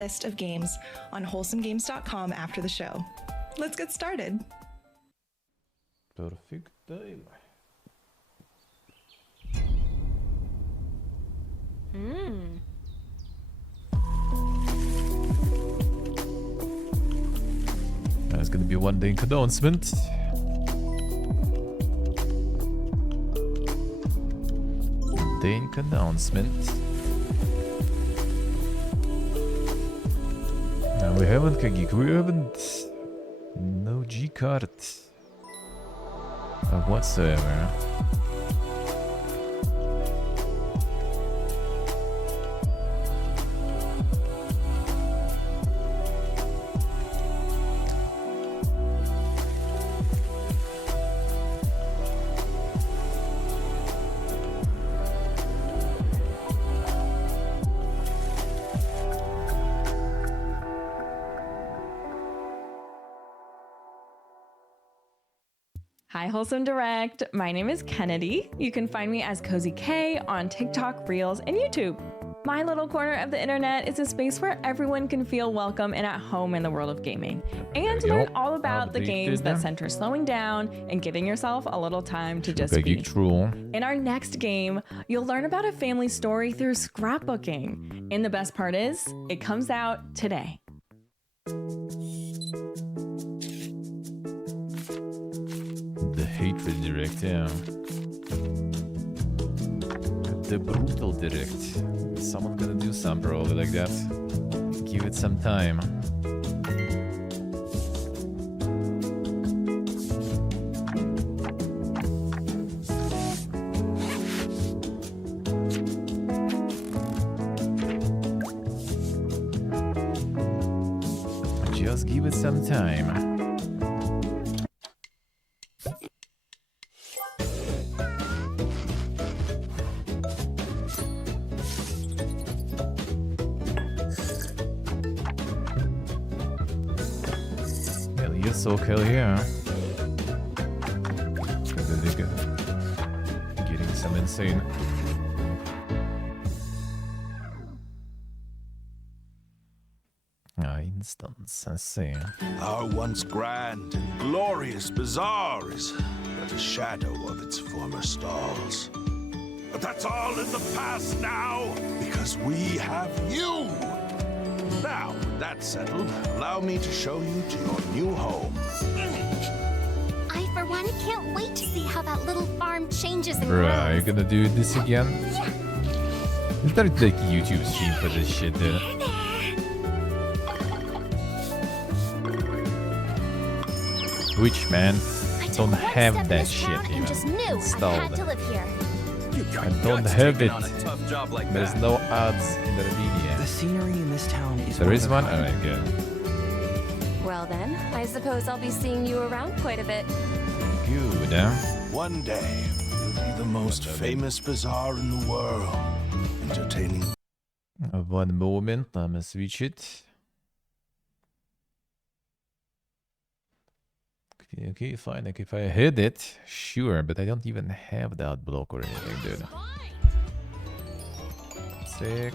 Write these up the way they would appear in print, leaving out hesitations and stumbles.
List of games on wholesomegames.com after the show. Let's get started. Perfect time. There's gonna be one day announcement. Day announcement. No, we haven't, Kagik. We haven't. No G card whatsoever. Hi, Wholesome Direct. My name is Kennedy. You can find me as Cozy K on TikTok, Reels, and YouTube. My little corner of the internet is a space where everyone can feel welcome and at home in the world of gaming, and learn all about the games that center slowing down and giving yourself a little time to just be. In our next game, you'll learn about a family story through scrapbooking. And the best part is, it comes out today. The hatred direct, yeah. The brutal direct. Someone's gonna do some probably like that. Give it some time. Just give it some time. Hell yeah. Getting some insane. Instance, I see. Our once grand and glorious bazaar is but a shadow of its former stalls. But that's all in the past now, because we have you! Now, with that settled, allow me to show you to your new home. I, for one, can't wait to see how that little farm changes and Bruh, grows. you're gonna do this again? You started like YouTube stream for this shit, dude. Which, man? Don't have that shit even installed. I don't have it. There's no ads in the video. The scenery in this town is There is one? Alright, good. Well then, I suppose I'll be seeing you around quite a bit. Good, huh? One day, you'll be the most famous bazaar in the world, entertaining. One moment, I'm gonna switch it. Okay, fine. Like if I hit it, sure, but I don't even have that block or anything, dude. Sick.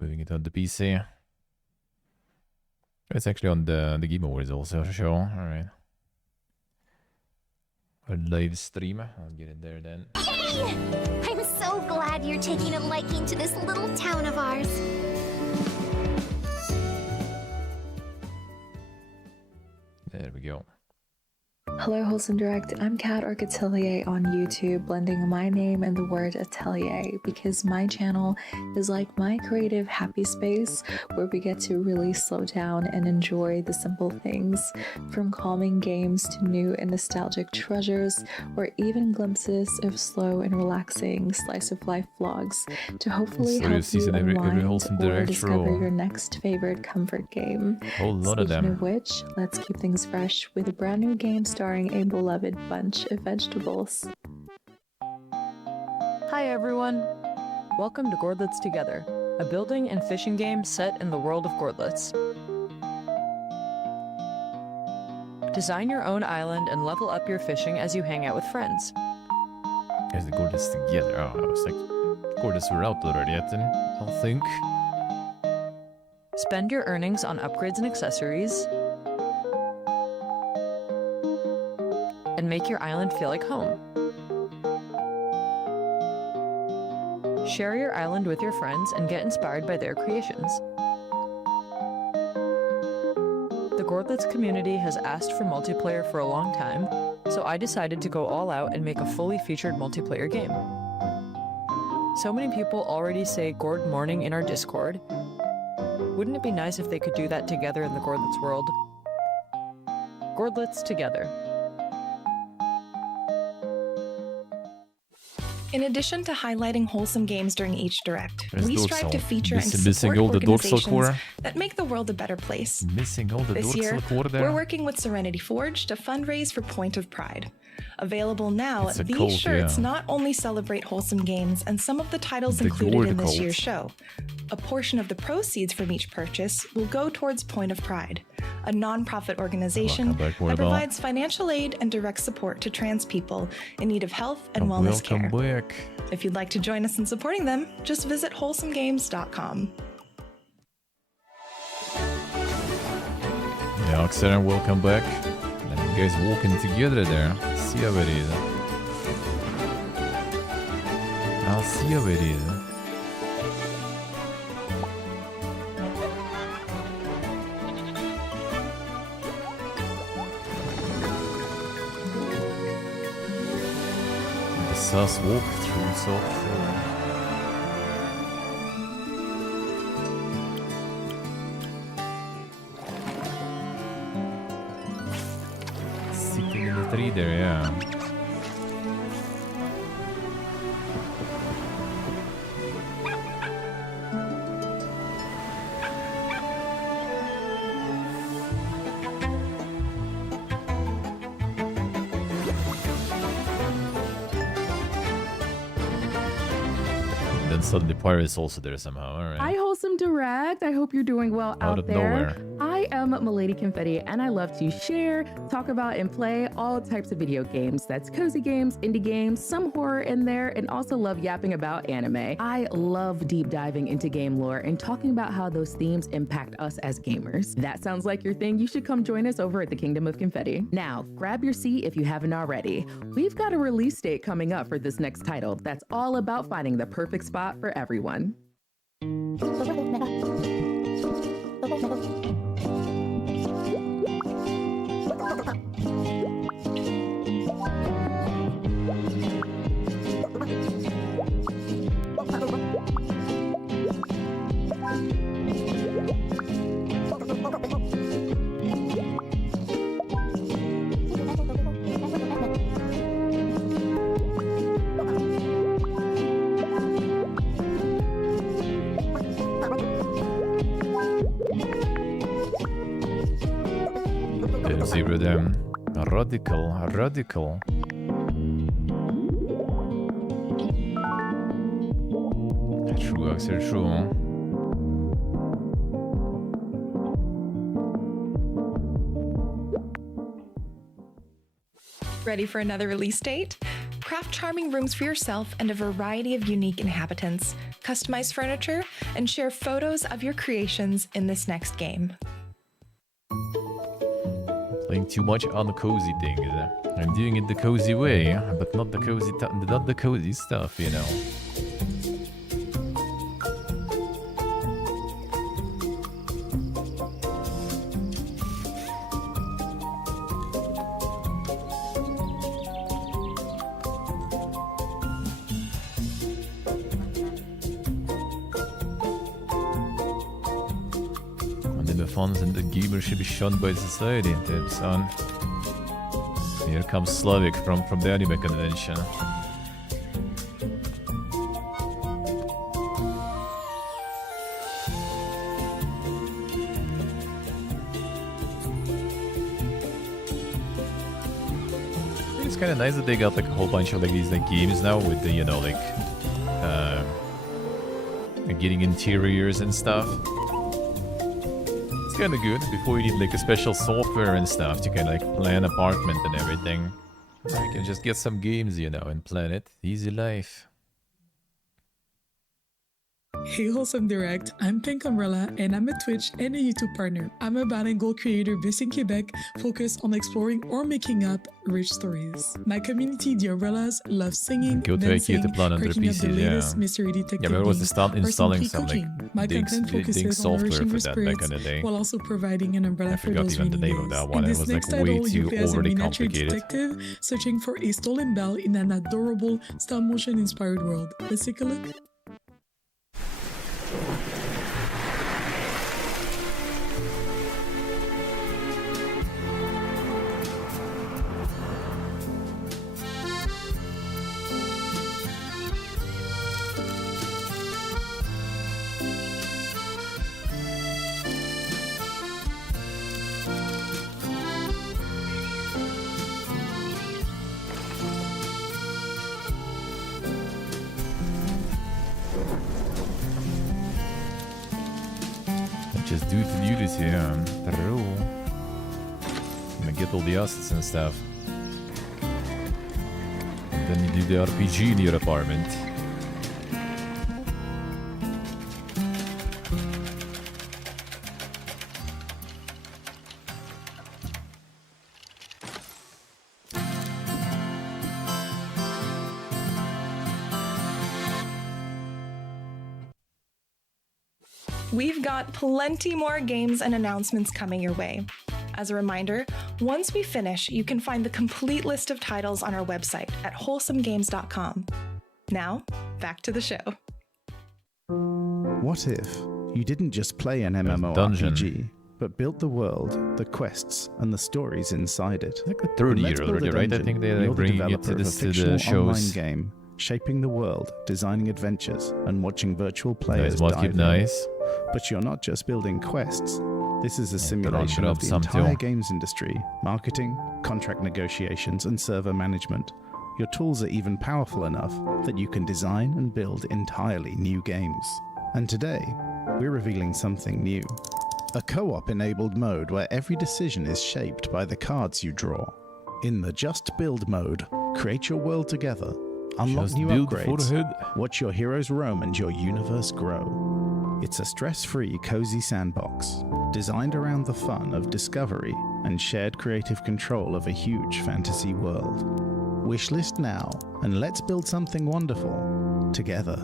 Moving it on the PC. It's actually on the Game Awards also show. Alright. A live stream. I'll get it there then. Yay! I'm so glad you're taking a liking to this little town of ours. There we go. Hello, Wholesome Direct. I'm Kat or Catelier on YouTube, blending my name and the word atelier because my channel is like my creative happy space where we get to really slow down and enjoy the simple things, from calming games to new and nostalgic treasures, or even glimpses of slow and relaxing slice of life vlogs to hopefully help you unwind or discover your next favorite comfort game. Whole lot of them. Speaking of which, let's keep things fresh with a brand new game starring a beloved bunch of vegetables. Hi everyone! Welcome to Gourdlets Together, a building and fishing game set in the world of Gourdlets. Design your own island and level up your fishing as you hang out with friends. Guys, the Gourdlets Together. Oh, I was like, Discord as we're uploaded yet, and I think. Spend your earnings on upgrades and accessories, and make your island feel like home. Share your island with your friends and get inspired by their creations. The Gordlets community has asked for multiplayer for a long time, so I decided to go all out and make a fully featured multiplayer game. So many people already say Gord Morning in our Discord. Wouldn't it be nice if they could do that together in the Gordlets world? Gordlets together. In addition to highlighting wholesome games during each direct, There's we strive to feature and support missing all the organizations that make the world a better place. Missing all the This year, there. we're working with Serenity Forge to fundraise for Point of Pride. Available now, It's a these cult, shirts yeah. not only celebrate wholesome games and some of the titles The included Gord in this cult. year's show. A portion of the proceeds from each purchase will go towards Point of Pride, a non-profit organization Welcome back, that Warball. provides financial aid and direct support to trans people in need of health and wellness care. Welcome back. If you'd like to join us in supporting them, just visit wholesomegames.com. Yeah, Oxer, welcome back. And you guys walking together there. See how it is. I'll see how it is. The sus walkthrough, so sure. Sitting in the tree there, yeah. And then suddenly Pirate's also there somehow, alright. Hi, Wholesome Direct. I hope you're doing well out of there. nowhere. I am Milady Confetti, and I love to share, talk about, and play all types of video games. That's cozy games, indie games, some horror in there, and also love yapping about anime. I love deep diving into game lore and talking about how those themes impact us as gamers. That sounds like your thing. You should come join us over at the Kingdom of Confetti. Now, grab your seat if you haven't already. We've got a release date coming up for this next title that's all about finding the perfect spot for everyone. Zero them. Radical. True, Axel, true. Ready for another release date? Craft charming rooms for yourself and a variety of unique inhabitants, customize furniture, and share photos of your creations in this next game. Playing too much on the cozy thing. I'm doing it the cozy way, but not the cozy stuff, you know. The fans and the gamers should be shunned by society, son. Here comes Slavik from the anime convention. It's kind of nice that they got like a whole bunch of like these like games now with the, you know, like getting interiors and stuff. It's kind of good before you need like a special software and stuff to kind of like plan apartment and everything. You can just get some games, you know, and plan it. Easy life. Hey Wholesome Direct, I'm Pink Umbrella and I'm a Twitch and a YouTube partner. I'm a bilingual creator based in Quebec, focused on exploring or making up rich stories. My community, the Umbrellas, love singing, dancing, cracking up the latest mystery detective Yeah, but it was to start installing some like My content focuses on software nourishing for your that back spirits in the day. while also providing an umbrella I for forgot those even the rainy name of days. that one. In It this was next like way title, you too play as a overly miniature complicated. detective searching for a stolen bell in an adorable stop-motion inspired world. Let's take a look. Just do this here. Gonna get all the assets and stuff. And then you do the RPG in your apartment. We've got plenty more games and announcements coming your way. As a reminder, once we finish, you can find the complete list of titles on our website at wholesomegames.com. Now, back to the show. What if you didn't just play an MMORPG, but built the world, the quests, and the stories inside it? Like the third year already, right? I think they're bringing it to the shows. Game, shaping the world, designing adventures, and watching virtual players nice, dive in. nice. But you're not just building quests. This is a simulation of the entire games industry, marketing, contract negotiations, and server management. Your tools are even powerful enough that you can design and build entirely new games. And today, we're revealing something new. A co-op enabled mode where every decision is shaped by the cards you draw. In the Just Build mode, create your world together, unlock new upgrades, watch your heroes roam and your universe grow. It's a stress-free, cozy sandbox, designed around the fun of discovery and shared creative control of a huge fantasy world. Wishlist now, and let's build something wonderful together.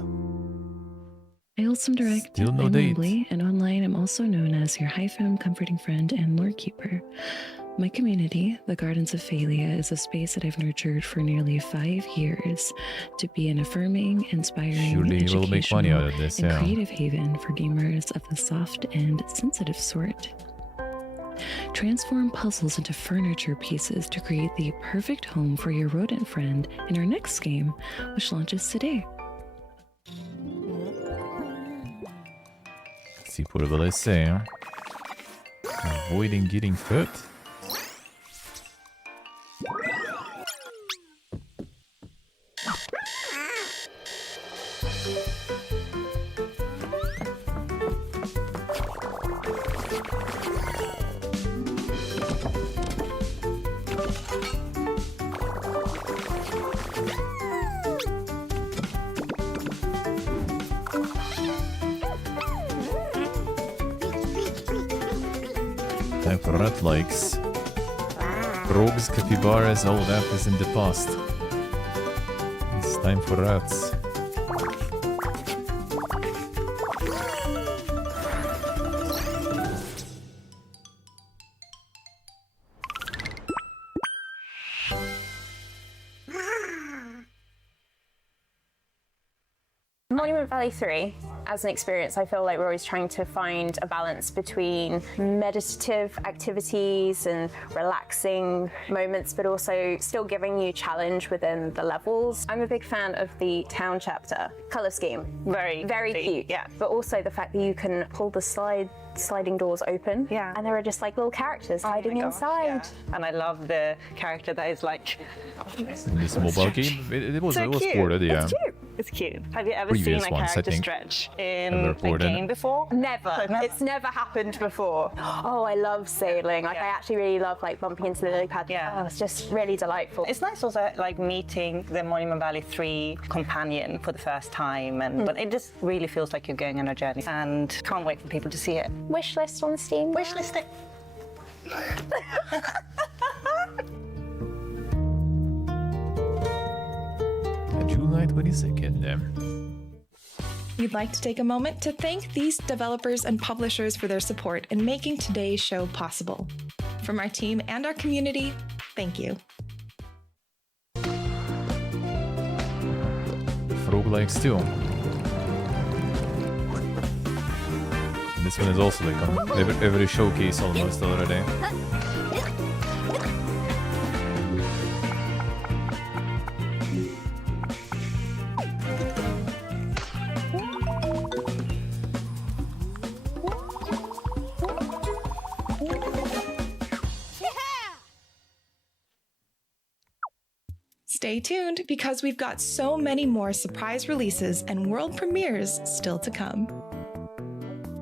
Wholesome Direct. Still no I'm date. Lee, and online I'm also known as your high-fem comforting friend and lore keeper. My community, the Gardens of Phalia, is a space that I've nurtured for nearly 5 years to be an affirming, inspiring, Surely we'll make money out of this, and creative haven for gamers of the soft and sensitive sort. Transform puzzles into furniture pieces to create the perfect home for your rodent friend in our next game, which launches today. Let's see what will I say. Avoiding getting hurt. Time for rat likes. Rogues, capybaras, all that is in the past. It's time for rats. Monument Valley 3, as an experience, I feel like we're always trying to find a balance between meditative activities and relaxing moments, but also still giving you challenge within the levels. I'm a big fan of the town chapter. Color scheme. Very cute. Yeah. But also the fact that you can pull the sliding doors open. Yeah. And there are just like little characters hiding inside. Yeah. And I love the character that is like... In this mobile game, it was so cute. ported, yeah. It's cute. It's cute. Have you ever seen a character stretch in a game before? Never. It's never happened before. Oh, I love sailing. Like I actually really love like bumping into the lily pad. Yeah. Oh, it's just really delightful. It's nice also like meeting the Monument Valley 3 companion for the first time, and but it just really feels like you're going on a journey, and can't wait for people to see it. Wish list on Steam. Wish list it. July 22nd. We'd like to take a moment to thank these developers and publishers for their support in making today's show possible. From our team and our community, thank you. Roguelikes too. This one is also like on every showcase almost already. Stay tuned because we've got so many more surprise releases and world premieres still to come.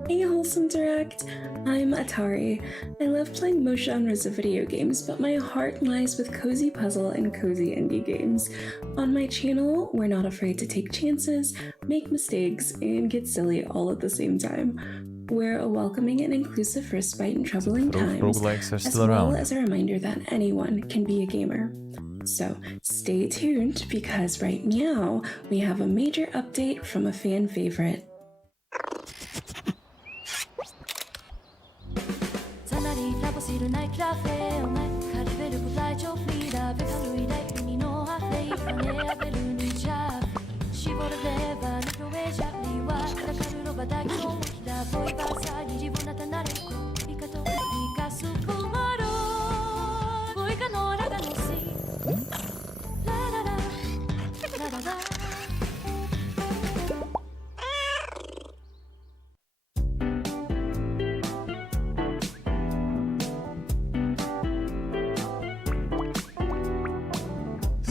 Hey Wholesome Direct, I'm Atari. I love playing most genres of video games, but my heart lies with cozy puzzle and cozy indie games. On my channel, we're not afraid to take chances, make mistakes, and get silly all at the same time. We're a welcoming and inclusive respite in troubling times, as well as a reminder that anyone can be a gamer. So stay tuned because right now we have a major update from a fan favorite.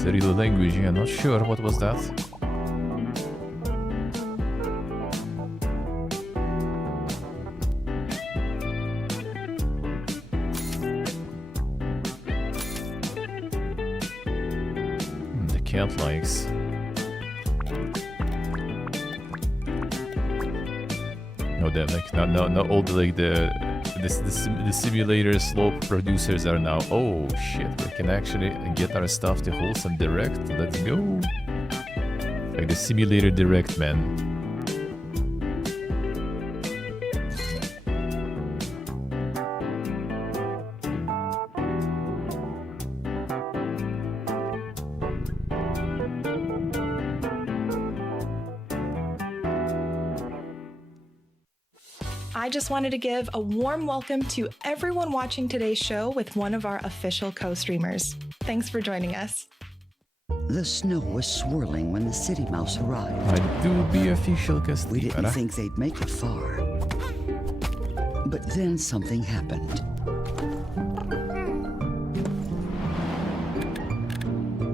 Real language, I'm not sure what was that. The cat likes. No, they're like not all the like the simulator slope producers are now. Oh shit, we can actually get our stuff to Wholesome Direct. Let's go. Like the simulator direct, man. I just wanted to give a warm welcome to everyone watching today's show with one of our official co-streamers. Thanks for joining us. The snow was swirling when the city mouse arrived. I do be official co-streamer. We didn't think they'd make it far. But then something happened.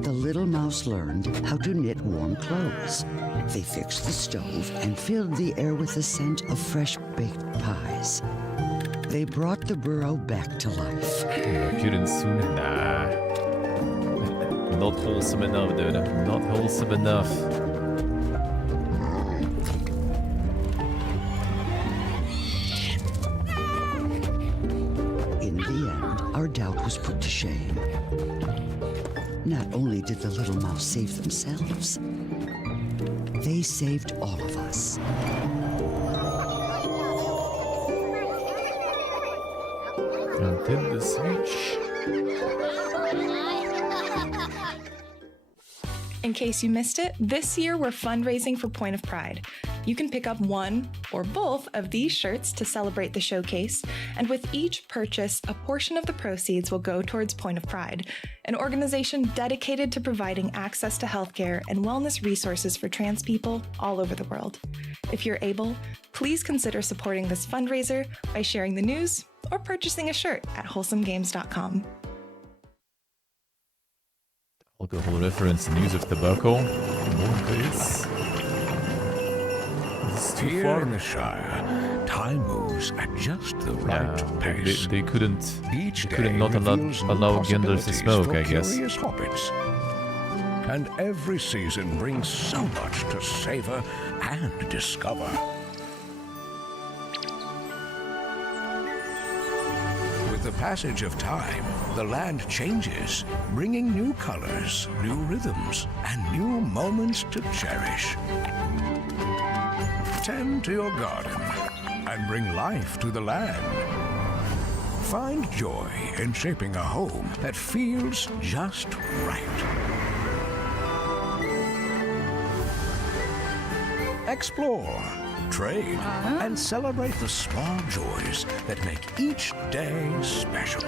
The little mouse learned how to knit warm clothes. They fixed the stove and filled the air with the scent of fresh baked pies. They brought the burrow back to life. Couldn't soon. Nah. Not wholesome enough, dude. Not wholesome enough. In the end, our doubt was put to shame. Not only did the little mouse save themselves, they saved all of us. Nintendo Switch. In case you missed it, this year we're fundraising for Point of Pride. You can pick up one or both of these shirts to celebrate the showcase, and with each purchase, a portion of the proceeds will go towards Point of Pride, an organization dedicated to providing access to healthcare and wellness resources for trans people all over the world. If you're able, please consider supporting this fundraiser by sharing the news or purchasing a shirt at wholesomegames.com. Alcohol reference and use of tobacco. More this. It's too Here far. in the Shire, time moves at just the right pace. They couldn't not reveals new allow Genders to possibilities smoke, for I guess. curious hobbits. And every season brings so much to savor and discover. With the passage of time, the land changes, bringing new colors, new rhythms, and new moments to cherish. Tend to your garden and bring life to the land. Find joy in shaping a home that feels just right. Explore, trade, and celebrate the small joys that make each day special.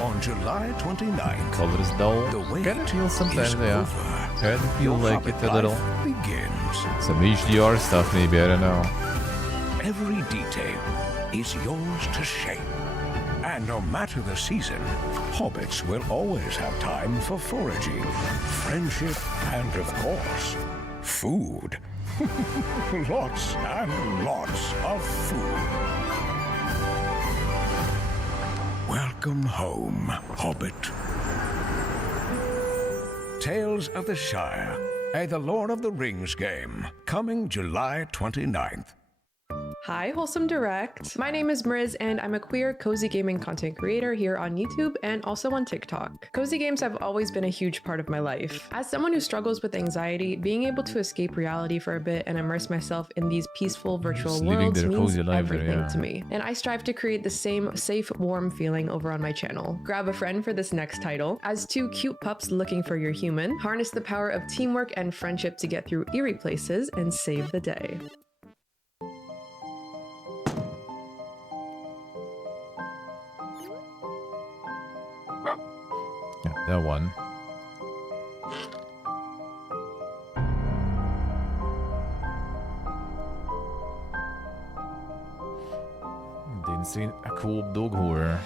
On July 29th, Colors dull. the wait Kind of feel sometimes, is yeah. over. Kind of feel Your like it Hobbit a little. life begins. Some HDR stuff, maybe, I don't know. Every detail is yours to shape. And no matter the season, hobbits will always have time for foraging, friendship, and of course, food. Lots and lots of food. Welcome home, Hobbit. Tales of the Shire, a The Lord of the Rings game, coming July 29th. Hi, Wholesome Direct. My name is Mriz, and I'm a queer cozy gaming content creator here on YouTube and also on TikTok. Cozy games have always been a huge part of my life. As someone who struggles with anxiety, being able to escape reality for a bit and immerse myself in these peaceful virtual worlds means everything to me. And I strive to create the same safe, warm feeling over on my channel. Grab a friend for this next title. As two cute pups looking for your human, harness the power of teamwork and friendship to get through eerie places and save the day. Yeah, that one. Didn't see a cool dog horror.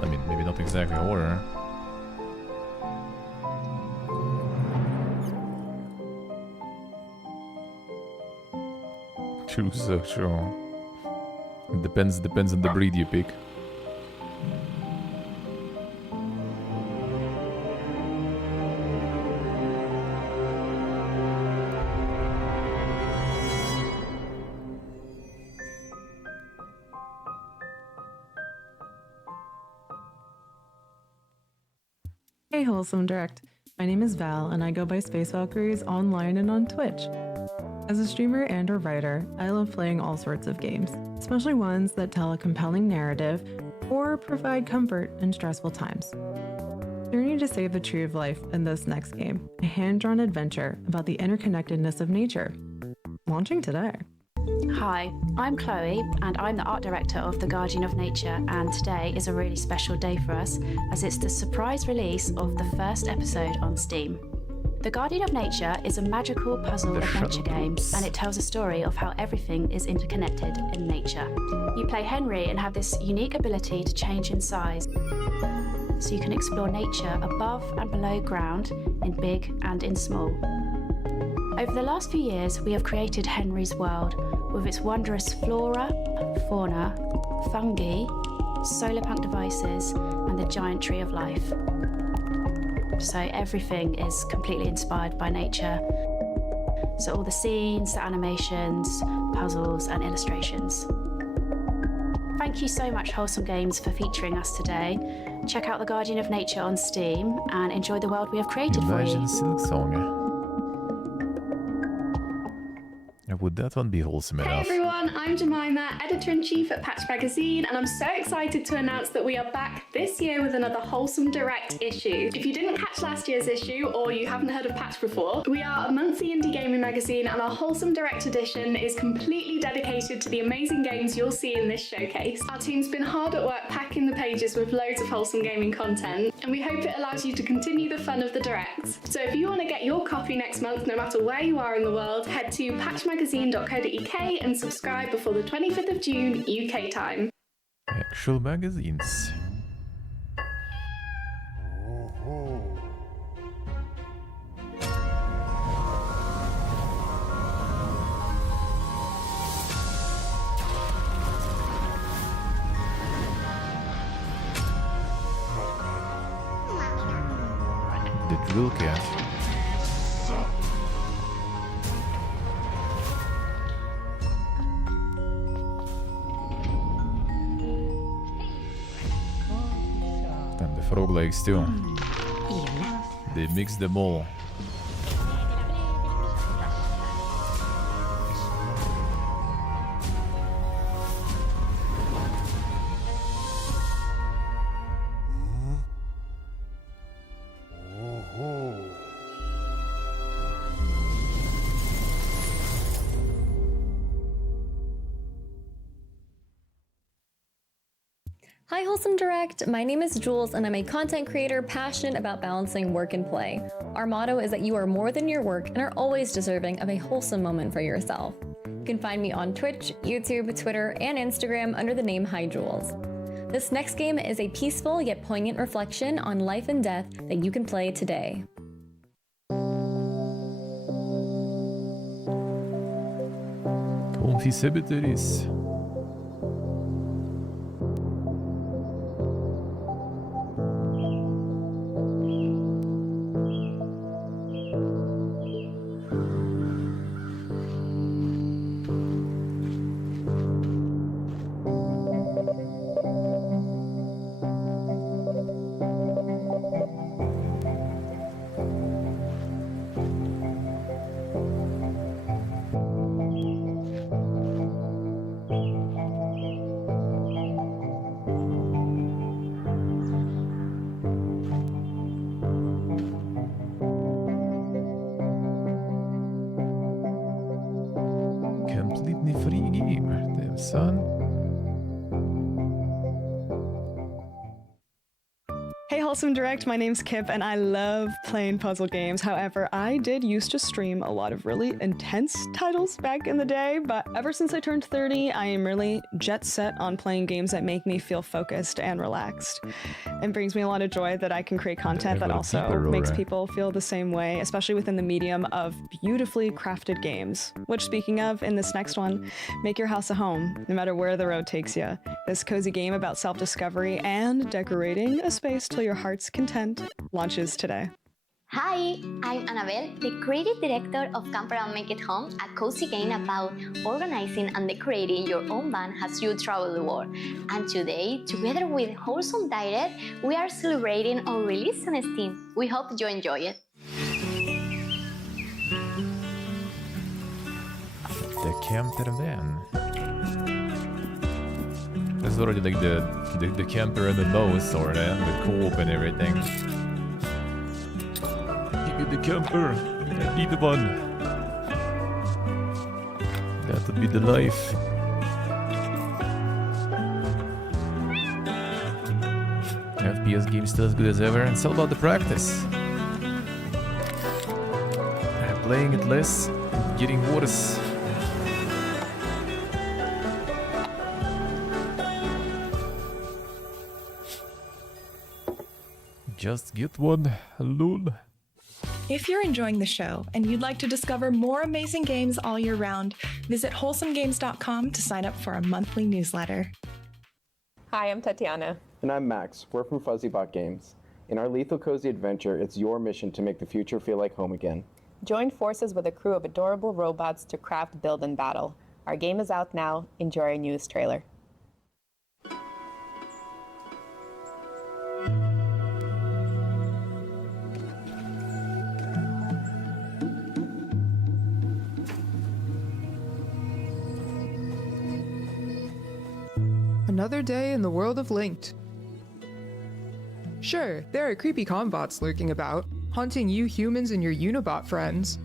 I mean, maybe not exactly horror. Choose sure. It depends on the breed you pick. Hey Wholesome Direct, my name is Val and I go by Space Valkyries online and on Twitch. As a streamer and a writer, I love playing all sorts of games, especially ones that tell a compelling narrative or provide comfort in stressful times. Journey to save the tree of life in this next game, a hand-drawn adventure about the interconnectedness of nature. Launching today. Hi, I'm Chloe and I'm the art director of The Guardian of Nature, and today is a really special day for us as it's the surprise release of the first episode on Steam. The Guardian of Nature is a magical puzzle adventure game, and it tells a story of how everything is interconnected in nature. You play Henry and have this unique ability to change in size, so you can explore nature above and below ground, in big and in small. Over the last few years, we have created Henry's world with its wondrous flora, fauna, fungi, solar punk devices, and the giant tree of life. So everything is completely inspired by nature. So all the scenes, the animations, puzzles, and illustrations. Thank you so much, Wholesome Games, for featuring us today. Check out The Guardian of Nature on Steam and enjoy the world we have created for you. Imagine Silk Song. Would that one be wholesome enough? Hey everyone, I'm Jemima, Editor-in-Chief at Patch Magazine, and I'm so excited to announce that we are back this year with another Wholesome Direct issue. If you didn't catch last year's issue, or you haven't heard of Patch before, we are a monthly indie gaming magazine, and our Wholesome Direct edition is completely dedicated to the amazing games you'll see in this showcase. Our team's been hard at work packing the pages with loads of wholesome gaming content, and and we hope it allows you to continue the fun of the Direct. So if you want to get your copy next month, no matter where you are in the world, head to patchmagazine.co.uk and subscribe before the 25th of June UK time. Actual magazines. The drill cat. And the frog legs too. They mix them all. Hi Wholesome Direct, my name is Jules and I'm a content creator passionate about balancing work and play. Our motto is that you are more than your work and are always deserving of a wholesome moment for yourself. You can find me on Twitch, YouTube, Twitter, and Instagram under the name Hi Jules. This next game is a peaceful yet poignant reflection on life and death that you can play today. Comfy cemeteries. Completely free game, damn son. Hey Wholesome Direct, my name's Kip and I love playing puzzle games. However, I did used to stream a lot of really intense titles back in the day, but ever since I turned 30, I am really jet set on playing games that make me feel focused and relaxed. It brings me a lot of joy that I can create content that also makes people feel the same way, especially within the medium of beautifully crafted games. Which, speaking of, in this next one, make your house a home, no matter where the road takes you. This cozy game about self-discovery and decorating a space till your heart's content launches today. Hi, I'm Annabelle, the creative director of Camper and Make It Home, a cozy game about organizing and decorating your own van as you travel the world. And today, together with Wholesome Direct, we are celebrating our release on Steam. We hope you enjoy it. The camper van. This is already like the camper MMO sorta, with co-op and everything. Give me the camper, I need one. That would be the life. FPS game still as good as ever, and it's all about the practice. Playing it less, getting worse. Just get one, lol. If you're enjoying the show and you'd like to discover more amazing games all year round, visit wholesomegames.com to sign up for a monthly newsletter. Hi, I'm Tatiana. And I'm Max. We're from FuzzyBot Games. In our Lethal Cozy adventure, it's your mission to make the future feel like home again. Join forces with a crew of adorable robots to craft, build, and battle. Our game is out now. Enjoy our newest trailer. Another day in the world of Linked. Sure, there are creepy combots lurking about, haunting you humans and your Unibot friends.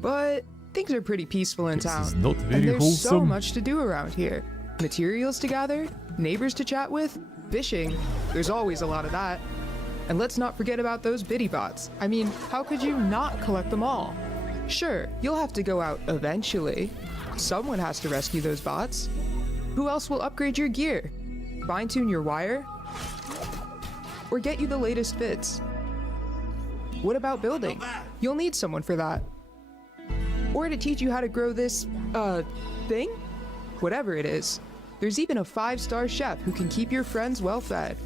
But things are pretty peaceful in town, and there's so much to do around here. Materials to gather, neighbors to chat with, fishing. There's always a lot of that. And let's not forget about those biddy bots. I mean, how could you not collect them all? Sure, you'll have to go out eventually. Someone has to rescue those bots. Who else will upgrade your gear? Fine-tune your wire? Or get you the latest fits? What about building? You'll need someone for that. Or to teach you how to grow this, thing? Whatever it is. There's even a 5-star chef who can keep your friends well fed.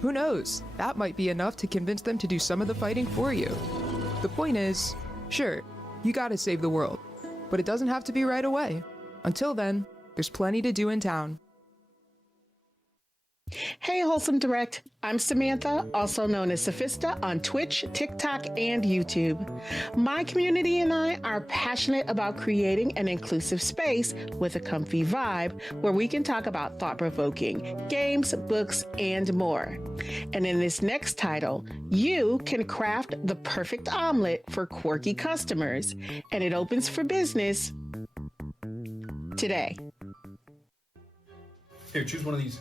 Who knows? That might be enough to convince them to do some of the fighting for you. The point is, sure, you gotta save the world, but it doesn't have to be right away. Until then, there's plenty to do in town. Hey, Wholesome Direct. I'm Samantha, also known as Sophista on Twitch, TikTok, and YouTube. My community and I are passionate about creating an inclusive space with a comfy vibe where we can talk about thought-provoking games, books, and more. And in this next title, you can craft the perfect omelet for quirky customers, and it opens for business today. Here, choose one of these.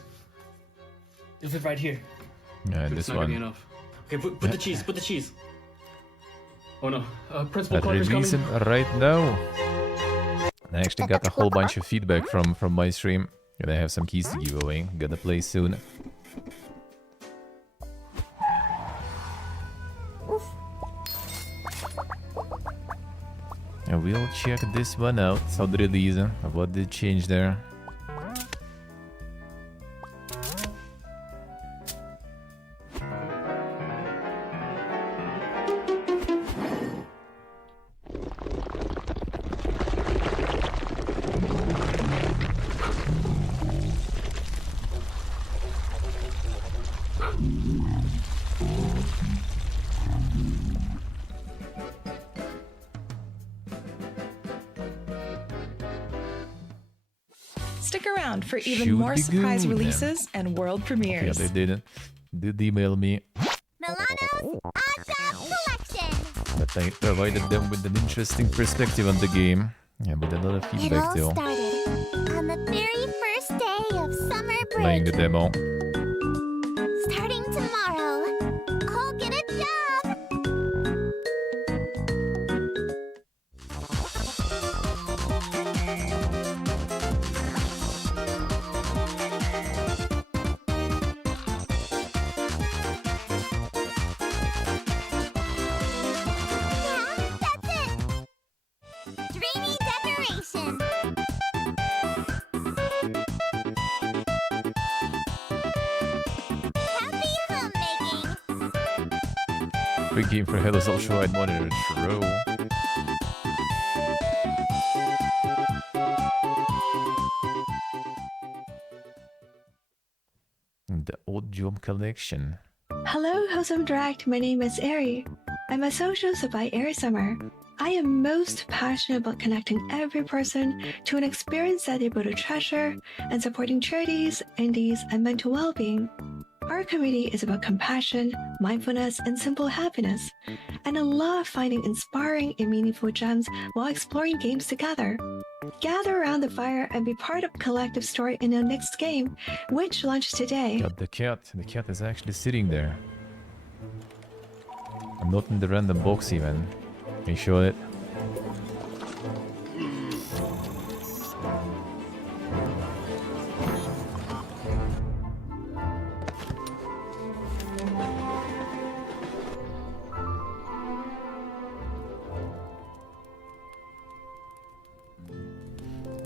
This is right here. Yeah, It's this not gonna be one. enough. Okay, put the cheese. Put the cheese. Oh no, Principal That Clark is coming. releasing right now. I actually got a whole bunch of feedback from my stream. Gonna have some keys to give away. Gonna play soon. And we'll check this one out. How the release? What did change there? Stick around for even Should more be surprise good. releases and world Yeah, premieres. they didn't. Did email me, Milano's Awesome Collection. but I provided them with an interesting perspective on the game. Yeah, with a lot of It feedback all still. started on the very first day of summer Playing break. the demo. Starting tomorrow, I'll get a job. Yeah, that's it. Dreamy decoration. Happy homemaking. Big game for Hello's ultra-wide monitor. True. The Old Job Collection. Hello, Wholesome Direct. My name is Ari. I'm a social supply Ari Summer. I am most passionate about connecting every person to an experience that they're able to treasure and supporting charities, indies, and mental well-being. Our community is about compassion, mindfulness, and simple happiness, and I love finding inspiring and meaningful gems while exploring games together. Gather around the fire and be part of a collective story in our next game, which launches today. Got the cat. The cat is actually sitting there. I'm not in the random box even. Can you show it?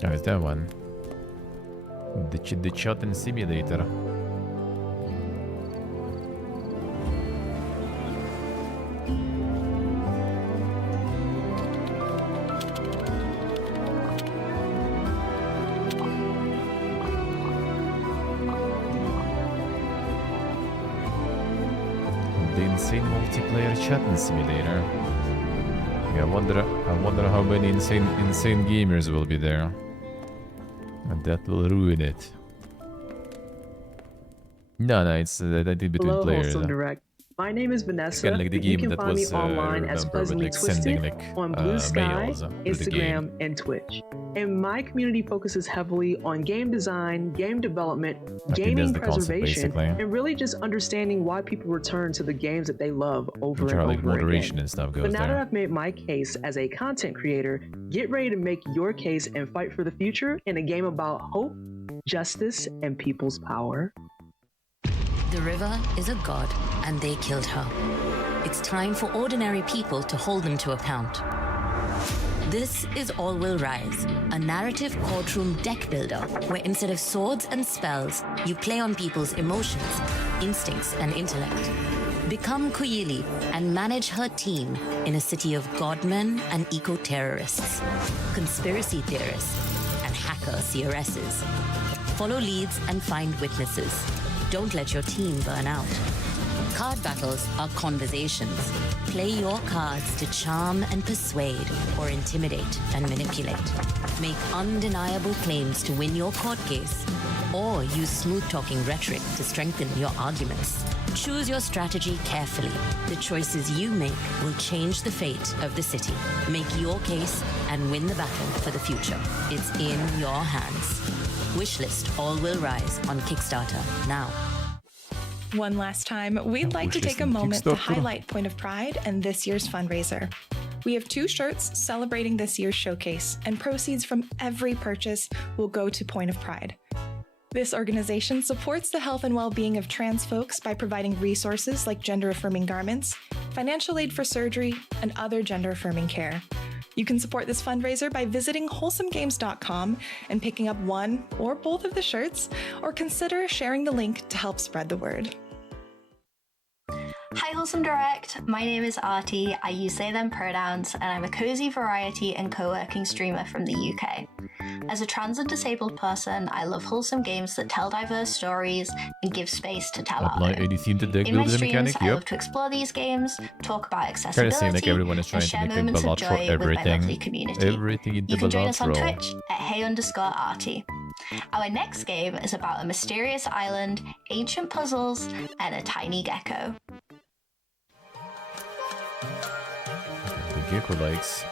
Oh, it's that one. The Chotten Simulator. The insane multiplayer Chotten Simulator. Yeah, I wonder how many insane gamers will be there. And that will ruin it. No, it's I did between Hello, players. Wholesome Direct. My name is Vanessa. Kind of like the but you game can that find me was online as remember with Pleasantly like sending Twisted like on Blue Sky, mails through the game. Instagram, and Twitch. And my community focuses heavily on game design, game development, Okay, gaming that's the concept, preservation, basically. and really just understanding why people return to the games that they love over Which and are like over moderation again. and stuff But goes now that there. I've made my case as a content creator, get ready to make your case and fight for the future in a game about hope, justice, and people's power. The river is a god, and they killed her. It's time for ordinary people to hold them to account. This is All Will Rise, a narrative courtroom deck builder where instead of swords and spells, you play on people's emotions, instincts, and intellect. Become Kuyili and manage her team in a city of godmen and eco-terrorists, conspiracy theorists, and hacker CRSs. Follow leads and find witnesses. Don't let your team burn out. Card battles are conversations. Play your cards to charm and persuade or intimidate and manipulate. Make undeniable claims to win your court case or use smooth-talking rhetoric to strengthen your arguments. Choose your strategy carefully. The choices you make will change the fate of the city. Make your case and win the battle for the future. It's in your hands. Wishlist All Will Rise on Kickstarter now. One last time, we'd like to take a moment to highlight Point of Pride and this year's fundraiser. We have 2 shirts celebrating this year's showcase, and proceeds from every purchase will go to Point of Pride. This organization supports the health and well-being of trans folks by providing resources like gender-affirming garments, financial aid for surgery, and other gender-affirming care. You can support this fundraiser by visiting wholesomegames.com and picking up one or both of the shirts, or consider sharing the link to help spread the word. Hi Wholesome Direct, my name is Artie, I use they them pronouns, and I'm a cozy variety and co-working streamer from the UK. As a trans and disabled person, I love wholesome games that tell diverse stories and give space to tell our Apply own. anything to deck In my builder streams, mechanic, I yep. love to explore these games, talk about Kind of accessibility, seems like everyone is trying and to share make a moments of ballot for joy with my lovely everything. community. Everything in the You can join ballot us on roll. Twitch at hey_arty. Our next game is about a mysterious island, ancient puzzles, and a tiny gecko. The gecko likes.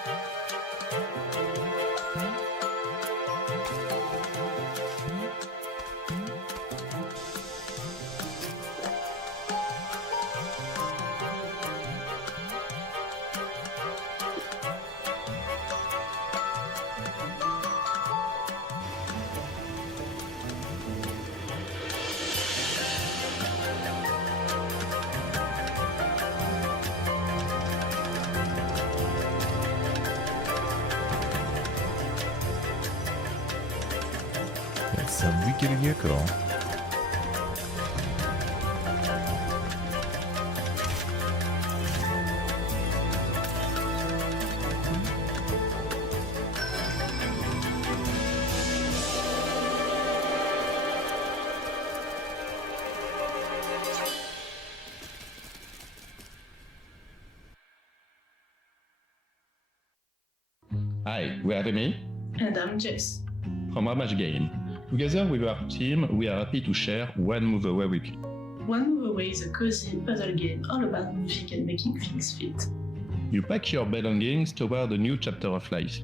That's a wicked gecko. Hi, we are Remy And I'm Jess. from Ramage Game. Together with our team, we are happy to share One Move Away with you. One Move Away is a cozy puzzle game all about music and making things fit. You pack your belongings toward a new chapter of life.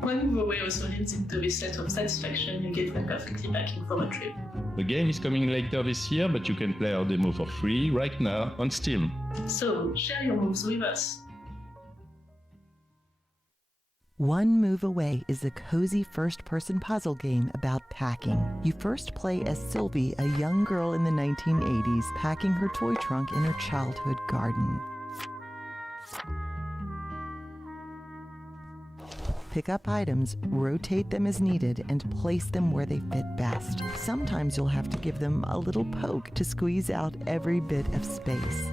One Move Away also leads into this sense of satisfaction you get when perfectly packing for a trip. The game is coming later this year, but you can play our demo for free right now on Steam. So, share your moves with us. One Move Away is a cozy first-person puzzle game about packing. You first play as Sylvie, a young girl in the 1980s, packing her toy trunk in her childhood garden. Pick up items, rotate them as needed, and place them where they fit best. Sometimes you'll have to give them a little poke to squeeze out every bit of space.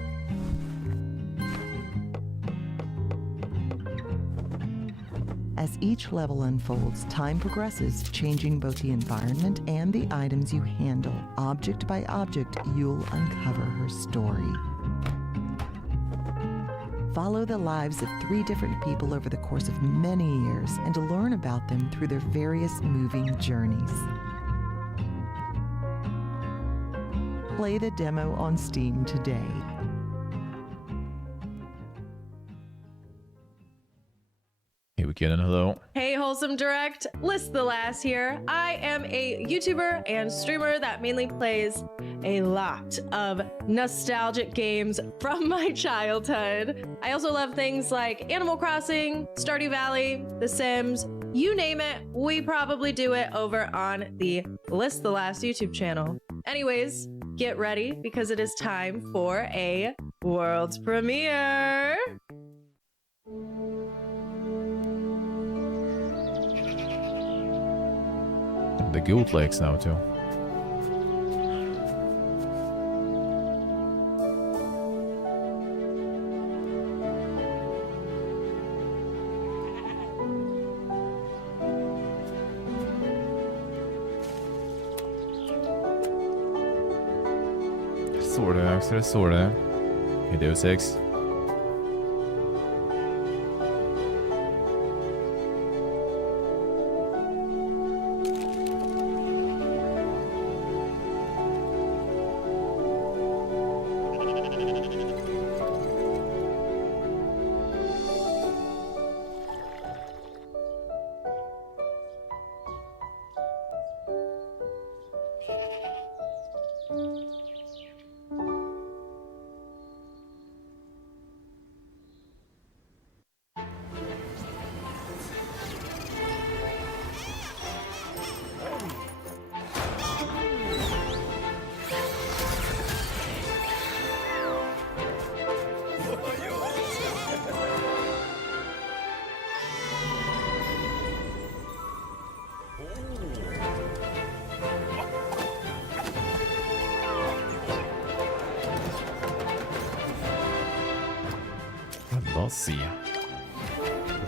As each level unfolds, time progresses, changing both the environment and the items you handle. Object by object, you'll uncover her story. Follow the lives of 3 different people over the course of many years and learn about them through their various moving journeys. Play the demo on Steam today. McKinnon, hello. Hey, Wholesome Direct, List the Last here. I am a YouTuber and streamer that mainly plays a lot of nostalgic games from my childhood. I also love things like Animal Crossing, Stardew Valley, The Sims, you name it, we probably do it over on the List the Last YouTube channel. Anyways, get ready because it is time for a world premiere. The goat legs now too. Sorta. Hey, Deus Ex.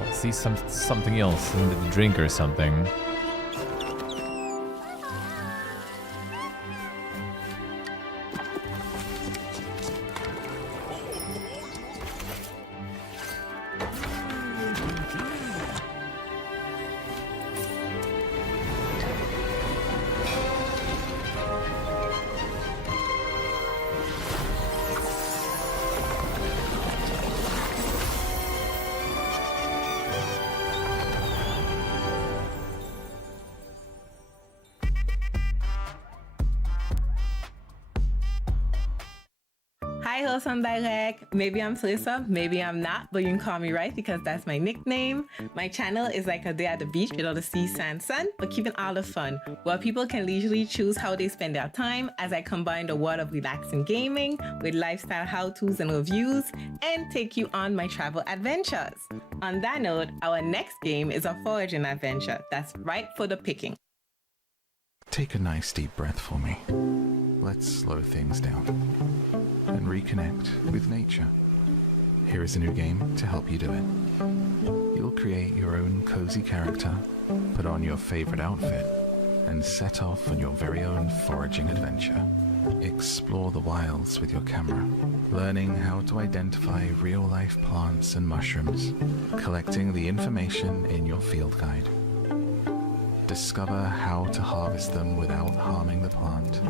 Let's see something else in the drink or something. Hi, Wholesome Direct. Maybe I'm Felissa, maybe I'm not, but you can call me right because that's my nickname. My channel is like a day at the beach with all the sea, sand, sun, but keeping all the fun, where people can leisurely choose how they spend their time as I combine the world of relaxing gaming with lifestyle how-tos and reviews and take you on my travel adventures. On that note, our next game is a foraging adventure that's right for the picking. Take a nice deep breath for me. Let's slow things down and reconnect with nature. Here is a new game to help you do it. You'll create your own cozy character, put on your favorite outfit, and set off on your very own foraging adventure. Explore the wilds with your camera, learning how to identify real-life plants and mushrooms, collecting the information in your field guide. Discover how to harvest them without harming the plant,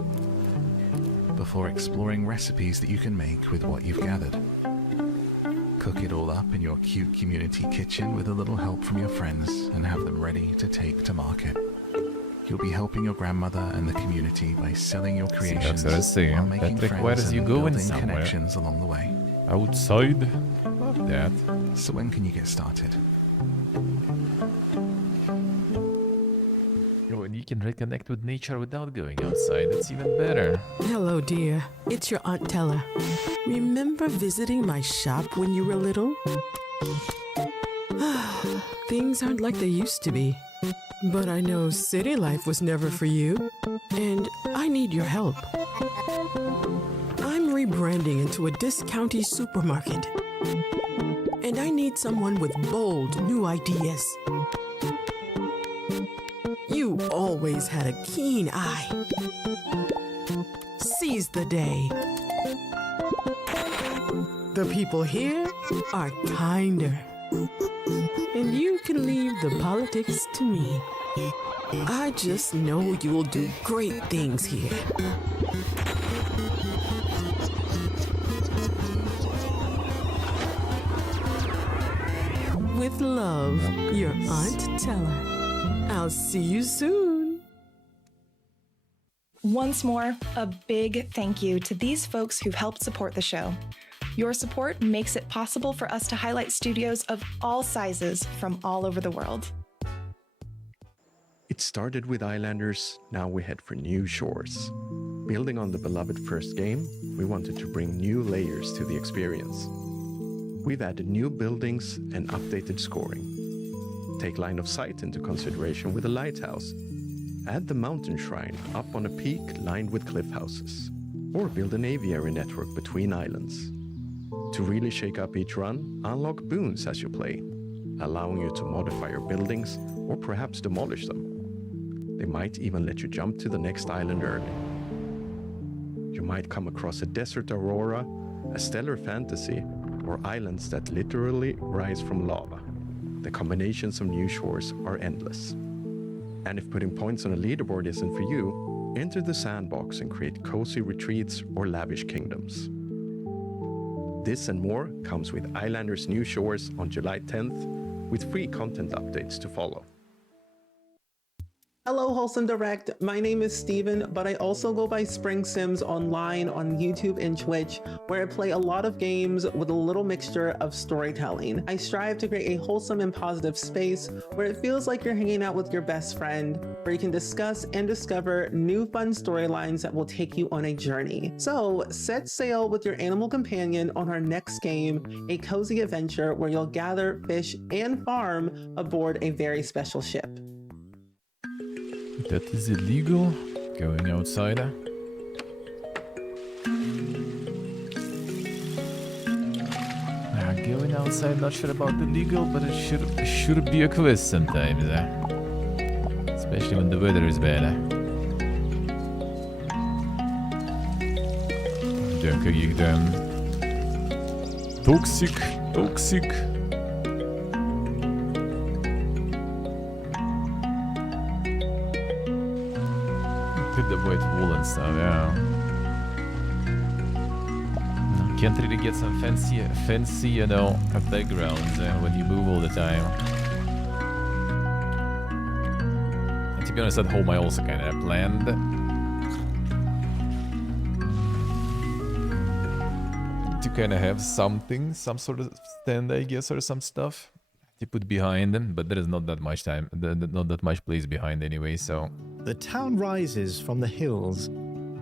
before exploring recipes that you can make with what you've gathered. Cook it all up in your cute community kitchen with a little help from your friends and have them ready to take to market. You'll be helping your grandmother and the community by selling your creations while making friends and building connections along the way. Outside? Love that. So when can you get started? When you can reconnect with nature without going outside, that's even better. Hello, dear. It's your Aunt Tella. Remember visiting my shop when you were little? Things aren't like they used to be. But I know city life was never for you, and I need your help. I'm rebranding into a discounty supermarket, and I need someone with bold new ideas. You always had a keen eye. Seize the day. The people here are kinder. And you can leave the politics to me. I just know you'll do great things here. with love, your Aunt Teller. I'll see you soon. Once more, a big thank you to these folks who've helped support the show. Your support makes it possible for us to highlight studios of all sizes from all over the world. It started with Islanders, now we head for new shores. Building on the beloved first game, we wanted to bring new layers to the experience. We've added new buildings and updated scoring. Take line of sight into consideration with a lighthouse. Add the mountain shrine up on a peak lined with cliff houses. Or build an aviary network between islands. To really shake up each run, unlock boons as you play, allowing you to modify your buildings or perhaps demolish them. They might even let you jump to the next island early. You might come across a desert aurora, a stellar fantasy, or islands that literally rise from lava. The combinations of new shores are endless. And if putting points on a leaderboard isn't for you, enter the sandbox and create cozy retreats or lavish kingdoms. This and more comes with Islanders New Shores on July 10th, with free content updates to follow. Hello, Wholesome Direct. My name is Steven, but I also go by Spring Sims online on YouTube and Twitch, where I play a lot of games with a little mixture of storytelling. I strive to create a wholesome and positive space where it feels like you're hanging out with your best friend, where you can discuss and discover new fun storylines that will take you on a journey. So set sail with your animal companion on our next game, a cozy adventure where you'll gather, fish, and farm aboard a very special ship. That is illegal. Going outside. Going outside, not sure about illegal, but it should be a quest sometimes. Especially when the weather is bad. Dönkögig dem. Toxic. Did the white wool and stuff, yeah. Can't really get some fancy, you know, backgrounds when you move all the time. And to be honest, at home I also kind of planned to kind of have something, some sort of stand, I guess, or some stuff to put behind them, but there is not that much time, not that much place behind anyway, so. The town rises from the hills,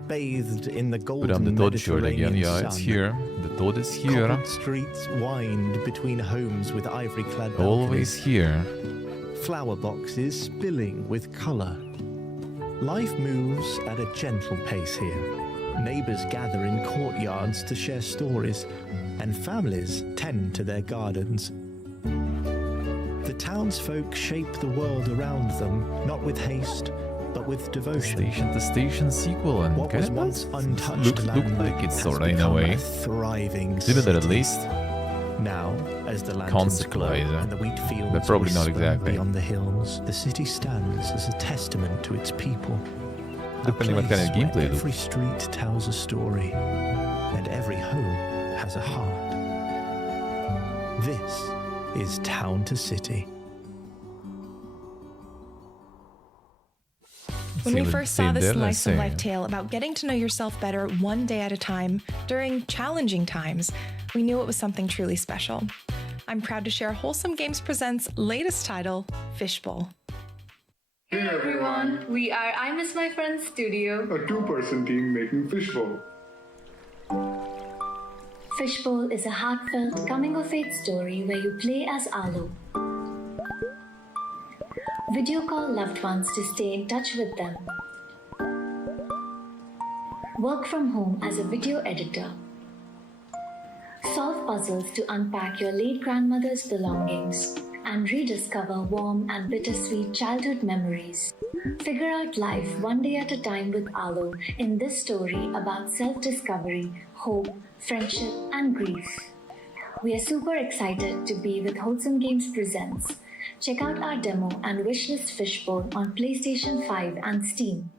bathed in the golden Put on the Todd shirt again, yeah, sun. it's here. The Todd is here. Cobbled streets wind between homes with ivory-clad balconies. Always here. Flower boxes spilling with colour. Life moves at a gentle pace here. Neighbours gather in courtyards to share stories, and families tend to their gardens. The townsfolk shape the world around them, not with haste, but with devotion. The station sequel, and what was once untouched looked like it sorta in a way. Thriving Didn't it at least? Now, as the lanterns glow and the wheat fields but probably not whisper exactly. beyond the hills, the city stands as a testament to its people. Depending what kind of gameplay. Every street tells a story, and every home has a heart. This is Town to City. When we first saw this slice of life tale about getting to know yourself better one day at a time during challenging times, we knew it was something truly special. I'm proud to share Wholesome Games Presents' latest title, Fishbowl. Hey everyone, we are I Miss My Friend Studio, a two-person team making Fishbowl. Fishbowl is a heartfelt coming-of-age story where you play as Arlo. Video call loved ones to stay in touch with them. Work from home as a video editor. Solve puzzles to unpack your late grandmother's belongings and rediscover warm and bittersweet childhood memories. Figure out life one day at a time with Arlo in this story about self-discovery, hope, friendship, and grief. We are super excited to be with Wholesome Games Presents. Check out our demo and wishlist Fishbowl on PlayStation 5 and Steam.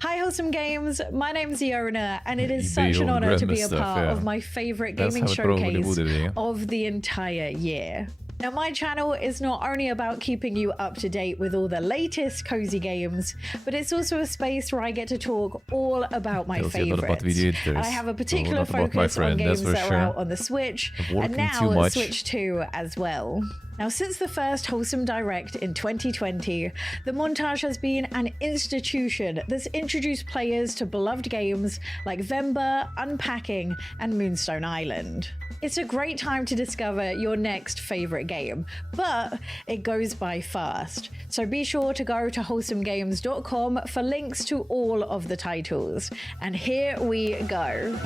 Hi Wholesome Games, my name's Iona and it is such an honor to be a part of my favourite gaming showcase of the entire year. Now, my channel is not only about keeping you up to date with all the latest cozy games, but it's also a space where I get to talk all about my Tells you a lot about favorites. video And I editors. have a A particular lot about my focus on friend, games that's for that sure. are out on the Switch, I'm and working now too much. Switch 2 as well. Now, since the first Wholesome Direct in 2020, the montage has been an institution that's introduced players to beloved games like Vember, Unpacking, and Moonstone Island. It's a great time to discover your next favorite game, but it goes by fast. So be sure to go to wholesomegames.com for links to all of the titles. And here we go.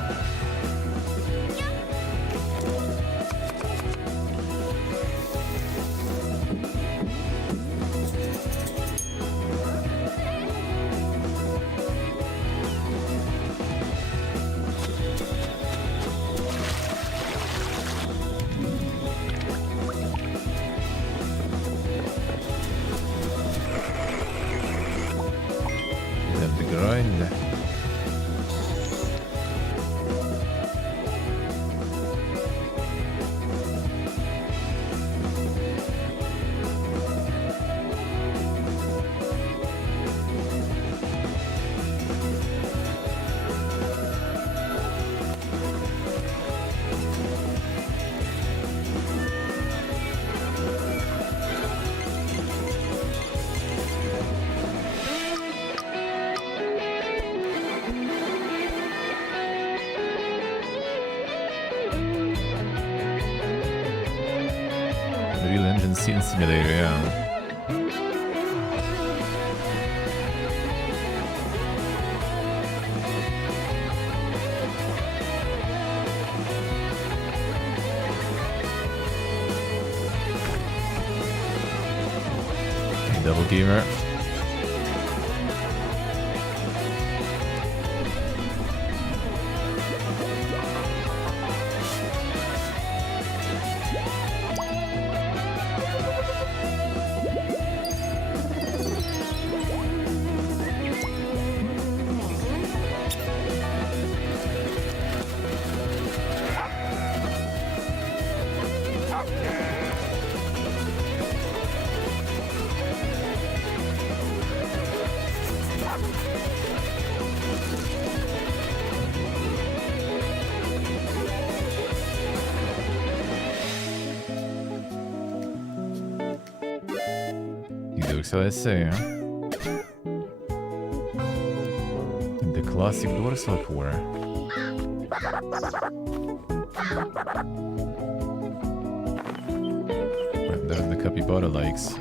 Have to grind. The real engine scene simulator, yeah. Double gamer. He looks how I say, huh? The classic dorsal core. There's the capybara likes.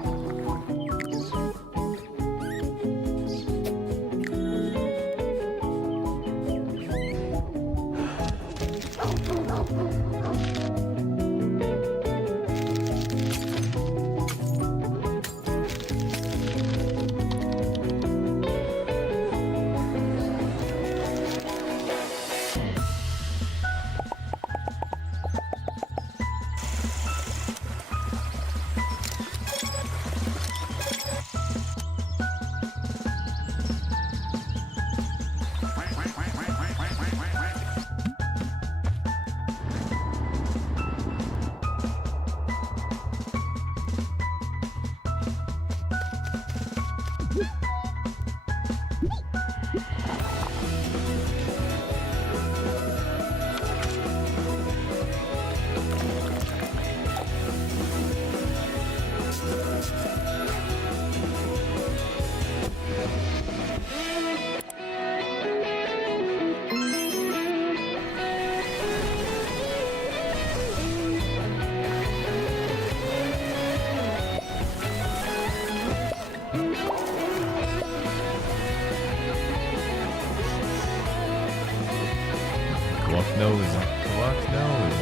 Clock nose. Clock nose.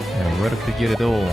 Yeah, where to get it all?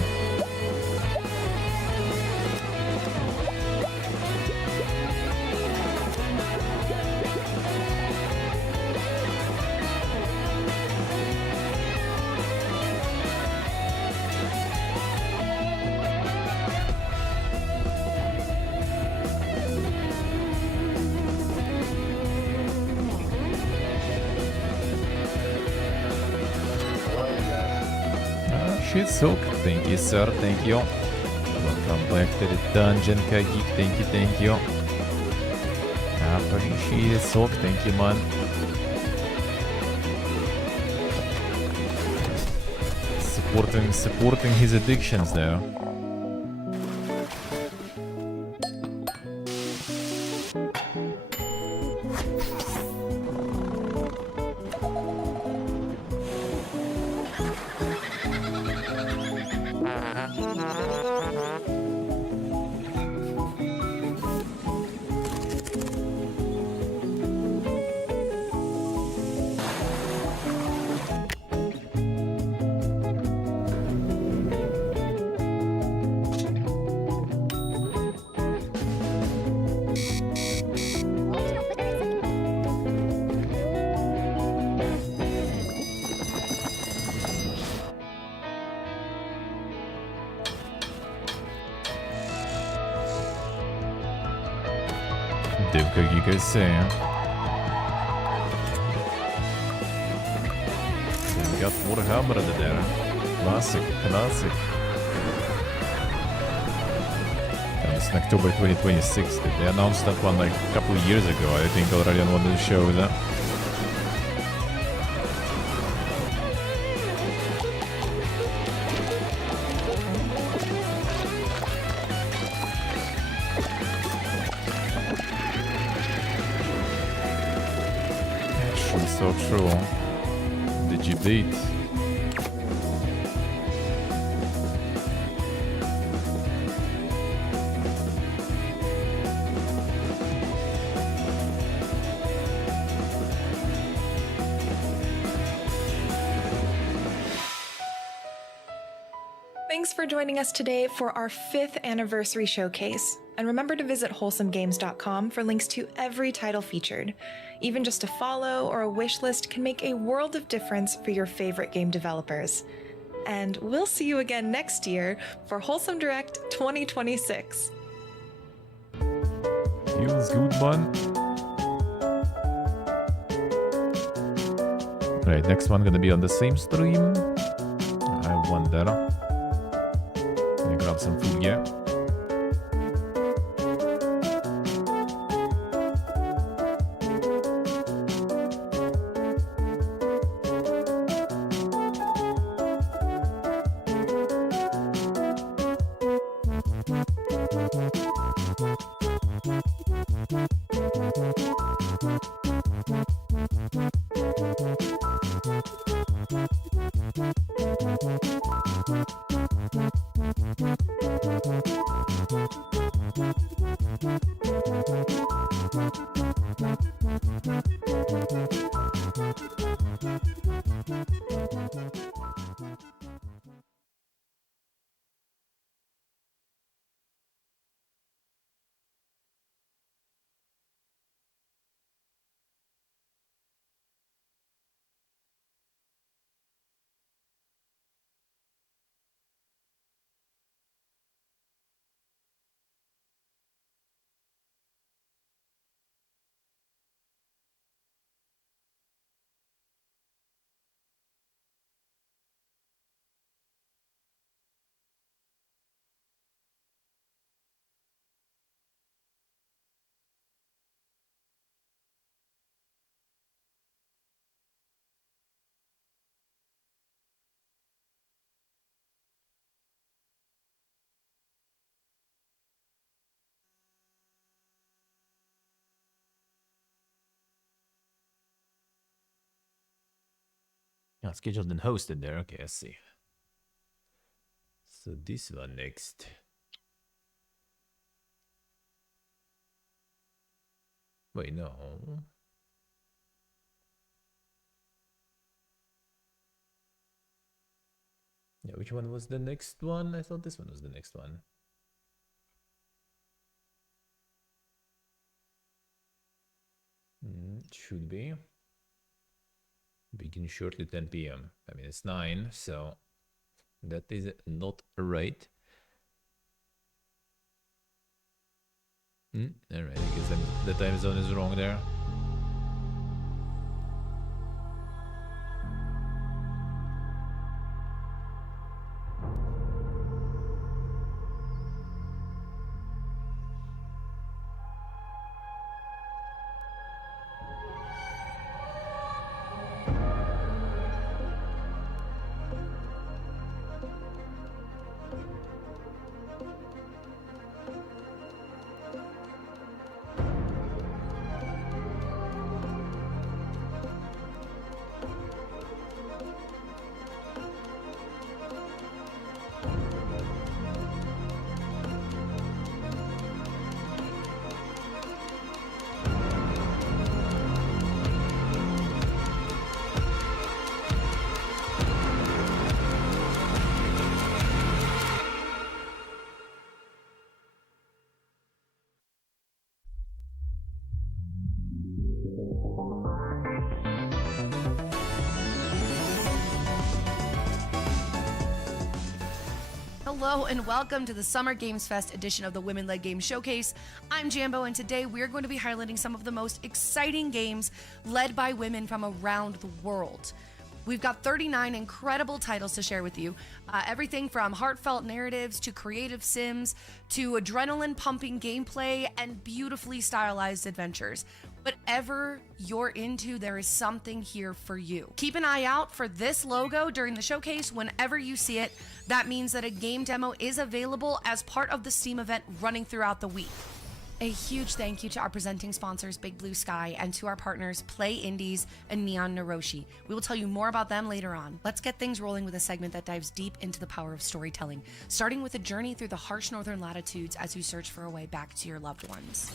appreciate Silk. Thank you, sir. Thank you. Welcome back to the dungeon, Kagik. Thank you, thank you. Appreciate Silk. Thank you, man. Supporting his addictions there. Do как you guys say. We got Warhammer there. Classic. And it's in October 2026. They announced that one like a couple of years ago, I think, already on one of the shows. So true. The debate. Thanks for joining us today for our 5th anniversary showcase. And remember to visit wholesomegames.com for links to every title featured. Even just a follow or a wish list can make a world of difference for your favorite game developers. And we'll see you again next year for Wholesome Direct 2026. Feels good, man. Right, next one gonna be on the same stream. I wonder. Let me grab some food, yeah. Yeah, scheduled and hosted there. Okay, I see. So this one next. Wait, no. Yeah, which one was the next one? I thought this one was the next one. Should be. Begin shortly 10 p.m. I mean, it's 9, so that is not right. Alright, I guess the time zone is wrong there. Hello and welcome to the Summer Games Fest edition of the Women-Led Games Showcase. I'm Jambo, and today we're going to be highlighting some of the most exciting games led by women from around the world. We've got 39 incredible titles to share with you. Everything from heartfelt narratives to creative sims to adrenaline-pumping gameplay and beautifully stylized adventures. Whatever you're into, there is something here for you. Keep an eye out for this logo during the showcase. Whenever you see it, that means that a game demo is available as part of the Steam event running throughout the week. A huge thank you to our presenting sponsors, Big Blue Sky, and to our partners, Play Indies and Neon Naroshi. We will tell you more about them later on. Let's get things rolling with a segment that dives deep into the power of storytelling, starting with a journey through the harsh northern latitudes as you search for a way back to your loved ones.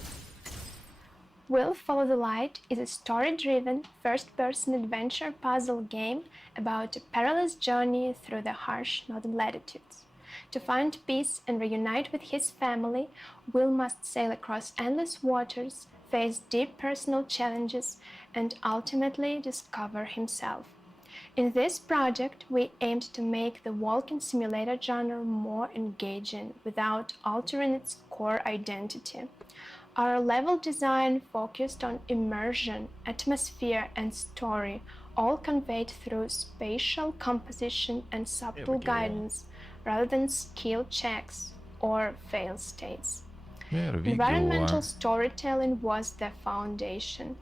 Will Follow the Light is a story-driven, first-person adventure puzzle game about a perilous journey through the harsh northern latitudes. To find peace and reunite with his family, Will must sail across endless waters, face deep personal challenges, and ultimately discover himself. In this project, we aimed to make the walking simulator genre more engaging without altering its core identity. Our level design focused on immersion, atmosphere, and story, all conveyed through spatial composition and subtle guidance, rather than skill checks or fail states. Environmental storytelling was the foundation.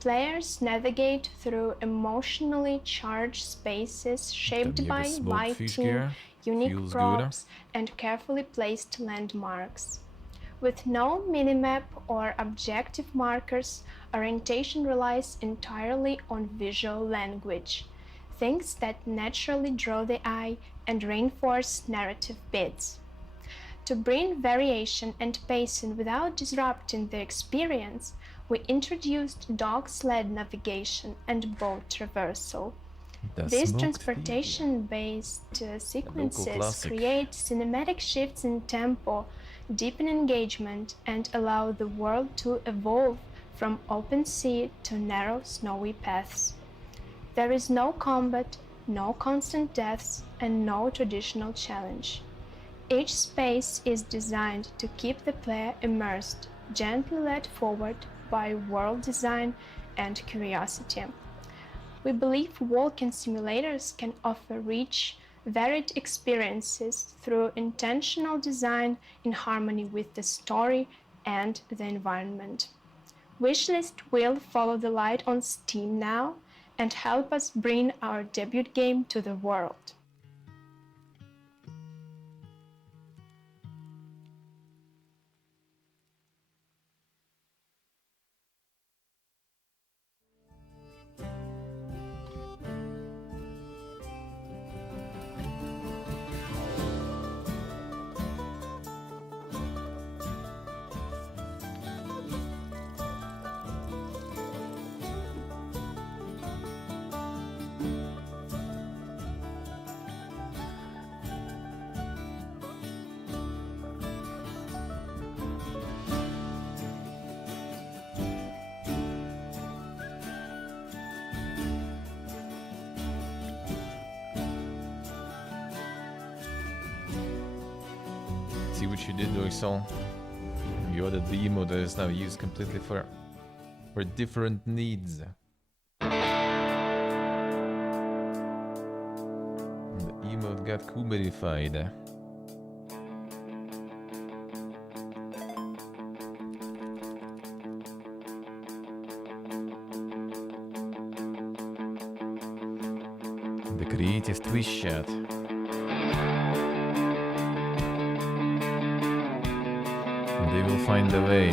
Players navigate through emotionally charged spaces shaped by lighting, unique props, and carefully placed landmarks. With no minimap or objective markers, orientation relies entirely on visual language, things that naturally draw the eye and reinforce narrative beats. To bring variation and pacing without disrupting the experience, we introduced dog-sled navigation and boat traversal. These transportation-based sequences create cinematic shifts in tempo, deepen engagement, and allow the world to evolve from open sea to narrow, snowy paths. There is no combat, no constant deaths, and no traditional challenge. Each space is designed to keep the player immersed, gently led forward by world design and curiosity. We believe walking simulators can offer rich, varied experiences through intentional design in harmony with the story and the environment. Wishlist Will Follow the Light on Steam now and help us bring our debut game to the world. See what you did, Doixon? You added the emote that is now used completely for different needs. The emote got Kuberified. The creative twist shot. They will find a way.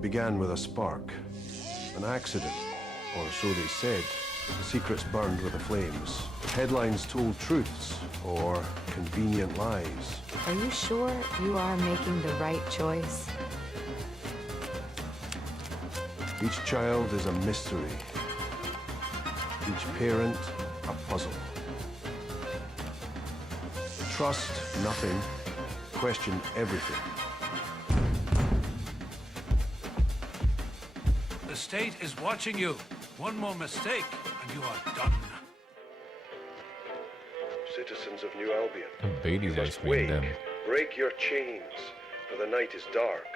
It began with a spark, an accident, or so they said. The secrets burned with the flames. Headlines told truths or convenient lies. Are you sure you are making the right choice? Each child is a mystery. Each parent a puzzle. Trust nothing, question everything. The state is watching you. One more mistake, and you are done. Citizens of New Albion, Bailey's ice cream wake, then. break your chains, for the night is dark,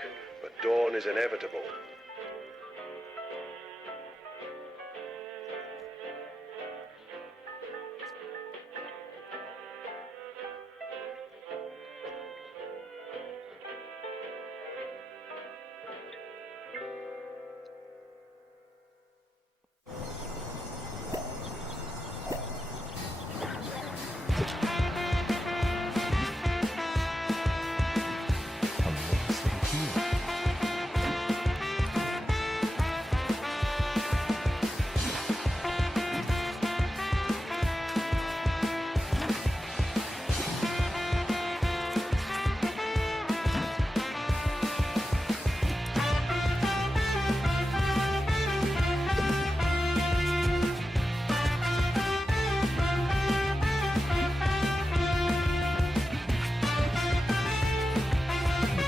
but dawn is inevitable.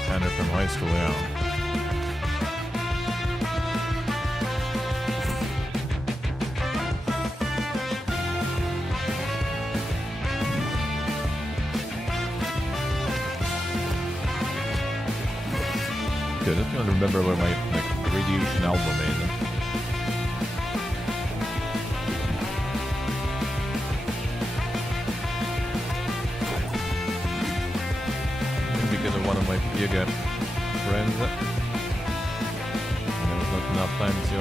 Tanner from high school, yeah. Good, I don't remember where my radiation album is. Because of one of my yoga friends. There was not enough time to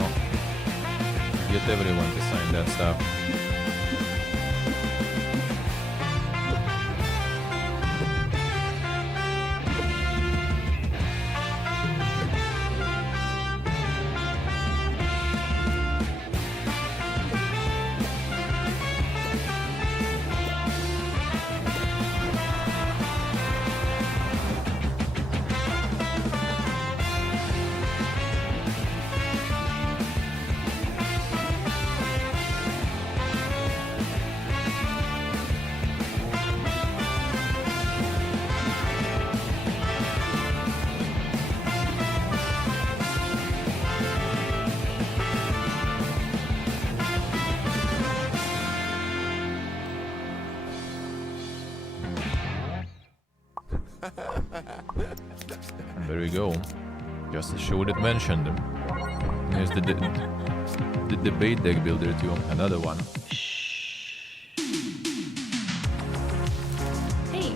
get everyone to sign that stuff. There we go. Just to show it mentioned. Here's the debate deck builder too. Another one. Hey.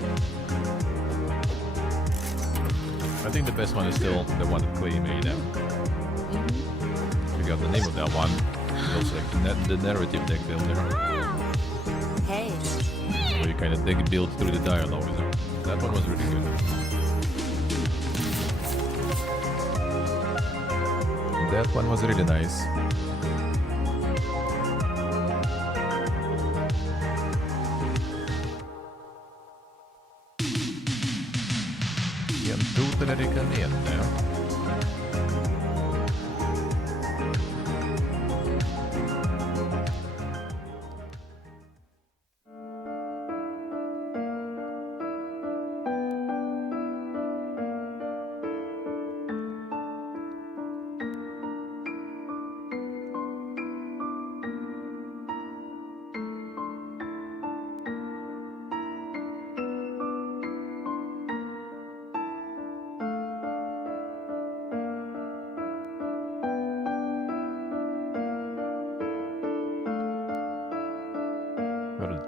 I think the best one is still the one that Clay made. Figure out the name of that one. It's also like the narrative deck builder. Hey. Where you kind of deck build through the dialogue. That one was really good. That one was really nice. Totally recommend.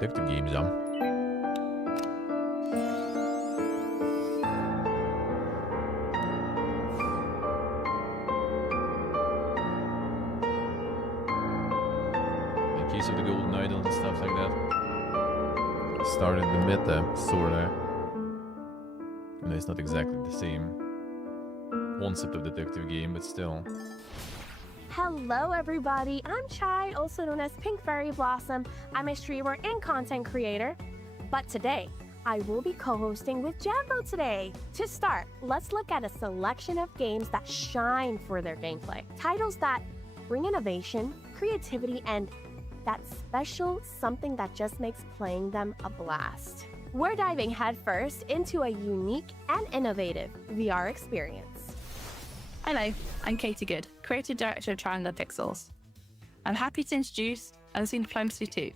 Detective games, ja. In case of the golden idols and stuff like that. Started the meta, sorta. And it's not exactly the same. concept of detective game, but still. Hello everybody, I'm Chai, also known as Pink Fairy Blossom. I'm a streamer and content creator. But today, I will be co-hosting with Jambo today. To start, let's look at a selection of games that shine for their gameplay. Titles that bring innovation, creativity, and that special something that just makes playing them a blast. We're diving headfirst into a unique and innovative VR experience. Hello, I'm Katie Good, Creative Director of Triangular Pixels. I'm happy to introduce Unseen Diplomacy 2.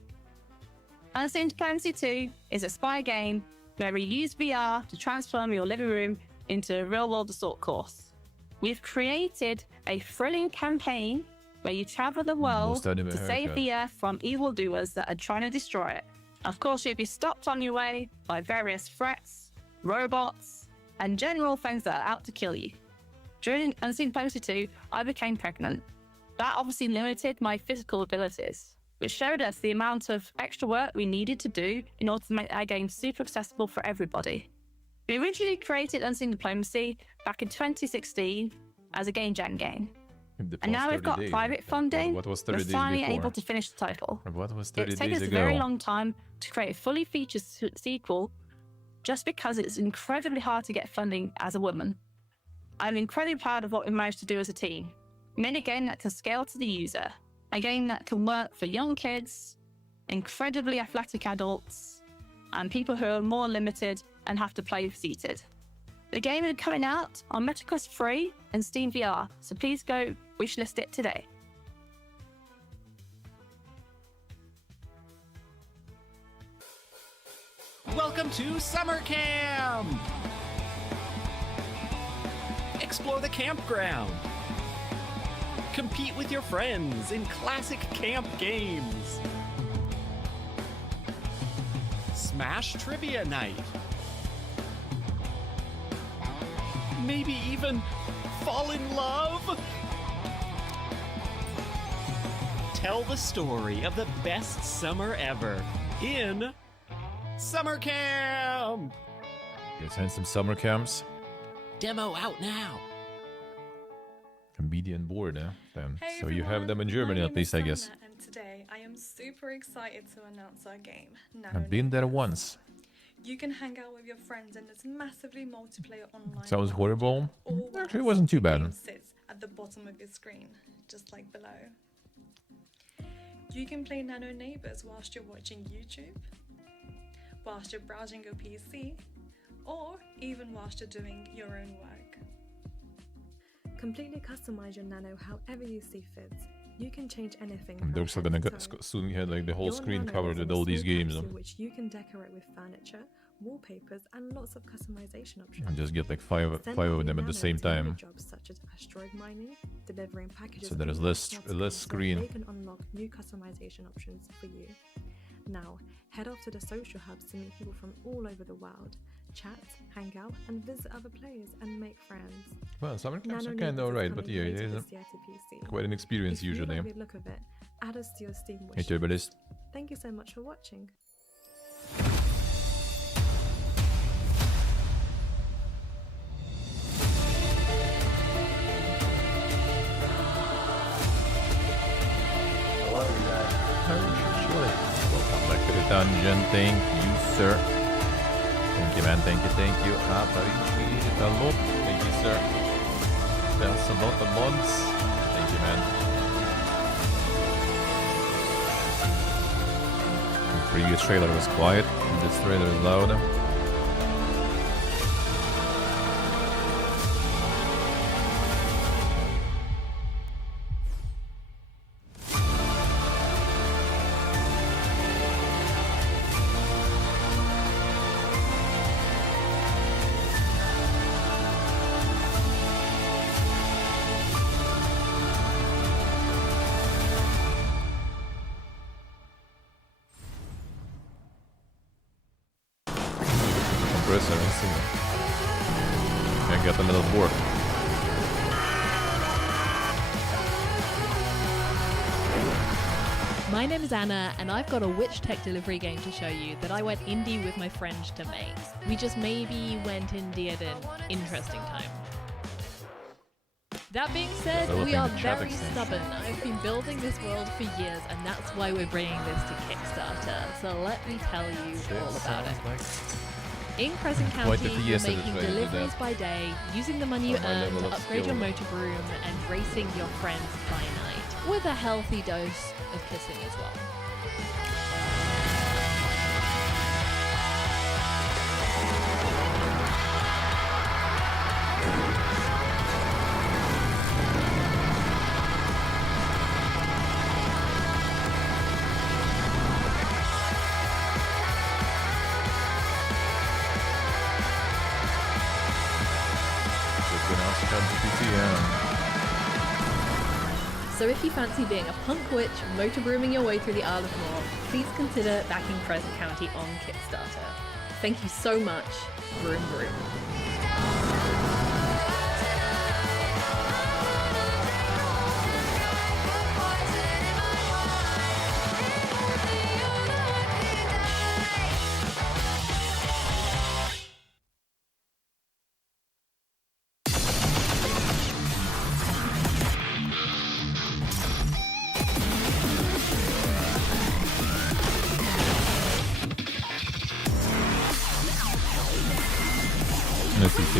Unseen Diplomacy 2 is a spy game where we use VR to transform your living room into a real-world assault course. We've created a thrilling campaign where you travel the world to save the Earth from evildoers that are trying to destroy it. Of course, you'll be stopped on your way by various threats, robots, and general things that are out to kill you. During Unseen Diplomacy 2, I became pregnant. That obviously limited my physical abilities, which showed us the amount of extra work we needed to do in order to make our game super accessible for everybody. We originally created Unseen Diplomacy back in 2016 as a game jam game. And now we've got private funding, What was 30 we're days finally before? able to finish the title. What was 30 It's taken days us ago? a very long time to create a fully featured sequel just because it's incredibly hard to get funding as a woman. I'm incredibly proud of what we managed to do as a team. We made a game that can scale to the user, a game that can work for young kids, incredibly athletic adults, and people who are more limited and have to play seated. The game is coming out on MetaQuest 3 and Steam VR, so please go wishlist it today. Welcome to Summer Camp! Explore the campground. Compete with your friends in classic camp games. Smash Trivia Night. Maybe even fall in love? Tell the story of the best summer ever in Summer Camp! You guys had some summer camps? Demo out now. Comedian board, eh? Then. Hey So you have everyone, them in my Germany name at least, is I guess. Sana, and today I am super excited to announce our game, I've been there once. You can hang out with your friends in this massively multiplayer online. Sounds horrible. All Actually, it wasn't too the game bad. sits at the bottom of your screen, just like below. You can play Nano Neighbors whilst you're watching YouTube, whilst you're browsing your PC, or even whilst you're doing your own work. Completely customize your Nano however you see fit. You can change anything. And they're also gonna soon have like the whole screen covered with all these games. Which you can decorate with furniture, wallpapers, and lots of customization options. And just get like five of them at the same time. Jobs such as asteroid mining, delivering packages. So there is less screen. They can unlock new customization options for you. Now, head off to the social hubs to meet people from all over the world. Chat, hang out, and visit other players and make friends. Well, summer camps Nano are kind of Neighbors is alright, but coming yeah, it later is this year to PC. quite an experience If you usually. like the look of it, add us to your Steam wish Hey, Turbilis. Thank you so much for watching. Welcome back to the dungeon. Thank you, sir. Thank you, man. Thank you. Aparici, hello. Thank you, sir. There's a lot of mods. Thank you, man. The previous trailer was quiet. This trailer is loud. Compressor, I see. I got a little board. My name is Anna, and I've got a Witch Tech delivery game to show you that I went indie with my friend to make. We just maybe went indie at an interesting time. That being said, we Developing are the chat very extension. stubborn. I've been building this world for years, and that's why we're bringing this to Kickstarter. So let me tell you all about it. In Crescent Quite County, the you're fiesta to making try to do deliveries that. by day, using the money you On my earn level to of upgrade your skill. motor broom, and racing your friends by night, with a healthy dose of kissing as well. So if you fancy being a punk witch, motor brooming your way through the Isle of Moor, please consider backing Crescent County on Kickstarter. Thank you so much. Broom Broom.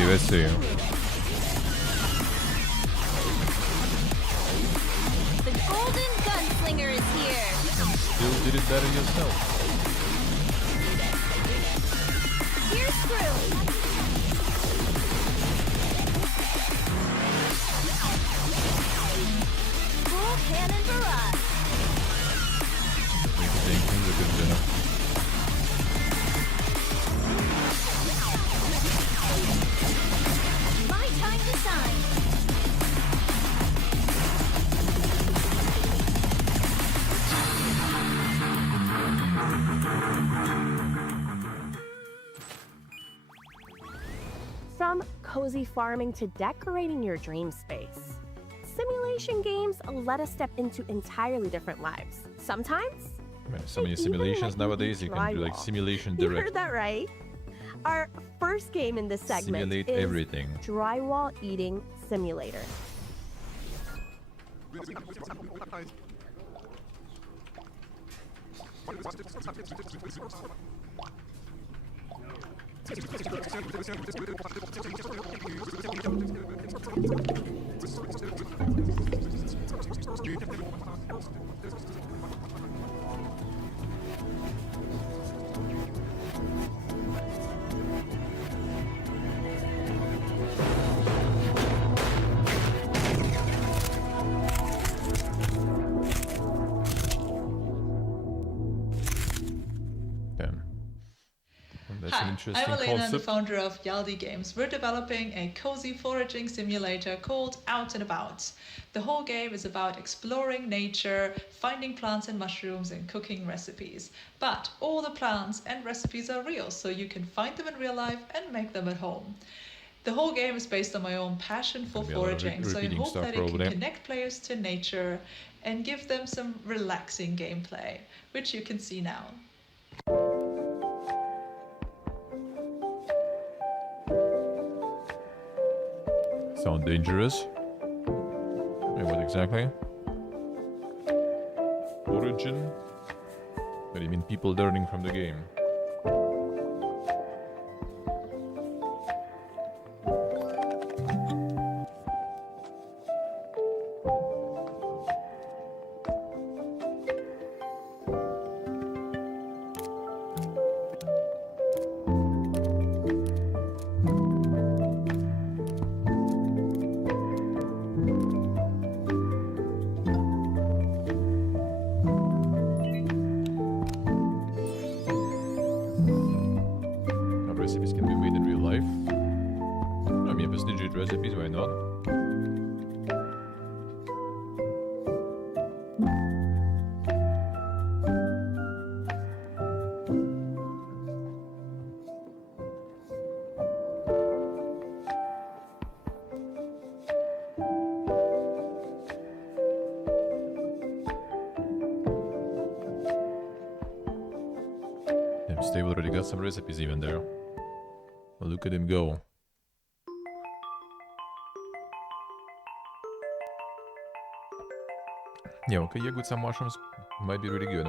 Let's see. The Golden Gunslinger is here. And still did it better yourself. Here's through. Full cannon barrage. Jenkins, a good dinner. My time to shine. From cozy farming to decorating your dream space, simulation games let us step into entirely different lives. Sometimes, Man, so many even simulations let you nowadays, you can do like drywall. simulation You direct. heard that right? Our first game in this segment Simulate is everything. Drywall Eating Simulator. Damn. That's Hi, an interesting I'm Elena, the concept. founder of Yaldi Games. We're developing a cozy foraging simulator called Out and About. The whole game is about exploring nature, finding plants and mushrooms, and cooking recipes. But all the plants and recipes are real, so you can find them in real life and make them at home. The whole game is based on my own passion for Gonna be a lot of foraging, so I repeating hope stuff that it can probably. connect players to nature and give them some relaxing gameplay, which you can see now. Sound dangerous. Wait, what exactly? Origin? What do you mean people learning from the game? How recipes can be made in real life? I mean, if it's legit recipes, why not? Damn, Stable already got some recipes even there. Well, look at him go. Yeah, okay, yeah, good. Some mushrooms might be really good.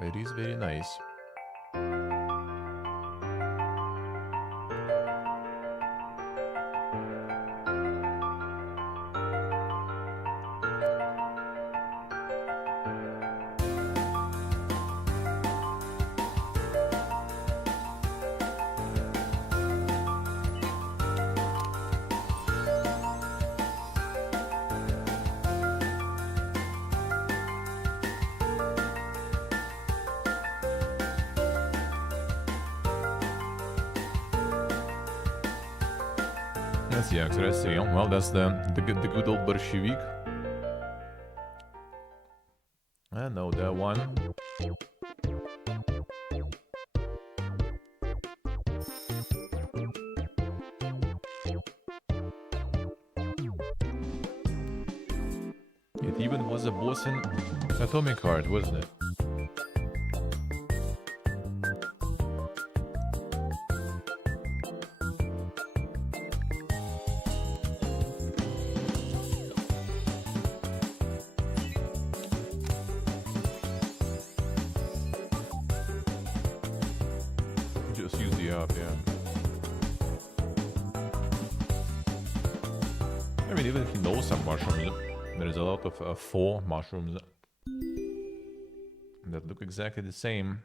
But it is very nice. That's the Exodus. Yeah, well, that's the good old Bolshevik. I know that one. It even was a boss in Atomic Heart, wasn't it? Just use the app, yeah. I mean, even if you know some mushrooms, there's a lot of 4 mushrooms that look exactly the same.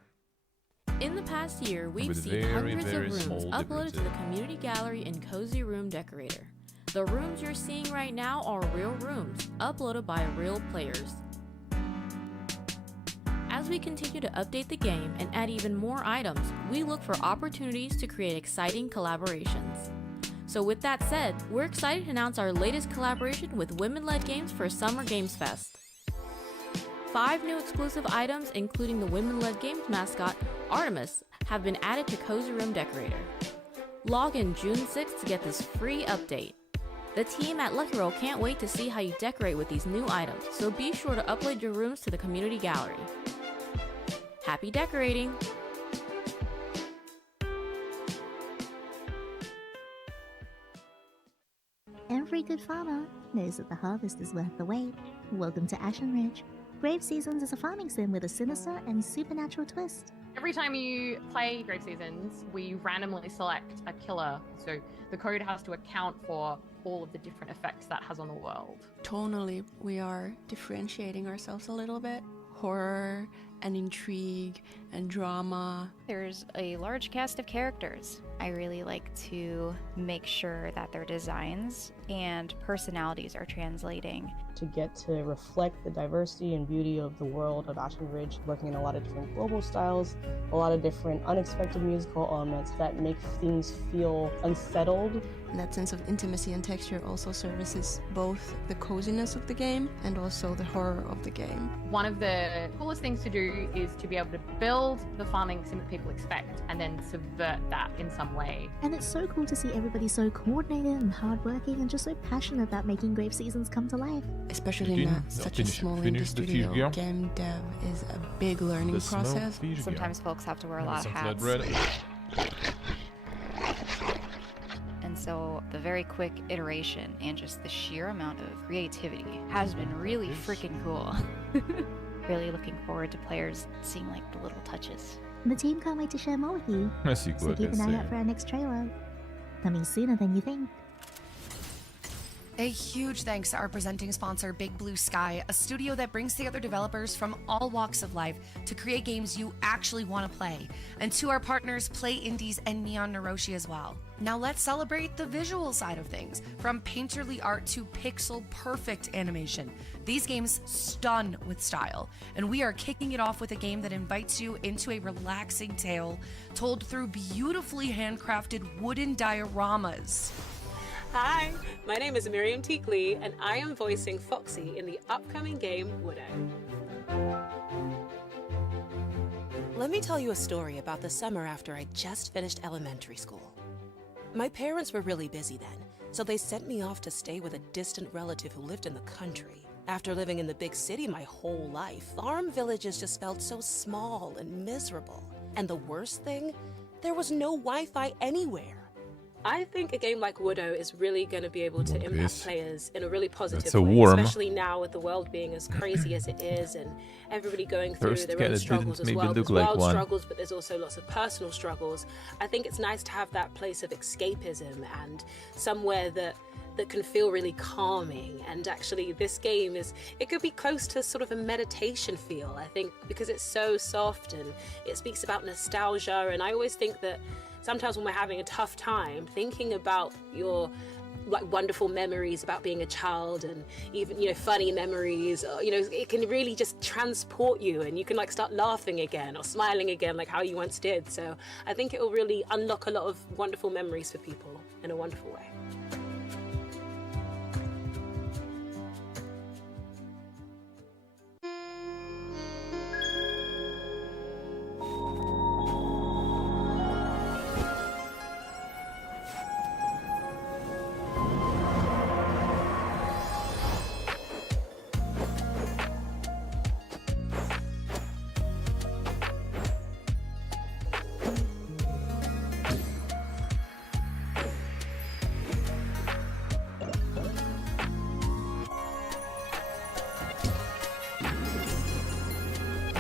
In the past year, we've With seen very, hundreds very of rooms small uploaded to the differences. community gallery in Cozy Room Decorator. The rooms you're seeing right now are real rooms, uploaded by real players. As we continue to update the game and add even more items, we look for opportunities to create exciting collaborations. So with that said, we're excited to announce our latest collaboration with Women-Led Games for Summer Games Fest. 5 new exclusive items, including the Women-Led Games mascot, Artemis, have been added to Cozy Room Decorator. Log in June 6th to get this free update. The team at Lucky Roll can't wait to see how you decorate with these new items, so be sure to upload your rooms to the community gallery. Happy decorating! Every good farmer knows that the harvest is worth the wait. Welcome to Ashen Ridge. Grave Seasons is a farming sim with a sinister and supernatural twist. Every time you play Grave Seasons, we randomly select a killer. So the code has to account for all of the different effects that has on the world. Tonally, we are differentiating ourselves a little bit. Horror and intrigue and drama. There's a large cast of characters. I really like to make sure that their designs and personalities are translating. To get to reflect the diversity and beauty of the world of Ashen Ridge, working in a lot of different global styles, a lot of different unexpected musical elements that make things feel unsettled. And that sense of intimacy and texture also services both the coziness of the game and also the horror of the game. One of the coolest things to do is to be able to build the farming sim that people expect and then subvert that in some way. And it's so cool to see everybody so coordinated and hardworking and just so passionate about making Grave Seasons come to life. Especially in such a small indie studio, game dev is a big learning process. Sometimes folks have to wear a lot of hats. And so the very quick iteration and just the sheer amount of creativity has been really freaking cool. Really looking forward to players seeing like the little touches. The team can't wait to share more with you. Merci, So keep an eye out for our next trailer. Coming sooner than you think. A huge thanks to our presenting sponsor, Big Blue Sky, a studio that brings together developers from all walks of life to create games you actually want to play. And to our partners, Play Indies and Neon Naroshi as well. Now let's celebrate the visual side of things. From painterly art to pixel perfect animation, these games stun with style. And we are kicking it off with a game that invites you into a relaxing tale told through beautifully handcrafted wooden dioramas. Hi, my name is Miriam Teakley, and I am voicing Foxy in the upcoming game Widow. Let me tell you a story about the summer after I just finished elementary school. My parents were really busy then, so they sent me off to stay with a distant relative who lived in the country. After living in the big city my whole life, farm villages just felt so small and miserable. And the worst thing, there was no Wi-Fi anywhere. I think a game like Widow is really going to be able to impact Yes. players in a really positive That's a way, worm. especially now with the world being as crazy as it is and everybody going through First their kinda own didn't struggles as maybe well. look There's like wild one. struggles, but there's also lots of personal struggles. I think it's nice to have that place of escapism and somewhere that can feel really calming. And actually this game it could be close to sort of a meditation feel, I think, because it's so soft and it speaks about nostalgia. And I always think that sometimes when we're having a tough time, thinking about your like wonderful memories about being a child and even, you know, funny memories, or, you know, it can really just transport you and you can like start laughing again or smiling again like how you once did. So I think it will really unlock a lot of wonderful memories for people in a wonderful way.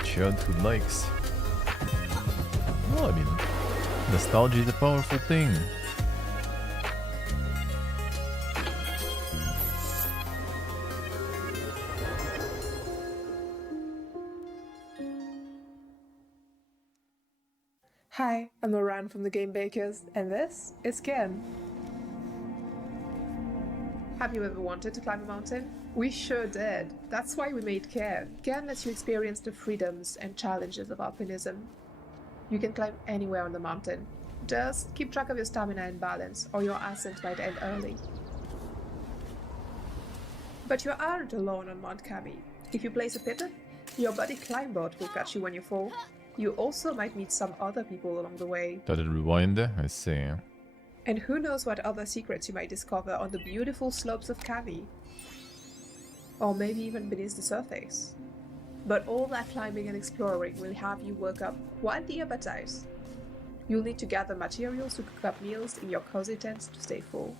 Childhood likes. Well, I mean, nostalgia is a powerful thing. Hi, I'm Moran from the Game Bakers, and this is Ken. Have you ever wanted to climb a mountain? We sure did. That's why we made Cairn. Cairn lets you experience the freedoms and challenges of alpinism. You can climb anywhere on the mountain. Just keep track of your stamina and balance, or your ascent might end early. But you aren't alone on Mount Kami. If you place a pivot, your buddy Climbot will catch you when you fall. You also might meet some other people along the way. Did it rewind? I see. And who knows what other secrets you might discover on the beautiful slopes of Kami. Or maybe even beneath the surface. But all that climbing and exploring will have you work up quite the appetite. You'll need to gather materials to cook up meals in your cozy tents to stay full.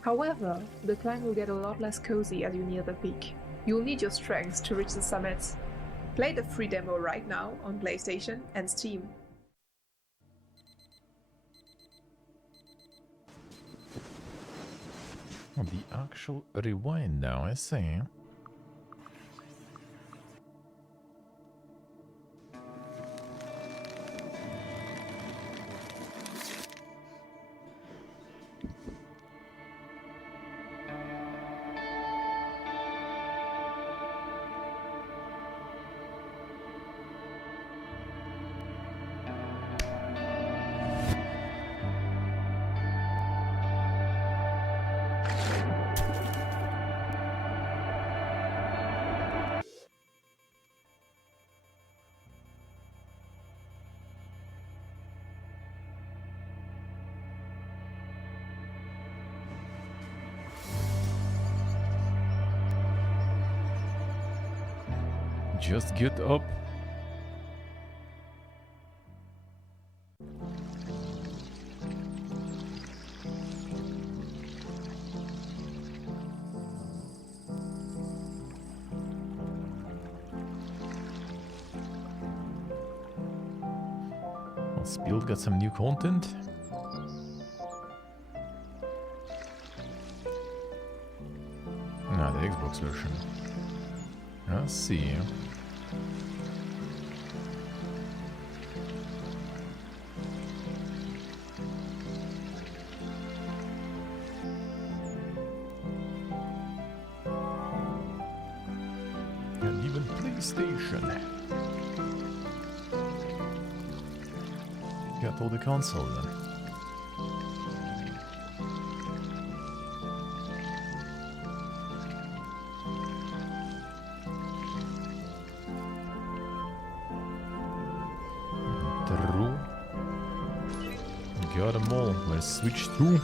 However, the climb will get a lot less cozy as you near the peak. You'll need your strength to reach the summit. Play the free demo right now on PlayStation and Steam. Oh, the actual rewind now, I see. Just get up. Well, Spiel got some new content. The Xbox version. I see. And even PlayStation. Got all the console then. Got them all. Where's Switch 2?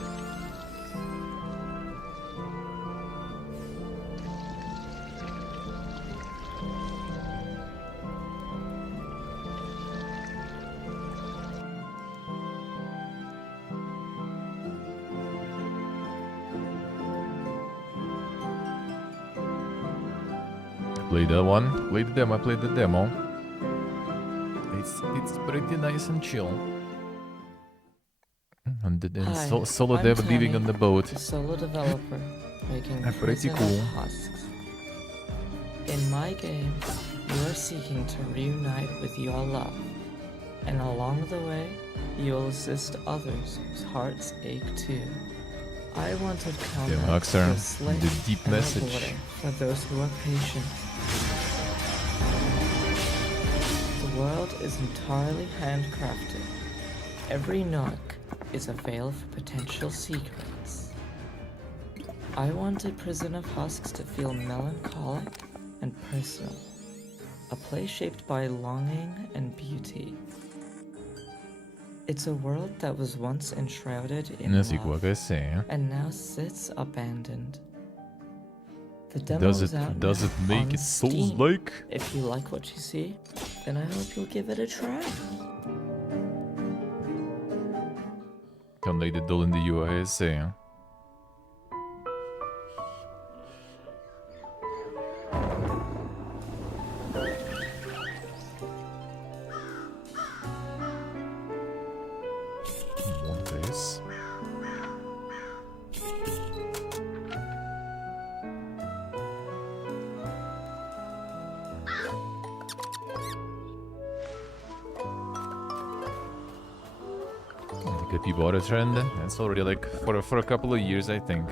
Play that one. Play the demo. I played the demo. It's pretty nice and chill. And Hi, solo I'm dev Tammy, living on the boat. a solo developer making Pretty Prison cool. of Husks. In my game, you are seeking to reunite with your love, and along the way, you'll assist others whose hearts ache too. I wanted Damn, combat Rockstar, to slay the deep and message. rewarding for those who are patient. The world is entirely handcrafted. Every nook is a veil for potential secrets. I wanted Prison of Husks to feel melancholic and personal, a place shaped by longing and beauty. It's a world that was once enshrouded in Assim, love, que é and now sits abandoned. The demo Does is it out does now it make on it Steam. Souls-like? If you like what you see, then I hope you'll give it a try. Kan lei dol in the USA. Want this? Good people auto trend. That's already like for a couple of years, I think.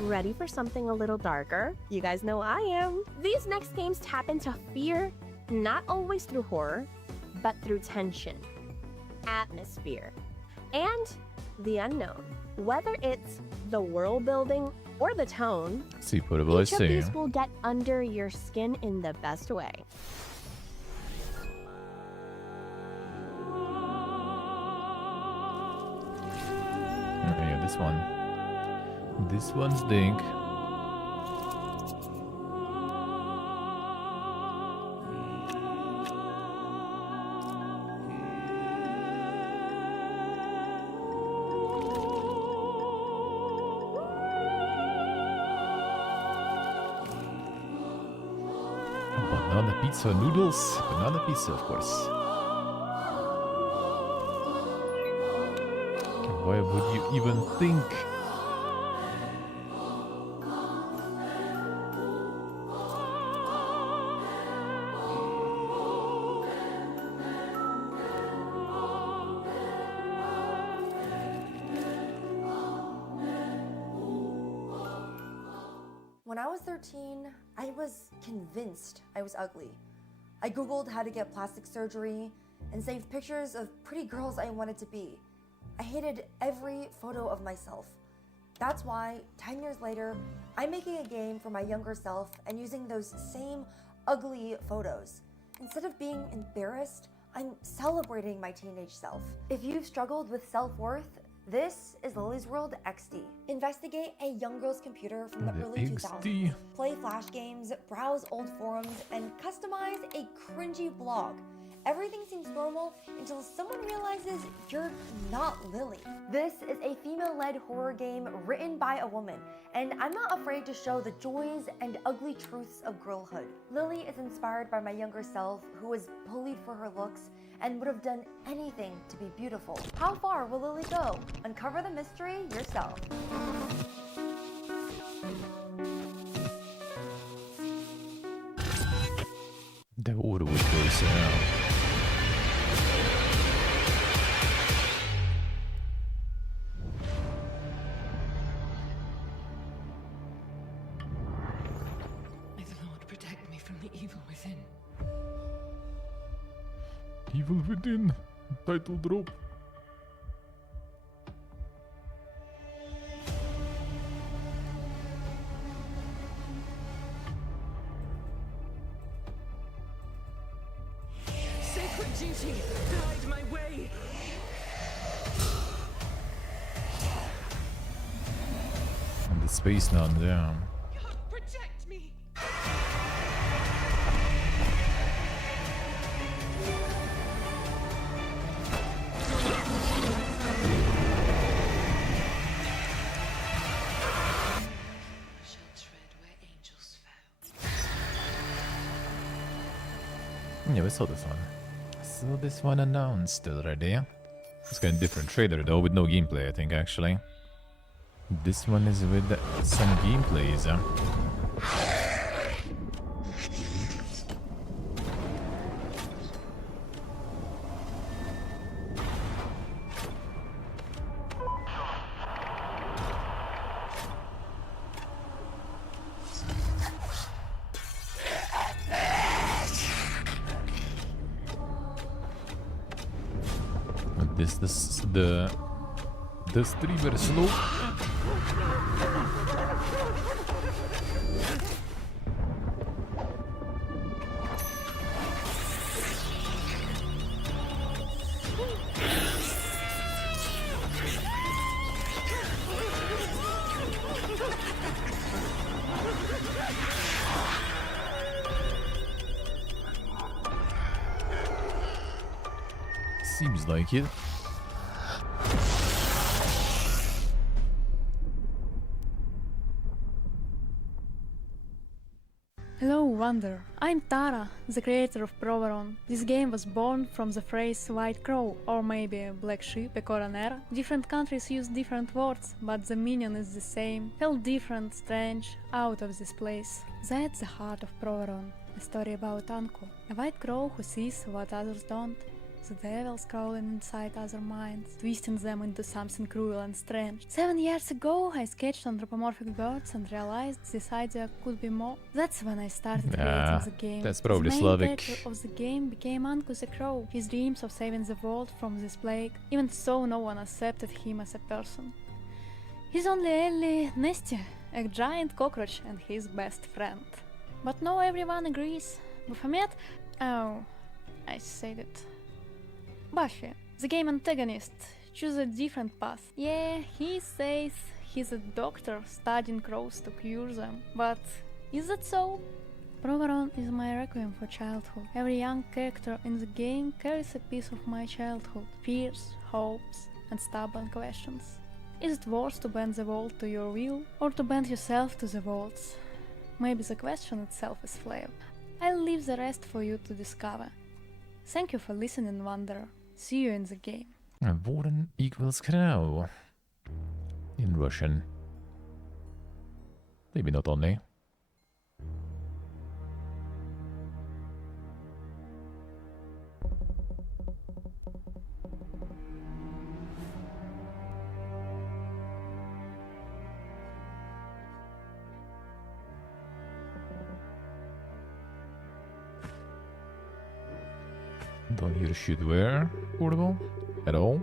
Ready for something a little darker? You guys know I am. These next games tap into fear, not always through horror, but through tension, atmosphere, and the unknown. Whether it's the world building or the tone, Sì, potrebbe each of essere. these will get under your skin in the best way. Yeah, this one. This one's dink. Banana pizza noodles. Banana pizza, of course. Why would you even think? When I was 13, I was convinced I was ugly. I googled how to get plastic surgery and saved pictures of pretty girls I wanted to be. I hated every photo of myself. That's why, 10 years later, I'm making a game for my younger self and using those same ugly photos. Instead of being embarrassed, I'm celebrating my teenage self. If you've struggled with self-worth, this is Lily's World XD. Investigate a young girl's computer from the early 2000s. Play flash games, browse old forums, and customize a cringy blog. Everything seems normal until someone realizes you're not Lily. This is a female-led horror game written by a woman, and I'm not afraid to show the joys and ugly truths of girlhood. Lily is inspired by my younger self, who was bullied for her looks and would have done anything to be beautiful. How far will Lily go? Uncover the mystery yourself. Det vore väl crazy now. May the Lord protect me from the evil within. Evil Within. Title drop. Sacred duty. Guide my way. And the Space Nun, yeah. Protect me. Yeah, we saw this one. Saw this one announced already. It's got a different trailer though, with no gameplay, I think, actually. This one is with some gameplays. This the streamer slow. Seems like it. Hello, Wonder. I'm Tara, the creator of Proveron. This game was born from the phrase white crow, or maybe black sheep, a coroner. Different countries use different words, but the meaning is the same. Felt different, strange, out of this place. That's the heart of Proveron, a story about Anko, a white crow who sees what others don't. The devils crawling inside other minds, twisting them into something cruel and strange. 7 years ago, I sketched anthropomorphic birds and realized this idea could be more. That's when I started creating the game. That's probably the main Slavic. character of the game became Anko the Crow. His dreams of saving the world from this plague, even so no one accepted him as a person. He's only Ellie Nesty, a giant cockroach and his best friend. But not everyone agrees. Baphomet? Oh, I said it. Buffy, the game antagonist, choose a different path. Yeah, he says he's a doctor studying crows to cure them, but is that so? Proveron is my requiem for childhood. Every young character in the game carries a piece of my childhood, fears, hopes, and stubborn questions. Is it worth to bend the world to your will, or to bend yourself to the world's? Maybe the question itself is flawed. I'll leave the rest for you to discover. Thank you for listening, Wanderer. See you in the game. Warden equals crow. In Russian. Maybe not only. Don't hear shit where, portable, at all.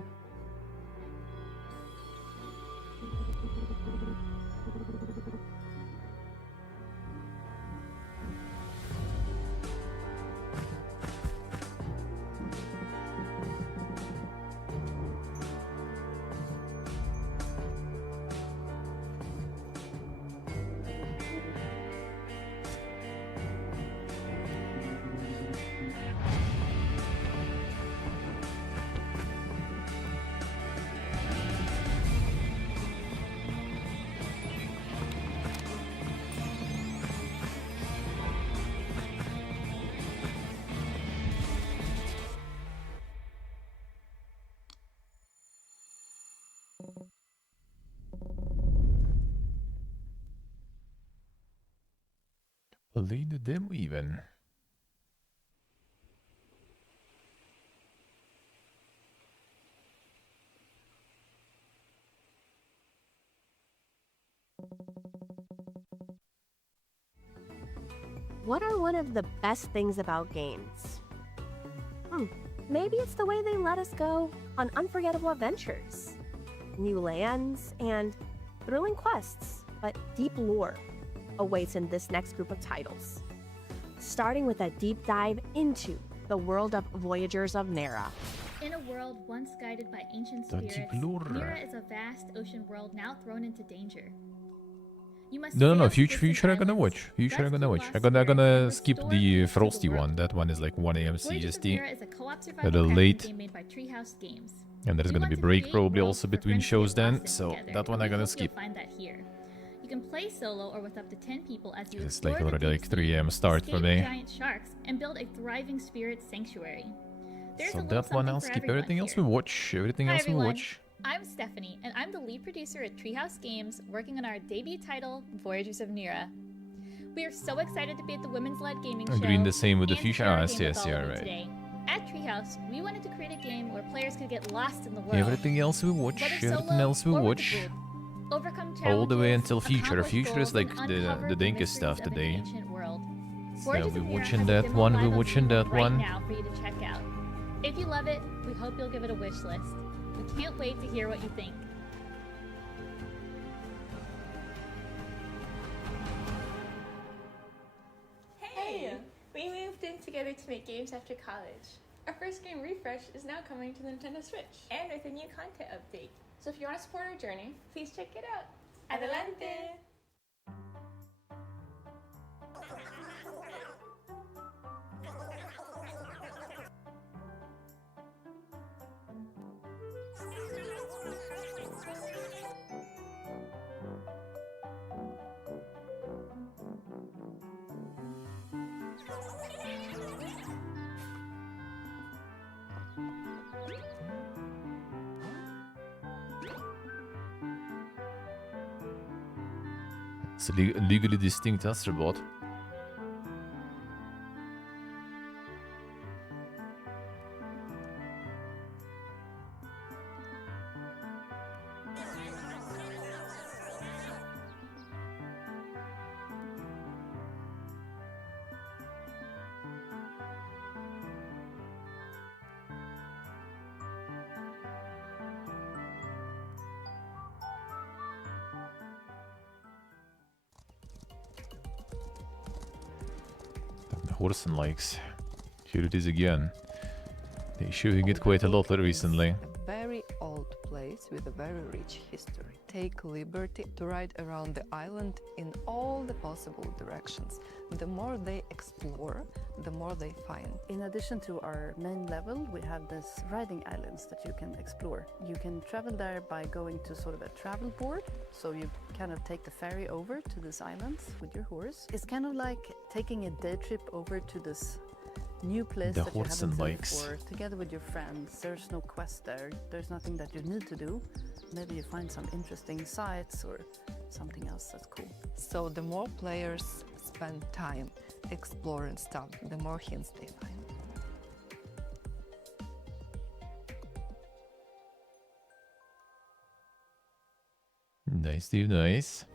Play the demo even. What are one of the best things about games? Maybe it's the way they let us go on unforgettable adventures, new lands, and thrilling quests, but deep lore awaits in this next group of titles. Starting with a deep dive into the world of Voyagers of Nera. In a world once guided by ancient Dirty spirits, blur. Nera is a vast ocean world now thrown into danger. You must No, sail to future distant I'm gonna islands, watch. Future I'm gonna watch. rescue I'm lost gonna spirits, skip and the restore frosty peace to the one. world. That one is like 1 a.m. Voyagers of CST. Nera is a co-op A survival little crafting late. game made by Treehouse Games. And there's We gonna want be to break create probably worlds also for between friends to shows get lost then, in so together, that one and I'm we gonna hope skip. You'll find that here. You can play solo or with up to 10 people as you It's explore like the already deep like sea, 3 a.m. start for escape me. giant sharks, and build a thriving spirit sanctuary. There's a So little that one something I'll for skip. everyone Everything else here. we watch. Everything Hi else we everyone, watch. I'm Stephanie, and I'm the lead producer at Treehouse Games, working on our debut title, Voyagers of Nera. We are so excited to be at the Women's Led Gaming Show. Agreeing the same with the and to future. share our Ah, game yes, with all yeah, of you right. today. At Treehouse, we wanted to create a game where players could get lost in the world. Everything else we watch. Whether Everything solo else we or with a watch. group. Overcome All the way challenges, until future. accomplish Future is goals, like and the uncover dankest mysteries stuff of an today. ancient world. So Voyagers we're of Nera watching has a that demo one. live We're on watching Steam that right one. now for you to check out. If you love it, we hope you'll give it a wish list. We can't wait to hear what you think. Hey! We moved in together to make games after college. Our first game, Refresh, is now coming to the Nintendo Switch, and with a new content update. So if you want to support our journey, please check it out. Adelante! It's a legally distinct astrobot. Wholesome likes. Here it is again. They're showing it quite a lot recently. Very old place with a very rich history. Take liberty to ride around the island in all the possible directions. The more they explore, the more they find. In addition to our main level, we have these riding islands that you can explore. You can travel there by going to sort of a travel board, so you kind of take the ferry over to these islands with your horse. It's kind of like taking a day trip over to this new place The that you Wholesome haven't been likes. before, together with your friends. There's no quest there. There's nothing that you need to do. Maybe you find some interesting sights or something else that's cool. So the more players spend time exploring stuff, the more hints they find. Nice, dude, nice.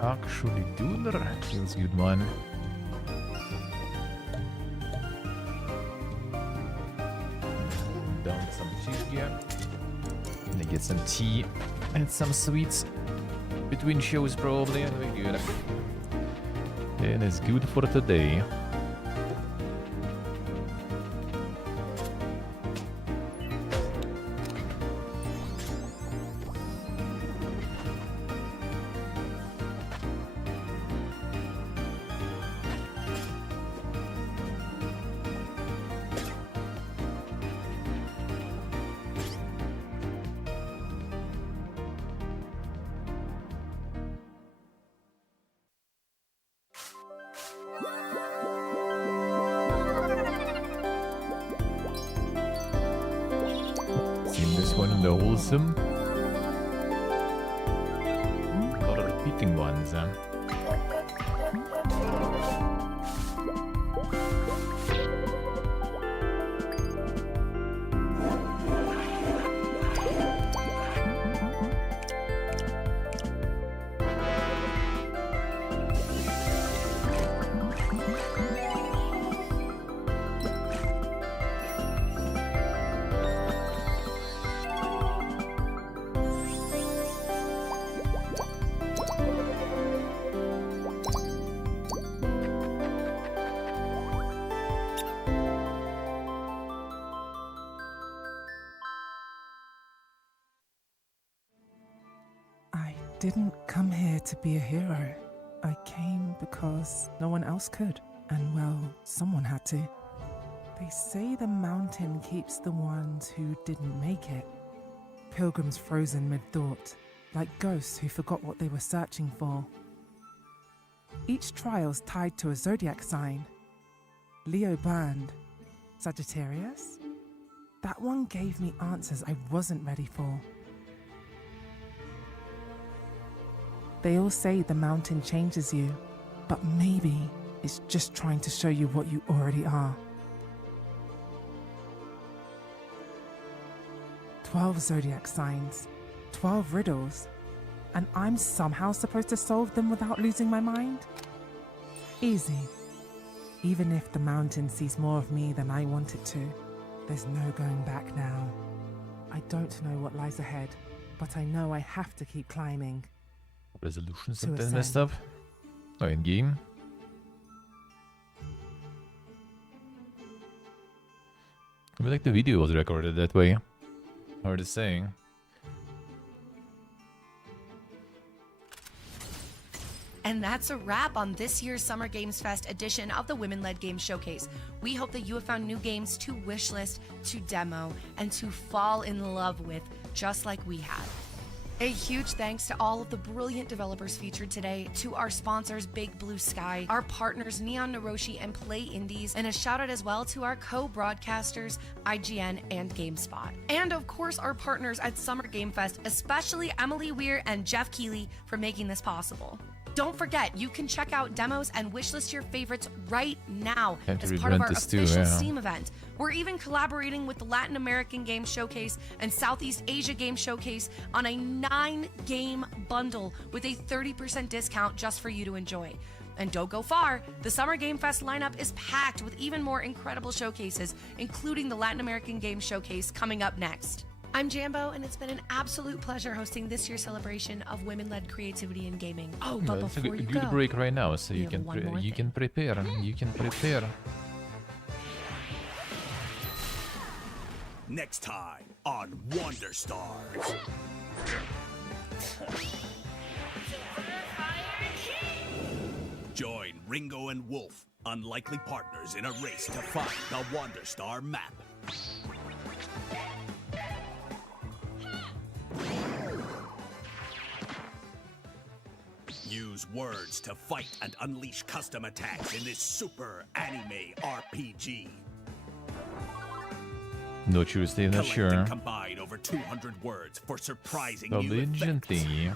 Actually, dude, feels good, man. Down some cheese here. Gonna get some tea and some sweets between shows, probably. And we're good. And it's good for today. Seen this one in the Wholesome. A lot of repeating ones. didn't come here to be a hero. I came because no one else could. And well, someone had to. They say the mountain keeps the ones who didn't make it. Pilgrims frozen mid-thought, like ghosts who forgot what they were searching for. Each trial's tied to a zodiac sign. Leo burned. Sagittarius? That one gave me answers I wasn't ready for. They all say the mountain changes you, but maybe it's just trying to show you what you already are. 12 zodiac signs, 12 riddles, and I'm somehow supposed to solve them without losing my mind? Easy. Even if the mountain sees more of me than I want it to, there's no going back now. I don't know what lies ahead, but I know I have to keep climbing. Resolutions To something messed ascend. up. Oh, in game. I feel like the video was recorded that way. Hard to say. And that's a wrap on this year's Summer Games Fest edition of the Women-Led Games Showcase. We hope that you have found new games to wishlist, to demo, and to fall in love with, just like we have. A huge thanks to all of the brilliant developers featured today, to our sponsors Big Blue Sky, our partners Neon Naroshi and Play Indies, and a shout out as well to our co-broadcasters IGN and GameSpot. And of course our partners at Summer Game Fest, especially Emily Weir and Jeff Keeley for making this possible. Don't forget, you can check out demos and wishlist your favorites right now Time to as part of our rebrand this too, official yeah. Steam event. We're even collaborating with the Latin American Game Showcase and Southeast Asia Game Showcase on a 9-game bundle with a 30% discount just for you to enjoy. And don't go far, the Summer Game Fest lineup is packed with even more incredible showcases, including the Latin American Game Showcase coming up next. I'm Jambo, and it's been an absolute pleasure hosting this year's celebration of women-led creativity in gaming. Oh, but Well, it's a before good, you good go, break right now, so we you have can one more you thing. can prepare. You can prepare. Next time on Wonder Stars. Join Ringo and Wolf, unlikely partners in a race to find the Wonder Star map. Use words to fight and unleash custom attacks in this super anime RPG. No Tuesday, not Collect sure. and combine over 200 words for surprising The new legend effects. thingy.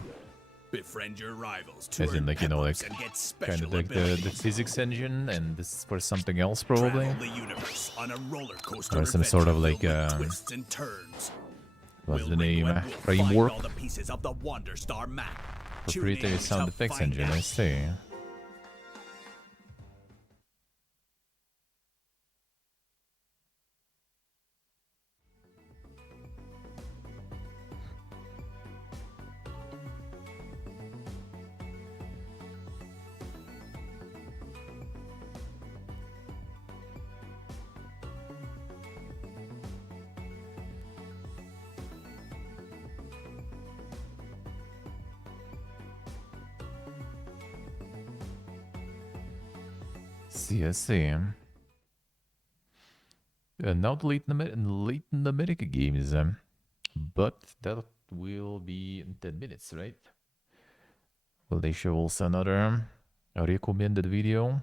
Befriend your rivals to As in, earn like, you know, like, pep-ups and get kind special of like the abilities. physics engine, and this is for something else, probably. Travel the universe on a roller coaster Or some sort of adventure like, filled with twists and turns. what's the Will name? Ringo and Wolf Framework? find all the pieces of the Wonder Star map. Tune Proprietary in sound to effects find engine, I out. see. See, I see. Now the late in America games, but that will be in 10 minutes, right? Will they show also another recommended video?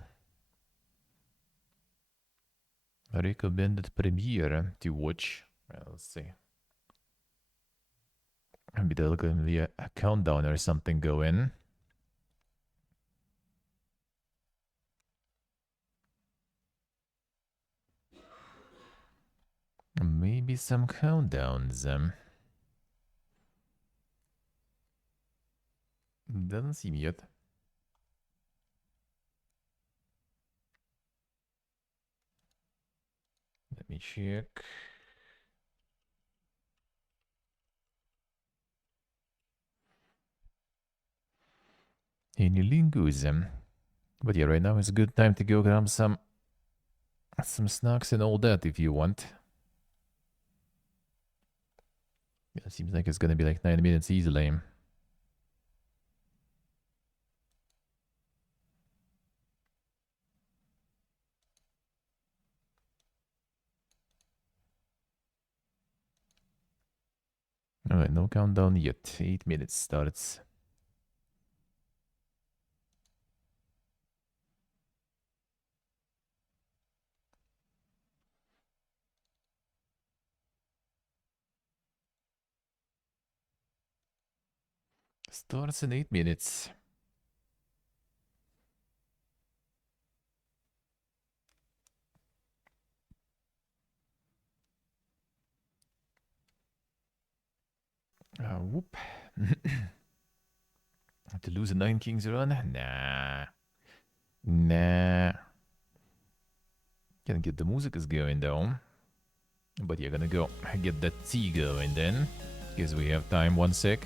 A recommended premiere to watch. Well, let's see. Maybe there's going to be a countdown or something going. Maybe some countdowns. Doesn't seem yet. Let me check. Any lingos. But yeah, right now is a good time to go grab some snacks and all that if you want. Yeah, seems like it's gonna be like 9 minutes easily. Alright, no countdown yet. 8 minutes starts. Starts in 8 minutes. Whoop. To lose a 9 Kings run? Nah. Nah. Can get the music is going though. But you're gonna go get that tea going then. Because we have time, 1 sec.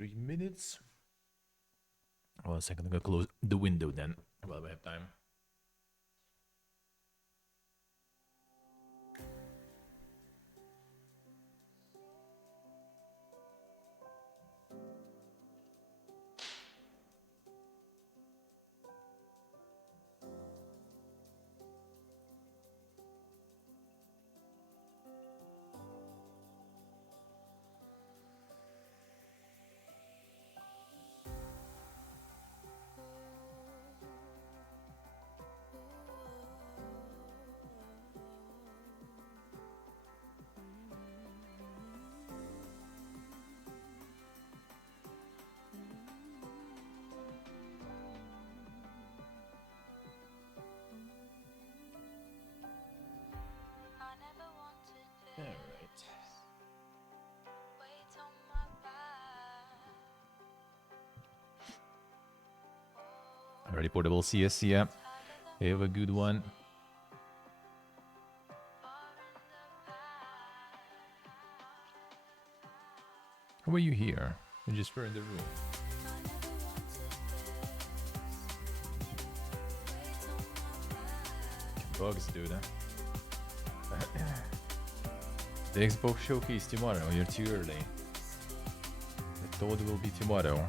3 minutes. Well, a second, I'm gonna close the window then while we have time. Already portable CS, yeah. We have a good one. How are you here? You just were in the room. Bugs, dude. The Xbox showcase tomorrow. You're too early. I thought it will be tomorrow.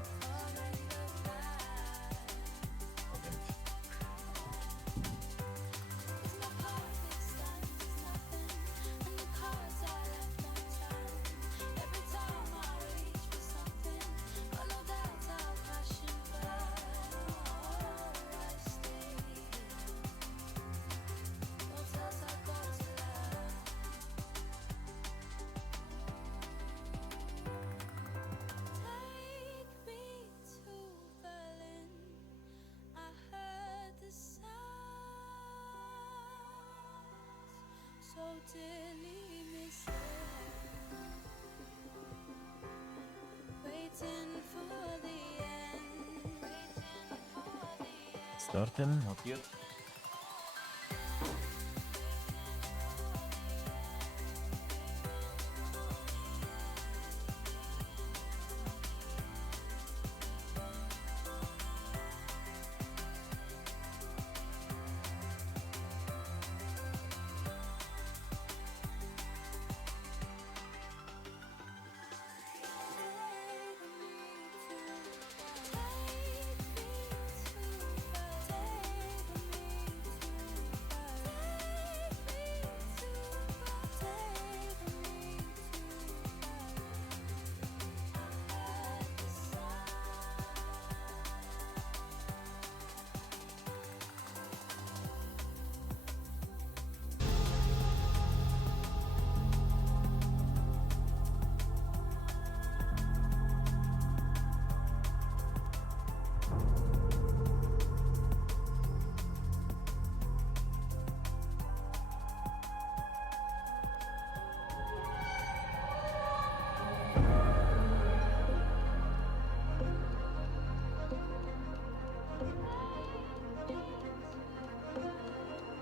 Starting, not yet.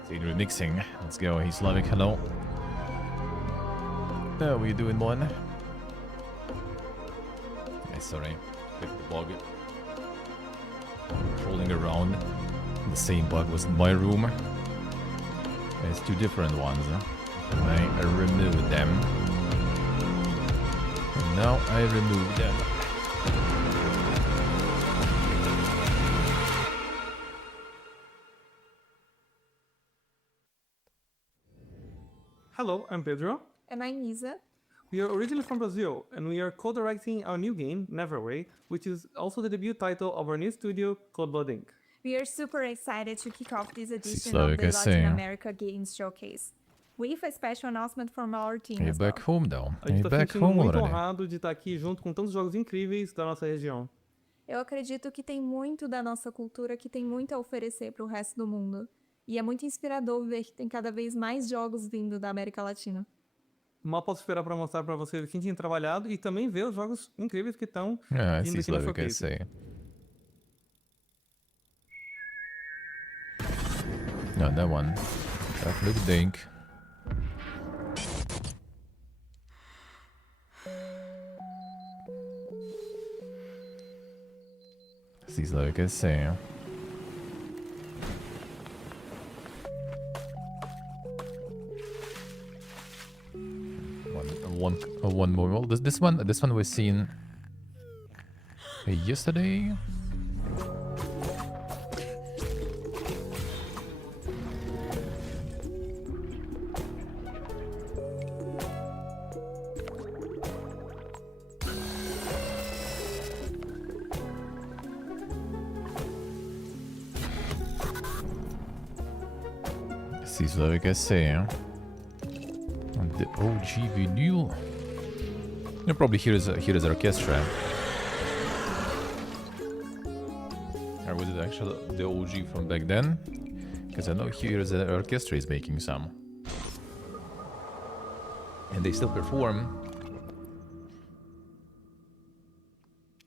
Remixing. Let's go. He's Slavic. Hello. How are you doing, one? Sorry. Picked the bug. Rolling around. The same bug was in my room. It's two different ones. I removed them. And now I remove them. Hello, I'm Pedro. And I'm Isa. We are originally from Brazil, and we are co-directing our new game, Neverway, which is also the debut title of our new studio, Cold Blood Inc. We are super excited to kick off this edition So of you the can Latin say. America Games Showcase, with a special announcement from our team You're as back well. home, though. A gente You're tá back sentindo home muito already. honrado de estar aqui junto com tantos jogos incríveis da nossa região. Eu acredito que tem muito da nossa cultura que tem muito a oferecer para o resto do mundo. E é muito inspirador ver que tem cada vez mais jogos vindo da América Latina. Mal posso esperar para mostrar para vocês quem tinha trabalhado e também ver os jogos incríveis que estão Yeah, I vindo see aqui no Slavic, I showcase. see. No, that one. That looked dink. Sí, es lo que sé. One more. Well, this one was seen yesterday. Sí, es lo que sé. The OG vinyl. You probably hear his orchestra. Or was it actually the OG from back then? Because I know here's the orchestra is making some. And they still perform.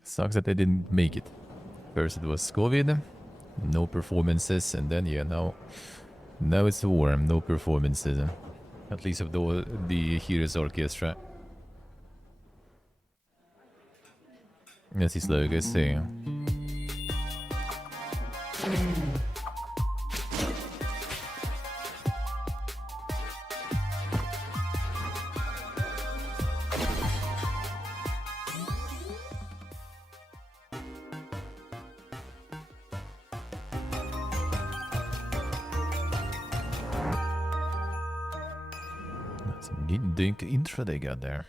Sucks that they didn't make it. First it was COVID, no performances, and then yeah, now it's war, no performances. At least of the Heroes Orchestra. Así es lo que sé. Dink intro they got there.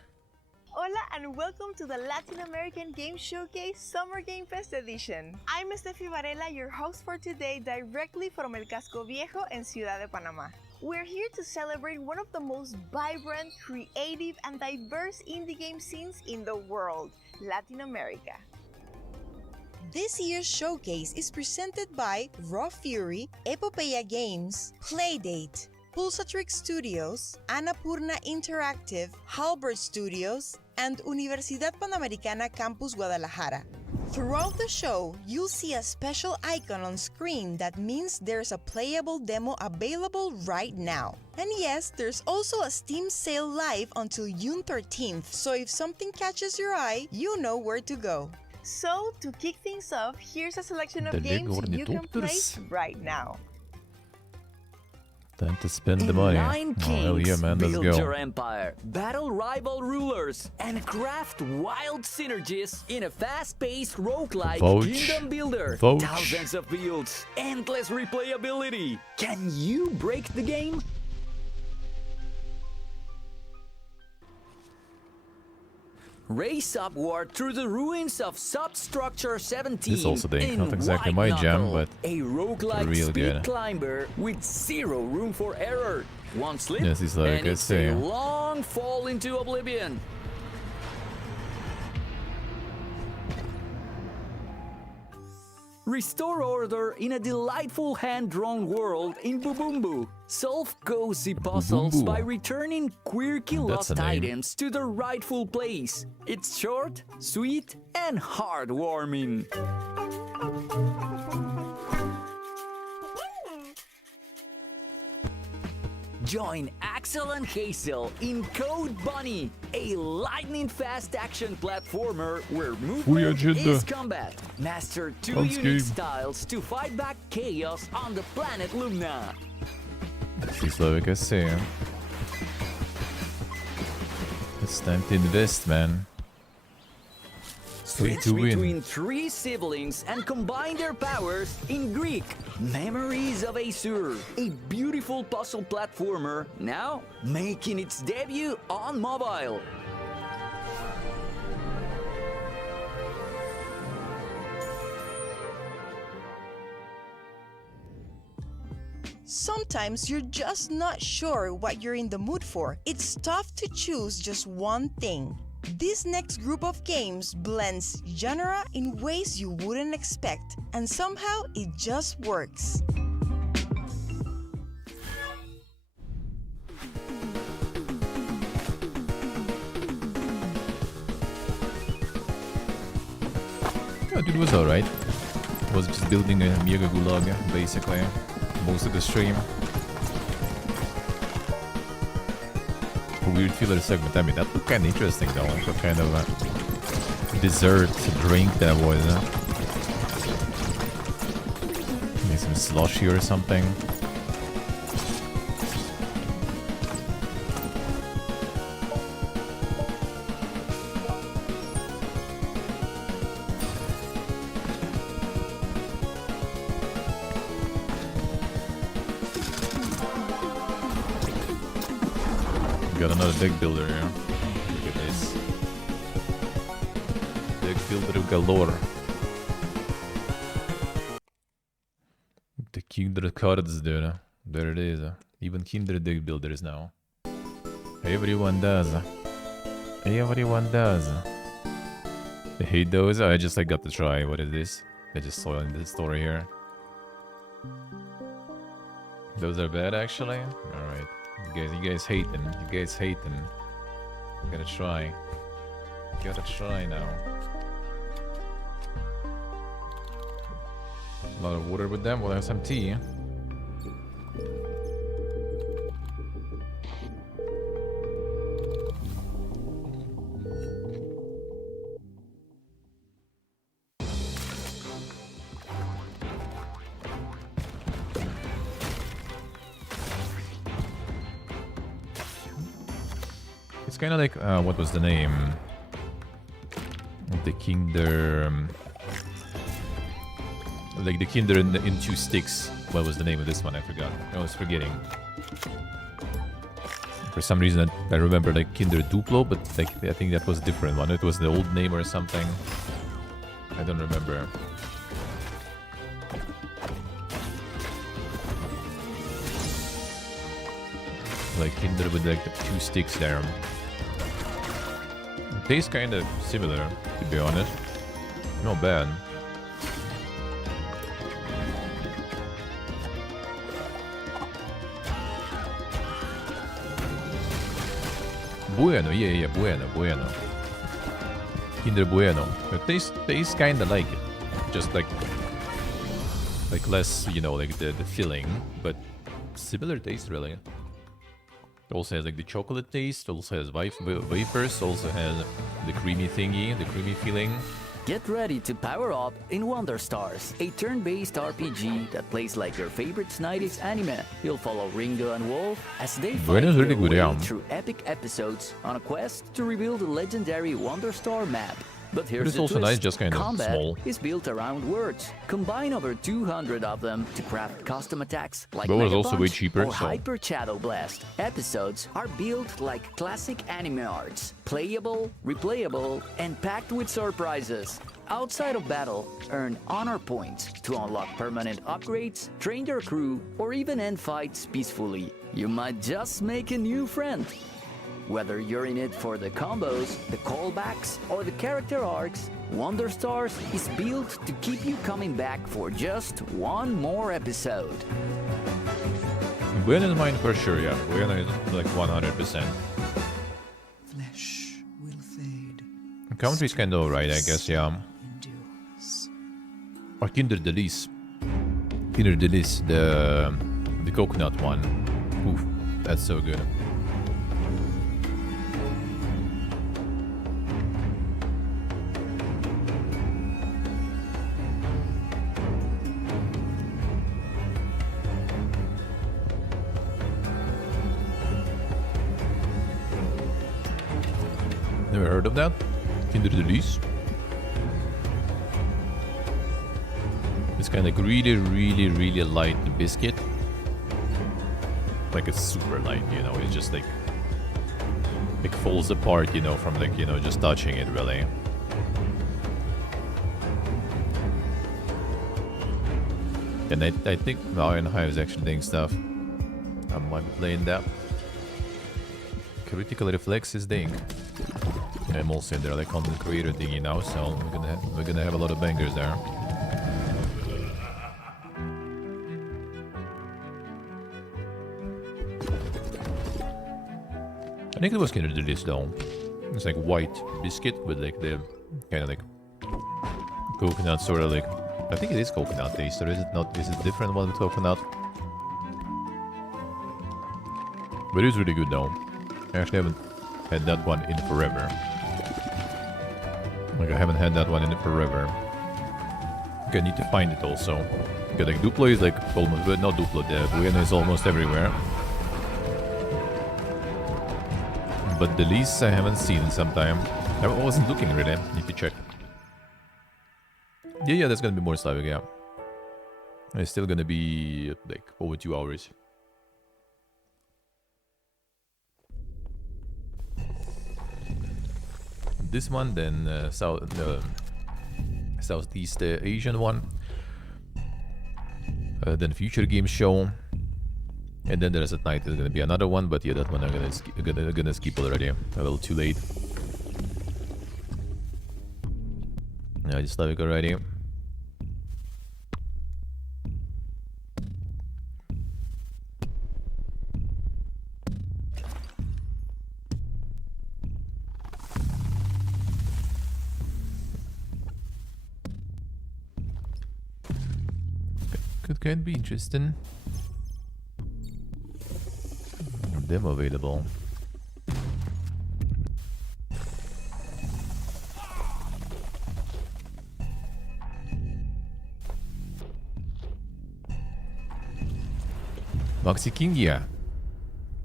Hola and welcome to the Latin American Game Showcase Summer Game Fest Edition. I'm Steffi Varela, your host for today, directly from El Casco Viejo in Ciudad de Panama. We're here to celebrate one of the most vibrant, creative, and diverse indie game scenes in the world, Latin America. This year's showcase is presented by Raw Fury, Epopeya Games, Playdate, Pulsatrix Studios, Annapurna Interactive, Halbert Studios, and Universidad Panamericana Campus Guadalajara. Throughout the show, you'll see a special icon on screen that means there's a playable demo available right now. And yes, there's also a Steam sale live until June 13th, so if something catches your eye, you know where to go. So, to kick things off, here's a selection of games you can play right now. Time to spend the money. Nine Oh, hell yeah, kings man, let's build go. your empire, battle rival rulers, and craft wild synergies in a fast-paced roguelike Vouch. kingdom builder. Vouch. Thousands of builds, endless replayability. Can you break the game? Race upward through the ruins of Substructure 17. This also dink, in not exactly White my jam, Knuckle, but a roguelike real speed good. climber with zero room for error. One slip, Yes, it's like and I it's say. a long fall into oblivion. Restore order in a delightful hand-drawn world in Bubumbu. Solve cozy puzzles Bubumbu. by returning quirky That's lost a name. items to their rightful place. It's short, sweet, and heartwarming. Join Axel and Hazel in Code Bunny, a lightning-fast action platformer where movement agenda. is combat. Master two Sounds unique good. styles to fight back chaos on the planet Lumna. Así es lo que sé. It's time to invest, man. Pay Switch to win. between three siblings and combine their powers in Greek. Memories of Aesir, a beautiful puzzle platformer, now making its debut on mobile. Sometimes you're just not sure what you're in the mood for. It's tough to choose just one thing. This next group of games blends genre in ways you wouldn't expect, and somehow it just works. Yeah, dude was alright. Was just building a mega gulag, basically. Most of the stream. A weird filler segment. I mean, that looked kind of interesting though. Like what kind of dessert drink that was. some slush here or something. Got another deck builder here. Look at this. Deck builder galore. The Kindred cards, dude. There it is. Even Kindred deck builders now. Everyone does. Everyone does. I hate those. I just like got to try. What is this? I just saw it in the store here. Those are bad actually? Alright. You guys hating. You guys hating. Gotta try. Gotta try now. A lot of water with them. We'll have some tea. It's kind of like, what was the name? The Kinder... like the Kinder in 2 sticks. What was the name of this one? I forgot. I was forgetting. For some reason I remember like Kinder Duplo, but like I think that was a different one. It was the old name or something. I don't remember. Like Kinder with like the 2 sticks there. It tastes kind of similar, to be honest. Not bad. Bueno, yeah, bueno. Kinder Bueno. It tastes kind of like it. Just like less, you know, like the filling, but similar taste really. It also has like the chocolate taste, also has wafers, also has the creamy thingy, the creamy feeling. Get ready to power up in Wonder Stars, a turn-based RPG that plays like your favorite 90s anime. You'll follow Ringo and Wolf as they fight their really good, way yeah. through epic episodes on a quest to reveal the legendary Wonder Star map. But here's It's the also twist. nice, just kind of Combat small. is built around words. Combine over 200 of them to craft custom attacks like But it was Mega also way Punch cheaper, or so- Hyper Shadow Blast. Episodes are built like classic anime arts, playable, replayable, and packed with surprises. Outside of battle, earn honor points to unlock permanent upgrades, train your crew, or even end fights peacefully. You might just make a new friend. Whether you're in it for the combos, the callbacks, or the character arcs, Wonder Stars is built to keep you coming back for just one more episode. Bueno is mine for sure, yeah. Bueno is like 100%. Flesh will fade. Country's kind of alright, I guess, yeah. Or Kinder Delice. Kinder Delice, the coconut one. Oof, that's so good. Never heard of that? Kinder Delice. It's kind of really light biscuit. Like it's super light, you know. It's just like falls apart, you know, from like, you know, just touching it really. And I think Ironhive is actually doing stuff. I might be playing that. Critical Reflex is ding. I'm also in there like content creator thingy now, so we're gonna have a lot of bangers there. I think it was Kinder Delice though. It's like white biscuit with like the kind of like coconut sort of like. I think it is coconut taste, or is it not? Is it a different one with coconut? But it's really good though. I actually haven't had that one in forever. Like I haven't had that one in forever. Okay, I need to find it also. Because like Duplo is like almost, but not Duplo, the Bueno is almost everywhere. But the least I haven't seen in some time. I wasn't looking really, need to check. Yeah, there's gonna be more Slavic, yeah. It's still gonna be like over 2 hours. This one, then Southeast Asian one. Then Future Games Show. And then there's at night, there's gonna be another one, but yeah, that one I'm gonna skip already. A little too late. I just Slavic already. Could be interesting. Demo available. Moxie King, yeah.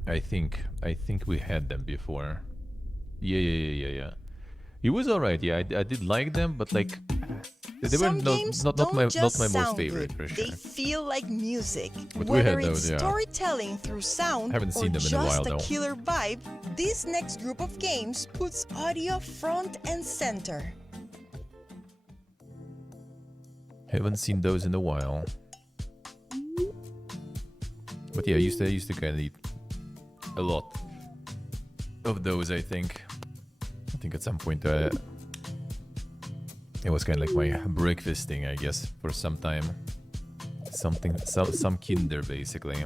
I think we had them before. Yeah. It was alright, yeah. I did like them, but like they were not my most favorite for sure. They feel like music. But Whether we had those, it's yeah. storytelling through sound Haven't seen or them in a while, just though. a killer vibe, this next group of games puts audio front and center. Haven't seen those in a while. But yeah, I used to kind of eat a lot of those, I think. I think at some point it was kind of like my breakfast thing, I guess, for some time. Some Kinder, basically.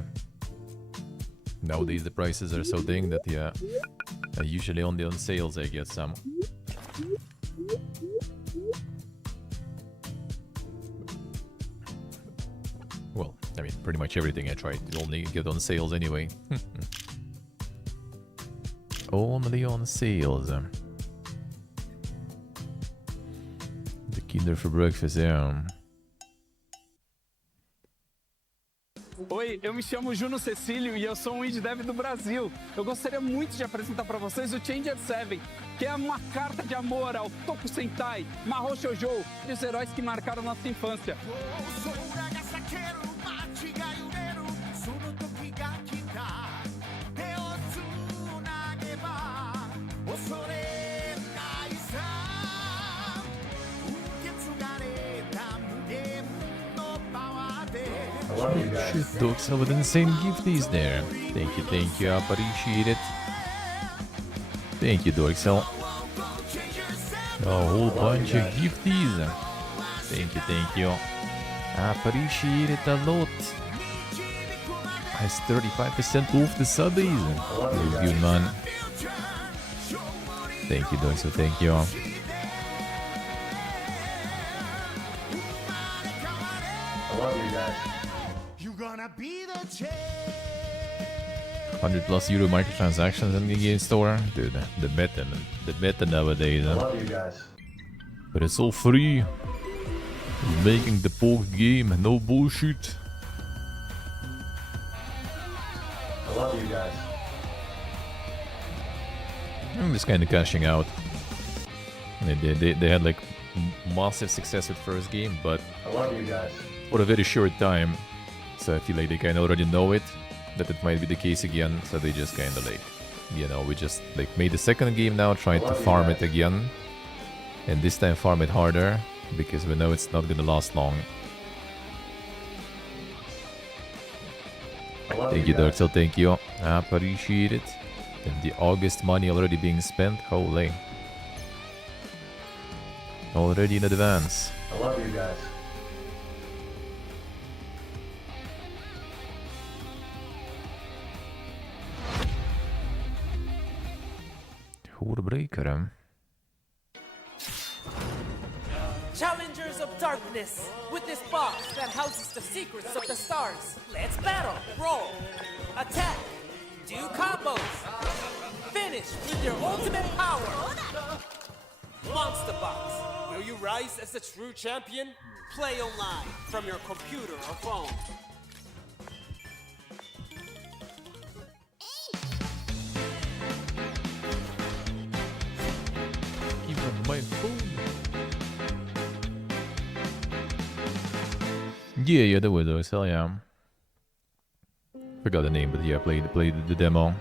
Nowadays the prices are so dang that, yeah, usually only on sales I get some. Well, I mean, pretty much everything I try to only get on sales anyway. Only on sales. The Kinder for breakfast, yeah. Oi, eu me chamo Juno Cecílio e eu sou um indie dev do Brasil. Eu gostaria muito de apresentar para vocês o Changer 7, que é uma carta de amor ao Toku Sentai, Mahou Shoujo e os heróis que marcaram nossa infância. Shit, dogs, with insane gifties there. Thank you, I appreciate it. Thank you, Dorksel. A whole bunch of gifties. Thank you. I appreciate it a lot. That's 35% off the subbies. Good man. Thank you, Dorksel, thank you. I love you guys. 100+ euro microtransactions in the game store. Dude, the meta nowadays. I love you guys. But it's all free. Making the poke game, no bullshit. I love you guys. I'm just kind of cashing out. They had like massive success with first game, but I love you guys. for a very short time. So I feel like they kind of already know it, that it might be the case again. So they just kind of like, you know, we just like made the second game now, trying to farm it again. And this time farm it harder, because we know it's not gonna last long. Thank you, Dorksel, thank you. I appreciate it. And the August money already being spent, holy. Already in advance. I love you guys. Horbreakare. Challengers of darkness, with this box that houses the secrets of the stars. Let's battle, roll, attack, do combos, finish with your ultimate power. Monster Box, will you rise as a true champion? Play online from your computer or phone. Even my phone. Yeah, there were those. Hell yeah. Forgot the name, but yeah, played the demo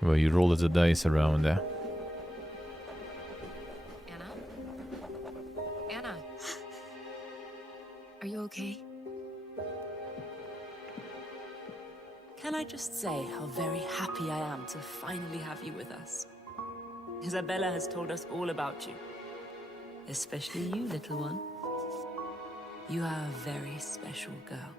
where you roll the dice around there. Anna? Are you okay? Can I just say how very happy I am to finally have you with us? Isabella has told us all about you. Especially you, little one. You are a very special girl.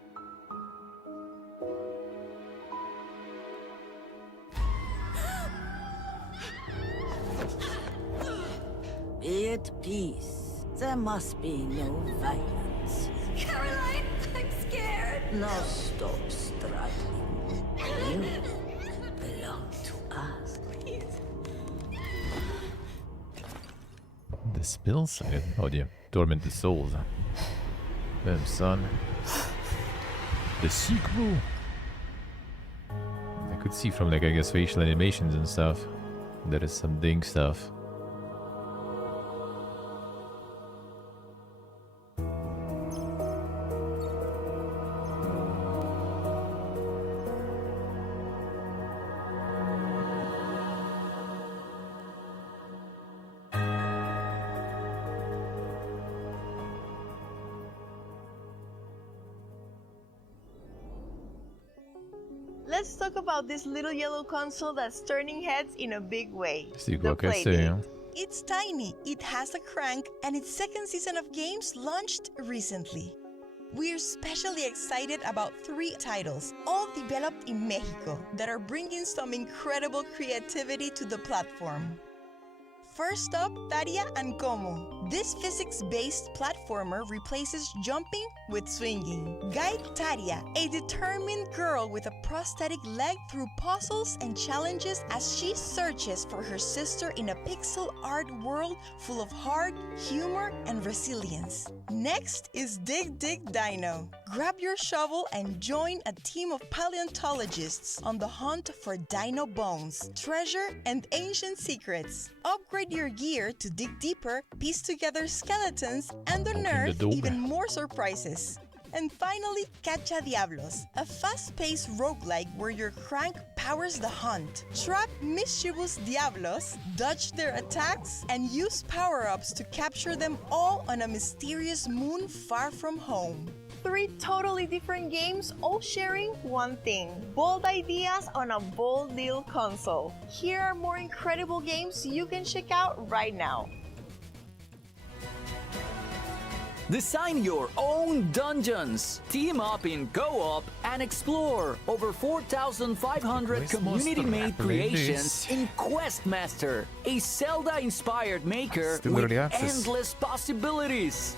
Be at peace. There must be no violence. Caroline, I'm scared. Now stop struggling. You belong to us. The spill side? Oh dear. Tormented souls. Damn, son. The sequel. I could see from, like, I guess, facial animations and stuff. There is some ding stuff. Let's talk about this little yellow console that's turning heads in a big way. Sequel, The okay, Playdate. It's tiny, it has a crank, and its second season of games launched recently. We're especially excited about 3 titles, all developed in Mexico, that are bringing some incredible creativity to the platform. First up, Taria and Como. This physics-based platformer replaces jumping with swinging. Guide Taria, a determined girl with a prosthetic leg, through puzzles and challenges as she searches for her sister in a pixel art world full of heart, humor, and resilience. Next is Dig Dig Dino. Grab your shovel and join a team of paleontologists on the hunt for dino bones, treasure, and ancient secrets. Upgrade your gear to dig deeper, piece together skeletons, and unearth even more surprises. And finally, Cacha Diablos, a fast-paced roguelike where your crank powers the hunt. Trap mischievous Diablos, dodge their attacks, and use power-ups to capture them all on a mysterious moon far from home. 3 totally different games, all sharing one thing: bold ideas on a bold little console. Here are more incredible games you can check out right now. Design your own dungeons. Team up in co-op and explore over 4,500 community-made creations in Questmaster, a Zelda-inspired maker Still with early access. endless possibilities.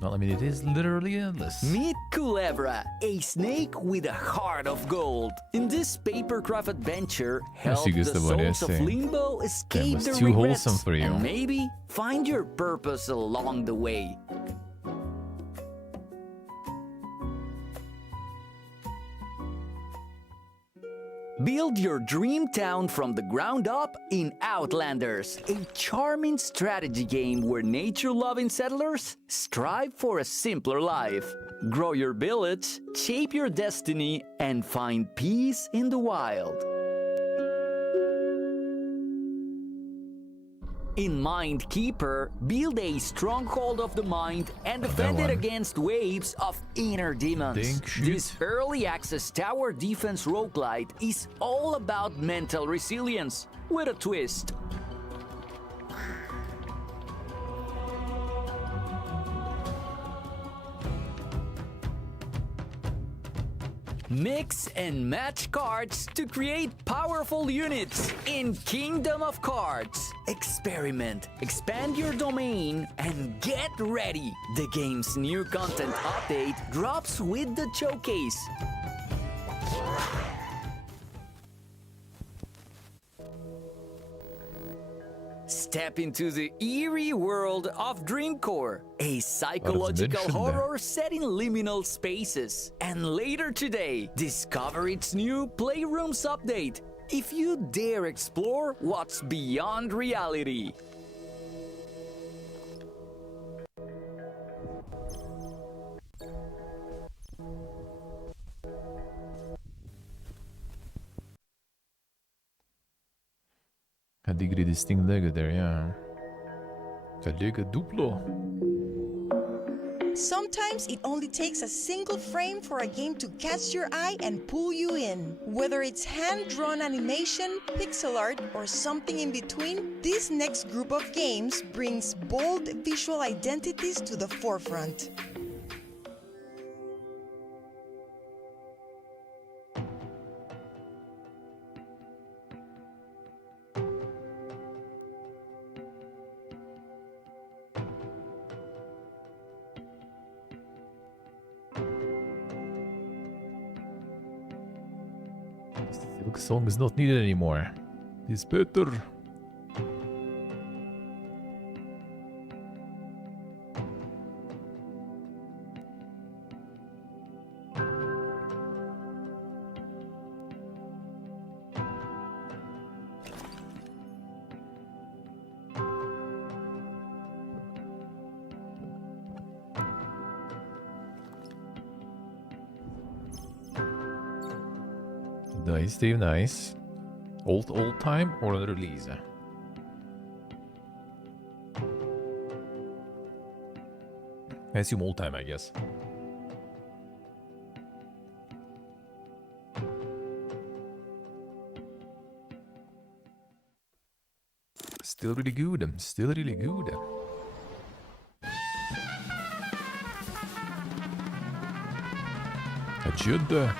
Well, I mean, it is literally endless. Meet Culebra, a snake with a heart of gold. In this papercraft adventure, help you the guys the one, souls of yes, Limbo That escape was their too regrets wholesome for you. and maybe find your purpose along the way. Build your dream town from the ground up in Outlanders, a charming strategy game where nature-loving settlers strive for a simpler life. Grow your village, shape your destiny, and find peace in the wild. In Mindkeeper, build a stronghold of the mind and defend it against waves of inner demons. This early access tower defense roguelite is all about mental resilience, with a twist. Mix and match cards to create powerful units in Kingdom of Cards. Experiment, expand your domain, and get ready. The game's new content update drops with the showcase. Step into the eerie world of Dreamcore, a psychological dimension there. horror set in liminal spaces. And later today, discover its new Playrooms update, if you dare explore what's beyond reality. Jag digger det distinct there, yeah. Jag digger duplo. Sometimes it only takes a single frame for a game to catch your eye and pull you in. Whether it's hand-drawn animation, pixel art, or something in between, this next group of games brings bold visual identities to the forefront. Silk song is not needed anymore. It's better. Nice, Dave, nice. Old time or a release? I assume old time, I guess. Still really good. Still really good. Agenda.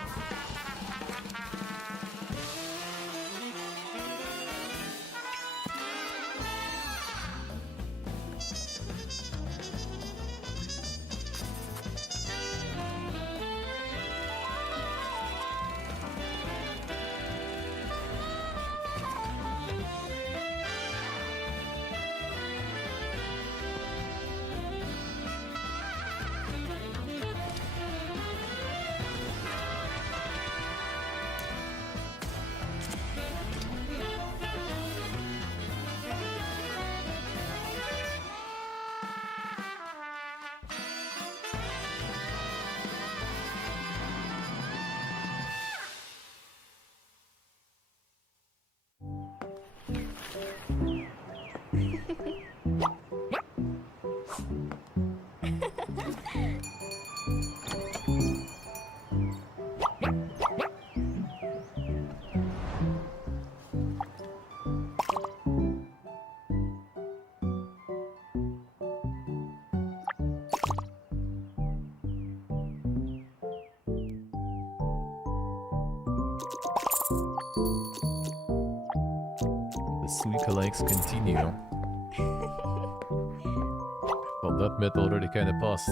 Suika likes continue. Well, that met already kind of passed.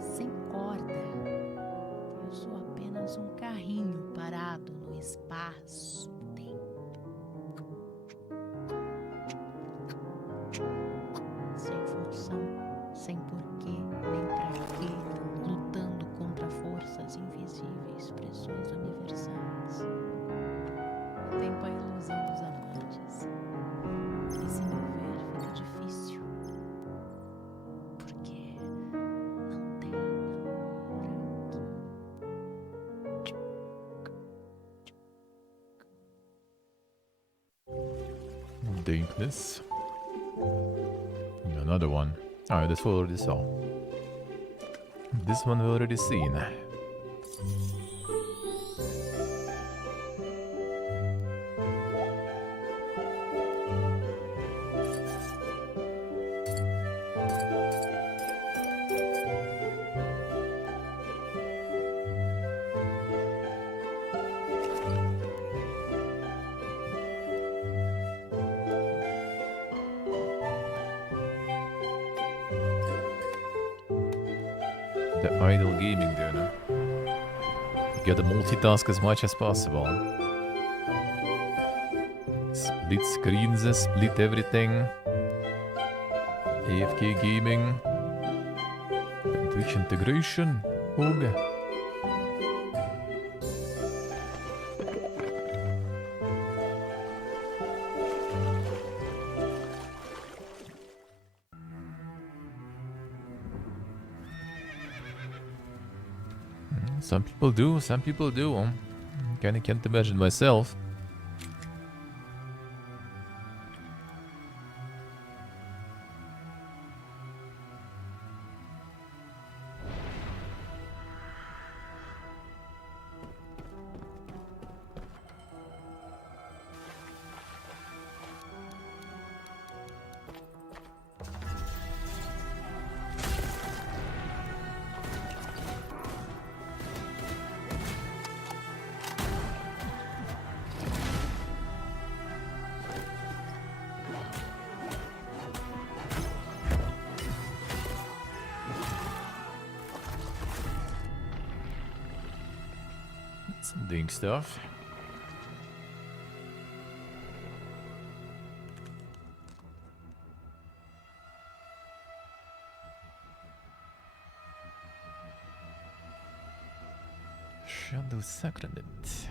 Sem corda. Eu sou apenas um carrinho parado no espaço-tempo. Sem função, sem porquê, nem pra quê. Lutando contra forças invisíveis, pressões universais. O tempo é a ilusão dos amantes. E se mover fica difícil. Porque não tem amor aqui. Dankness. Another one. Oh, this we already saw. This one we already seen. The idle gaming there now. Gotta multitask as much as possible. Split screens, split everything. AFK gaming. Twitch integration. Hoog. Some people do, some people do. Kinda can't imagine myself. Some ding stuff. Shadow Sacrament.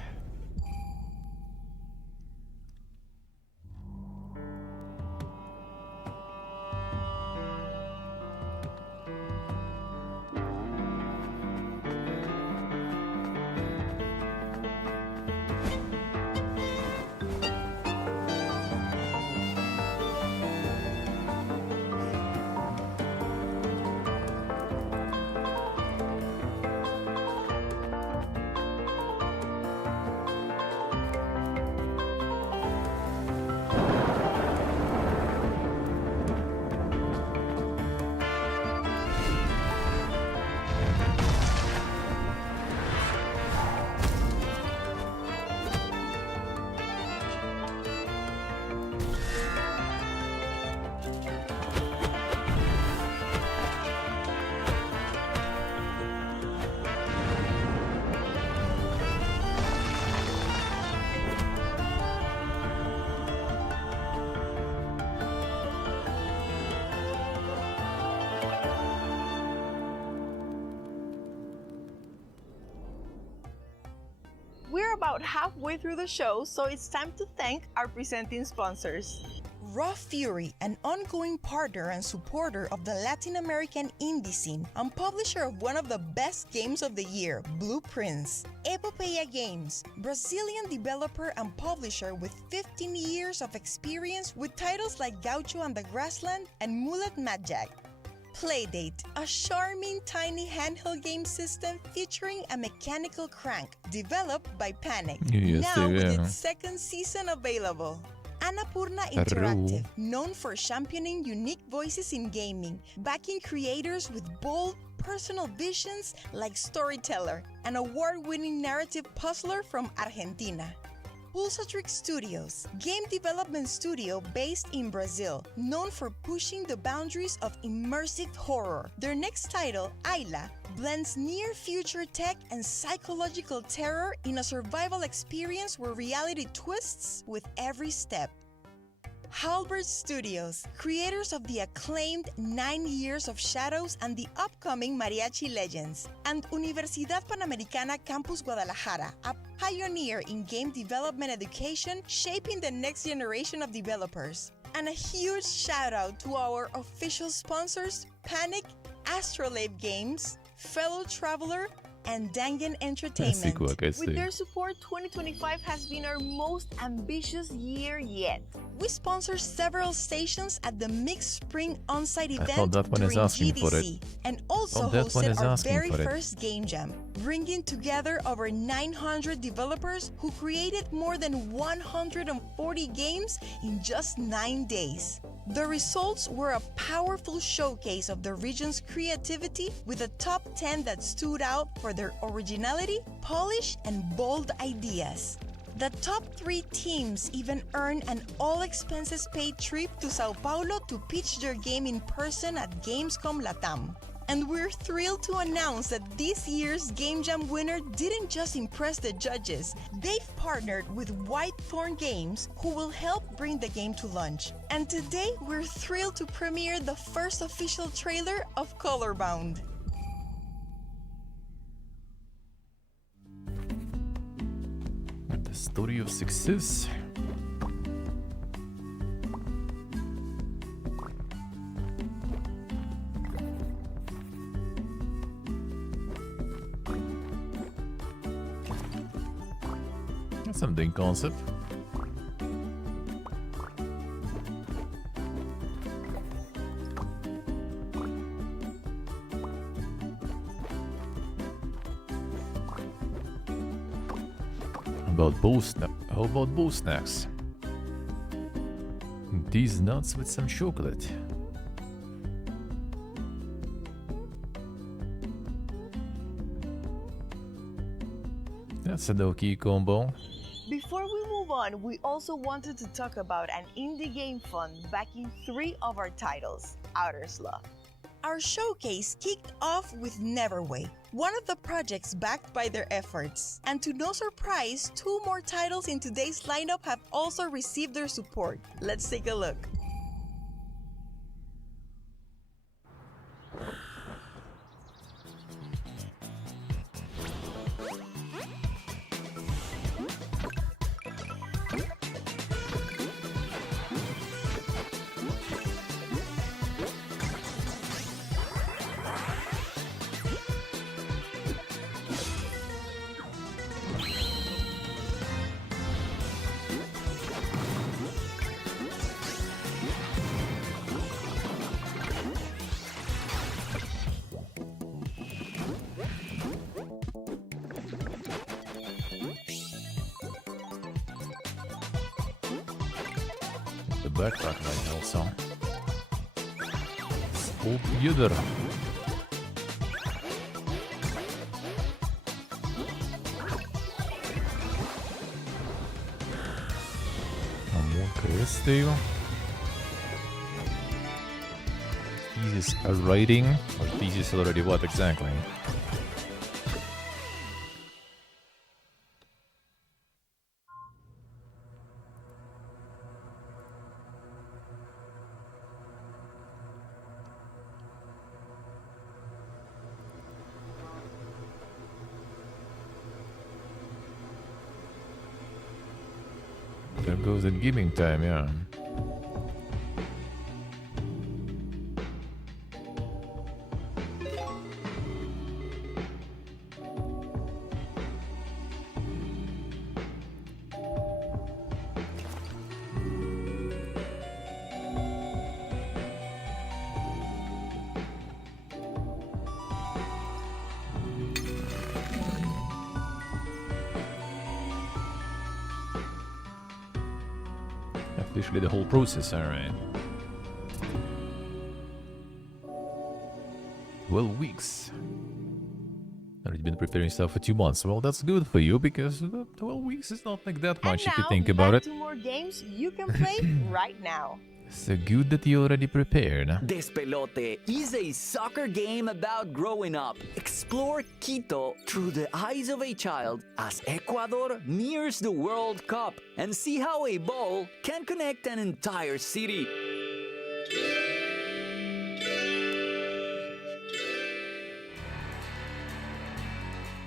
We're about halfway through the show, so it's time to thank our presenting sponsors. Raw Fury, an ongoing partner and supporter of the Latin American indie scene and publisher of one of the best games of the year, Blueprints. Epopeia Games, Brazilian developer and publisher with 15 years of experience with titles like Gaucho and the Grassland and Mullet Magic. Playdate, a charming tiny handheld game system featuring a mechanical crank, developed by Panic, now with its second season available. Annapurna Interactive, known for championing unique voices in gaming, backing creators with bold, personal visions like Storyteller, an award-winning narrative puzzler from Argentina. Pulsatrix Studios, game development studio based in Brazil, known for pushing the boundaries of immersive horror. Their next title, Ayla, blends near-future tech and psychological terror in a survival experience where reality twists with every step. Halberd Studios, creators of the acclaimed 9 Years of Shadows and the upcoming Mariachi Legends, and Universidad Panamericana Campus Guadalajara, a pioneer in game development education shaping the next generation of developers. And a huge shout out to our official sponsors, Panic, Astrolabe Games, Fellow Traveler, and Dangan Entertainment. With their support, 2025 has been our most ambitious year yet. We sponsor several stations at the Mixed Spring on-site event that one during is asking for GDC, it. and also that one hosted is our asking very for it. first Game Jam, bringing together over 900 developers who created more than 140 games in just 9 days. The results were a powerful showcase of the region's creativity, with a top 10 that stood out for their originality, polish, and bold ideas. The top 3 teams even earned an all-expenses-paid trip to Sao Paulo to pitch their game in person at Gamescom Latam. And we're thrilled to announce that this year's Game Jam winner didn't just impress the judges. They've partnered with Whitethorn Games, who will help bring the game to launch. And today, we're thrilled to premiere the first official trailer of Colorbound. The story of success. That's something concept. How about bow snacks? These nuts with some chocolate. That's a low-key combo. Before we move on, we also wanted to talk about an indie game fund backing 3 of our titles, Outer Sloth. Our showcase kicked off with Neverway, one of the projects backed by their efforts. And to no surprise, 2 more titles in today's lineup have also received their support. Let's take a look. Backpack right also. It's all together. More crystal. Thesis writing, or thesis already what exactly? There goes the gaming time, yeah. Officially the whole process, alright. 12 weeks. Already been preparing stuff for 2 months. Well, that's good for you because 12 weeks is not like that much if you think about it. And now, back to more games you can play right now. So good that you already prepared. Despelote is a soccer game about growing up. Explore Quito through the eyes of a child as Ecuador nears the World Cup and see how a ball can connect an entire city.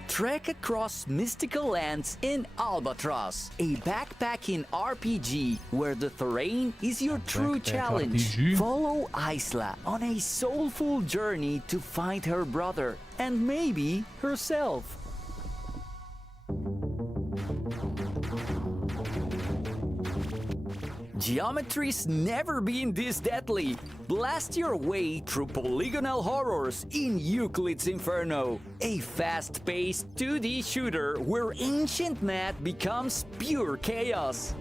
Trek across mystical lands in Albatross, a backpacking RPG where the terrain is your true challenge. RPG. Follow Isla on a soulful journey to find her brother and maybe herself. Geometry's never been this deadly. Blast your way through polygonal horrors in Euclid's Inferno, a fast-paced 2D shooter where ancient math becomes pure chaos.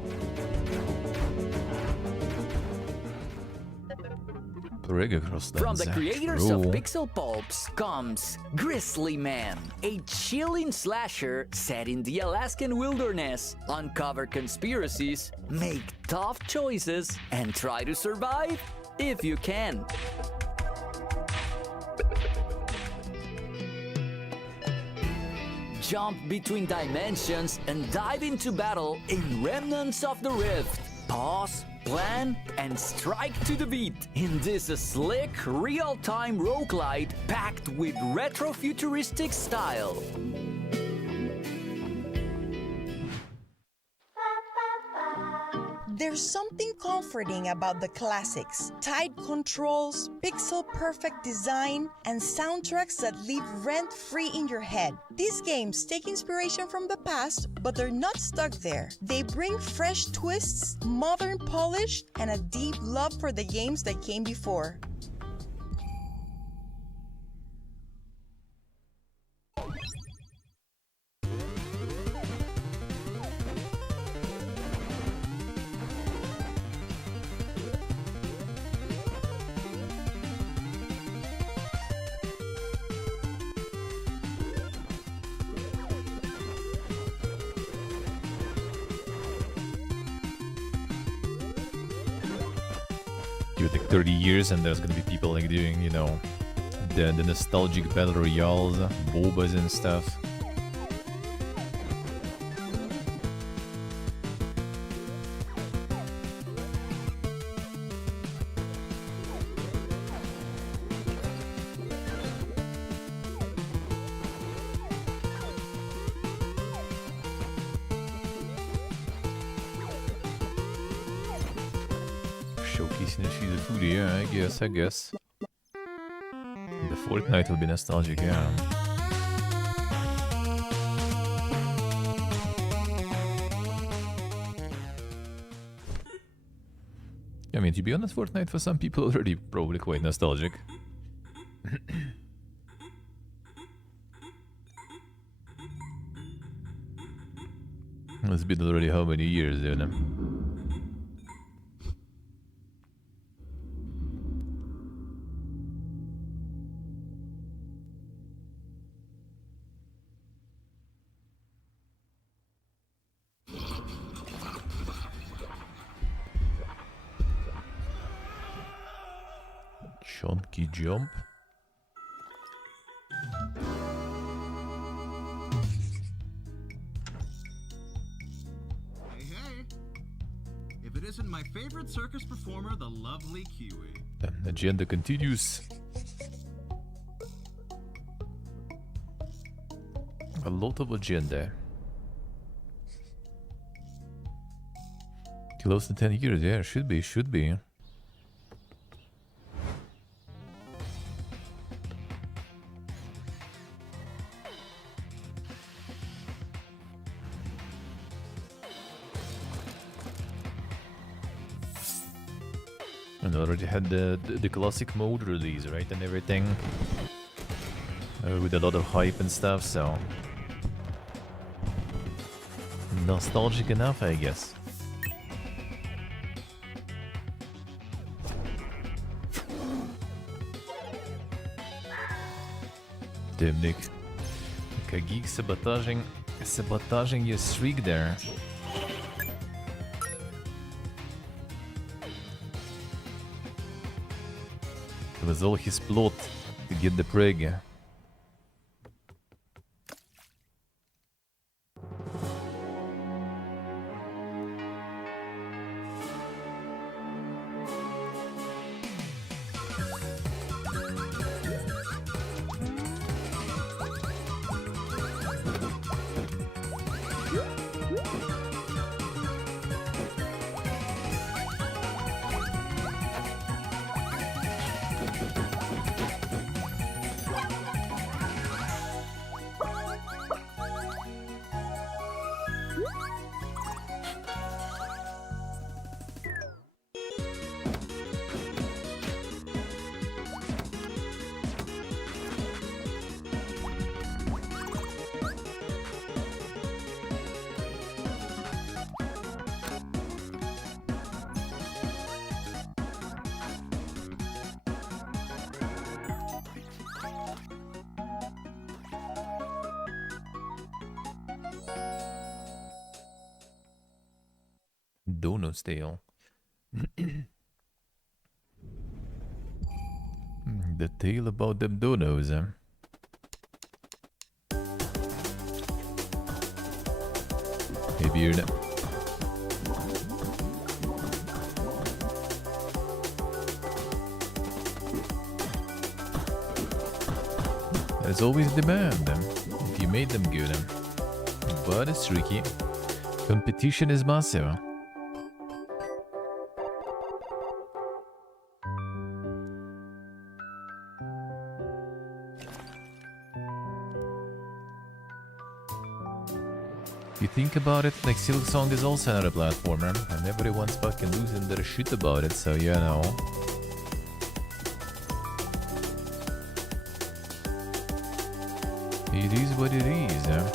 From the creators of Pixel Pulps comes Grizzly Man, a chilling slasher set in the Alaskan wilderness. Uncover conspiracies, make tough choices, and try to survive if you can. jump between dimensions and dive into battle in Remnants of the Rift. Pause, plan, and strike to the beat in this slick, real-time roguelite packed with retro-futuristic style. There's something comforting about the classics. Tight controls, pixel-perfect design, and soundtracks that live rent-free in your head. These games take inspiration from the past, but they're not stuck there. They bring fresh twists, modern polish, and a deep love for the games that came before. Give it like 30 years and there's gonna be people like doing, you know, the nostalgic battle royales, bobas and stuff. Showcasing the sheet of food, yeah, I guess. The Fortnite will be nostalgic, yeah. I mean, to be honest, Fortnite for some people already probably quite nostalgic. It's been already how many years, you know? Chunky jump. Hey, hey! If it isn't my favorite circus performer, the lovely Kiwi. The agenda continues. A lot of agenda. Close to 10 years, yeah, should be. And already had the classic mode release, right, and everything, with a lot of hype and stuff, so nostalgic enough, I guess. Damn, Nick. Okay, geek sabotaging your streak there. It was all his plot to get the prig. Donut's tale. The tale about them donos, huh? Hey, Beard. There's always demand if you made them good. But it's tricky. Competition is massive. If you think about it, like Silksong is also another platformer, and everyone's fucking losing their shit about it, so you know. It is what it is, yeah.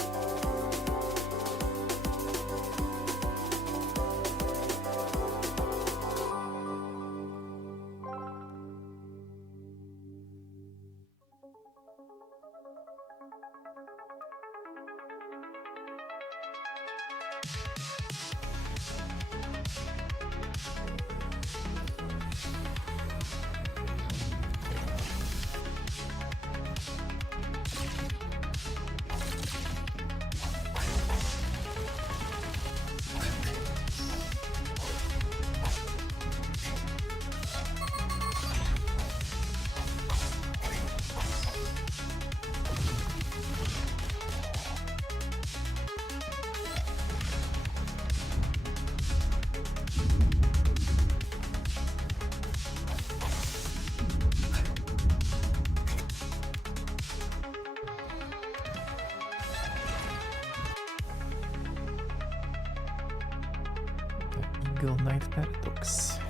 Eagle Knight Paradox.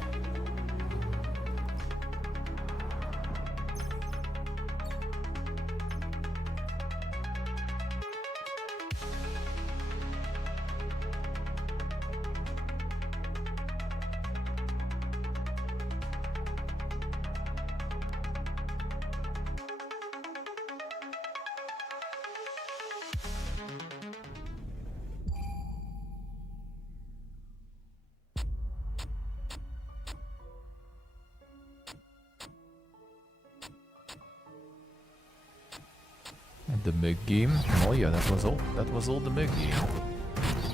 The Meg game? Oh yeah, that was all. That was all the Meg game.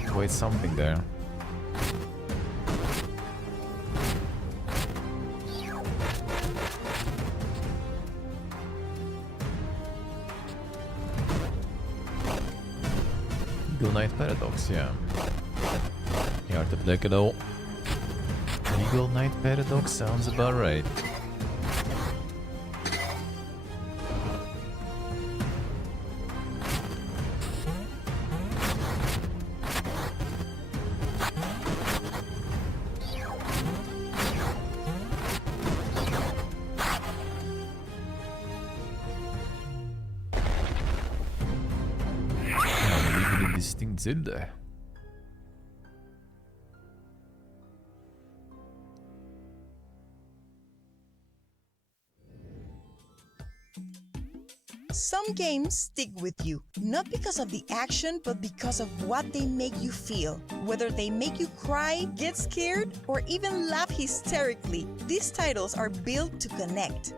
Quite something there. Eagle Knight Paradox, yeah. Heart of Decado. Eagle Knight Paradox sounds about right. Distinct Zelda. Some games stick with you, not because of the action, but because of what they make you feel. Whether they make you cry, get scared, or even laugh hysterically, these titles are built to connect.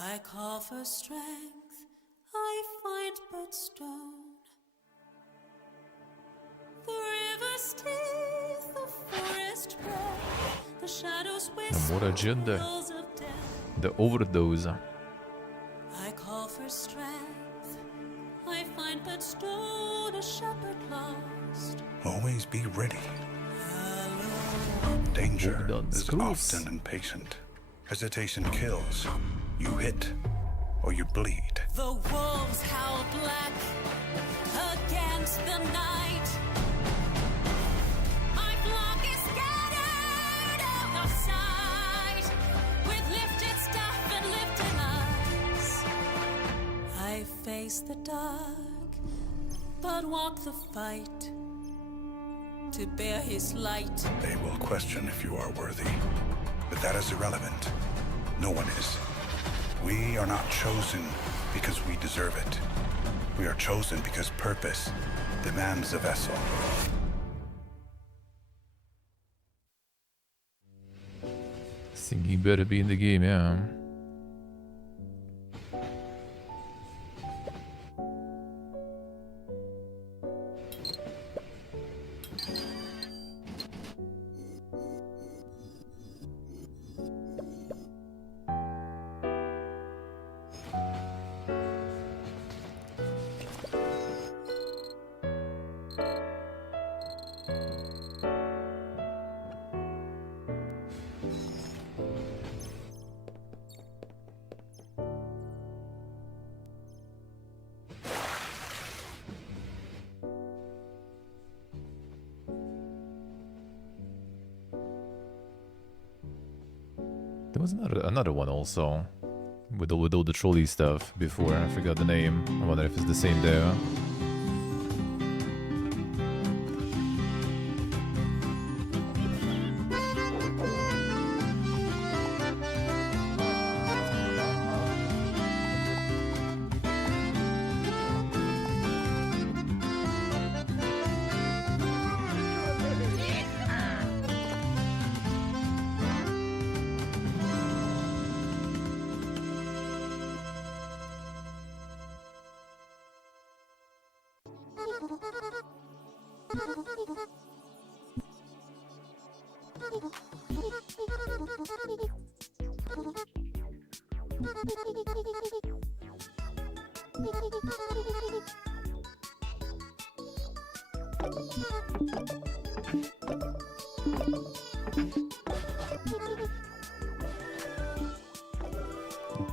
I call for strength, I find but stone. The river's teeth, the forest breath, the shadows whisper, More agenda. hills of death. The overdose. I call for strength, I find but stone, a shepherd lost. Always be ready. Danger is often impatient. Hesitation kills. You hit or you bleed. The wolves howl black against the night. My flock is scattered out of sight, with lifted staff and lifted eyes. I face the dark, but walk the fight to bear his light. They will question if you are worthy, but that is irrelevant. No one is. We are not chosen because we deserve it. We are chosen because purpose demands a vessel. Thinking better be in the game, yeah. There was another one also with all the trolley stuff before. I forgot the name. I wonder if it's the same there.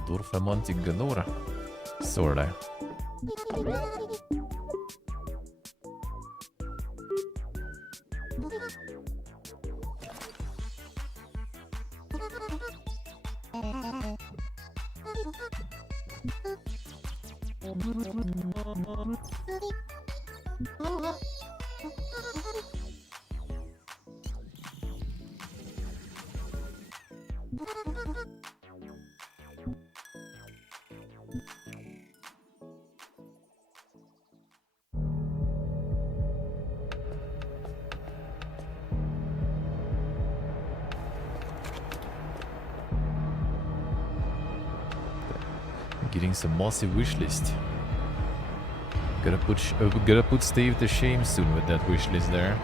Dorfromantik galore. Sorta. Getting some mossy wishlist. Gotta put Steve to shame soon with that wishlist there.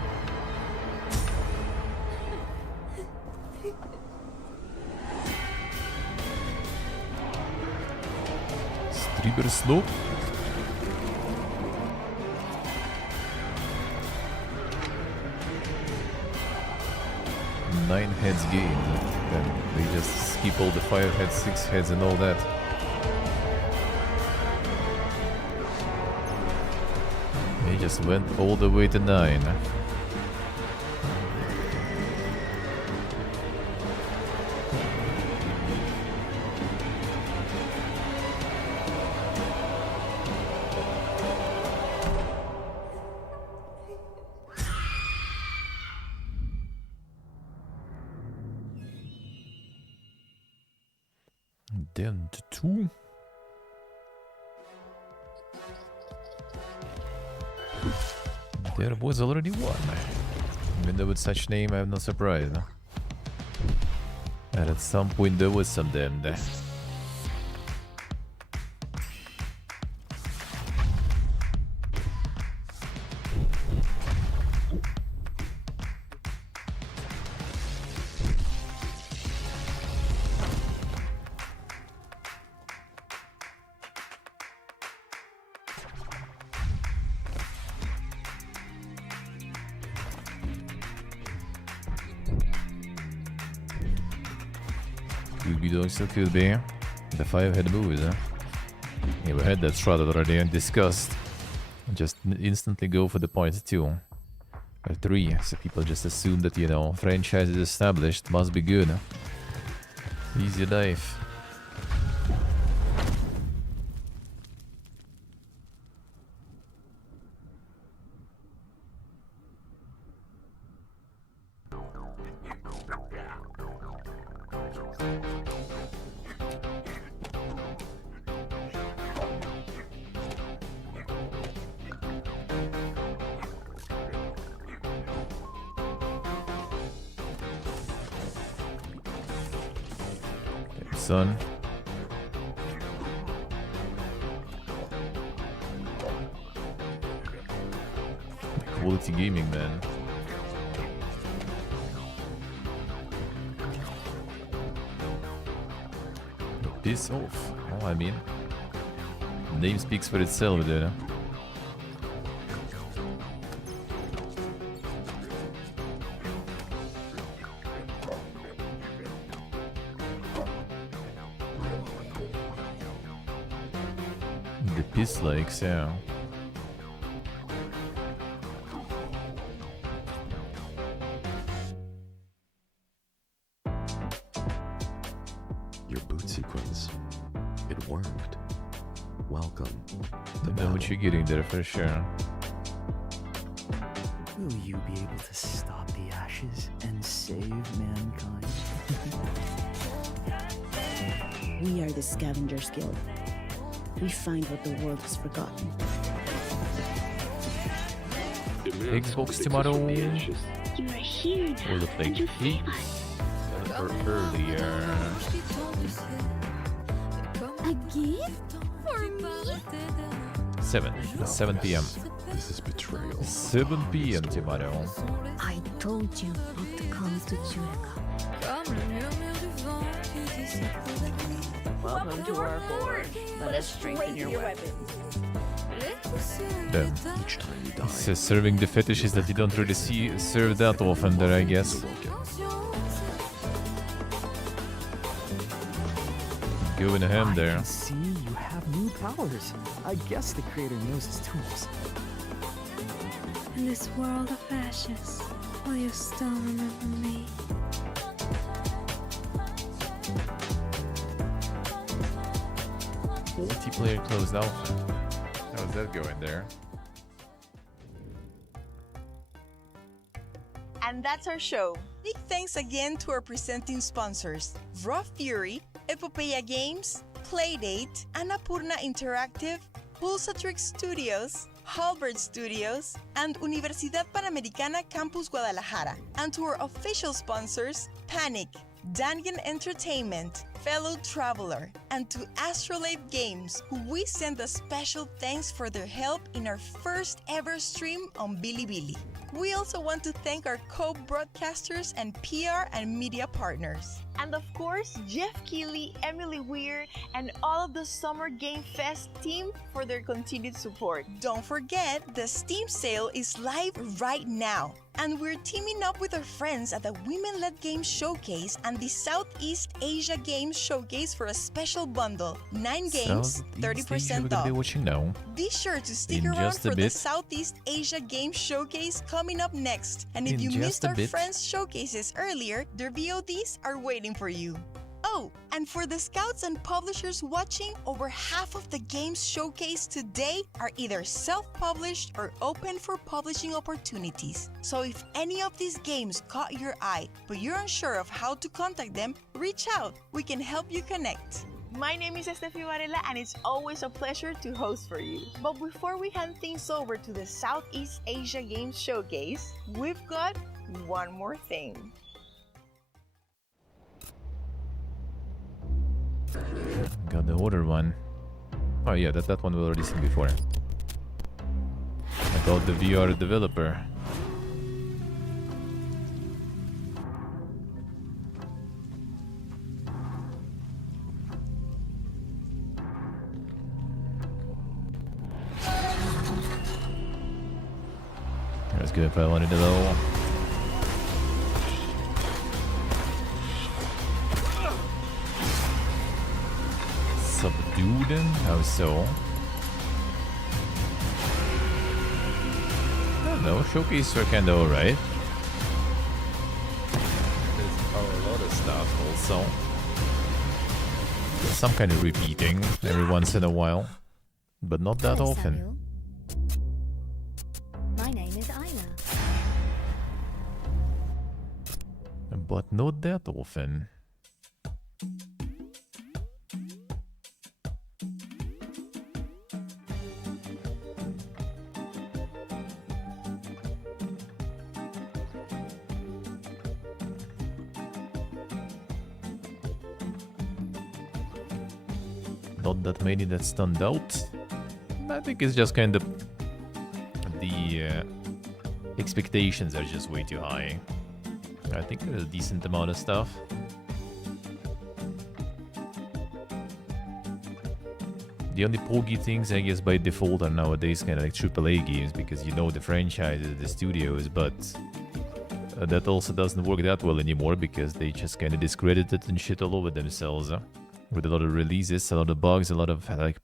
Strieber slope. Nine heads gained. Then they just skip all the 5 heads, 6 heads and all that. They just went all the way to 9. Then to 2. There was already one. Even though with such name, I'm not surprised. And at some point there was some damn there. Still could be. The 5 head moves, huh? Yeah, we had that shroud already and discussed. Just instantly go for the point 2. Or 3, so people just assume that, you know, franchise is established, must be good. Easy life. Son. Quality gaming, man. Piss off. Oh, I mean, name speaks for itself, dude. Dislikes, yeah. Your boot sequence. It worked. Welcome. I know what you're getting there for sure. Will you be able to stop the ashes and save mankind? We are the Scavengers Guild. We find what the world has forgotten. Xbox tomorrow. You are here now. Or look like he or earlier. A gift for me? 7 p.m. This is betrayal. 7 p.m. tomorrow. I told you not to come to Jureka. Welcome to our board. Let us strengthen your weapons. Damn. So serving the fetishes that you don't really see served that often there, I guess. Going ham there. See, you have new powers. I guess the creator knows his tools. In this world of ashes, will you still remember me? Multiplayer closed out. How's that going there? And that's our show. Big thanks again to our presenting sponsors, Raw Fury, Epopeya Games, Playdate, Annapurna Interactive, Pulsatrix Studios, Halbert Studios, and Universidad Panamericana Campus Guadalajara. And to our official sponsors, Panic, Dangan Entertainment, Fellow Traveler, and to Astrolabe Games, who we send a special thanks for their help in our first ever stream on Bilibili. We also want to thank our co-broadcasters and PR and media partners. And of course, Jeff Keighley, Emily Weir, and all of the Summer Game Fest team for their continued support. Don't forget, the Steam sale is live right now. And we're teaming up with our friends at the Women-Led Games Showcase and the Southeast Asia Games Showcase for a special bundle. 9 games, 30% off. Be watching now. Be sure to stick In around just a for the bit. Southeast Asia Games Showcase coming up next. And if In you just missed a our bit. friends' showcases earlier, their VODs are waiting for you. Oh, and for the scouts and publishers watching, over half of the games showcased today are either self-published or open for publishing opportunities. So if any of these games caught your eye, but you're unsure of how to contact them, reach out. We can help you connect. My name is Estefi Varela, and it's always a pleasure to host for you. But before we hand things over to the Southeast Asia Games Showcase, we've got one more thing. Got the other one. Oh yeah, that one we already seen before. About the VR developer. That's good if I wanted to know. Subdued? How so? I don't know, showcase are kinda alright. There's a lot of stuff also. There's some kind of repeating every once in a while, but not that Hello, often. Samuel. My name is Ina. But not that often. Not that many that stand out. I think it's just kind of the expectations are just way too high. I think there's a decent amount of stuff. The only poggy things, I guess, by default are nowadays kind of like AAA games because you know the franchises, the studios, but that also doesn't work that well anymore because they just kind of discredit it and shit all over themselves. With a lot of releases, a lot of bugs, a lot of like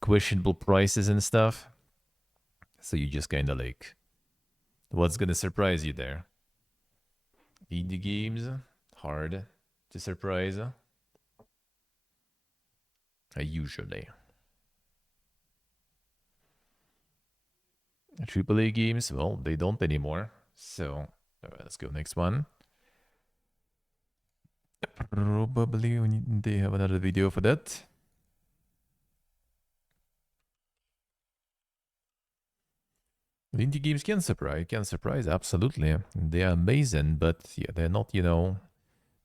questionable prices and stuff. So you just kind of like, what's gonna surprise you there? Indie games, hard to surprise. Usually. AAA games, well, they don't anymore. So, let's go next one. Probably they have another video for that. Indie games can surprise, absolutely. They are amazing, but yeah, they're not, you know,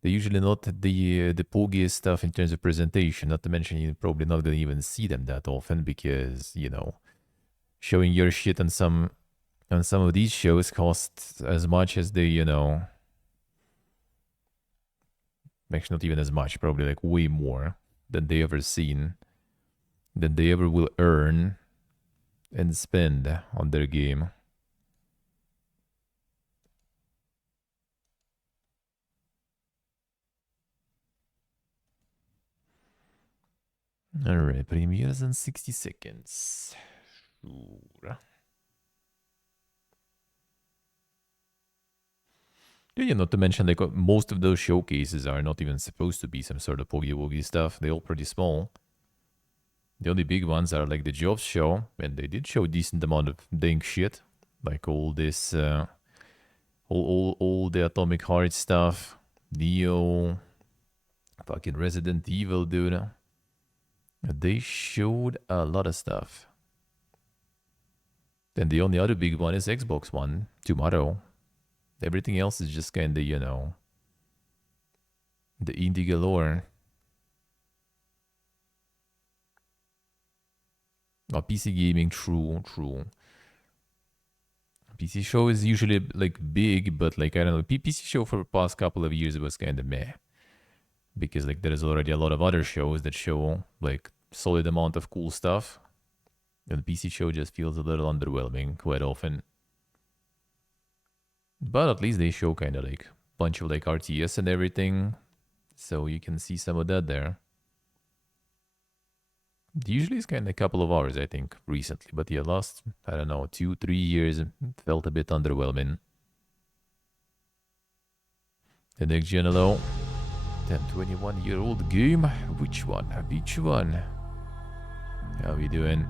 they're usually not the poggiest stuff in terms of presentation. Not to mention, you're probably not gonna even see them that often because, you know, showing your shit on some of these shows costs as much as they, you know, actually not even as much, probably like way more than they ever will earn and spend on their game. Alright, premieres in 60 seconds. Sure. Yeah, not to mention, like, most of those showcases are not even supposed to be some sort of Poggy-Woggy stuff. They're all pretty small. The only big ones are, like, the Jobs show, and they did show a decent amount of dang shit. Like, all this, all the Atomic Heart stuff, Neo, fucking Resident Evil, dude. They showed a lot of stuff. Then the only other big one is Xbox One, tomorrow. Everything else is just kind of, you know, the indie galore. Oh, PC gaming, true. PC show is usually, like, big, but, like, I don't know, PC show for the past couple of years was kind of meh. Because, like, there is already a lot of other shows that show, like, solid amount of cool stuff. And the PC show just feels a little underwhelming quite often. But at least they show kind of like a bunch of like RTS and everything. So you can see some of that there. Usually it's kind of a couple of hours, I think, recently. But yeah, last, I don't know, 2-3 years felt a bit underwhelming. The next gen hello. 21-year-old game. Which one? Which one? How we doing?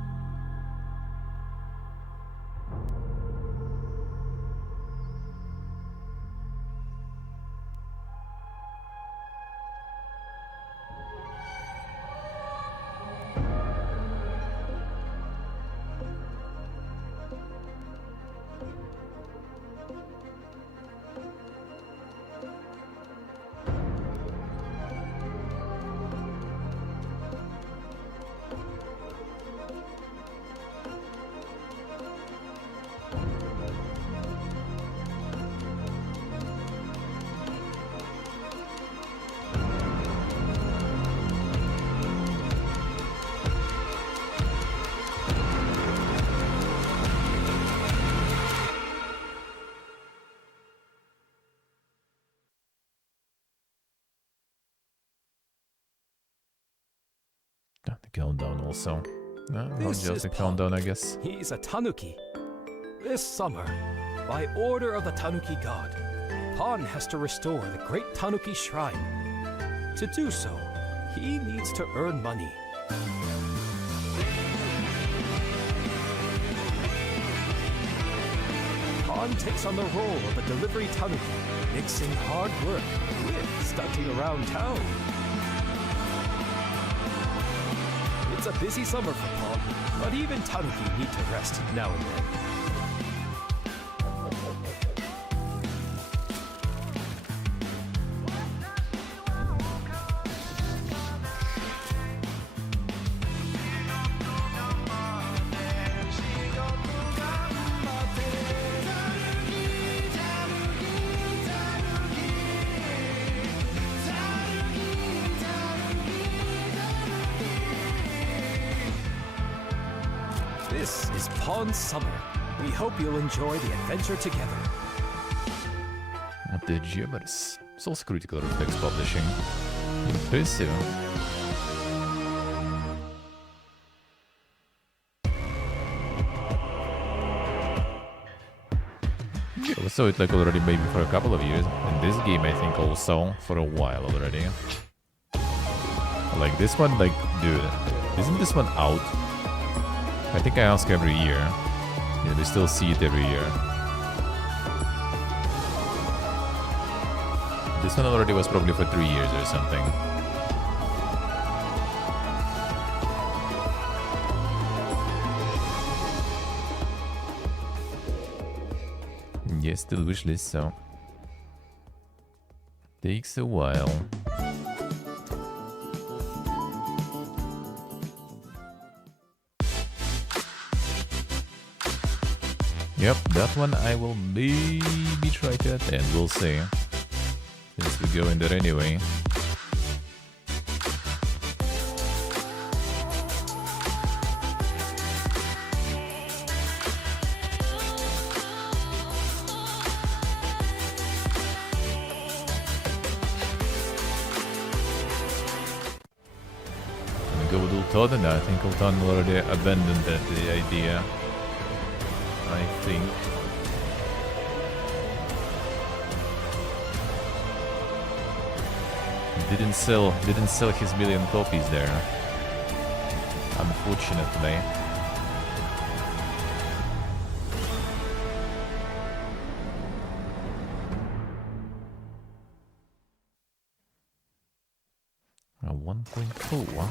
The countdown also. No, not This just is the Paul. countdown, I guess. He's a Tanuki. This summer, by order of the Tanuki god, Pon has to restore the great Tanuki shrine. To do so, he needs to earn money. Pon takes on the role of a delivery Tanuki, mixing hard work with stunting around town. It's a busy summer for Paul, but even Tanuki need to rest now and then. This is Pawn Summer. We hope you'll enjoy the adventure together. The Gibbers. Source Critical Reflex Publishing. Impressive. Yeah, we saw it like already maybe for a couple of years. And this game I think also for a while already. A Like this one, like, dude, isn't this one out? I think I ask every year. Yeah, we still see it every year. This one already was probably for 3 years or something. Yes, still wishlist, so takes a while. Yep, that one I will maybe try to attend, we'll see. Since we go in there anyway. Go with Ultod, I think Ultod already abandoned the idea. I think. Didn't sell his million copies there. Unfortunately. A 1.4.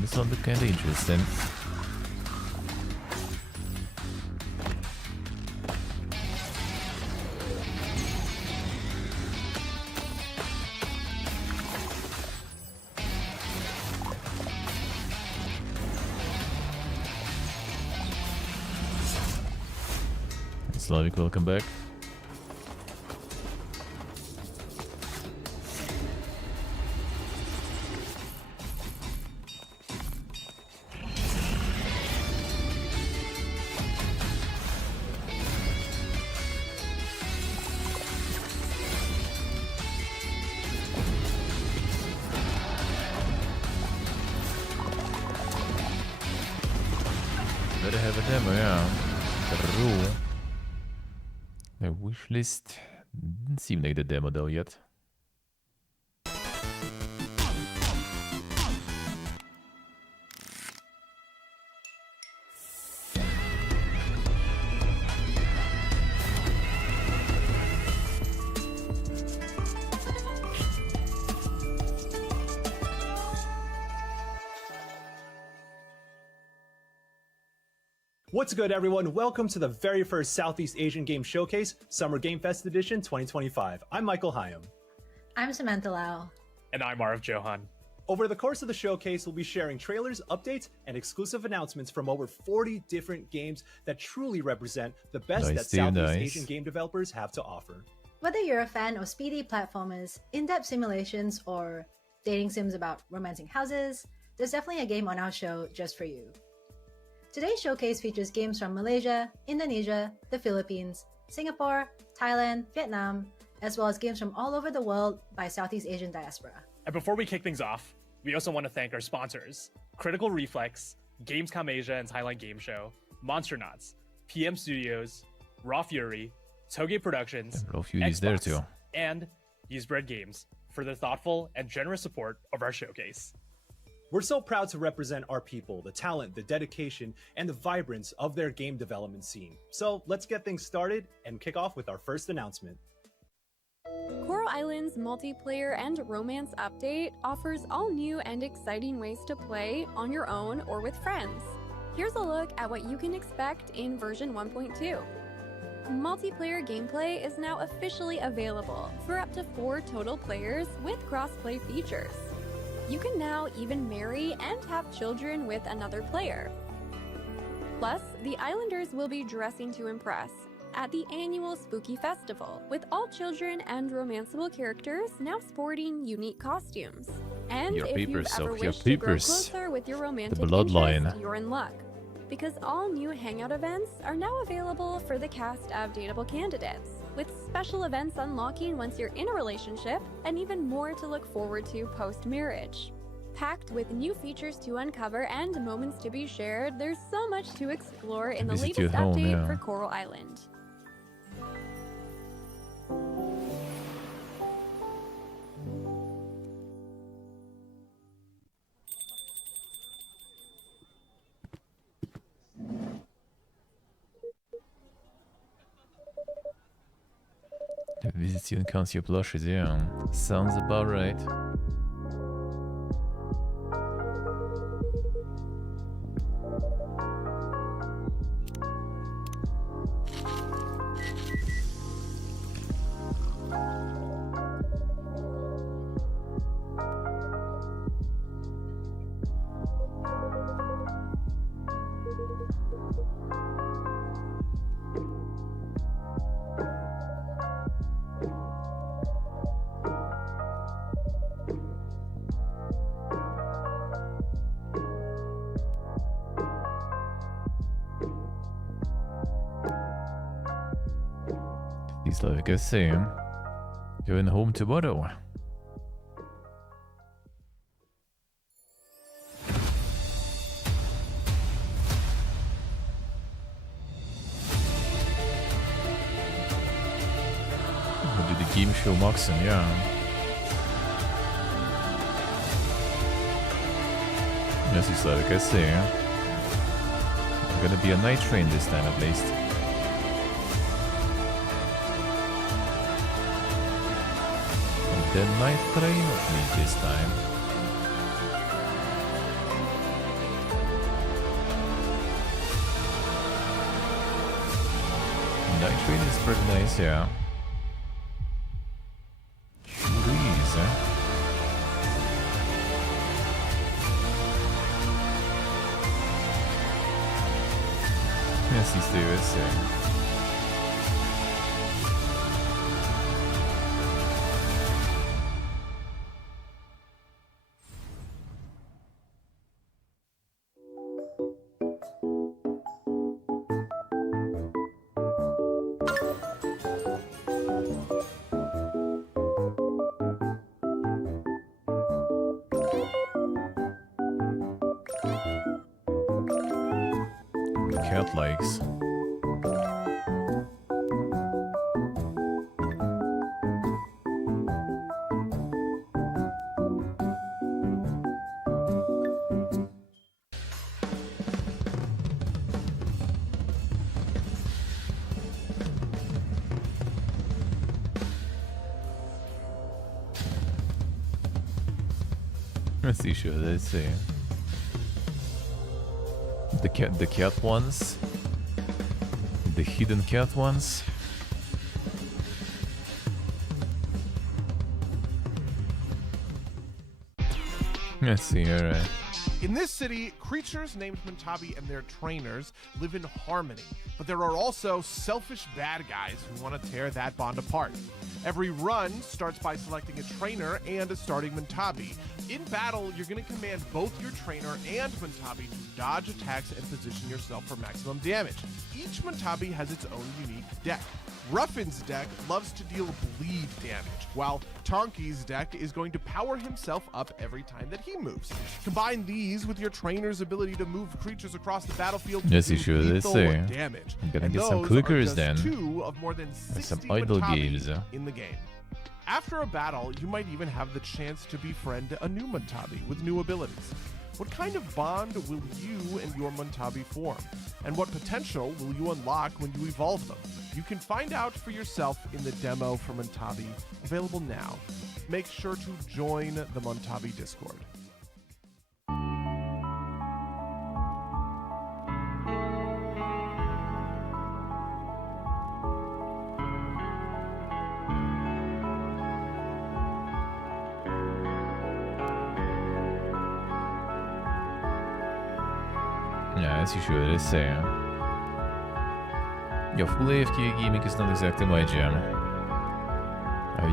This one look kinda interesting. Slavic, welcome back. Better have a demo, yeah. True. The wishlist didn't seem like the demo though yet. What's good, everyone? Welcome to the very first Southeast Asian Game Showcase, Summer Game Fest Edition 2025. I'm Michael Hyam. I'm Samantha Lau. And I'm Arif Johan. Over the course of the showcase, we'll be sharing trailers, updates, and exclusive announcements from over 40 different games that truly represent the best that Southeast Asian game developers have to offer. Whether you're a fan of speedy platformers, in-depth simulations, or dating sims about romancing houses, there's definitely a game on our show just for you. Today's showcase features games from Malaysia, Indonesia, the Philippines, Singapore, Thailand, Vietnam, as well as games from all over the world by Southeast Asian diaspora. And before we kick things off, we also want to thank our sponsors, Critical Reflex, Gamescom Asia and Thailand Game Show, Monsternauts, PM Studios, Raw Fury, Toge Productions, Raw Fury's there too, and Usebread Games for their thoughtful and generous support of our showcase. We're so proud to represent our people, the talent, the dedication, and the vibrance of their game development scene. So let's get things started and kick off with our first announcement. Coral Island's multiplayer and romance update offers all new and exciting ways to play on your own or with friends. Here's a look at what you can expect in version 1.2. Multiplayer gameplay is now officially available for up to 4 total players with cross-play features. You can now even marry and have children with another player. Plus, the Islanders will be dressing to impress at the annual Spooky Festival, with all children and romanceable characters now sporting unique costumes. And if you've ever wished to grow closer with your romantic interest, you're in luck, because all new Hangout events are now available for the cast of dateable candidates, with special events unlocking once you're in a relationship, and even more to look forward to post-marriage. Packed with new features to uncover and moments to be shared, there's so much to explore in the latest update for Coral Island. Visits you and counts your plushes, yeah. Sounds about right. He's like I say, going home tomorrow. We'll do the game show Moxon, yeah. Yes, he's like I say, I'm gonna be a night train this time at least. The night train of me this time. Night train is pretty nice, yeah. Sure is, Yes, he's the USA. Cat likes. Let's see, sure, let's see. The cat ones. The hidden cat ones. Let's see, alright. In this city, creatures named Muntabi and their trainers live in harmony, but there are also selfish bad guys who want to tear that bond apart. Every run starts by selecting a trainer and a starting Muntabi. In battle, you're going to command both your trainer and Muntabi to dodge attacks and position yourself for maximum damage. Each Muntabi has its own unique deck. Ruffin's deck loves to deal bleed damage, while Tonki's deck is going to power himself up every time that he moves. Combine these with your trainer's ability to move creatures across the battlefield to Yes, you do should. Let's lethal see. damage. I'm gonna And get some those clickers are just then. 2 of more than 60 Some idle Muntabi games. in the game. After a battle, you might even have the chance to befriend a new Muntabi with new abilities. What kind of bond will you and your Muntabi form? And what potential will you unlock when you evolve them? You can find out for yourself in the demo for Muntabi, available now. Make sure to join the Muntabi Discord. Yeah, as you should, let's say. Yeah, full AFK gaming is not exactly my jam.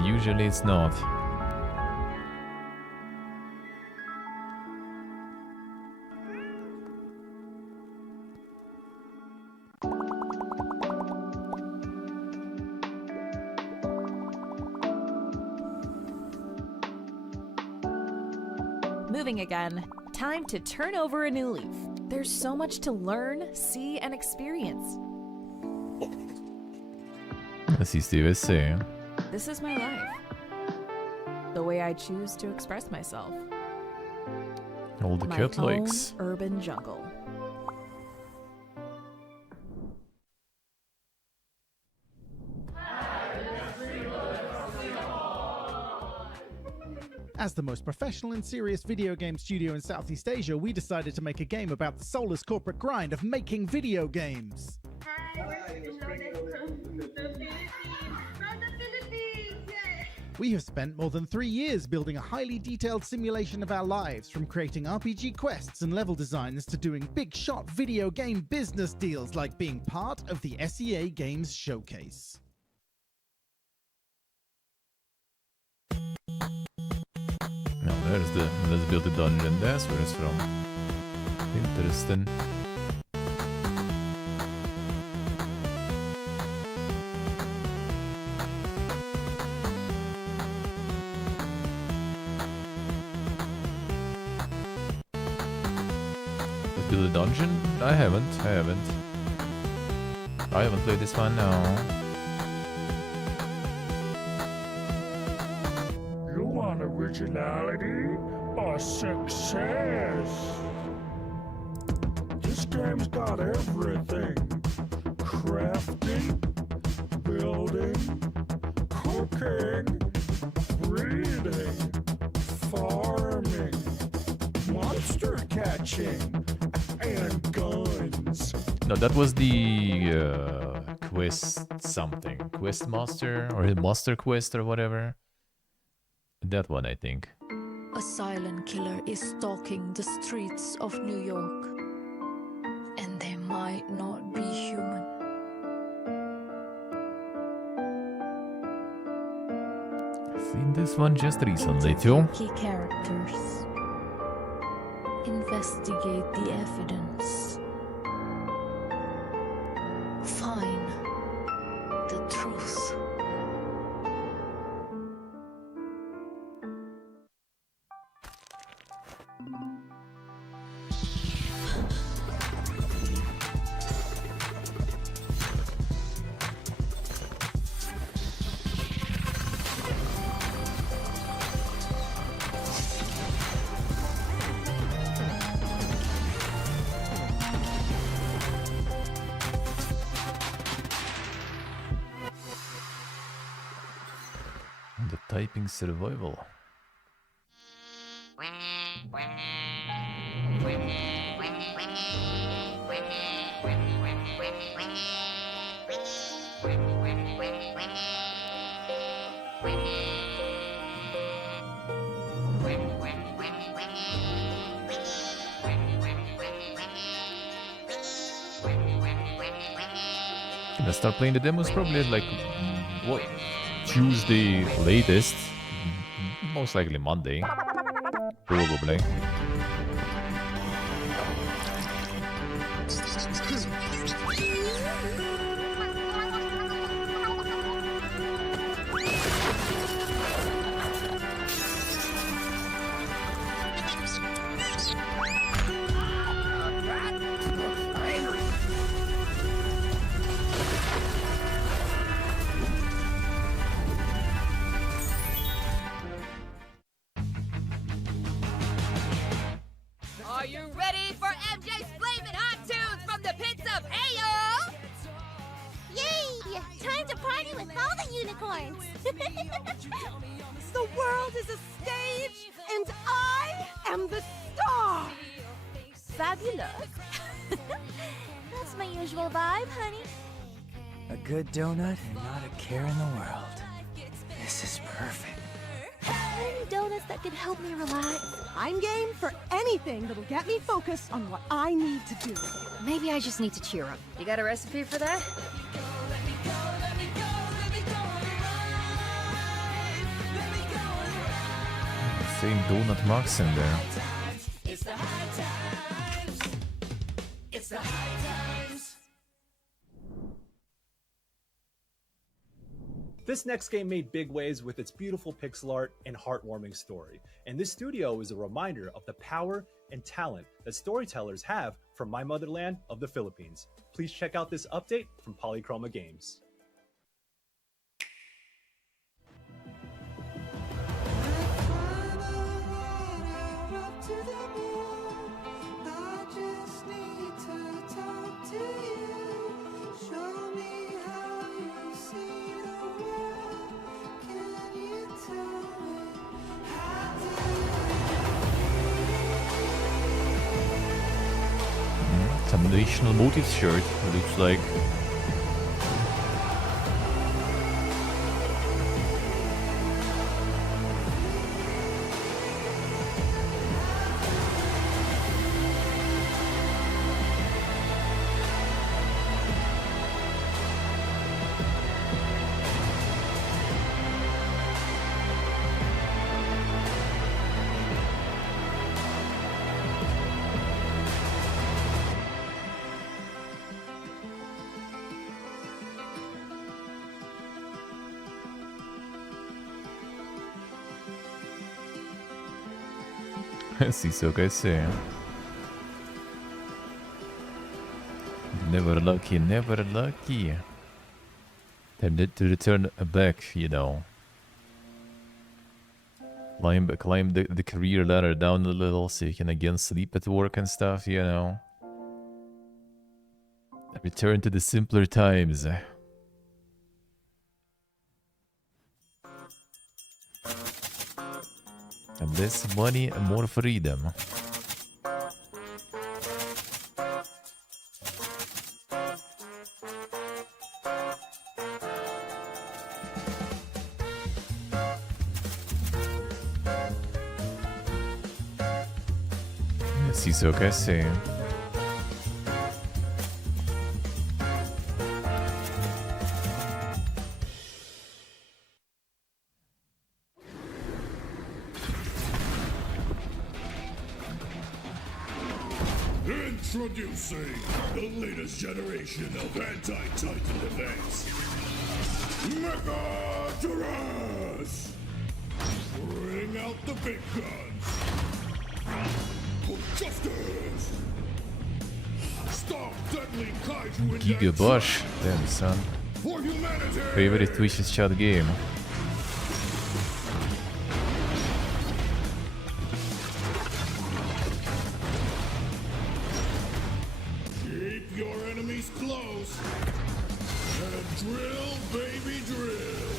Usually it's not. Moving again. Time to turn over a new leaf. There's so much to learn, see, and experience. Let's see, Steve, let's see. This is my life. The way I choose to express myself. All the My cat own likes. urban jungle. As the most professional and serious video game studio in Southeast Asia, we decided to make a game about the soulless corporate grind of making video games. We have spent more than 3 years building a highly detailed simulation of our lives, from creating RPG quests and level designs to doing big shot video game business deals like being part of the SEA Games Showcase. Now there's the Let's Build a Dungeon, that's where it's from. Interesting. The dungeon? I haven't played this one now. You want originality or success? This game's got everything. Crafting, building, cooking, breeding, farming, monster catching, and guns. No, that was the quest something. Quest Master or Master Quest or whatever. That one, I think. A silent killer is stalking the streets of New York. And they might not be human. I've seen this one just recently too. Key characters. Investigate the evidence. Find the truth. The typing survival. Gonna start playing the demos probably like what, Tuesday latest, most likely Monday, probably. Are you ready for MJ's Flamin' Hot Tunes from the pits of Heyo? Yay! Time to party with all the unicorns! The world is a stage, and I am the star! Fabulous! That's my usual vibe, honey. A good donut and not a care in the world. This is perfect. Any donuts that can help me relax? I'm game for anything that'll get me focused on what I need to do. Maybe I just need to cheer up. You got a recipe for that? Same donut marks in there. It's the high times. It's the high times. This next game made big waves with its beautiful pixel art and heartwarming story, and this studio is a reminder of the power and talent that storytellers have from my motherland of the Philippines. Please check out this update from Polychroma Games. How national motive shirt, it looks like. Sì, so che sì. Never lucky, never lucky. Time to return back, you know. Climb the career ladder down a little so you can again sleep at work and stuff, you know. Return to the simpler times. And less money and more freedom. Sì, so che sì. Introducing the latest generation of anti-Titan events. Mecha-Duress! Bring out the big guns. For justice! Stop deadly kaiju in Giga Bosch, damn son. For humanity! Favorite Twitch chat game. Keep your enemies close and drill, baby, drill.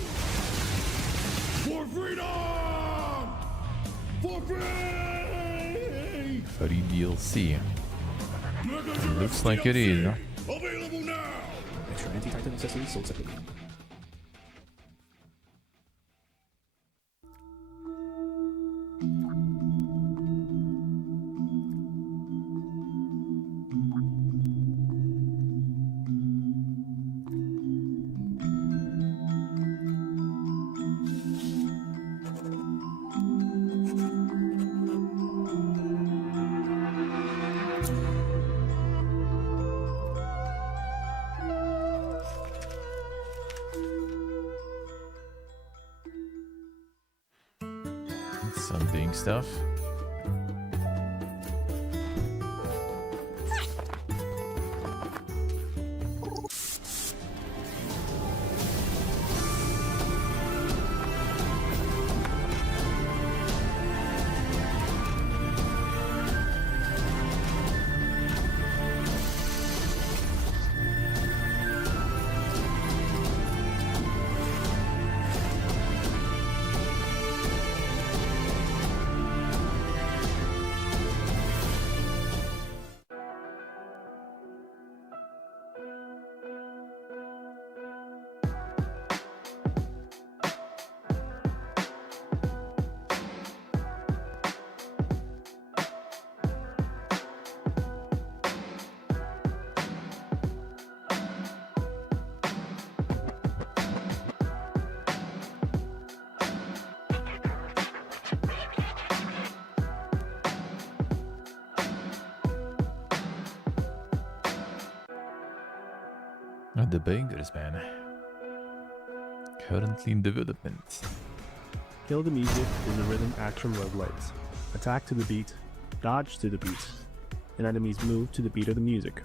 For freedom! For free! Free DLC. Looks like it is. Available now! Extra anti-Titan accessories sold separately. Some big stuff. The bangers, man. Currently in development. Kill the Music is a rhythm action roguelite. Attack to the beat, dodge to the beat, and enemies move to the beat of the music.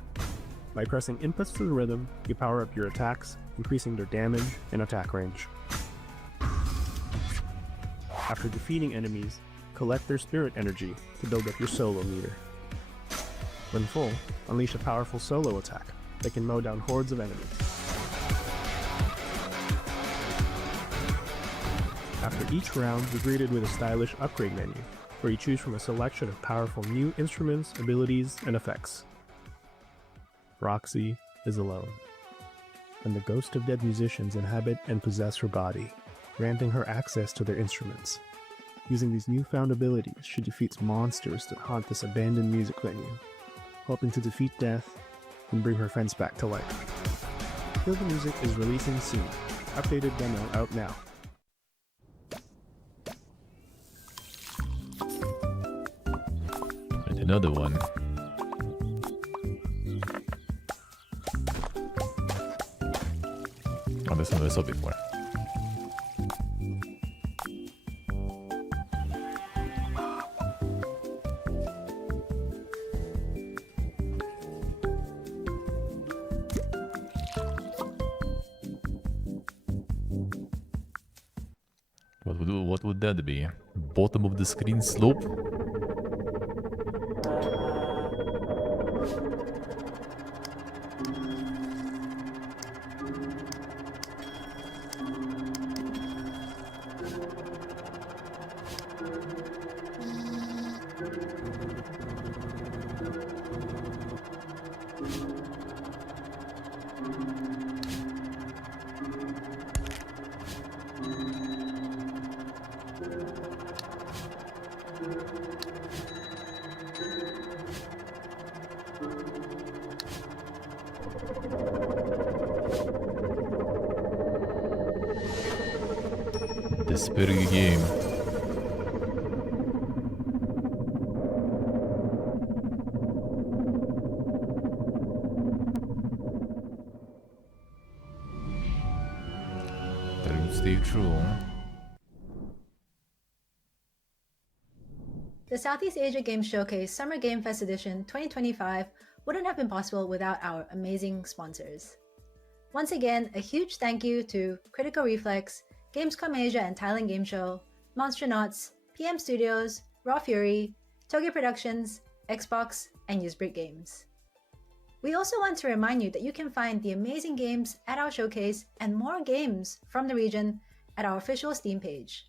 By pressing inputs to the rhythm, you power up your attacks, increasing their damage and attack range. After defeating enemies, collect their spirit energy to build up your solo meter. When full, unleash a powerful solo attack that can mow down hordes of enemies. After each round, you're greeted with a stylish upgrade menu, where you choose from a selection of powerful new instruments, abilities, and effects. Roxy is alone, and the ghosts of dead musicians inhabit and possess her body, granting her access to their instruments. Using these newfound abilities, she defeats monsters that haunt this abandoned music venue, hoping to defeat death and bring her friends back to life. Kill the Music is releasing soon. Updated demo out now. And another one. Oh, this one I saw before. What would that be? Bottom of the screen slope? Spooky game. That would stay true. The Southeast Asia Games Showcase Summer Game Fest Edition 2025 wouldn't have been possible without our amazing sponsors. Once again, a huge thank you to Critical Reflex, Gamescom Asia and Thailand Game Show, Monstronauts, PM Studios, Raw Fury, Toge Productions, Xbox, and Newsbreak Games. We also want to remind you that you can find the amazing games at our showcase and more games from the region at our official Steam page.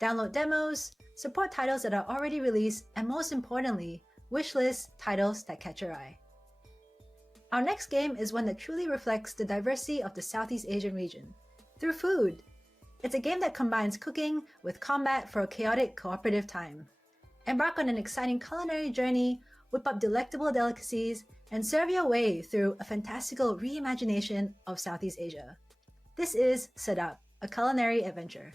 Download demos, support titles that are already released, and most importantly, wishlist titles that catch your eye. Our next game is one that truly reflects the diversity of the Southeast Asian region, through food. It's a game that combines cooking with combat for a chaotic cooperative time. Embark on an exciting culinary journey, whip up delectable delicacies, and serve your way through a fantastical reimagination of Southeast Asia. This is Sedap, a culinary adventure.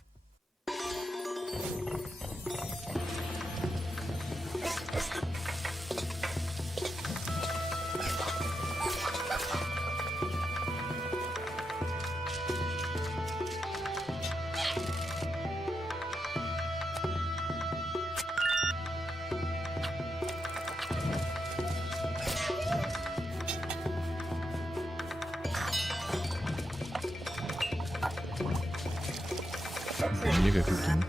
Mega cooking.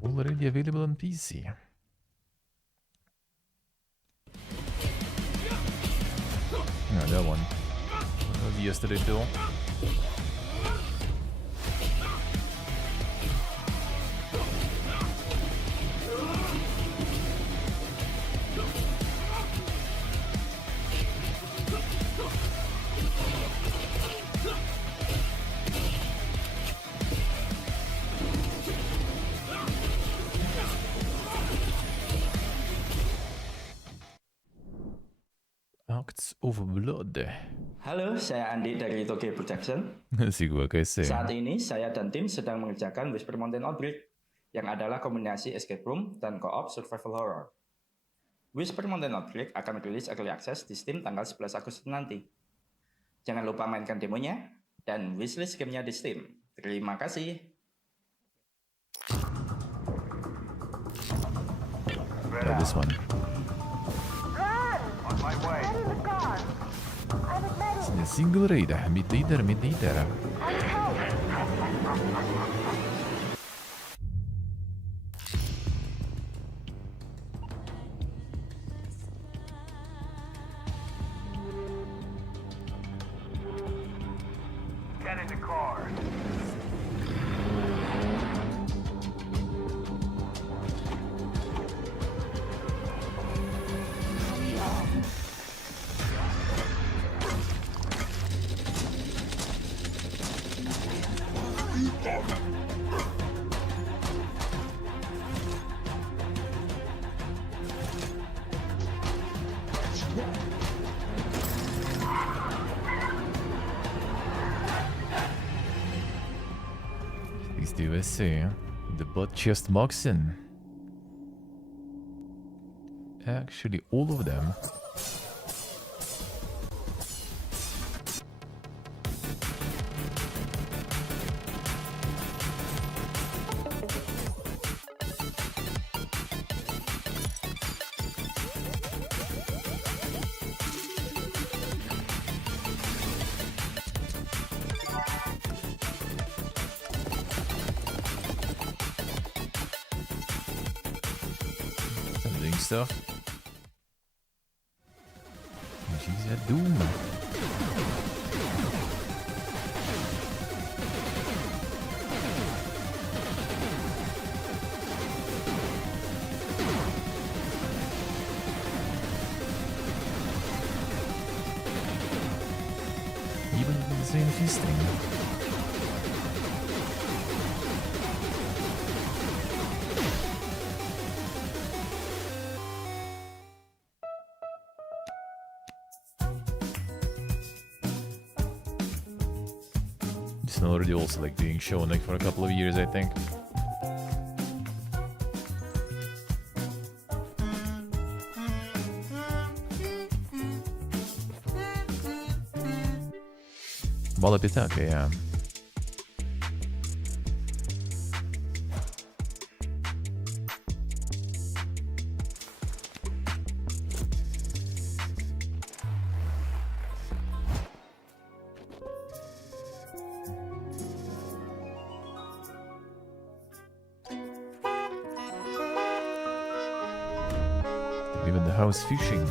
Already available on PC. Yeah, that one. That was yesterday, Bill. Acts of Blood. Halo, saya Andi dari Toge Production. Si gua guys. Saat ini saya dan tim sedang mengerjakan Whisper Mountain Outbreak, yang adalah kombinasi escape room dan co-op survival horror. Whisper Mountain Outbreak akan rilis early access di Steam tanggal 11 Agustus nanti. Jangan lupa mainkan demonya dan wishlist gamenya di Steam. Terima kasih. Oh, this one. Single raid, mid leader. Let's see. The butt chest moccasin. Actually, all of them. Stuff. She's a doom. Even insane fisting. It's already also like being shown like for a couple of years, I think. Balapitaka, yeah. Even the house fishing.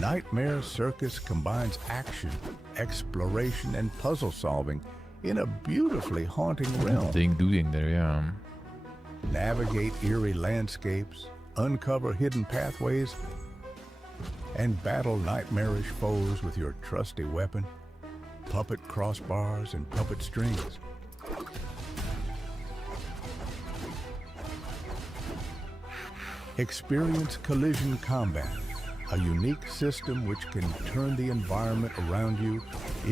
Nightmare Circus combines action, exploration, and puzzle solving in a beautifully haunting realm. Doing there, yeah. Navigate eerie landscapes, uncover hidden pathways, and battle nightmarish foes with your trusty weapon, puppet crossbars, and puppet strings. Experience Collision Combat, a unique system which can turn the environment around you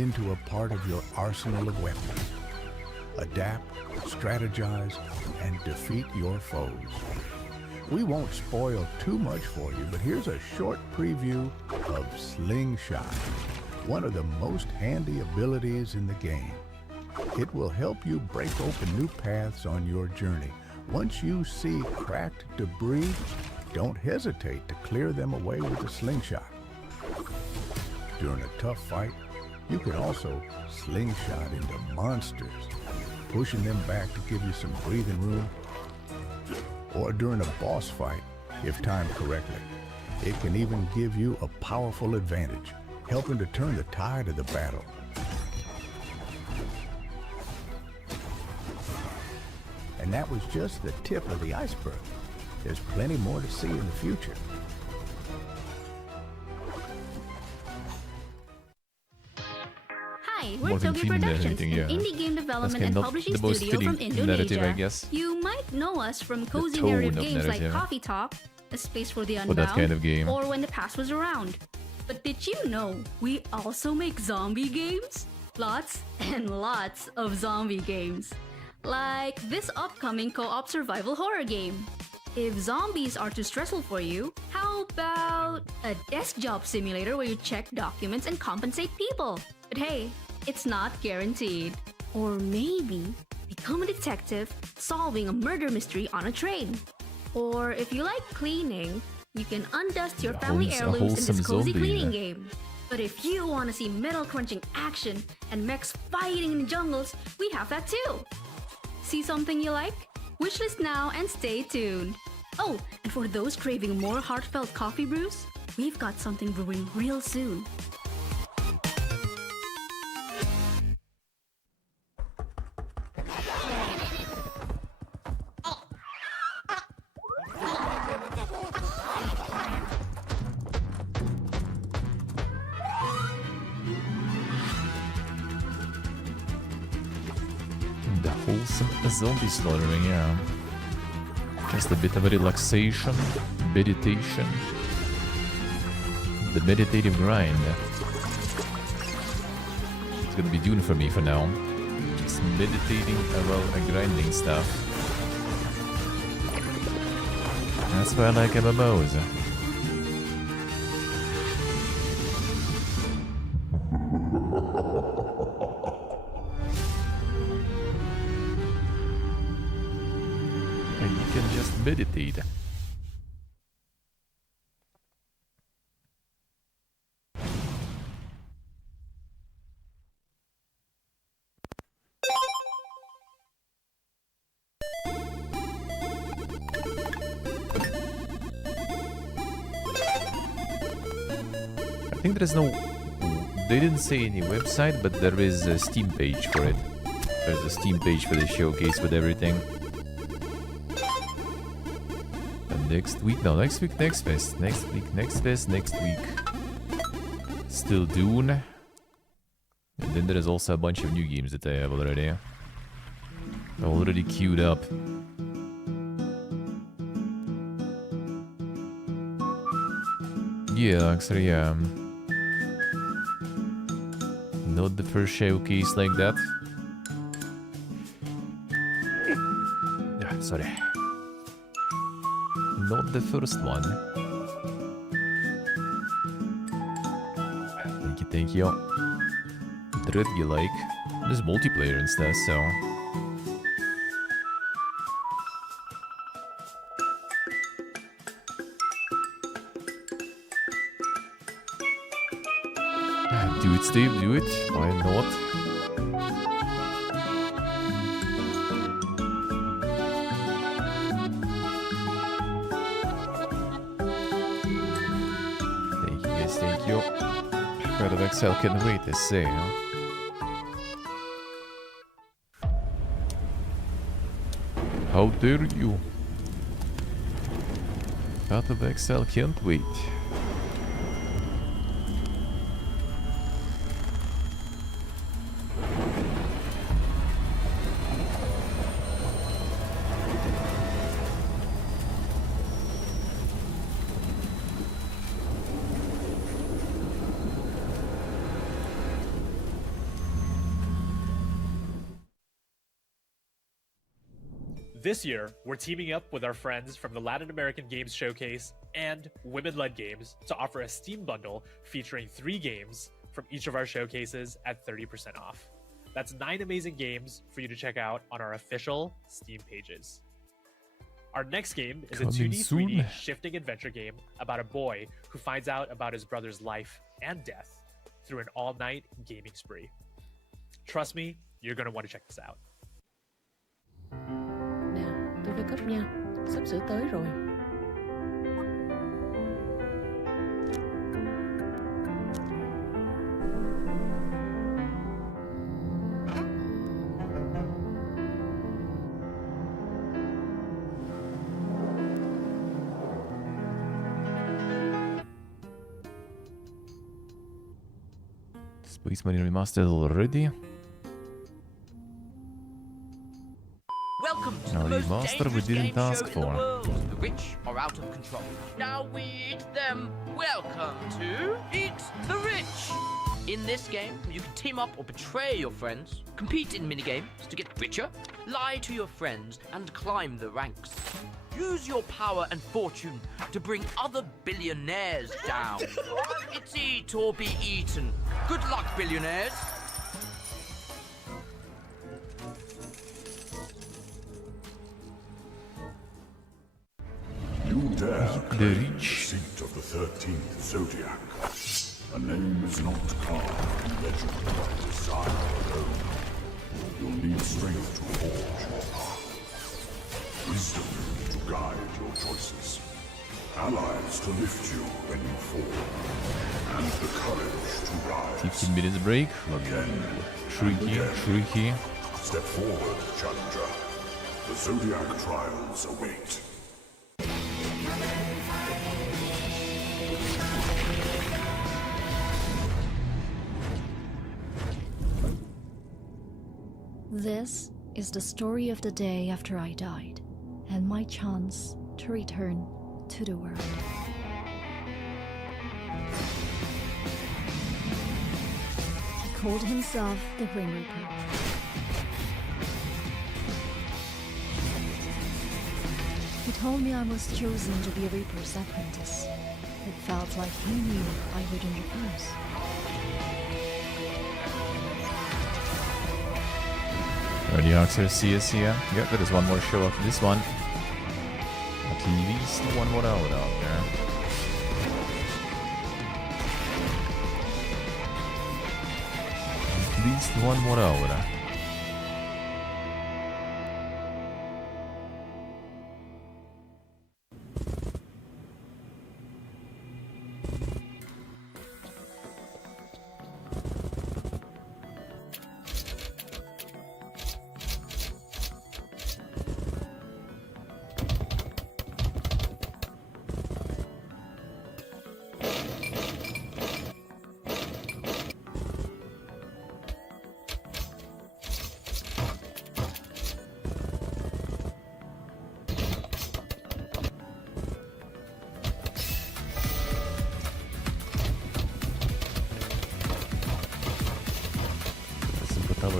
into a part of your arsenal of weapons. Adapt, strategize, and defeat your foes. We won't spoil too much for you, but here's a short preview of Slingshot, one of the most handy abilities in the game. It will help you break open new paths on your journey. Once you see cracked debris, don't hesitate to clear them away with a slingshot. During a tough fight, you can also slingshot into monsters, pushing them back to give you some breathing room. Or during a boss fight, if timed correctly, it can even give you a powerful advantage, helping to turn the tide of the battle. And that was just the tip of the iceberg. There's plenty more to see in the future. Hi, we're Toge Productions, an indie game development and publishing studio from Indonesia. You might know us from cozy narrative games like Coffee Talk, A Space for the Unbound, that kind of game. Or When the Past Was Around. But did you know we also make zombie games? Lots and lots of zombie games. Like this upcoming co-op survival horror game. If zombies are too stressful for you, how about a desk job simulator where you check documents and compensate people? But hey, it's not guaranteed. Or maybe become a detective solving a murder mystery on a train. Or if you like cleaning, you can undust your family heirlooms in this cozy cleaning game. But if you want to see metal crunching action and mechs fighting in jungles, we have that too. See something you like? Wishlist now and stay tuned. Oh, and for those craving more heartfelt coffee brews, we've got something brewing real soon. The wholesome zombie slaughtering, yeah. Just a bit of a relaxation, meditation. The meditative grind. It's gonna be Dune for me for now. Just meditating while grinding stuff. That's why I like MMOs. And you can just meditate. I think there is no... They didn't say any website, but there is a Steam page for it. There's a Steam page for the showcase with everything. And next week... No, next week, next fest. Next week, next fest, next week. Still Dune. And then there is also a bunch of new games that I have already. Already queued up. Yeah, actually, yeah. Not the first showcase like that. Sorry. Not the first one. Thank you. Dread you like. There's multiplayer and stuff, so... Do it, Steve, do it. Why not? Thank you guys, thank you. God of Excel can't wait to say, huh? How dare you? God of Excel can't wait. This year, we're teaming up with our friends from the Latin American Games Showcase and Women-Led Games to offer a Steam bundle featuring 3 games from each of our showcases at 30% off. That's 9 amazing games for you to check out on our official Steam pages. Our next game is a 2D, 3D shifting adventure game about a boy who finds out about his brother's life and death through an all-night gaming spree. Trust me, you're going to want to check this out. Tôi phải cấp nha, sắp sửa tới rồi. Space Marine Remastered already. Welcome to Now the most remaster we dangerous didn't game ask show for. in the world. The rich are out of control. Now we eat them. Welcome to Eat the Rich. In this game, you can team up or betray your friends, compete in minigames to get richer, lie to your friends, and climb the ranks. Use your power and fortune to bring other billionaires down. It's eat or be eaten. Good luck, billionaires. You dare The claim the Reach. seat of the 13th Zodiac. A name is not carved in legend by desire alone. You'll need strength to forge your path, wisdom to guide your choices, allies to lift you when you fall, and the courage to rise. 15 minutes break. Tricky. Step forward, challenger. The Zodiac trials await. This is the story of the day after I died, and my chance to return to the world. He called himself the Grim Reaper. He told me I was chosen to be a Reaper's apprentice. It felt like he knew I wouldn't refuse. Ready, Oxer, CS here. Yep, there is one more show after this one. At least one more hour out there. At least one more hour.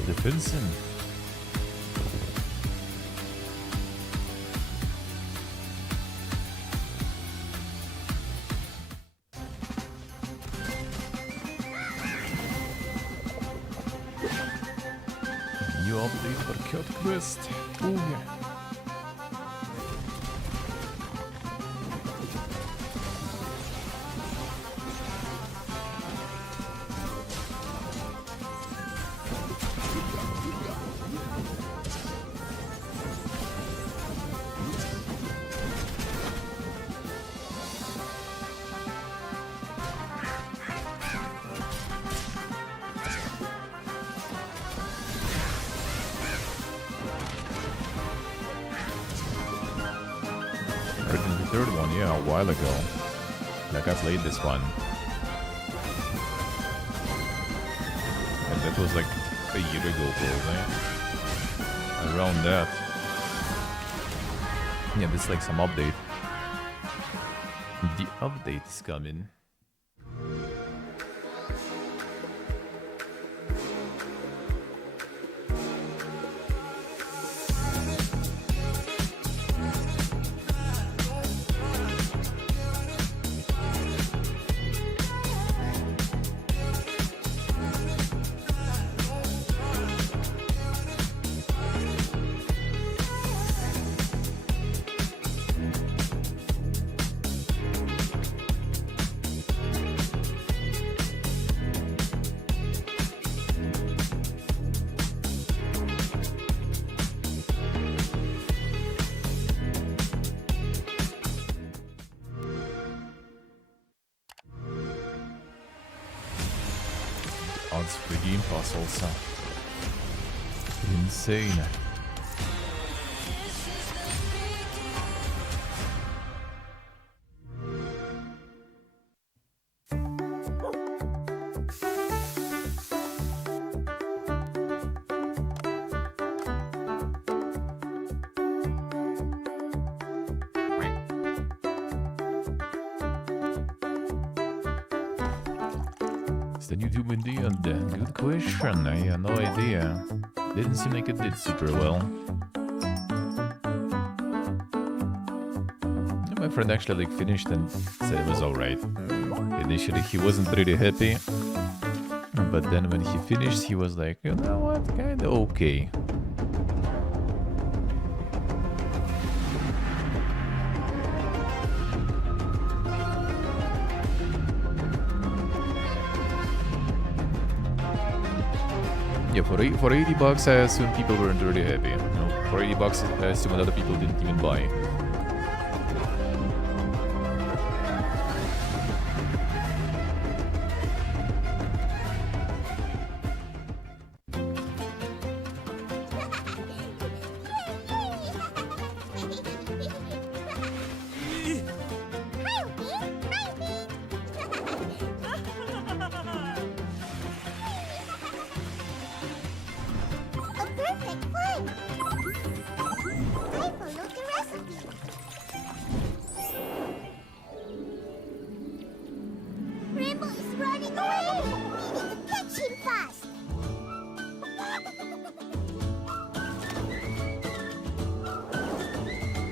Defensen. New update for Cut Quest. Oh yeah. Third one, yeah, a while ago. Like I played this one. And that was like a year ago probably. Around that. Yeah, this is like some update. The update is coming. Odds for the Game Pass also. Insane. Did you do in the end? Good question. I have no idea. Didn't seem like it did super well. My friend actually like finished and said it was alright. Initially he wasn't pretty happy, but then when he finished he was like, you know what, kinda okay. Yeah, for $80, I assume people weren't really happy. You know, for $80, I assume a lot of people didn't even buy.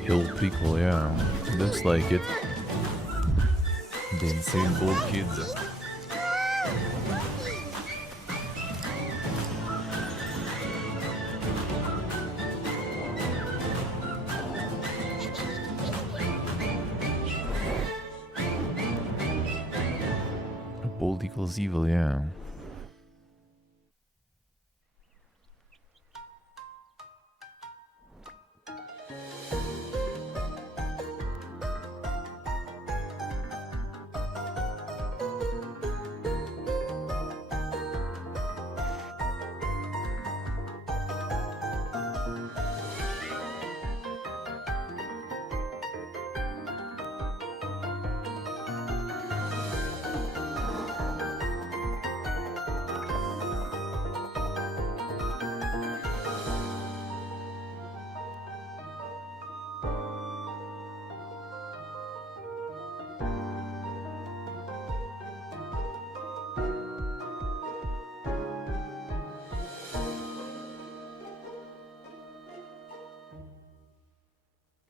Hill prequel, yeah. Looks like it. The insane bald kids. Bold equals evil, yeah.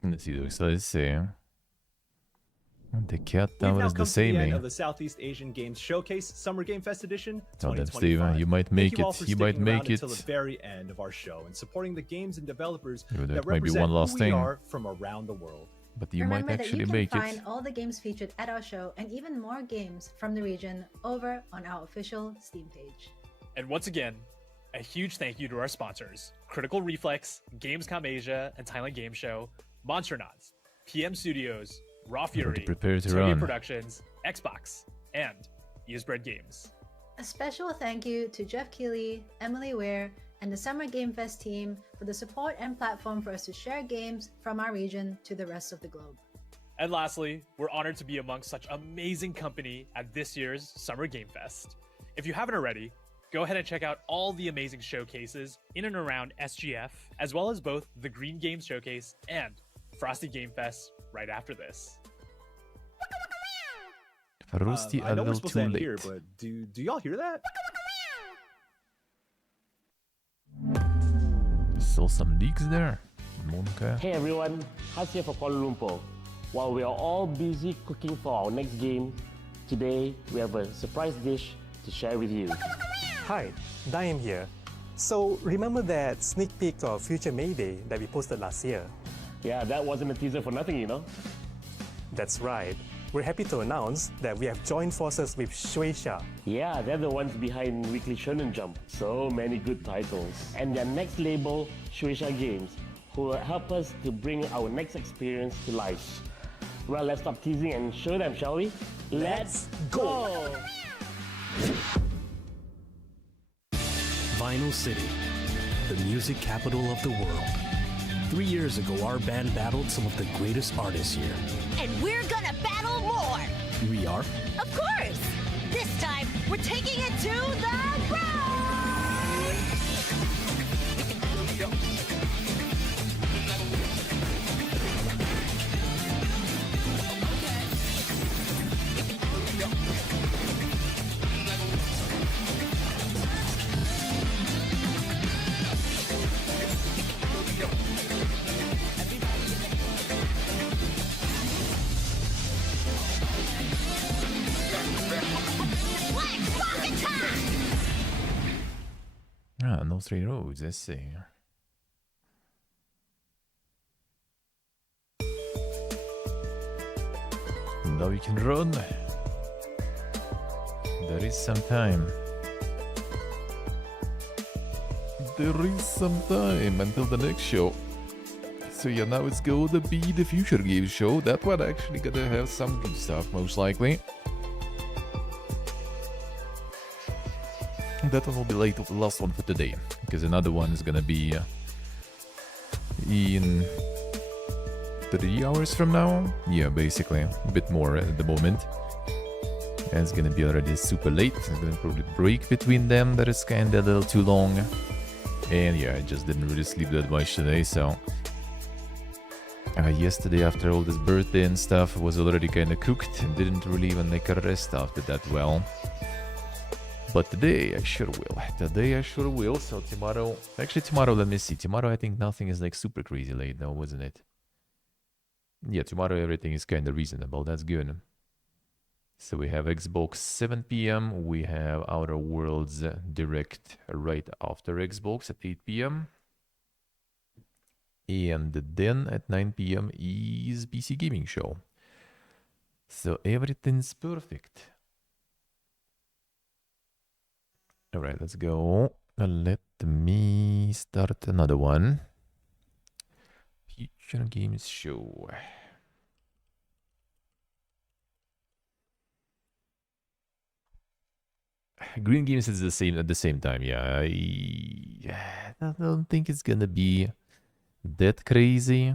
Let's see, let's see. The cat We've tower now is come the to the same, end eh? of the Southeast Asian Games Showcase Summer Game Fest Edition Oh, damn, 2025. Steve, you might make Thank you all it. for You might sticking make around it. until the very end of our show and supporting the games and developers Yeah, that that might be represent one last who thing. we are from around the world. But you Remember might that actually you can make find it. all the games featured at our show and even more games from the region over on our official Steam page. And once again, a huge thank you to our sponsors, Critical Reflex, Gamescom Asia and Thailand Game Show, Monstronauts, PM Studios, Raw Fury, prepare to Toge run. Productions, Xbox, and Usebread Games. A special thank you to Jeff Keighley, Emily Ware, and the Summer Game Fest team for the support and platform for us to share games from our region to the rest of the globe. And lastly, we're honored to be amongst such amazing company at this year's Summer Game Fest. If you haven't already, go ahead and check out all the amazing showcases in and around SGF, as well as both the Green Games Showcase and Frosty Game Fest right after this. Frosty I a know we're little supposed too to end late. here, but do y'all hear that? Saw some leaks there. Monka. Hey everyone, Has here for Kuala Lumpur. While we are all busy cooking for our next game, today we have a surprise dish to share with you. Hi, Diane here. So remember that sneak peek of Future Mayday that we posted last year? Yeah, that wasn't a teaser for nothing, you know. That's right. We're happy to announce that we have joined forces with Shueisha. Yeah, they're the ones behind Weekly Shonen Jump. So many good titles. And their next label, Shueisha Games, who will help us to bring our next experience to life. Well, let's stop teasing and show them, shall we? Let's go! Vinyl City, the music capital of the world. 3 years ago, our band battled some of the greatest artists here. And we're gonna battle more! We are? Of course! This time, we're taking it to the road! Ah, no three roads, let's see. Now we can run. There is some time. there is some time until the next show. So yeah, now it's gonna be the Future Games show. That one actually gonna have some good stuff, most likely. That one will be the last one for today, because another one is gonna be in 3 hours from now. Yeah, basically, a bit more at the moment. And it's gonna be already super late. I'm gonna probably break between them. That is kinda a little too long. And yeah, I just didn't really sleep that much today, so... yesterday, after all this birthday and stuff, was already kinda cooked and didn't really even like rest after that well. But today I sure will. Today I sure will. So tomorrow... Actually, tomorrow, let me see. Tomorrow I think nothing is like super crazy late though, wasn't it? Yeah, tomorrow everything is kinda reasonable. That's good. So we have Xbox 7 p.m. We have Outer Worlds Direct right after Xbox at 8 p.m. And then at 9 p.m. is PC Gaming Show. So everything's perfect. Alright, let's go. Let me start another one. Future Games Show. Green Games is the same at the same time, yeah. I don't think it's gonna be that crazy.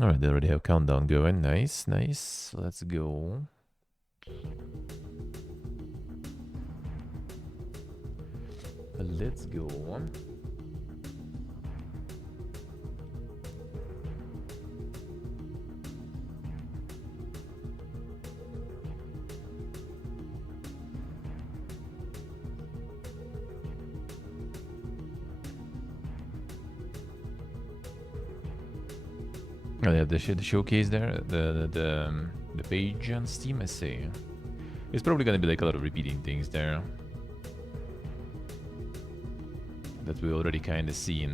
Alright, they already have countdown going. Nice, nice. Let's go. Let's go. Oh, they have the showcase there, the page on Steam, I see. It's probably gonna be like a lot of repeating things there that we already kind of seen.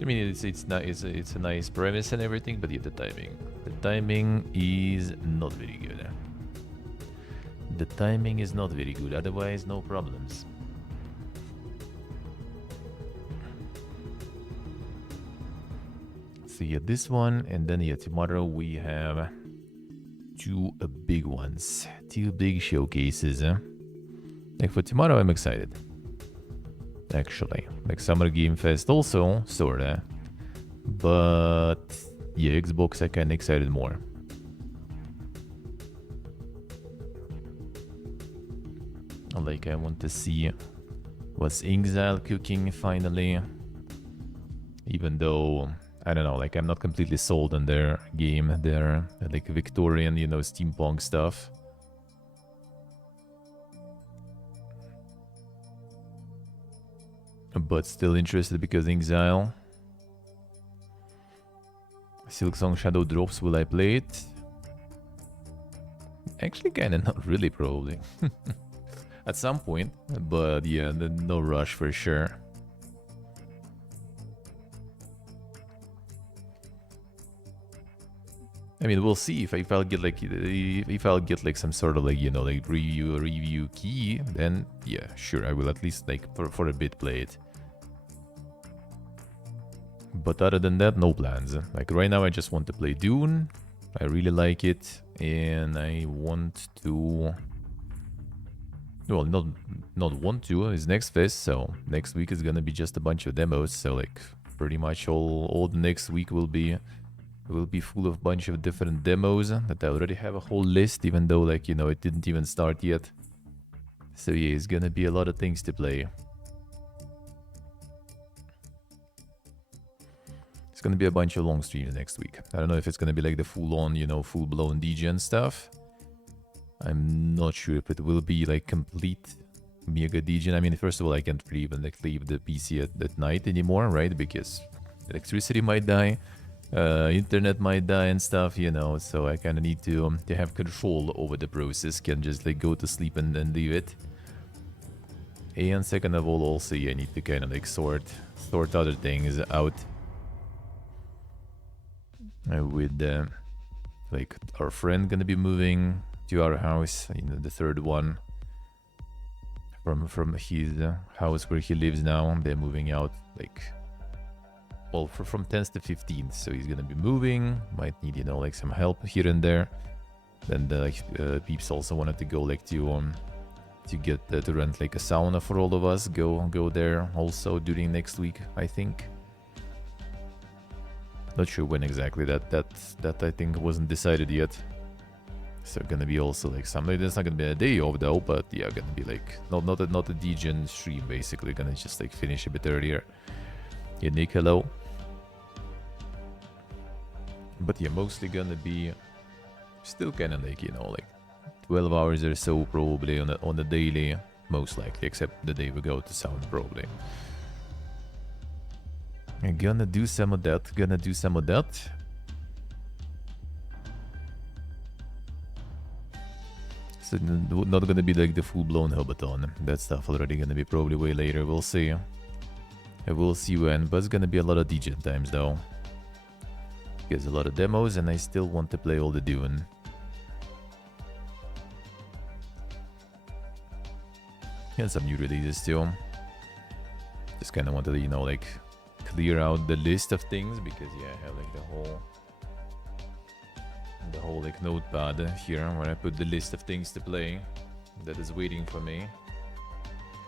I mean, it's a nice premise and everything, but yeah, the timing is not very good. The timing is not very good. Otherwise, no problems. So yeah, this one, and then yeah, tomorrow we have two big ones, two big showcases. Like for tomorrow, I'm excited. Actually, like Summer Game Fest also, sorta. But yeah, Xbox I kinda excited more. Like I want to see what's Exile cooking finally. Even though I don't know, like I'm not completely sold on their game, their like Victorian, you know, steampunk stuff. But still interested because Exile. Silksong Shadow drops, will I play it? Actually kinda not really, probably. At some point, but yeah, no rush for sure. I mean, we'll see if I'll get like some sort of like, you know, like review key, then yeah, sure, I will at least like for a bit play it. But other than that, no plans. Like right now I just want to play Dune. I really like it, and I want to, well, not want to, it's next fest, so next week is gonna be just a bunch of demos, so like pretty much all the next week will be full of bunch of different demos that I already have a whole list, even though, like, you know, it didn't even start yet. So yeah, it's gonna be a lot of things to play. It's gonna be a bunch of long streams next week. I don't know if it's gonna be like the full-on, you know, full-blown DGen stuff. I'm not sure if it will be like complete mega DGen. I mean, first of all, I can't really even like leave the PC at night anymore, right? Because electricity might die. Internet might die and stuff, you know, so I kind of need to have control over the process. Can't just like go to sleep and then leave it. And second of all, also, I need to kind of like sort other things out with like our friend gonna be moving to our house, the third one from his house where he lives now. They're moving out like, well, from 10th to 15th, so he's gonna be moving. Might need like some help here and there. Then peeps also wanted to go like to get to rent like a sauna for all of us. Go there also during next week, I think. Not sure when exactly. That I think wasn't decided yet. So gonna be also like something. That's not gonna be a day off though, but yeah, gonna be like not a DGen stream basically. Gonna just like finish a bit earlier. Yeah, Nick, hello. But yeah, mostly gonna be still kind of like like 12 hours or so probably on the daily, most likely, except the day we go to sound probably. I'm gonna do some of that. So not gonna be like the full-blown Hobbiton. That stuff already gonna be probably way later. We'll see. We'll see when, but it's gonna be a lot of DJ times though. There's a lot of demos, and I still want to play all the Dune. And some new releases too. Just kind of wanted to, like clear out the list of things because yeah, I have like the whole like notepad here where I put the list of things to play that is waiting for me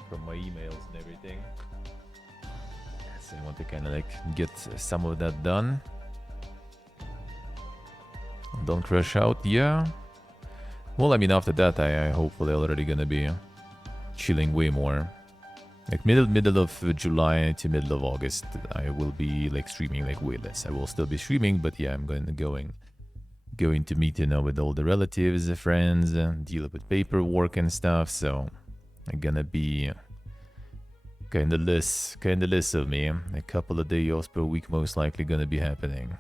from my emails and everything. So I want to kind of like get some of that done. Don't crash out, yeah. Well, I mean, after that, I hopefully already gonna be chilling way more. Like middle of July to middle of August, I will be like streaming like way less. I will still be streaming, but yeah, I'm going to meet with all the relatives, friends, deal with paperwork and stuff. So I'm gonna be kind of less of me. A couple of days off per week most likely gonna be happening.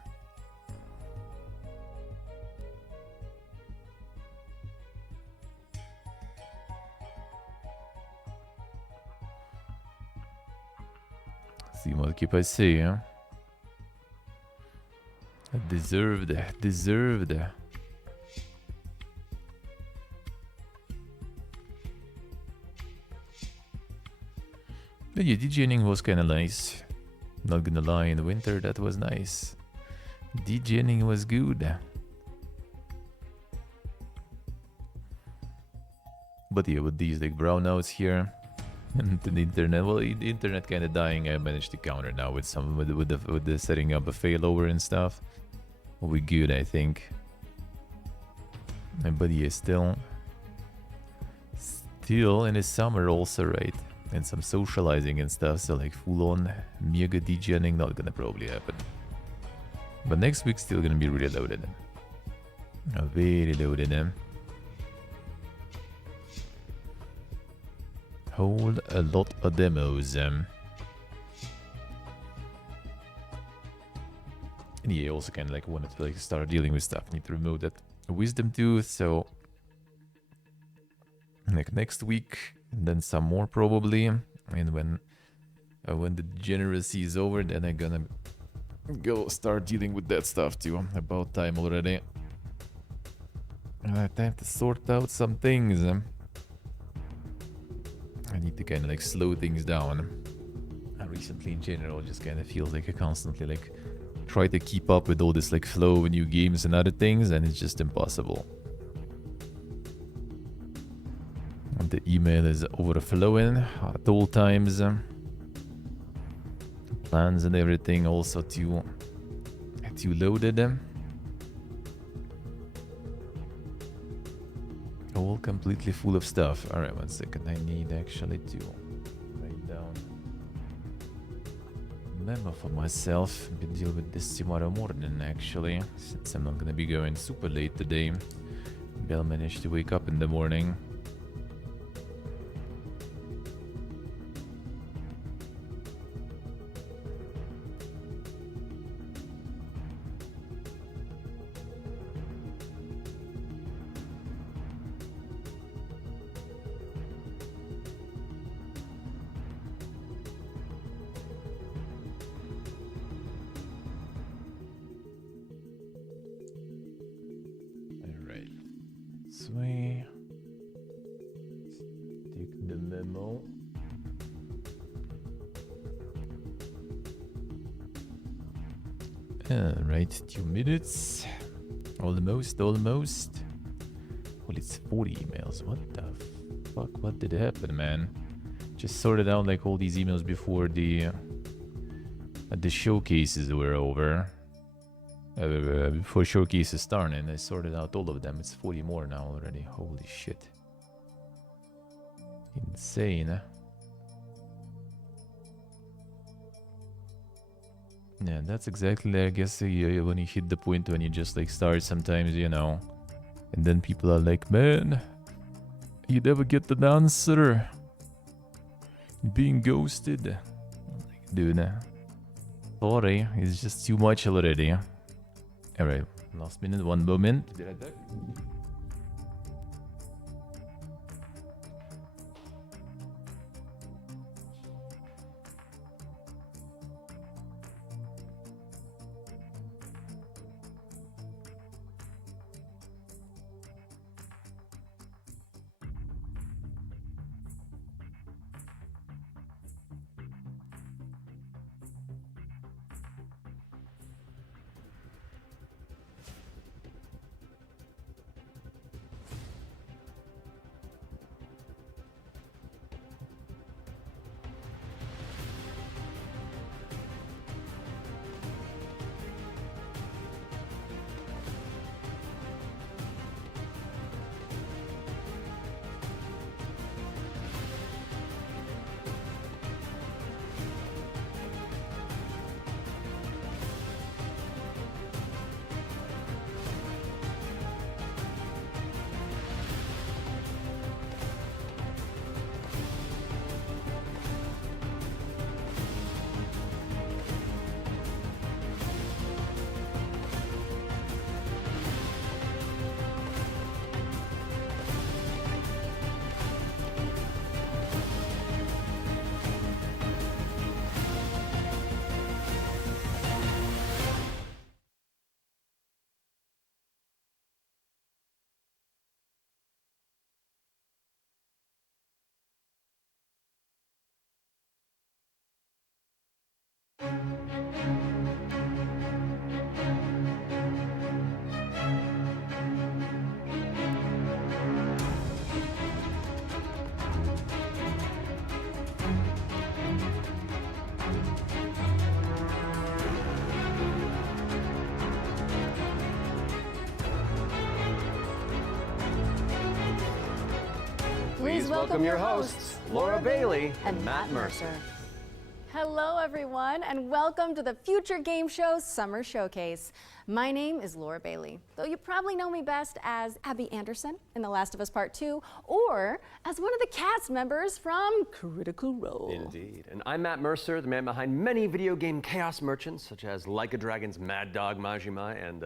See what keep I say, huh? Deserved. But yeah, DJing was kinda nice. Not gonna lie, in the winter that was nice. DJing was good. But yeah, with these like brownouts here and the internet, well, the internet kind of dying. I managed to counter now with some with the setting up a failover and stuff. We good, I think. But yeah, still in the summer also, right? And some socializing and stuff. So like full on mega DJing not gonna probably happen. But next week still gonna be really loaded. Very loaded. Hold a lot of demos. And yeah, also kind of like wanted to like start dealing with stuff. Need to remove that wisdom tooth. So like next week, and then some more probably. And when the degeneracy is over, then I'm gonna go start dealing with that stuff too. About time already. Time to sort out some things. I need to kind of like slow things down. Recently in general just kind of feels like I constantly like try to keep up with all this like flow of new games and other things, and it's just impossible. And the email is overflowing at all times. Plans and everything also too loaded. All completely full of stuff. Alright, 1 second. I need actually to write down a memo for myself. I'm gonna deal with this tomorrow morning actually, since I'm not gonna be going super late today. Maybe I'll manage to wake up in the morning. this way. Take the memo. Alright, 2 minutes. Almost. Well, it's 40 emails. What the fuck? What did happen, man? Just sorted out like all these emails before the showcases were over. Before showcases started, and I sorted out all of them. It's 40 more now already. Holy shit. Insane. Yeah, that's exactly, I guess, when you hit the point when you just like start sometimes, you know. And then people are like, man, you never get the answer. Being ghosted. Dude, sorry, it's just too much already. Alright, last minute, 1 moment. Be right back. Please welcome your hosts, Laura Bailey and Matt Mercer. Hello, everyone, and welcome to the Future Game Show Summer Showcase. My name is Laura Bailey, though you probably know me best as Abby Anderson in The Last of Us Part 2, or as one of the cast members from Critical Role. Indeed. And I'm Matt Mercer, the man behind many video game chaos merchants, such as Like a Dragon's Mad Dog Majima and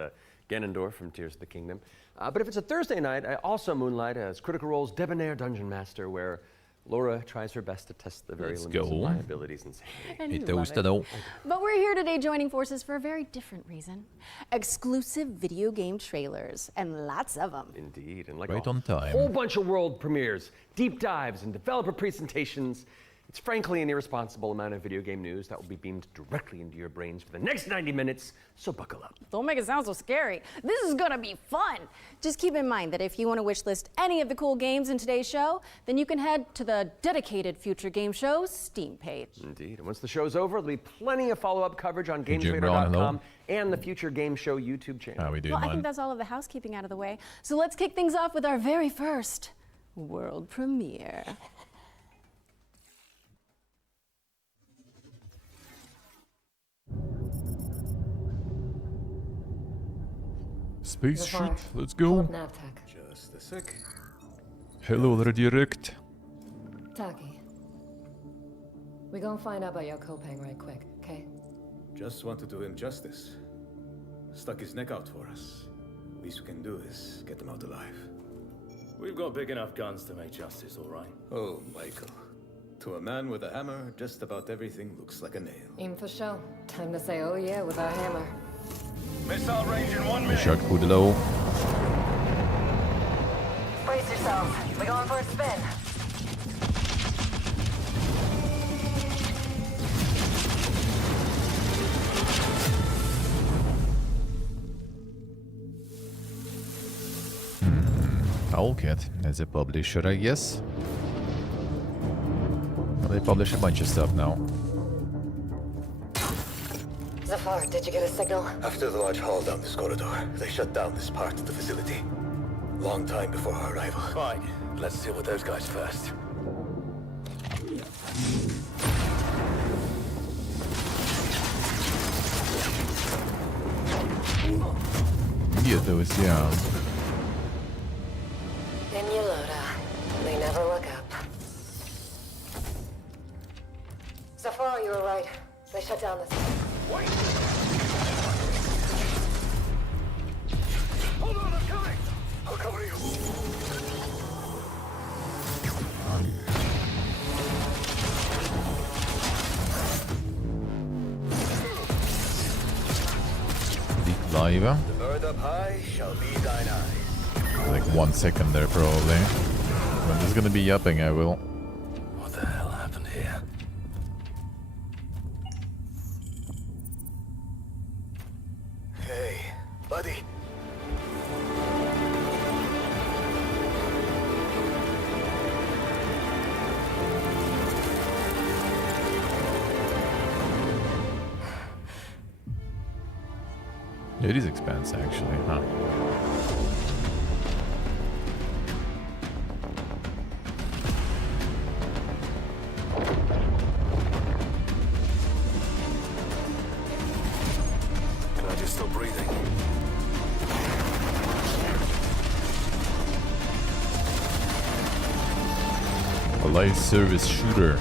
Ganondorf from Tears of the Kingdom. But if it's a Thursday night, I also moonlight as Critical Role's Debonair Dungeon Master, where Laura tries her best to test the very limits of my abilities and sanity. And you love it. But we're here today joining forces for a very different reason. Exclusive video game trailers, and lots of them. Indeed, and like Right a on time. whole bunch of world premieres, deep dives, and developer presentations. It's frankly an irresponsible amount of video game news that will be beamed directly into your brains for the next 90 minutes, so buckle up. Don't make it sound so scary. This is gonna be fun. Just keep in mind that if you want to wishlist any of the cool games in today's show, then you can head to the dedicated Future Game Show Steam page. Indeed, and once the show's over, there'll be plenty of follow-up coverage on Hey, Jim Brown, GamesRadar.com and the Future Game Show YouTube channel. How we doing, Well, I man? think that's all of the housekeeping out of the way. So let's kick things off with our very first world premiere. Space ship, let's go. Just a sec. Hello, Redirect. Taki, we gonna find out about your Kopang right quick, okay? Just want to do him justice. Stuck his neck out for us. Least we can do is get him out alive. We've got big enough guns to make justice, all right? Oh, Michael. To a man with a hammer, just about everything looks like a nail. In for show. Time to say oh yeah with our hammer. Missile range in 1 minute. Shot good low. yourselves. We going for a spin. Owlcat as a publisher, I guess. Well, they publish a bunch of stuff now. Zafar, did you get a signal? After the large haul down this corridor, they shut down this part of the facility. Long time before our arrival. Fine. Let's deal with those guys first. Yeah, those, yeah. In Yoloda. They never look up. Zafar, you were right. They shut down this. Wait! Hold on, I'm coming! I'll cover you. Deep live. The bird up high shall be thine eyes. Like 1 second there, probably. When this is gonna be yapping, I will. What the hell happened here? Hey, buddy. It is expensive, actually, huh? Glad you're still breathing. A live service shooter.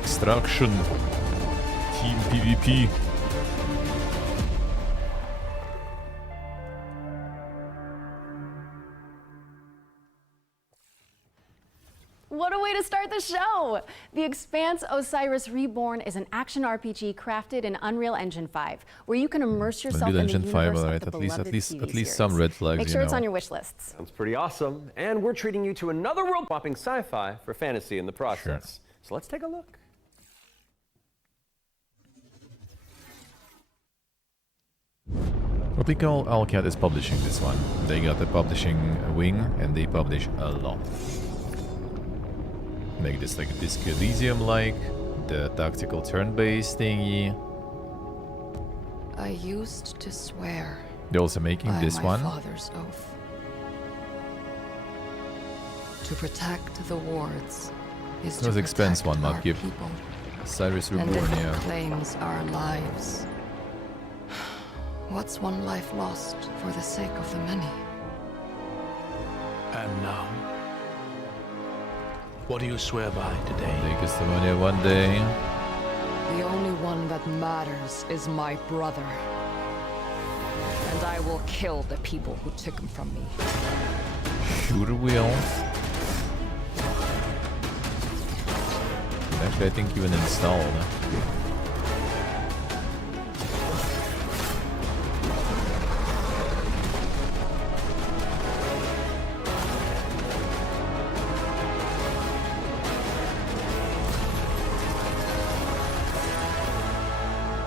Extraction. Team PvP. What a way to start the show! The Expanse Osiris Reborn is an action RPG crafted in Unreal Engine 5, where you can immerse yourself Unreal in the Engine universe 5, of alright, the at least beloved TV some series. red flags, Make sure you it's know. on your wish lists. Sounds pretty awesome. And we're treating you to another world-swapping sci-fi for fantasy in the process. So let's take a look. I think Owlcat is publishing this one. They got the publishing wing and they publish a lot. Make this like a Disco Elysium-like, the tactical turn-based thingy. I used to swear. They're also making by this my one. father's oath. To protect the wards is It was to expense protect one, our not give. people. Cyrus And Reborn, if it yeah. claims our lives, what's one life lost for the sake of the many? And now, what do you swear by today? Take us to money one day. The only one that matters is my brother. And I will kill the people who took him from me. Sure will. Actually, I think even installed.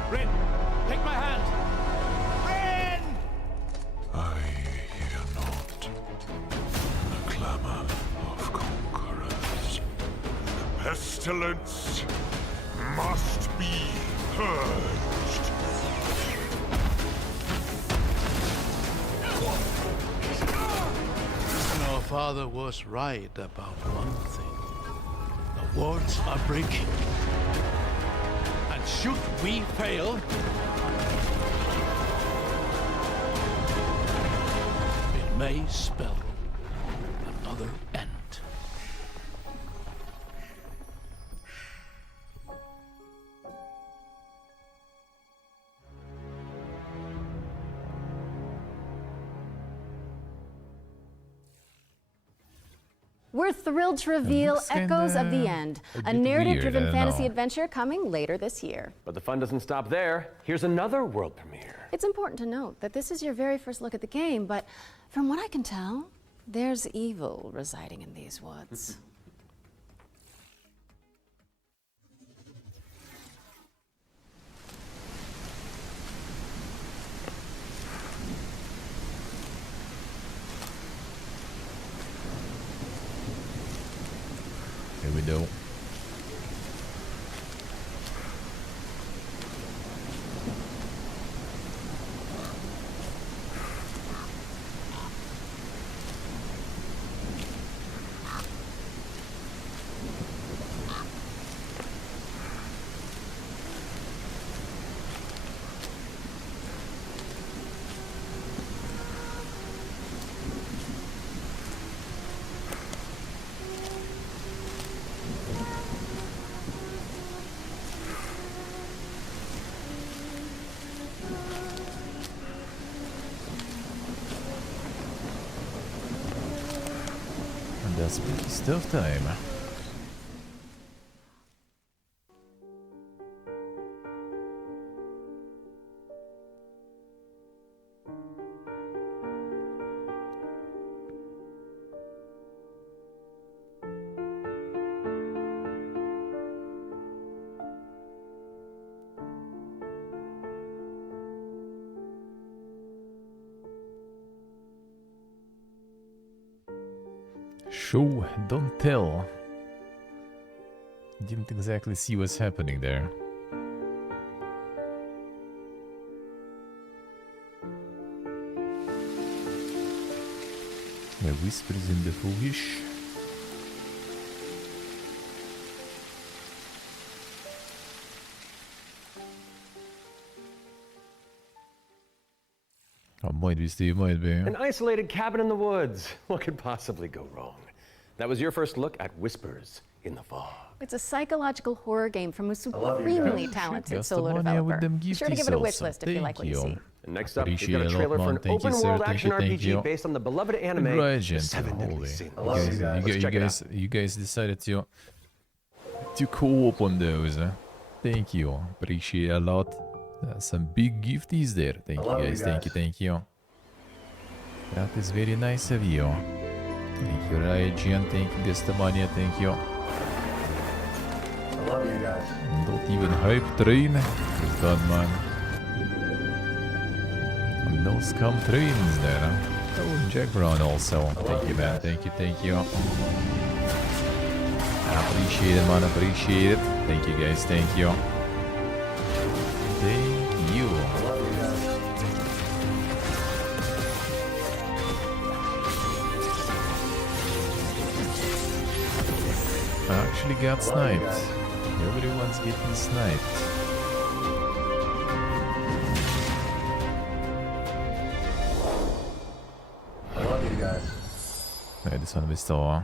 Rin, take my hand. Rin! I hear not the clamor of conquerors. Pestilence must be purged. And our father was right about one thing. The wards are breaking. And should we fail, it may spell another end. We're thrilled to reveal looks Echoes of the End, a narrative-driven weird, I don't fantasy know. adventure coming later this year. But the fun doesn't stop there. Here's another world premiere. It's important to note that this is your very first look at the game, but from what I can tell, There's evil residing in these woods. Here we go. And that's spooky stuff time. Show, don't tell. Didn't exactly see what's happening there. The whispers in the foolish. Oh, might be, Steve, might be. An isolated cabin in the woods. What could possibly go wrong? That was your first look at Whispers in the Fog. It's a psychological horror game from a supremely talented solo developer. Be sure to give it a wish list if you like what you see. And next up, we've got a trailer for an open-world action RPG based on the beloved anime, The Seven Deadly Sins. You guys decided to co-op on those. Huh? Thank you. Appreciate it a lot. Some big gifties there. Thank you guys. Thank you. That is very nice of you. Thank you, Ryan. Thank you, Gastamania. Thank you. I love you guys. Don't even hype train. It's done, man. And no scum trains there. Huh? Oh, Jack Brown also. Thank you, man. Thank you. Appreciate it, man. Appreciate it. Thank you, guys. Thank you. Thank you. I love you guys. I actually got sniped. Everyone's getting sniped. I love you guys. Okay, this one we saw.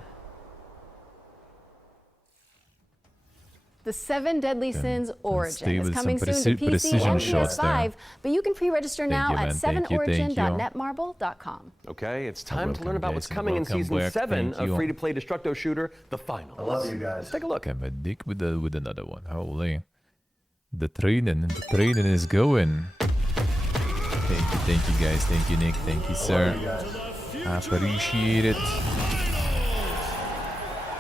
The Seven Deadly Sins Origin is coming soon to PC precision and shots PS5, there. but you can pre-register now you, at man. Thank you. 7origin.netmarble.com. Okay, it's time to learn about what's guys, coming in welcome Season back. 7 Thank of you. free-to-play Destructo Shooter, The Final. I love you guys. Let's take a look. I'm a dick with another one. Holy. The training is going. Thank you guys. Thank you, Nick. Thank you, sir. I appreciate it.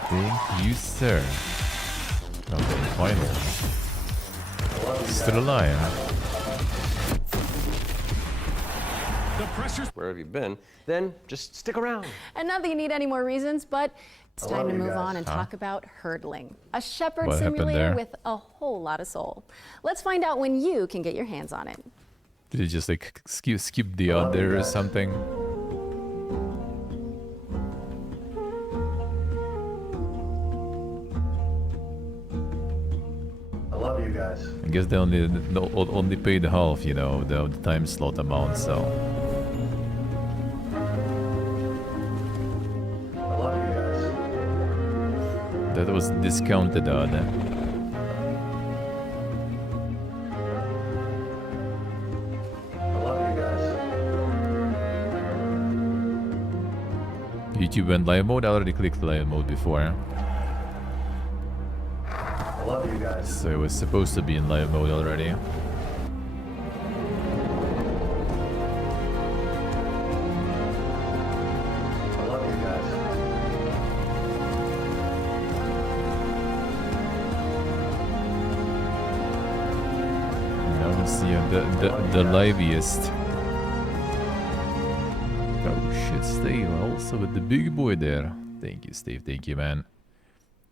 Thank you, sir. Okay, final. Still alive. Where have you been? Then just stick around. And not that you need any more reasons, but it's I time love to you move guys. on and talk about hurdling, a shepherd What happened simulator there? with a whole lot of soul. Let's find out when you can get your hands on it. Did you just like skip the other or something? I love you guys. I guess they only paid half, you know, the time slot amount, so. I love you guys. That was discounted on. I love you guys. YouTube went live mode. I already clicked live mode before. I love you guys. So it was supposed to be in live mode already. I love you guys. Now it's the liveliest. Oh shit, Steve, also with the big boy there. Thank you, Steve. Thank you, man.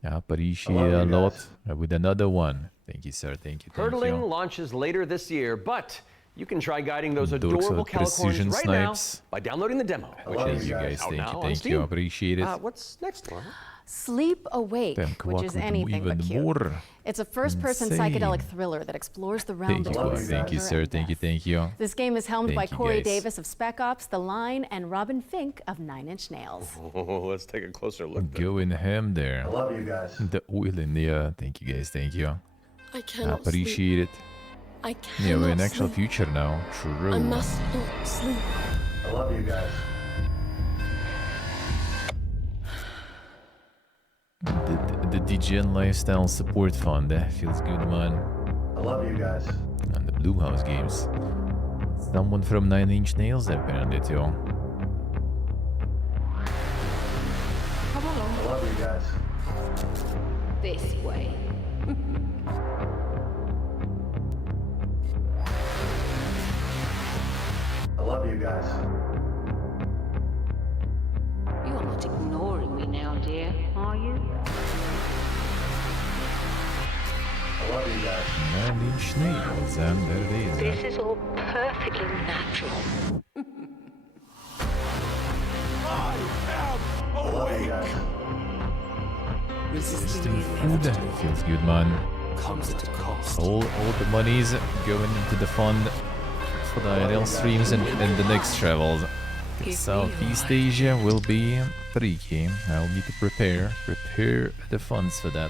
I appreciate a lot. With another one. Thank you, sir. Thank you. Thank Hurdling you. launches later this year, but you can try guiding those Dogs adorable with precision calicorns right snipes. now by downloading the demo. Thank you, guys. Out Thank now you. on Thank Steam. you. Appreciate it. What's next, Laura? Sleep Awake, Damn, which is anything but cute. more. It's a first-person Insane. psychedelic thriller that explores the realm Thank you, between thank you, slumber sir. and Thank you, death. thank you. This game is helmed Thank by you, Corey guys. Davis of Spec Ops, The Line, and Robin Fink of Nine Inch Nails. Oh, let's take a closer look. Going ham there. I love you guys. The oil in the thank you, guys. Thank you. I I cannot appreciate it. I Yeah, cannot we're in actual sleep. future now. True. I must not sleep. I love you guys. The DGN Lifestyle Support Fund. That feels good, man. I love you guys. And the Blue House games. Someone from 9 Inch Nails there, apparently, too. Come along. I love you guys. This way. I love you guys. You're not ignoring me now, dear, are you? I love you guys. 9 Inch Nails, and there it is. This is all perfectly natural. I love you guys. Resisting food feels good, man. Comes at a cost. All the money's going into the fund for the IRL streams and the next travels. Southeast Asia will be tricky. I'll need to prepare the funds for that.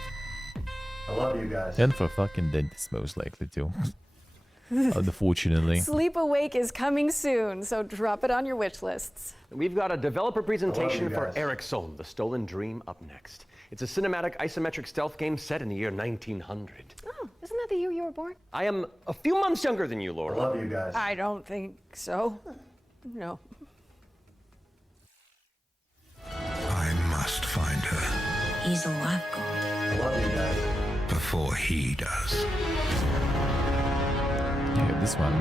I love you guys. And for fucking dentists, most likely too. Unfortunately. Sleep Awake is coming soon, so drop it on your wish lists. We've got a developer presentation you for guys. Eric's Home, The Stolen Dream, up next. It's a cinematic isometric stealth game set in the year 1900. Oh, isn't that the year you were born? I am a few months younger than you, I Laura. love you guys. I don't think so. No. I must find her He's all I've got. I love you guys. Before he does. Yeah, this one.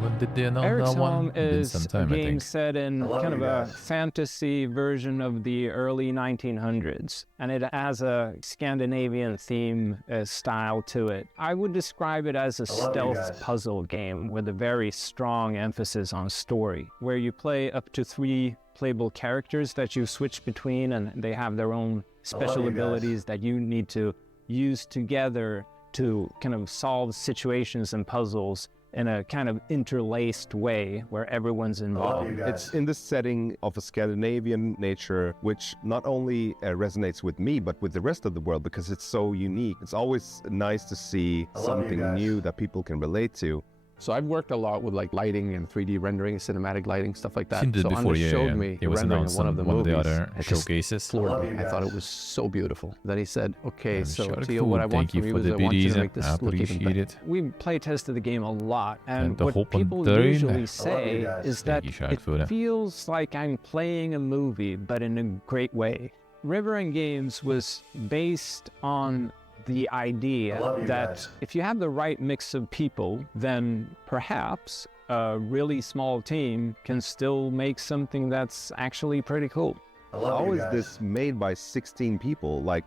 When did they announce Eric's that one? Home Been is some time, a I game think. set in I love kind of you a guys. fantasy version of the early 1900s, and it has a Scandinavian theme style to it. I would describe it as a I love you stealth guys. puzzle game with a very strong emphasis on story, where you play up to 3 playable characters that you switch between, and they have their own special you guys. abilities that you need to use together to kind of solve situations and puzzles in a kind of interlaced way where everyone's I love involved. you guys. It's in the setting of a Scandinavian nature, which not only resonates with me, but with the rest of the world because it's so unique. It's always nice to see I love you something guys. new that people can relate to. So I've worked a lot with like lighting and 3D rendering, cinematic lighting, stuff like that. Seen this So before, Anya yeah, showed yeah. me It the was rendering around of one of the one of the movies. other It just showcases. floored I love me. you I thought guys. it was so beautiful. Then he said, "Okay, And so Shark Theo, what I Food, want thank you from you for is the I want you biddies. to make this I look even appreciate better." it. We play tested the game a lot, and the what hope on people train. usually you say guys. is Thank that you, Shark it Food. feels like I'm playing a movie, but in a great way. River and Games was based on the I idea love you that guys. if you have the right mix of people, then perhaps a really small team can still make something that's actually pretty cool. I love How you is guys. this made by 16 people? Like,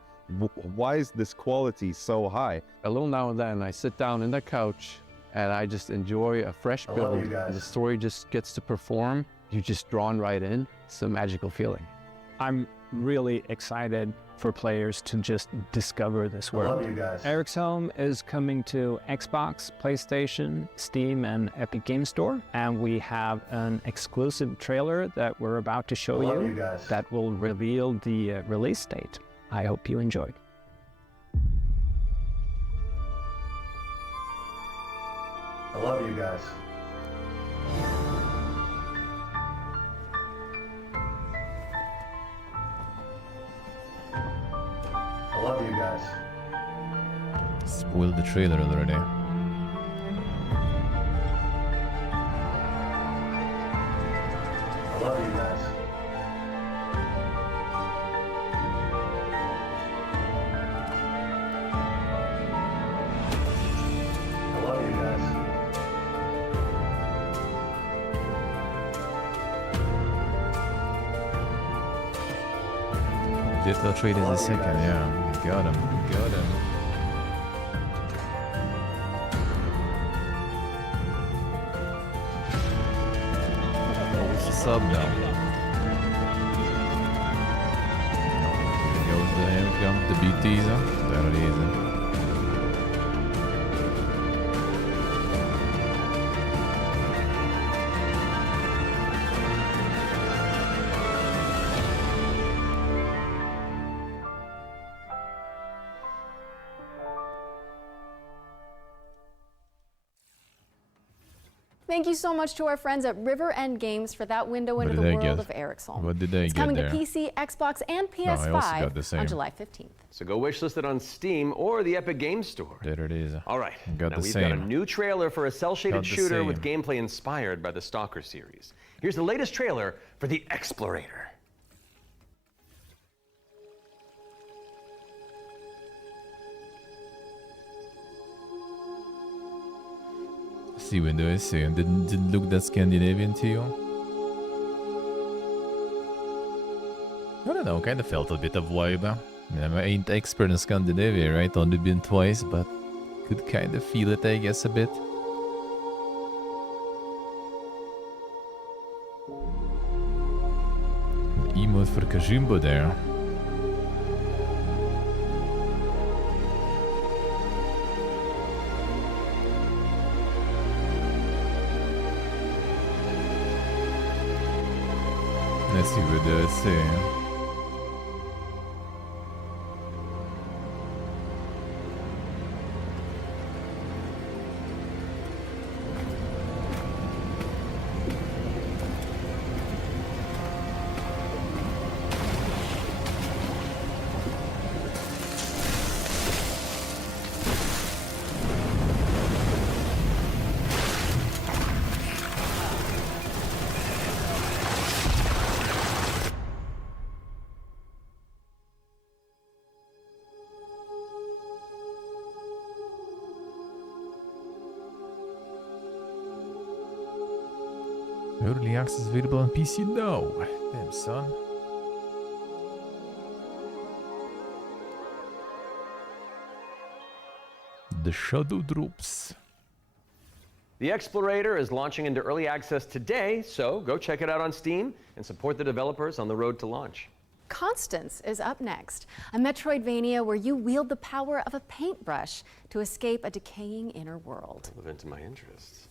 why is this quality so high? A little now and then, I sit down in the couch and I just enjoy a fresh I love build. you guys. And the story just gets to perform. You're just drawn right in. It's a magical feeling. I'm really excited for players to just discover this I world. love you guys. Eric's Home is coming to Xbox, PlayStation, Steam, and Epic Game Store. And we have an exclusive trailer that we're about to show I love you you guys. that will reveal the release date. I hope you enjoy. I love you guys. I love you guys. Spoiled the trailer already. I love you guys. did the trade in the second, yeah. Got him. Got him. Sub now. Here comes the BT's. There it is. Thank you so much to our friends at River End Games for that window into the world of Eric's What did they It's get coming there? to PC, Xbox, and I also got PS5 the same. on July 15th. So go wishlist it on Steam or the Epic Games Store. There it is. All right, Got now the we've same. got a new trailer for a cel-shaded Got the shooter with same. gameplay inspired by the Stalker series. Here's the latest trailer for The Explorator. See when do I see? Didn't look that Scandinavian to you? I don't know, kind of felt a bit of vibe. I mean, I ain't expert in Scandinavia, right? Only been twice, but could kind of feel it, I guess, a bit. Emote for Kajimbo there. Let's see what they say. Early access available on PC now. Damn, son. The Shadow Drops. The Explorator is launching into early access today, so go check it out on Steam and support the developers on the road to launch. Constance is up next, a Metroidvania where you wield the power of a paintbrush to escape a decaying inner world. Relevant to my interests.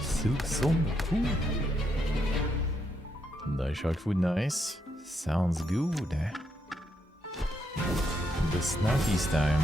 Silk Song, cool. Nice shark food, nice. Sounds good. The Snackies time.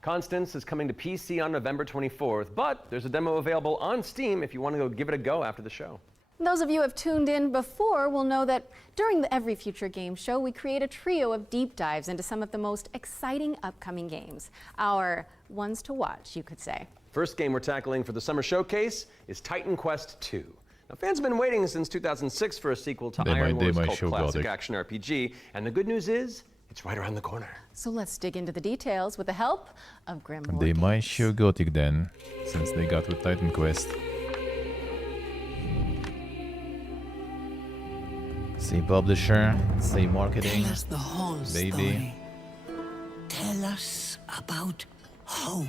Constance is coming to PC on November 24th, but there's a demo available on Steam if you want to go give it a go after the show. Those of you who have tuned in before will know that during the Every Future Game Show, we create a trio of deep dives into some of the most exciting upcoming games. Our ones to watch, you could say. First game we're tackling for the summer showcase is Titan Quest II. Now, fans have been waiting since 2006 for a sequel to Iron War's cult classic action RPG, and the good news is, it's right around the corner. So let's dig into the details with the help of Grimoire. They might show Gothic then, since they got with Titan Quest. Say publisher, say marketing, Tell us the whole baby. story. Tell us about hope.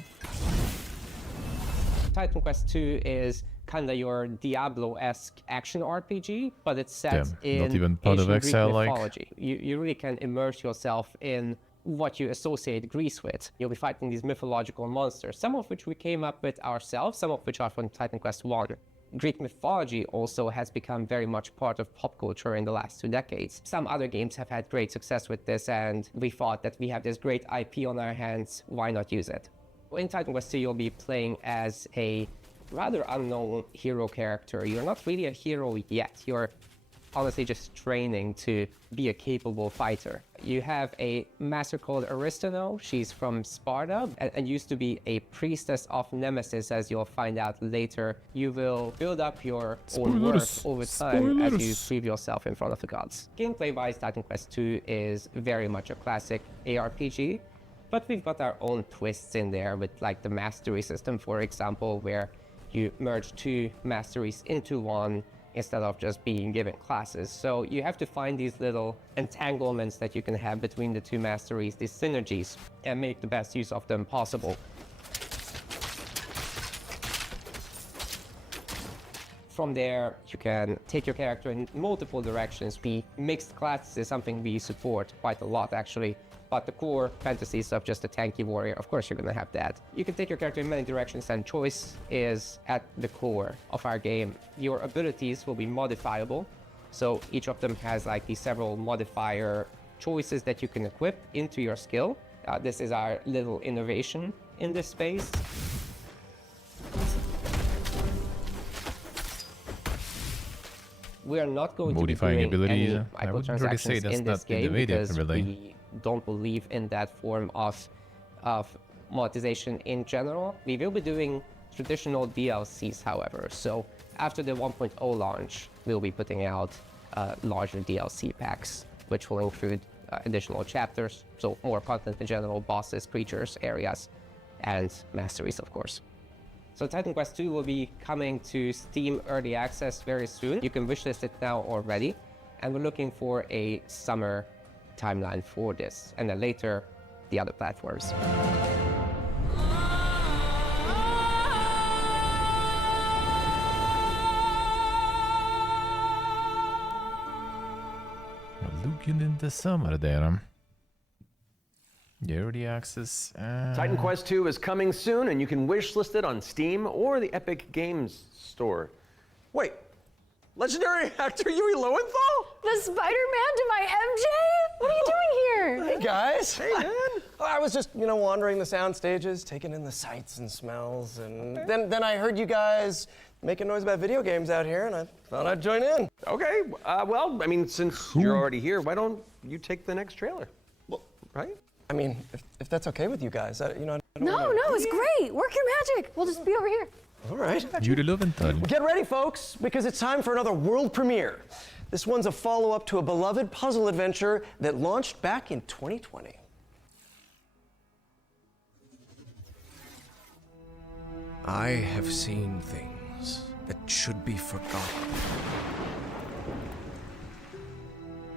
Titan Quest II is kind of your Diablo-esque action RPG, but it's set Damn, in not even part of ancient Greek Exile-like. mythology. You really can immerse yourself in what you associate Greece with. You'll be fighting these mythological monsters, some of which we came up with ourselves, some of which are from Titan Quest 1. Greek mythology also has become very much part of pop culture in the last 2 decades. Some other games have had great success with this, and we thought that we have this great IP on our hands, why not use it? In Titan Quest 2, you'll be playing as a rather unknown hero character. You're not really a hero yet. You're honestly just training to be a capable fighter. You have a master called Aristano. She's from Sparta and used to be a priestess of Nemesis, as you'll find out later. You will build up your own worth over time as you prove yourself in front of the gods. Gameplay-wise, Titan Quest 2 is very much a classic ARPG, but we've got our own twists in there with like the mastery system, for example, where you merge 2 masteries into one instead of just being given classes. So you have to find these little entanglements that you can have between the 2 masteries, these synergies, and make the best use of them possible. From there, you can take your character in multiple directions. Mixed classes is something we support quite a lot, actually. But the core fantasy stuff, just a tanky warrior, of course you're gonna have that. You can take your character in many directions, and choice is at the core of our game. Your abilities will be modifiable, so each of them has like these several modifier choices that you can equip into your skill. This is our little innovation in this space. We are not going Modifying to be doing ability, any I wouldn't really say microtransactions that's in not this game innovative, because really. we don't believe in that form of monetization in general. We will be doing traditional DLCs, however. So after the 1.0 launch, we'll be putting out larger DLC packs, which will include additional chapters, so more content in general, bosses, creatures, areas, and masteries, of course. So Titan Quest 2 will be coming to Steam Early Access very soon. You can wishlist it now already, and we're looking for a summer timeline for this, and then later, the other platforms. Looking in the summer there. Early access. Titan Quest 2 is coming soon, and you can wishlist it on Steam or the Epic Games Store. Wait, legendary actor Yui Lowenthal? The Spider-Man to my MJ? What are you doing here? Hey guys. Hey man. I was just, wandering the sound stages, taking in the sights and smells, and then I heard you guys making noise about video games out here, and I thought I'd join in. Okay, well, I mean, since you're already here, why don't you take the next trailer? Well, right? I mean, if that's okay with you guys, I don't No, wanna... no, it's great. Work your magic. We'll just be over here. All right. Yuri Lowenthal. Get ready, folks, because it's time for another world premiere. This one's a follow-up to a beloved puzzle adventure that launched back in 2020. I have seen things that should be forgotten.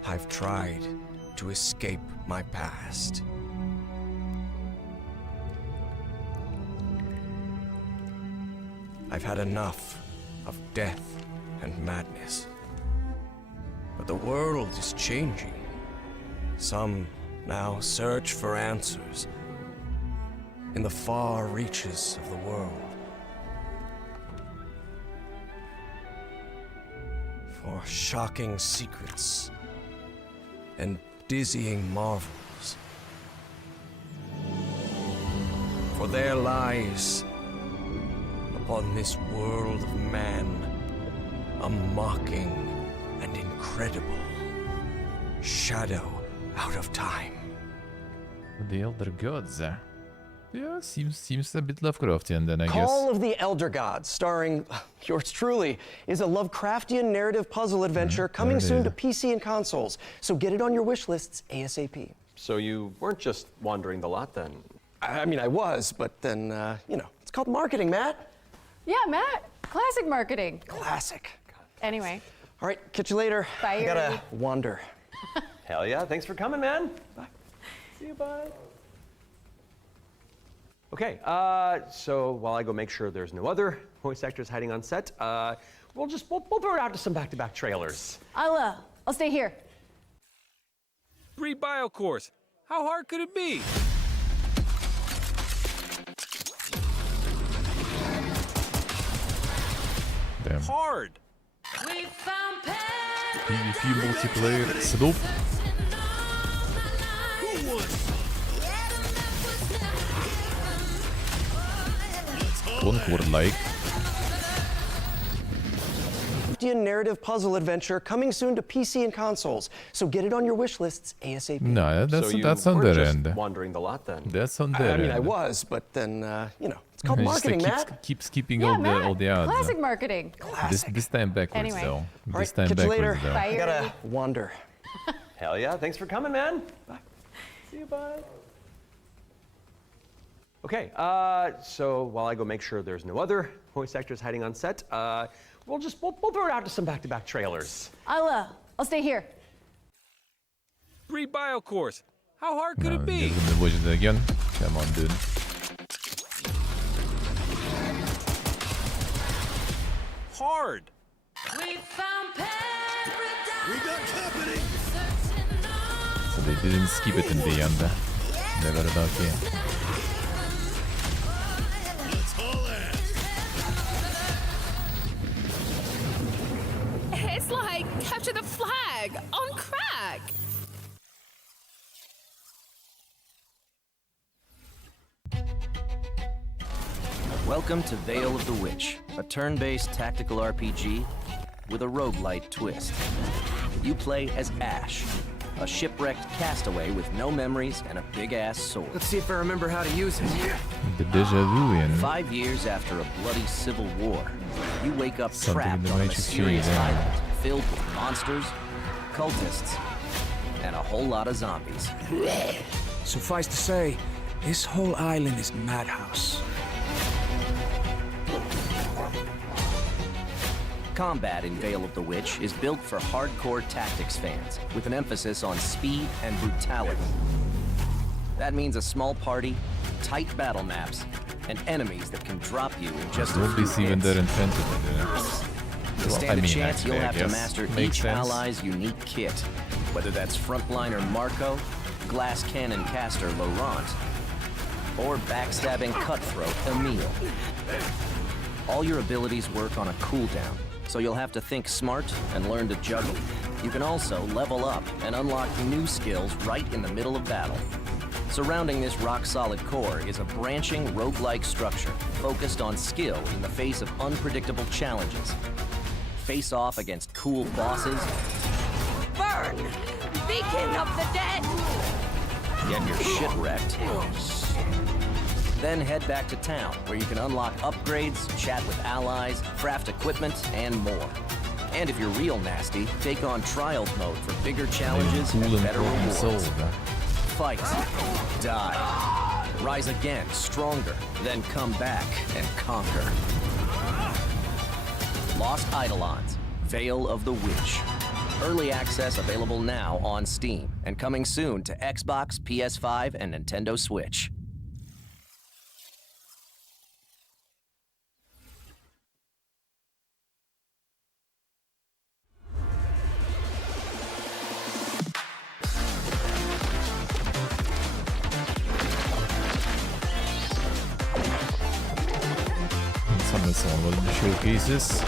I've tried to escape my past. I've had enough of death and madness. But the world is changing. Some now search for answers in the far reaches of the world. For shocking secrets and dizzying marvels. For there lies upon this world of man a mocking and incredible shadow out of time. The Elder Gods. Yeah, seems a bit Lovecraftian then, I guess. Call of the Elder Gods, starring yours truly, is a Lovecraftian narrative puzzle adventure coming soon to PC and consoles. So get it on your wish lists ASAP. So you weren't just wandering the lot then? I mean, I was, but then, it's called marketing, Matt. Yeah, Matt. Classic marketing. Classic. Anyway. All right, catch you later. Bye, I gotta Yuri. wander. Hell yeah, thanks for coming, man. Bye. See you, bye. Okay, so while I go make sure there's no other voice actors hiding on set, we'll throw it out to some back-to-back trailers. I'll stay here. Free bio course. How hard could it be? Damn. Hard. PvP multiplayer slope. Concord-like. Narrative puzzle adventure coming soon to PC and consoles. So get it on your wish lists ASAP. No, that's so that's on their end. Wandering the lot then. That's on their I mean, end. I was, but then you know, it's called Just marketing, Matt. keep skipping Yeah, all Matt, the ads. classic marketing. This time backwards Anyway. though. All This right, time catch you later. backwards though. Bye, I gotta wander. Hell yeah, thanks for coming, man. Bye. See you, bye. Okay, so while I go make sure there's no other voice actors hiding on set, we'll throw it out to some back-to-back trailers. I'll stay here. Free bio course. How hard could it be? Give them the voices again. Come on, dude. Hard. We got company. So they didn't skip it in the end. Never okay. Let's haul ass. It's like capture the flag on crack. Welcome to Veil of the Witch, a turn-based tactical RPG with a roguelite twist. You play as Ash, a shipwrecked castaway with no memories and a big-ass sword. Let's see if I remember how to use it. The deja vu in 5 years after a bloody civil war, you wake up Something in trapped the on a Matrix mysterious series, yeah. island filled with monsters, cultists, and a whole lot of zombies. Suffice to say, this whole island is madhouse. Combat in Veil of the Witch is built for hardcore tactics fans, with an emphasis on speed and brutality. That means a small party, tight battle maps, and enemies that can drop you in just a few Zombies even hits. there invented it. To Well, stand I a mean, chance, actually, you'll I have to guess. master Makes each sense. ally's unique kit, whether that's frontliner Marco, glass cannon caster Laurent, or backstabbing cutthroat Emile. All your abilities work on a cooldown, so you'll have to think smart and learn to juggle. You can also level up and unlock new skills right in the middle of battle. Surrounding this rock-solid core is a branching roguelike structure focused on skill in the face of unpredictable challenges. Face off against cool bosses, Burn! Beacon of the dead! get your shit wrecked, then head back to town where you can unlock upgrades, chat with allies, craft equipment, and more. And if you're real nasty, take on Trials mode for bigger challenges Cool and and better problem rewards. solved. Fight, die, rise again, stronger, then come back and conquer. Lost Eidolons, Veil of the Witch. Early access available now on Steam, and coming soon to Xbox, PS5, and Nintendo Switch. Some of some of the showcases.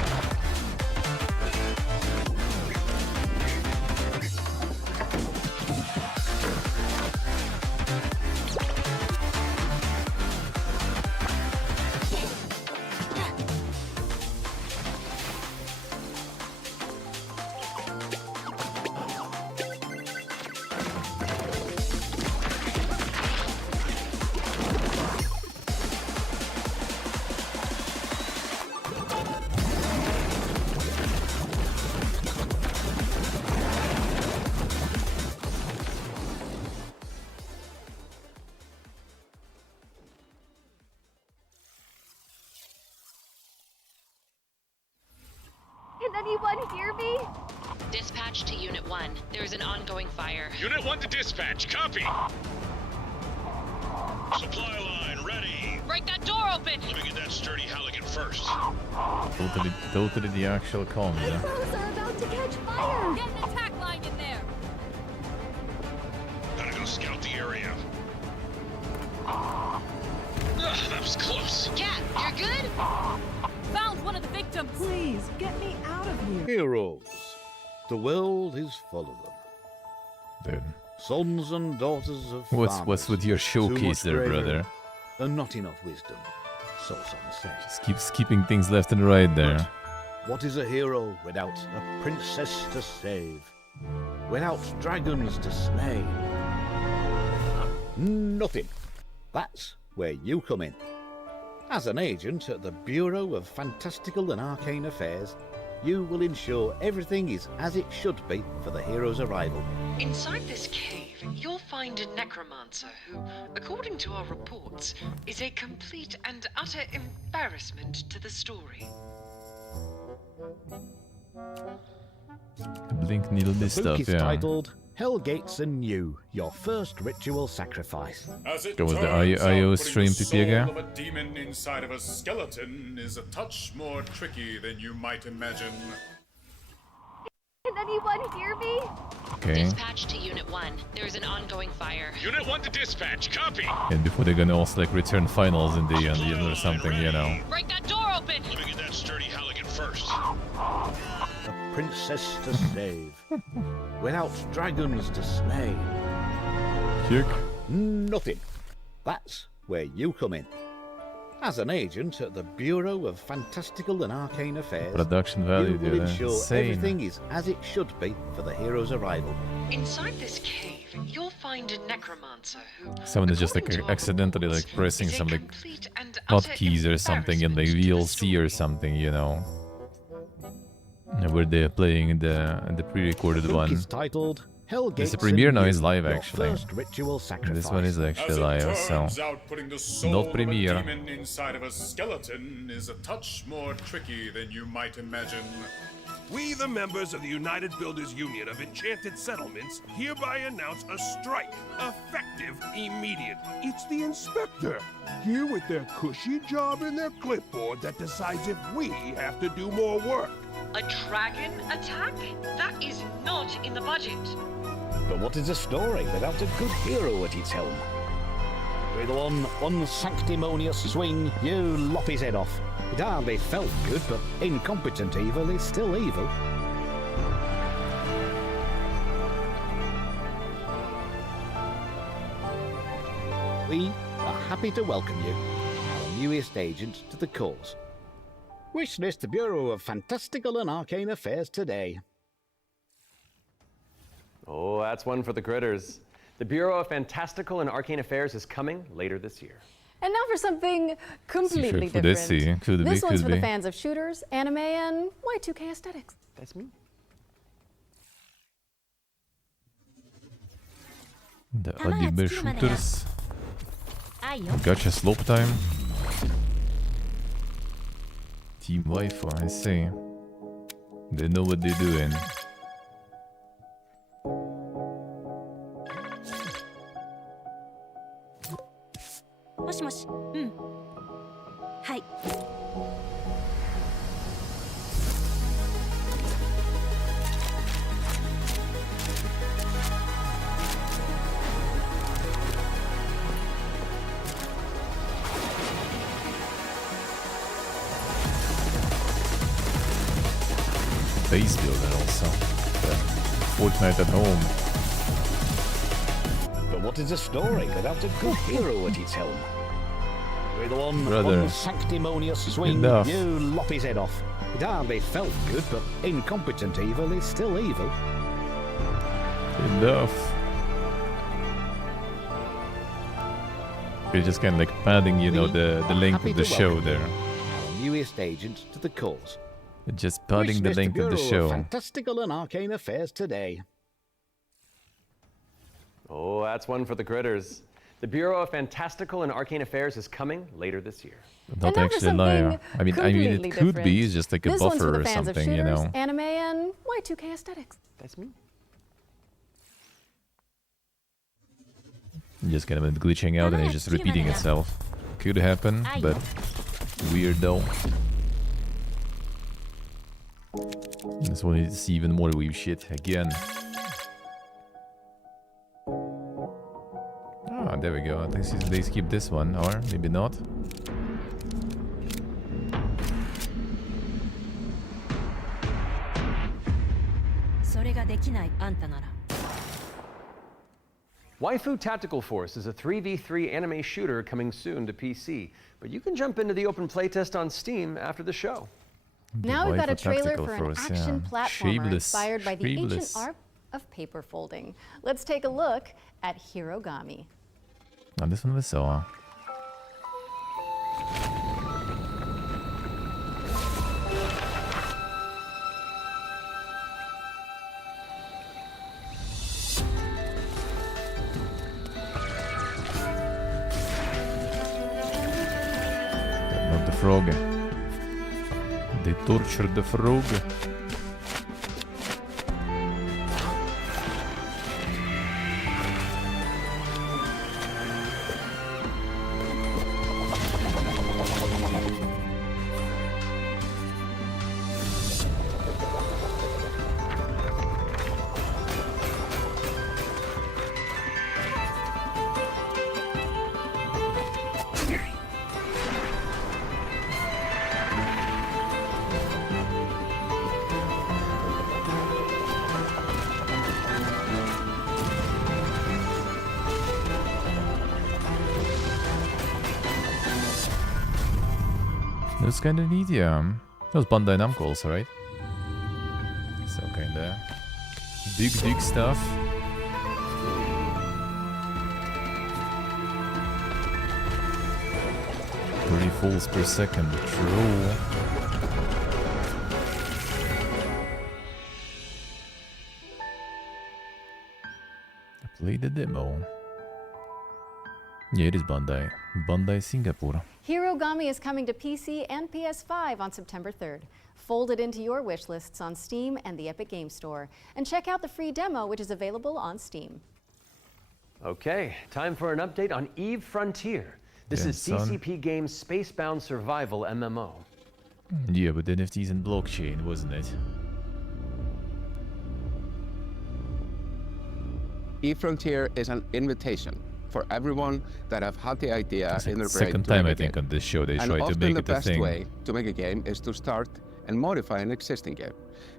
Can anyone hear me? Dispatch to Unit 1. There's an ongoing fire. Unit 1 to dispatch. Copy. Supply line ready. Break that door open! Let me get that sturdy Halligan first. Totally the actual comms, The yeah. crows are about to catch fire! Get an attack line in there! Gotta go scout the area. That was close. Cat, you're good? Found one of the victims! Please, get me out of here. Heroes. The world is full of them. Dude. Sons and daughters of What's farmers. with your Too much showcase there, bravery brother? And not enough wisdom. So some say. Just keep skipping things left and right there. What is a hero without a princess to save? Without dragons to slay? Nothing. That's where you come in. As an agent at the Bureau of Fantastical and Arcane Affairs, you will ensure everything is as it should be for the hero's arrival. Inside this cave, you'll find a necromancer who, according to our reports, is a complete and utter embarrassment to the story. Blink needle this The book stuff, is yeah. titled Hellgates Anew, Your First Ritual Sacrifice. That was the IO stream, PPG. Of a demon inside of a skeleton is a touch more tricky than you might imagine. Can anyone hear me? Okay. Dispatch to Unit 1. There's an ongoing fire. Unit 1 to dispatch. Copy. And before they're gonna also like return finals in the end, you know, or something, you know. Break that door open! Let me get that sturdy Halligan first. A princess to save. Without dragons to slay. Kick. Nothing. That's where you come in. As an agent at the Bureau of Fantastical and Arcane Affairs, Production value, you will dude, ensure insane. everything is as it should be for the hero's arrival. Inside this cave, you'll find a necromancer who, Someone is just like accidentally like pressing some like hotkeys or something in like VLC or something, you know. Where they're playing the pre-recorded one. It's titled Hellgates. It's a premiere now, is Anew, live Your actually. First Ritual Sacrifice. This one is actually live, so Turns out putting the soul not of a premiere. demon inside of a skeleton is a touch more tricky than you might imagine. We, the members of the United Builders Union of Enchanted Settlements, hereby announce a strike, effective immediately. It's the inspector, here with their cushy job and their clipboard that decides if we have to do more work. a dragon attack? That is not in the budget. But what is a story without a good hero at its helm? With one unsanctimonious swing, you lop his head off. It hardly felt good, but incompetent evil is still evil. We are happy to welcome you, our newest agent to the cause. Wish list the Bureau of Fantastical and Arcane Affairs today. Oh, that's one for the critters. The Bureau of Fantastical and Arcane Affairs is coming later this year. And now for something completely for different. this, could This be, one's could for the be. fans of shooters, anime, and Y2K aesthetics. That's me. The anime shooters. Gotcha slope time. Team Wi-Fi, I see. They know what they're doing. Base builder also. Fortnite at home. But what is a story without a good hero at its helm? With one Brother. unsanctimonious swing, Enough. you lop his head off. It hardly felt good, but incompetent evil is still evil. Enough. You're just kind of like padding, you know, the length Happy of the to show welcome you, there. Our newest agent to the cause. Just padding the Wish list length of the Bureau show. Fantastical and Arcane Affairs today. Oh, that's one for the critters. The Bureau of Fantastical and Arcane Affairs is coming later this year. Not now for actually liar. something I mean, completely it could different. be. It's just like a This one's for buffer the or fans of something, you shooters, know. anime, and Y2K aesthetics. That's me. Just kind of glitching out and it's just repeating itself. Could happen, but weird though. Just wanted to see even more weird shit again. Ah, there we go. I think they skip this one, or maybe not. Waifu Tactical Force is a 3v3 anime shooter coming soon to PC, but you can jump into the open playtest on Steam after the show. Now we've got a trailer for an action platformer inspired by the ancient art of paper folding. Let's take a look at Hirogami. Ja, this one vi så. Not the frog. They tortured the frog. That was kind of neat, yeah. That was Bandai Namco also, right? So kinda big stuff. Pretty falls per second, true. I played the demo. Yeah, it is Bandai. Bandai Singapore. Hirogami is coming to PC and PS5 on September 3rd. Fold it into your wish lists on Steam and the Epic Games Store. And check out the free demo, which is available on Steam. Okay, time for an update on Eve Frontier. This is CCP Games' Spacebound Survival MMO. Yeah, but NFTs and blockchain, wasn't it? Eve Frontier is an invitation for everyone that have had the idea in their brain. Second time I think on this show they try to make it a thing. And often the best way to make a game is to start and modify an existing game.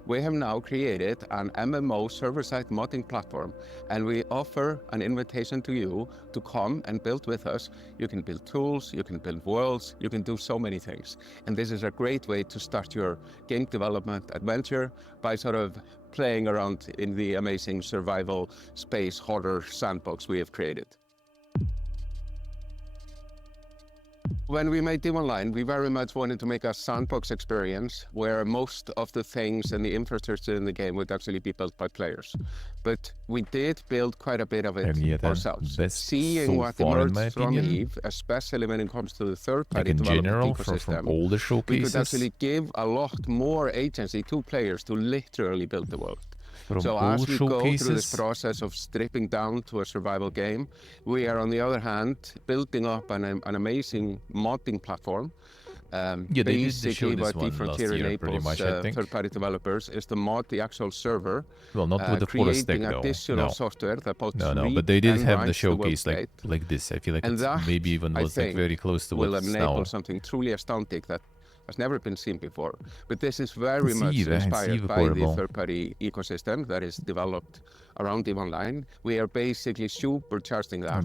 We have now created an MMO server-side modding platform, and we offer an invitation to you to come and build with us. You can build tools, you can build worlds, you can do so many things. And this is a great way to start your game development adventure by sort of playing around in the amazing survival space horror sandbox we have created. When we made Eve Online, we very much wanted to make a sandbox experience where most of the things and the infrastructure in the game would actually be built by players. But we did build quite a bit of it ourselves. Seeing what emerged from Eve, especially when it comes to the third-party development ecosystem, from all the showcases, we could actually give a lot more agency to players to literally build the world. So as we go through this process of stripping down to a survival game, we are on the other hand building up an amazing modding platform. Basically what Eve Frontier enables third-party developers is to mod the actual server, well, not with the Forest creating deck, additional software that both but they did have the showcase like this. I feel like it's maybe even was like very close to will what's enable now. something truly astounding that has never been seen before. But this is very much inspired by the third-party ecosystem that is developed around Eve Online. We are basically supercharging that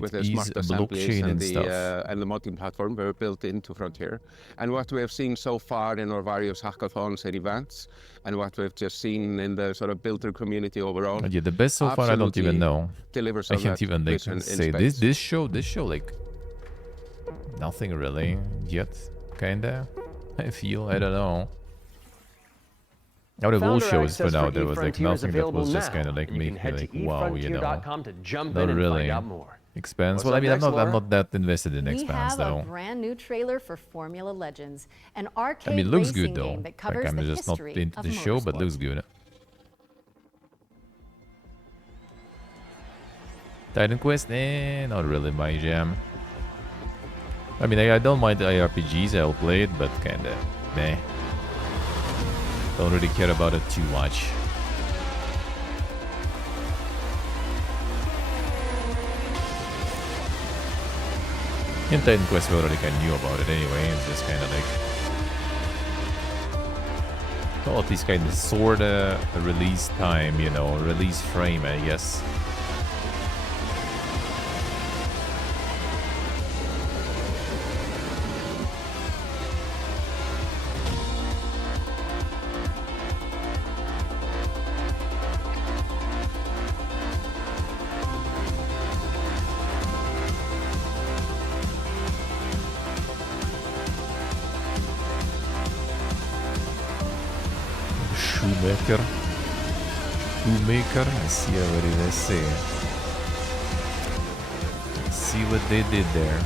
with the smart assemblies and the modding platform we're built into Frontier. And what we have seen so far in our various hackathons and events, and what we've just seen in the sort of builder community overall. Yeah, the best so far I don't even know. Delivers I can't even like say this show like nothing really yet, kinda. I feel, I don't know. Out of all shows for now, there was like nothing that was just kind of like making me like, wow, you know. Not really. Expanse. Well, I mean, I'm not that invested in Expanse though. We have a brand new trailer for Formula Legends, an arcade it looks racing good though. game that covers like, I'm the just not history into of the show, but motorsport. looks good. Titan Quest? Not really my jam. I mean, I don't mind IRPGs, I'll play it, but kinda meh. Don't really care about it too much. In Titan Quest we already kinda knew about it anyway, it's just kinda like... well, at least kinda sorta release time, you know, release frame, I guess. Shoemaker, I see already, let's see. Let's see what they did there.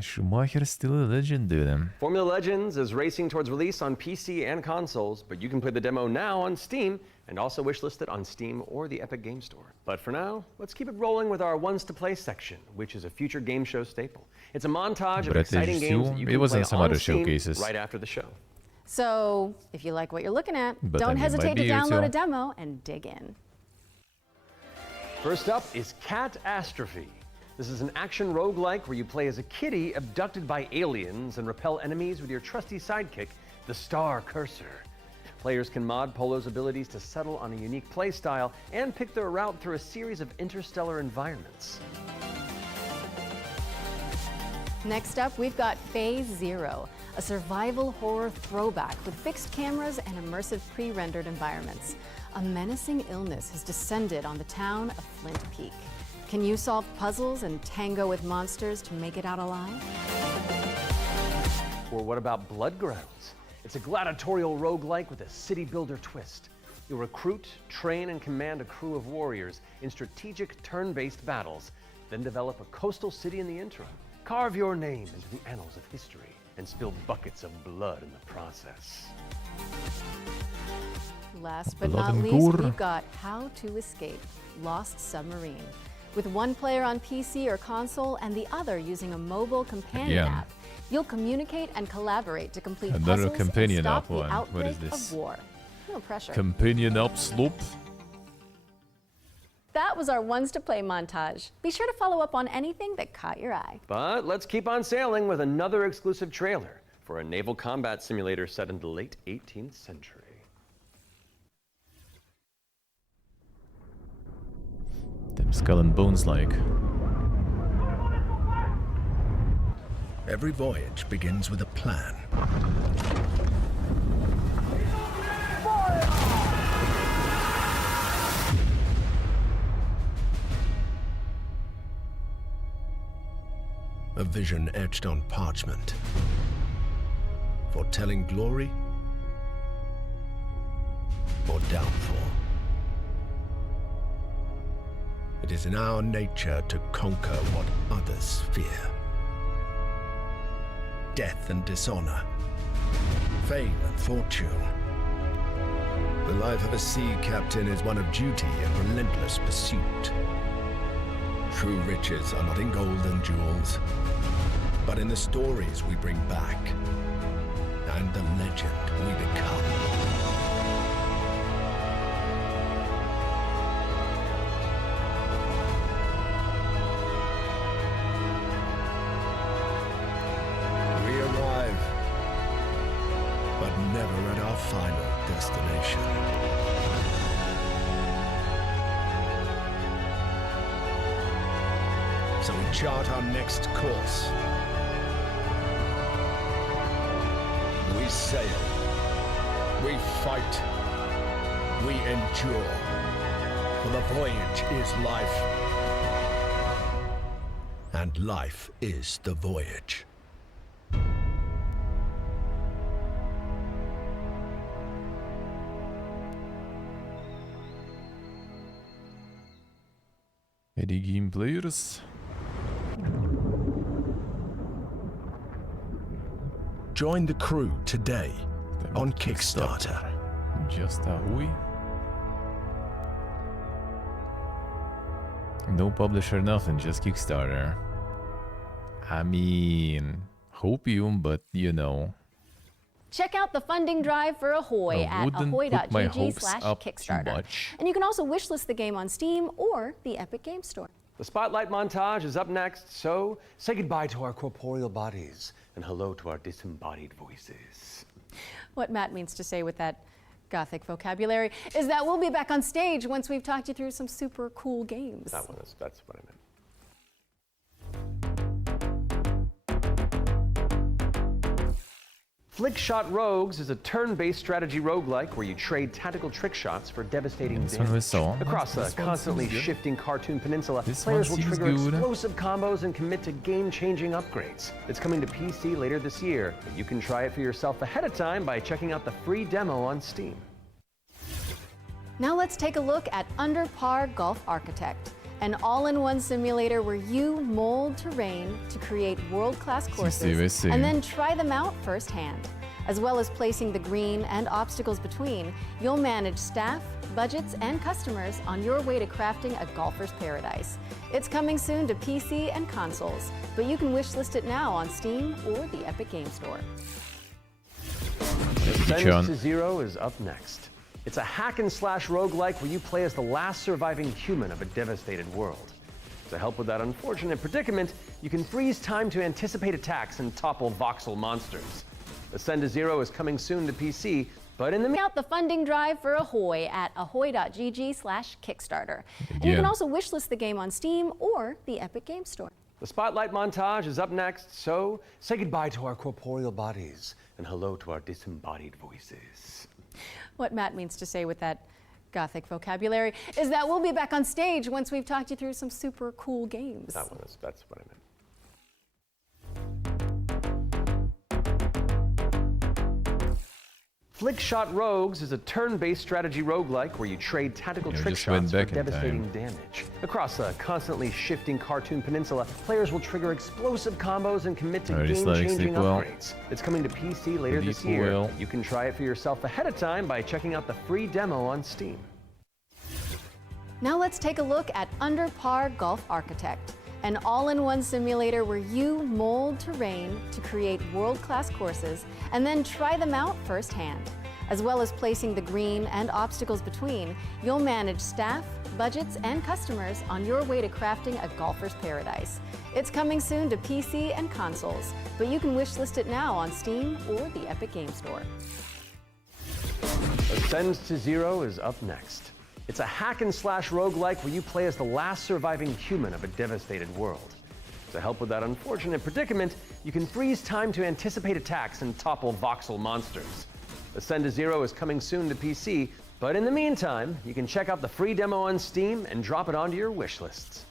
Schumacher's still a legend, dude. Formula Legends is racing towards release on PC and consoles, but you can play the demo now on Steam and also wishlist it on Steam or the Epic Game Store. But for now, let's keep it rolling with our Ones to Play section, which is a future game show staple. It's a montage of exciting games that you can play on Steam right after the show. So, if you like what you're looking at, But don't I mean, hesitate to might be here download too. a demo and dig in. First up is Catastrophe. This is an action roguelike where you play as a kitty abducted by aliens and repel enemies with your trusty sidekick, the Star Cursor. Players can mod Polo's abilities to settle on a unique playstyle and pick their route through a series of interstellar environments. Next up, we've got Phase Zero, a survival horror throwback with fixed cameras and immersive pre-rendered environments. A menacing illness has descended on the town of Flint Peak. Can you solve puzzles and tango with monsters to make it out alive? Or what about Blood Grounds? It's a gladiatorial roguelike with a city builder twist. You'll recruit, train, and command a crew of warriors in strategic turn-based battles, then develop a coastal city in the interim. Carve your name into the annals of history and spill buckets of blood in the process. Last but Blood not and least, gore. we've got How to Escape, Lost Submarine. With one player on PC or console and the other using a mobile companion Again. app, you'll communicate and collaborate to complete Another puzzles companion and stop app the one. What outbreak is this? of war. No pressure. Companion up slope. That was our Ones to Play montage. Be sure to follow up on anything that caught your eye. But let's keep on sailing with another exclusive trailer for a naval combat simulator set in the late 18th century. Them skull and bones like. Every voyage begins with a plan. A vision etched on parchment, foretelling glory or downfall. It is in our nature to conquer what others fear. Death and dishonor, fame and fortune. The life of a sea captain is one of duty and relentless pursuit. True riches are not in gold and jewels, but in the stories we bring back and the legend we become. We arrive, but never at our final destination. So we chart our next course. We sail. We fight. We endure. For the voyage is life. And life is the voyage. Any game players? Join the crew today on Kickstarter. Just ahoy. No publisher, nothing, just Kickstarter. I mean, hopium, but you know. Check out the funding drive for Ahoy at ahoy.gg/Kickstarter. And you can also wishlist the game on Steam or the Epic Games Store. The Spotlight montage is up next, so say goodbye to our corporeal bodies and hello to our disembodied voices. What Matt means to say with that Gothic vocabulary is that we'll be back on stage once we've talked you through some super cool games. That's what I meant. Flickshot Rogues is a turn-based strategy roguelike where you trade tactical trick shots for devastating damage. Across a constantly shifting cartoon peninsula, players will trigger explosive combos and commit to game-changing upgrades. It's coming to PC later this year, but you can try it for yourself ahead of time by checking out the free demo on Steam. Now let's take a look at Under Par Golf Architect, an all-in-one simulator where you mold terrain to create world-class courses and then try them out firsthand. As well as placing the green and obstacles between, you'll manage staff, budgets, and customers on your way to crafting a golfer's paradise. It's coming soon to PC and consoles, but you can wishlist it now on Steam or the Epic Games Store. Ascend to Zero is up next. It's a hack-and-slash roguelike where you play as the last surviving human of a devastated world. To help with that unfortunate predicament, you can freeze time to anticipate attacks and topple voxel monsters. Ascend to Zero is coming soon to PC, but in the Check out the funding drive for Ahoy at ahoy.gg/Kickstarter. And you can also wishlist the game on Steam or the Epic Games Store. The Spotlight montage is up next, so say goodbye to our corporeal bodies and hello to our disembodied voices. What Matt means to say with that Gothic vocabulary is that we'll be back on stage once we've talked you through some super cool games. That's what I meant. Flickshot Rogues is a turn-based strategy roguelike where you trade tactical trick shots for devastating damage. Across a constantly shifting cartoon peninsula, players will trigger explosive combos and commit to game-changing upgrades. It's coming to PC later this year. You can try it for yourself ahead of time by checking out the free demo on Steam. Now let's take a look at Under Par Golf Architect, an all-in-one simulator where you mold terrain to create world-class courses and then try them out firsthand. As well as placing the green and obstacles between, you'll manage staff, budgets, and customers on your way to crafting a golfer's paradise. It's coming soon to PC and consoles, but you can wishlist it now on Steam or the Epic Games Store. Ascend to Zero is up next. It's a hack-and-slash roguelike where you play as the last surviving human of a devastated world. To help with that unfortunate predicament, you can freeze time to anticipate attacks and topple voxel monsters. Ascend to Zero is coming soon to PC, but in the meantime, you can check out the free demo on Steam and drop it onto your wish lists.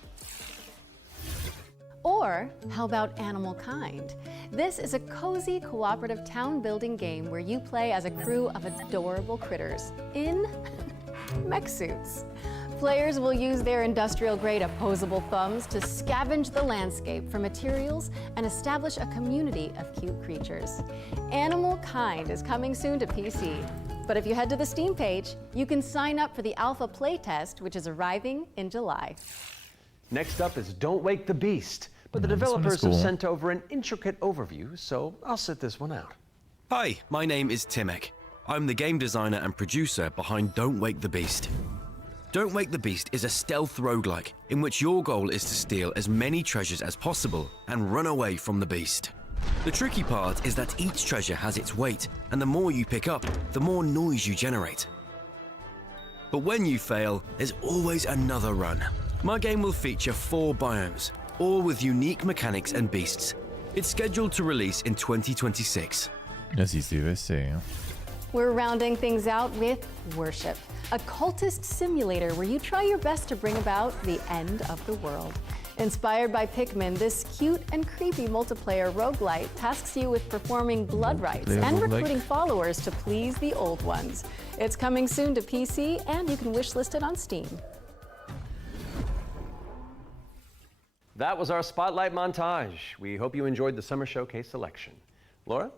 Or how about Animal Kind? This is a cozy cooperative town building game where you play as a crew of adorable critters in mech suits. Players will use their industrial-grade opposable thumbs to scavenge the landscape for materials and establish a community of cute creatures. Animal Kind is coming soon to PC, but if you head to the Steam page, you can sign up for the alpha playtest, which is arriving in July. Next up is Don't Wake the Beast, but the developers have sent over an intricate overview, so I'll sit this one out. Hi, my name is Timek. I'm the game designer and producer behind Don't Wake the Beast. Don't Wake the Beast is a stealth roguelike in which your goal is to steal as many treasures as possible and run away from the beast. The tricky part is that each treasure has its weight, and the more you pick up, the more noise you generate. But when you fail, there's always another run. My game will feature 4 biomes, all with unique mechanics and beasts. It's scheduled to release in 2026. We're rounding things out with Worship, a cultist simulator where you try your best to bring about the end of the world. Inspired by Pikmin, this cute and creepy multiplayer roguelite tasks you with performing blood rites and recruiting followers to please the old ones. It's coming soon to PC, and you can wishlist it on Steam. That was our spotlight montage. We hope you enjoyed the Summer Showcase selection. Laura?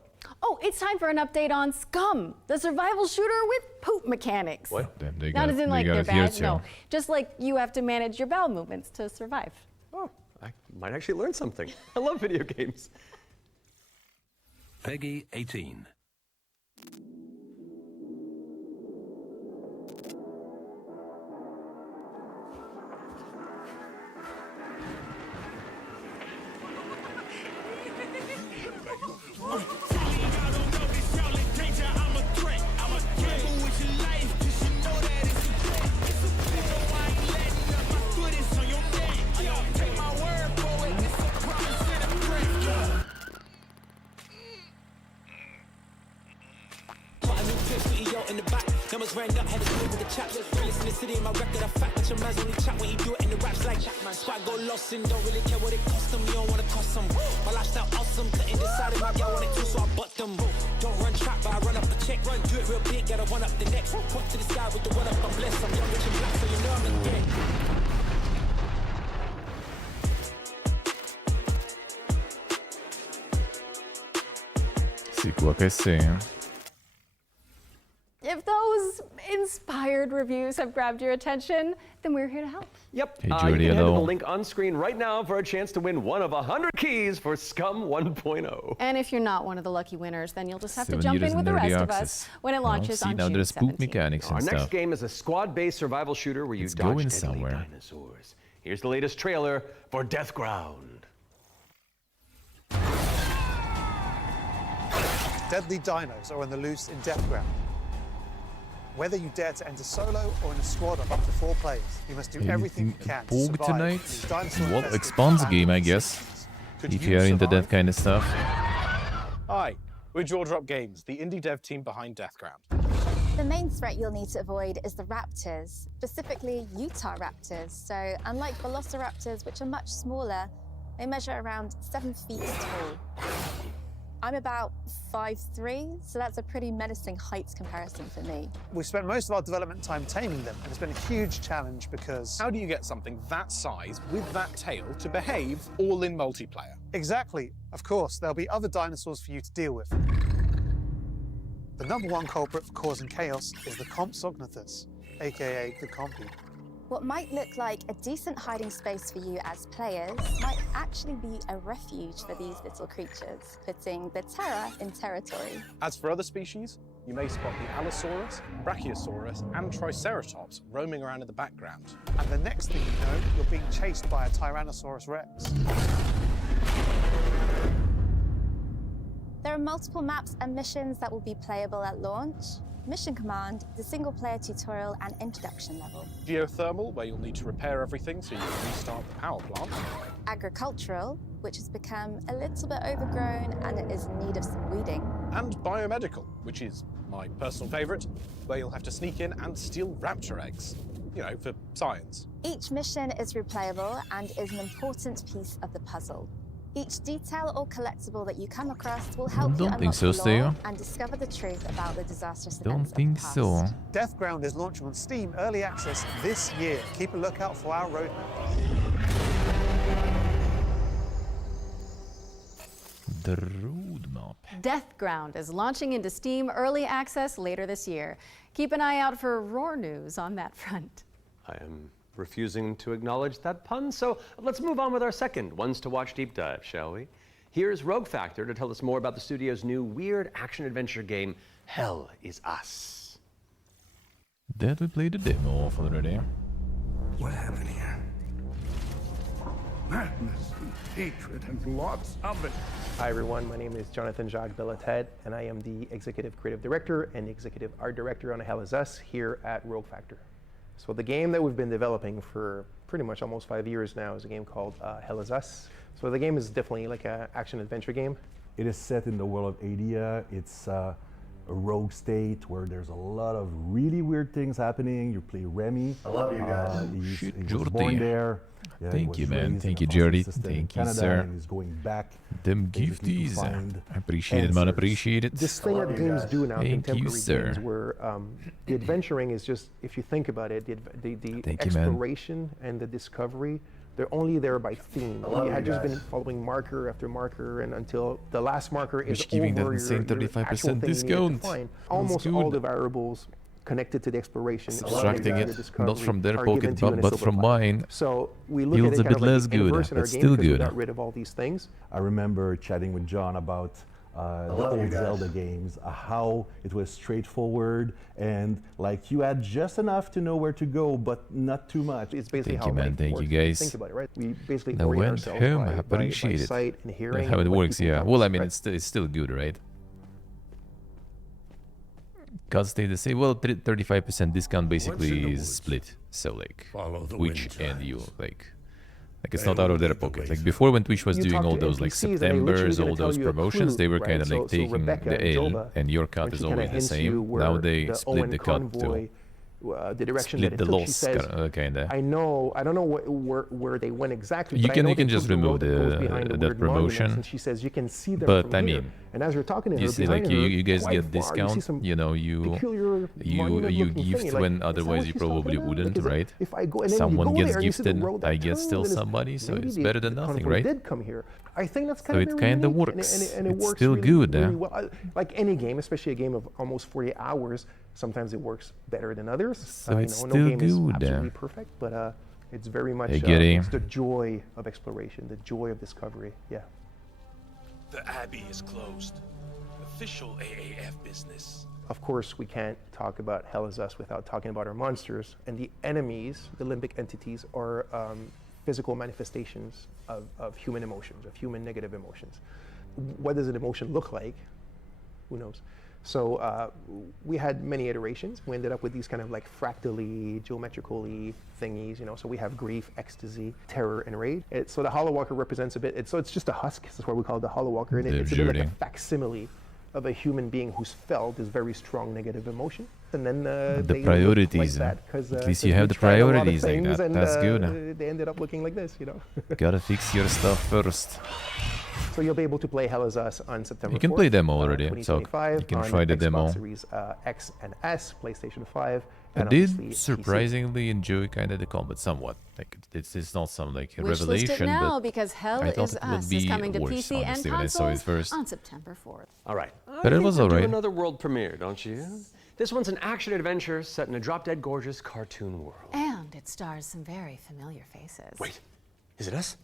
Oh, it's time for an update on Scum, the survival shooter with poop mechanics. What? Not as in like they're bad, no. Just like you have to manage your bowel movements to survive. Oh, I might actually learn something. I love video games. Peggy 18. In the back, numbers ran up, had to deal with the chap. Realest in the city, in my record, I fact, but your man's only chat when you do it in the raps like squad go lost and don't really care what it cost them. You don't wanna cost them. My lifestyle awesome, couldn't decide if my gal wanted to, so I bought them. Don't run trap, but I run up a check. Run, do it real big, gotta run up the next. Point to the sky with the one up, I'm blessed. I'm young, rich and black, so you know I'm in debt. Sicuro che sì. If those inspired reviews have grabbed your attention, then we're here to help. Yep. Hey, You Jordy, can head to the hello. link on screen right now for a chance to win one of 100 keys for Scum 1.0. And if you're not one of the lucky winners, then you'll just have to 7 jump years in with the in early rest of access. us when it launches see, on now June there's poop 17th. mechanics Our and next stuff. game is a squad-based survival shooter where you It's dodge going deadly somewhere. dinosaurs. Here's the latest trailer for Death Ground. Deadly dinos are on the loose in Death Ground. Whether you dare to enter solo or in a squad of up to 4 players, you must do everything you can to Pog survive tonight? these dinosaur Well, infested expands game, I abandoned guess. cities. Could If you you are into survive? that kind of stuff. Hi, we're Jaw Drop Games, the indie dev team behind Deathground. The main threat you'll need to avoid is the raptors, specifically Utah raptors. So unlike velociraptors, which are much smaller, they measure around 7 feet tall. I'm about 5'3", so that's a pretty menacing height comparison for me. We spent most of our development time taming them, and it's been a huge challenge because... How do you get something that size with that tail to behave all in multiplayer? Exactly. Of course, there'll be other dinosaurs for you to deal with. The #1 culprit for causing chaos is the Compsognathus, aka the Compy. What might look like a decent hiding space for you as players might actually be a refuge for these little creatures, putting the terror in territory. As for other species, you may spot the Allosaurus, Brachiosaurus, and Triceratops roaming around in the background. And the next thing you know, you're being chased by a Tyrannosaurus Rex. There are multiple maps and missions that will be playable at launch. Mission Command, the single-player tutorial and introduction level. Geothermal, where you'll need to repair everything so you can restart the power plant. Agricultural, which has become a little bit overgrown and it is in need of some weeding. And Biomedical, which is my personal favourite, where you'll have to sneak in and steal raptor eggs. You know, for science. Each mission is replayable and is an important piece of the puzzle. Each detail or collectible that you come across will help you Don't unlock think so, the Steo. lore and discover the truth about the disastrous Don't events think of the so. past. Deathground is launching on Steam Early Access this year. Keep a lookout for our roadmap. The roadmap. Deathground is launching into Steam Early Access later this year. Keep an eye out for roar news on that front. I am refusing to acknowledge that pun, so let's move on with our second Ones to Watch deep dive, shall we? Here's Rogue Factor to tell us more about the studio's new weird action-adventure game, Hell Is Us. That we played the demo of already. What happened here? Madness and hatred and lots of it. Hi everyone, my name is Jonathan Jacques Belated, and I am the Executive Creative Director and Executive Art Director on Hell Is Us here at Rogue Factor. So the game that we've been developing for pretty much almost 5 years now is a game called Hell Is Us. So the game is definitely like an action-adventure game. It is set in the world of Adia. It's a rogue state where there's a lot of really weird things happening. You play Remy. I love you guys. He was Jordy. born there. Yeah, he Thank was you, man. raised Thank in you, a foster Jordy. system in Thank you, Canada, sir. and he's going back Them basically to gifties. find I appreciate it, man. answers. Appreciate it. This thing that games do now, Thank you, contemporary sir. games, where the adventuring is just, if you think about it, the Thank you, man. exploration and the discovery They're only there by theme. love You had you just been guys. following marker after marker, and until the last marker is Which giving over, that insane your 35% actual thing you needed to discount. find. That's Almost all good. the variables connected to the exploration, Subtracting your it, discovery, not from their are pocket, given to you in a but silver from platter. mine, So we look feels at it a kind bit of like less the good, inverse in our but game still because we good. got rid of all these things. I remember chatting with John about the love you old guys. Zelda games, how it was straightforward and like you had just enough to know where to go, but not too much. It's basically Thank how you, man. life Thank you, works. guys. Think about it, right? We basically That orient went ourselves home. I by appreciate it. sight and hearing. How it what works, people yeah. tell Well, us, I mean, right? it's still good, right? Gods stay the same. Well, 35% discount basically is split. So like Twitch and you, like it's not out of their pocket. Like before, when Twitch was You doing talk all to those like NPCs and they literally Septembers, gonna all tell those you a promotions, clue, they were right? kind of like So taking Rebecca the and L, Joba, and your when cut is she kinda always the hints you same. where Now they the split Owen the cut convoy, too. The direction Split that it the took, she loss, says, kinda. I don't know where they went exactly. You but I can know you can they just took the remove road that goes behind the that weird monuments, promotion. and she says you can see them But from I here. mean, And as you're talking to her, you see, behind like her, you guys quite get far, you see discount. some You know, you peculiar you monument-looking gift thing. Like, when is that otherwise what you she's talking probably about? wouldn't, Because right? if I go and then you Someone go gets there and you see the gifted, road that I get turns still and is- somebody, so maybe it's the- better than the nothing, convoy right? did come here. I think that's So kind of it very kinda unique, works. and it It's works still really, good, really eh? well. Like any game, especially a game of almost 40 hours, sometimes it works better than others. So it's no still game is good, absolutely perfect, but it's very much Hey, Giddy. it's the joy of exploration, the joy of discovery. Yeah. The Abbey is closed. Official AAF business. Of course, we can't talk about Hell is Us without talking about our monsters. And the enemies, the limbic entities, are physical manifestations of human emotions, of human negative emotions. What does an emotion look like? Who knows? So we had many iterations. We ended up with these kind of like fractally, geometrically thingies, you know. So we have grief, ecstasy, terror, and rage. So the Hollow Walker represents a bit, it's just a husk. That's why we call it the Hollow Walker. And it's a bit like a facsimile of a human being who's felt this very strong negative emotion. And then The priorities, like that, 'cause, at least 'cause you we have the tried a lot of priorities like things that. and, That's good. They ended up looking like this, you know. Gotta fix your stuff first. So you'll be able to play Hell is Us on September 4th. You can play demo already, so 2025 you can on try the Xbox demo. Series X and S, PlayStation 5, I and obviously did PC. surprisingly enjoy kind of the combat somewhat. Like it's not some like Wish list it revelation, now but because Hell I thought is it would Us be is coming to worse, PC and honestly, when I saw it consoles first. on September 4th. All right. But it was all alright. Do another world premiere, don't you? This one's an action adventure set in a drop-dead gorgeous cartoon world. And it stars some very familiar faces. Wait, is it us?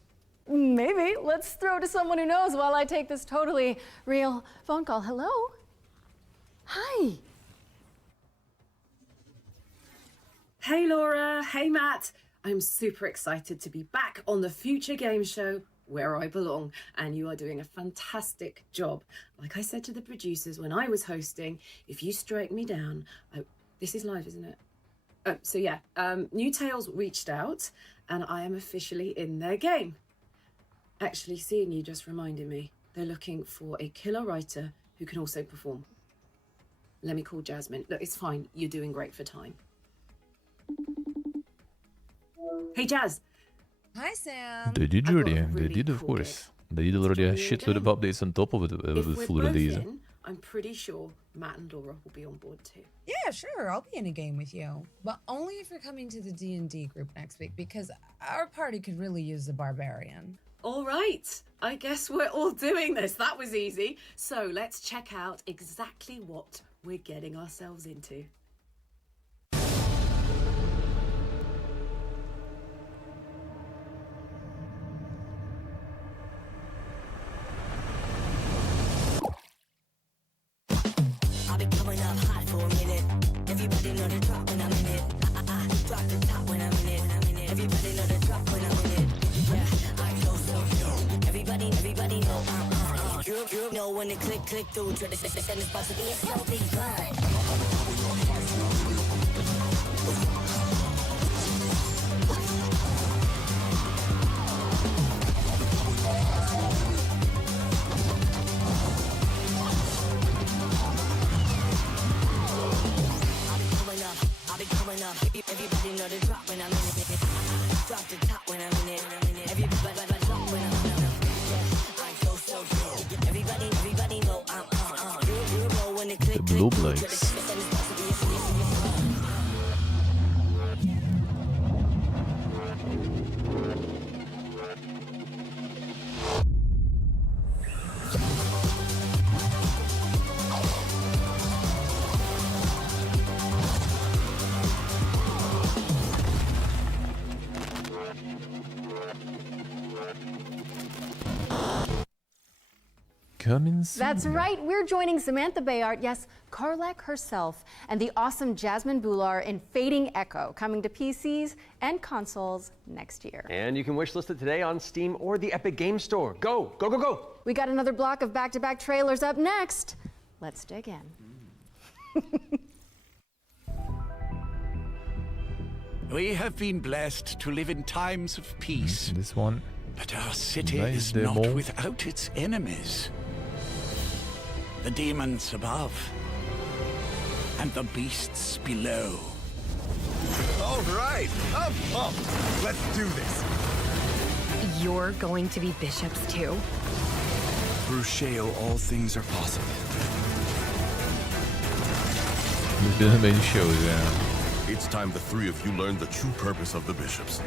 Maybe. Let's throw to someone who knows while I take this totally real phone call. Hello? Hi. Hey Laura, hey Matt. I'm super excited to be back on the Future Game Show where I belong, and you are doing a fantastic job. Like I said to the producers when I was hosting, if you strike me down, this is live, isn't it? So yeah, New Tales reached out and I am officially in their game. Actually, seeing you just reminded me, they're looking for a killer writer who can also perform. Let me call Jasmine. Look, it's fine. You're doing great for time. Hey, Jazz. Hi, Sam. They did already. They did, of course. They did already a shitload of updates on top of it If with we're full both release. in, I'm pretty sure Matt and Laura will be on board too. Yeah, sure. I'll be in a game with you, but only if you're coming to the D&D group next week because our party could really use the barbarian. All right. I guess we're all doing this. That was easy. So let's check out exactly what we're getting ourselves into. I'll be coming up hot for a minute. Everybody know the drop when I'm in it. Drop the top when I'm in it. Everybody know the drop when I'm in it. Yeah, I'm so. Everybody know you know when it click through. Try to set this box to be a so big fun. I'll be coming up. Everybody know the drop when I'm in it. Drop the top when I'm in it. Everybody drop when I'm in it. Yeah, I'm so. Everybody know I'm. You know when it click. The blue blades. coming soon. That's right, we're joining Samantha Bayard, yes, Karlak herself, and the awesome Jasmine Bular in Fading Echo, coming to PCs and consoles next year. And you can wishlist it today on Steam or the Epic Game Store. Go, go, go, go! We got another block of back-to-back trailers up next. Let's dig in. We have been blessed to live in times of peace. This one. But our city Nice is demo. not without its enemies. The demons above and the beasts below. All right, up, up. Let's do this. You're going to be bishops too? Through Sheo, all things are possible. There's been many shows, yeah. It's time the three of you learn the true purpose of the bishops.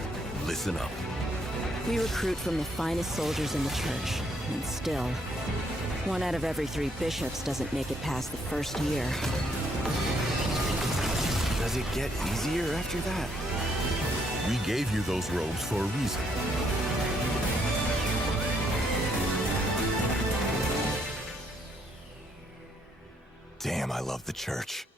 Listen up. We recruit from the finest soldiers in the church, and still, 1 out of every 3 bishops doesn't make it past the first year. Does it get easier after that? We gave you those robes for a reason. Damn, I love the church.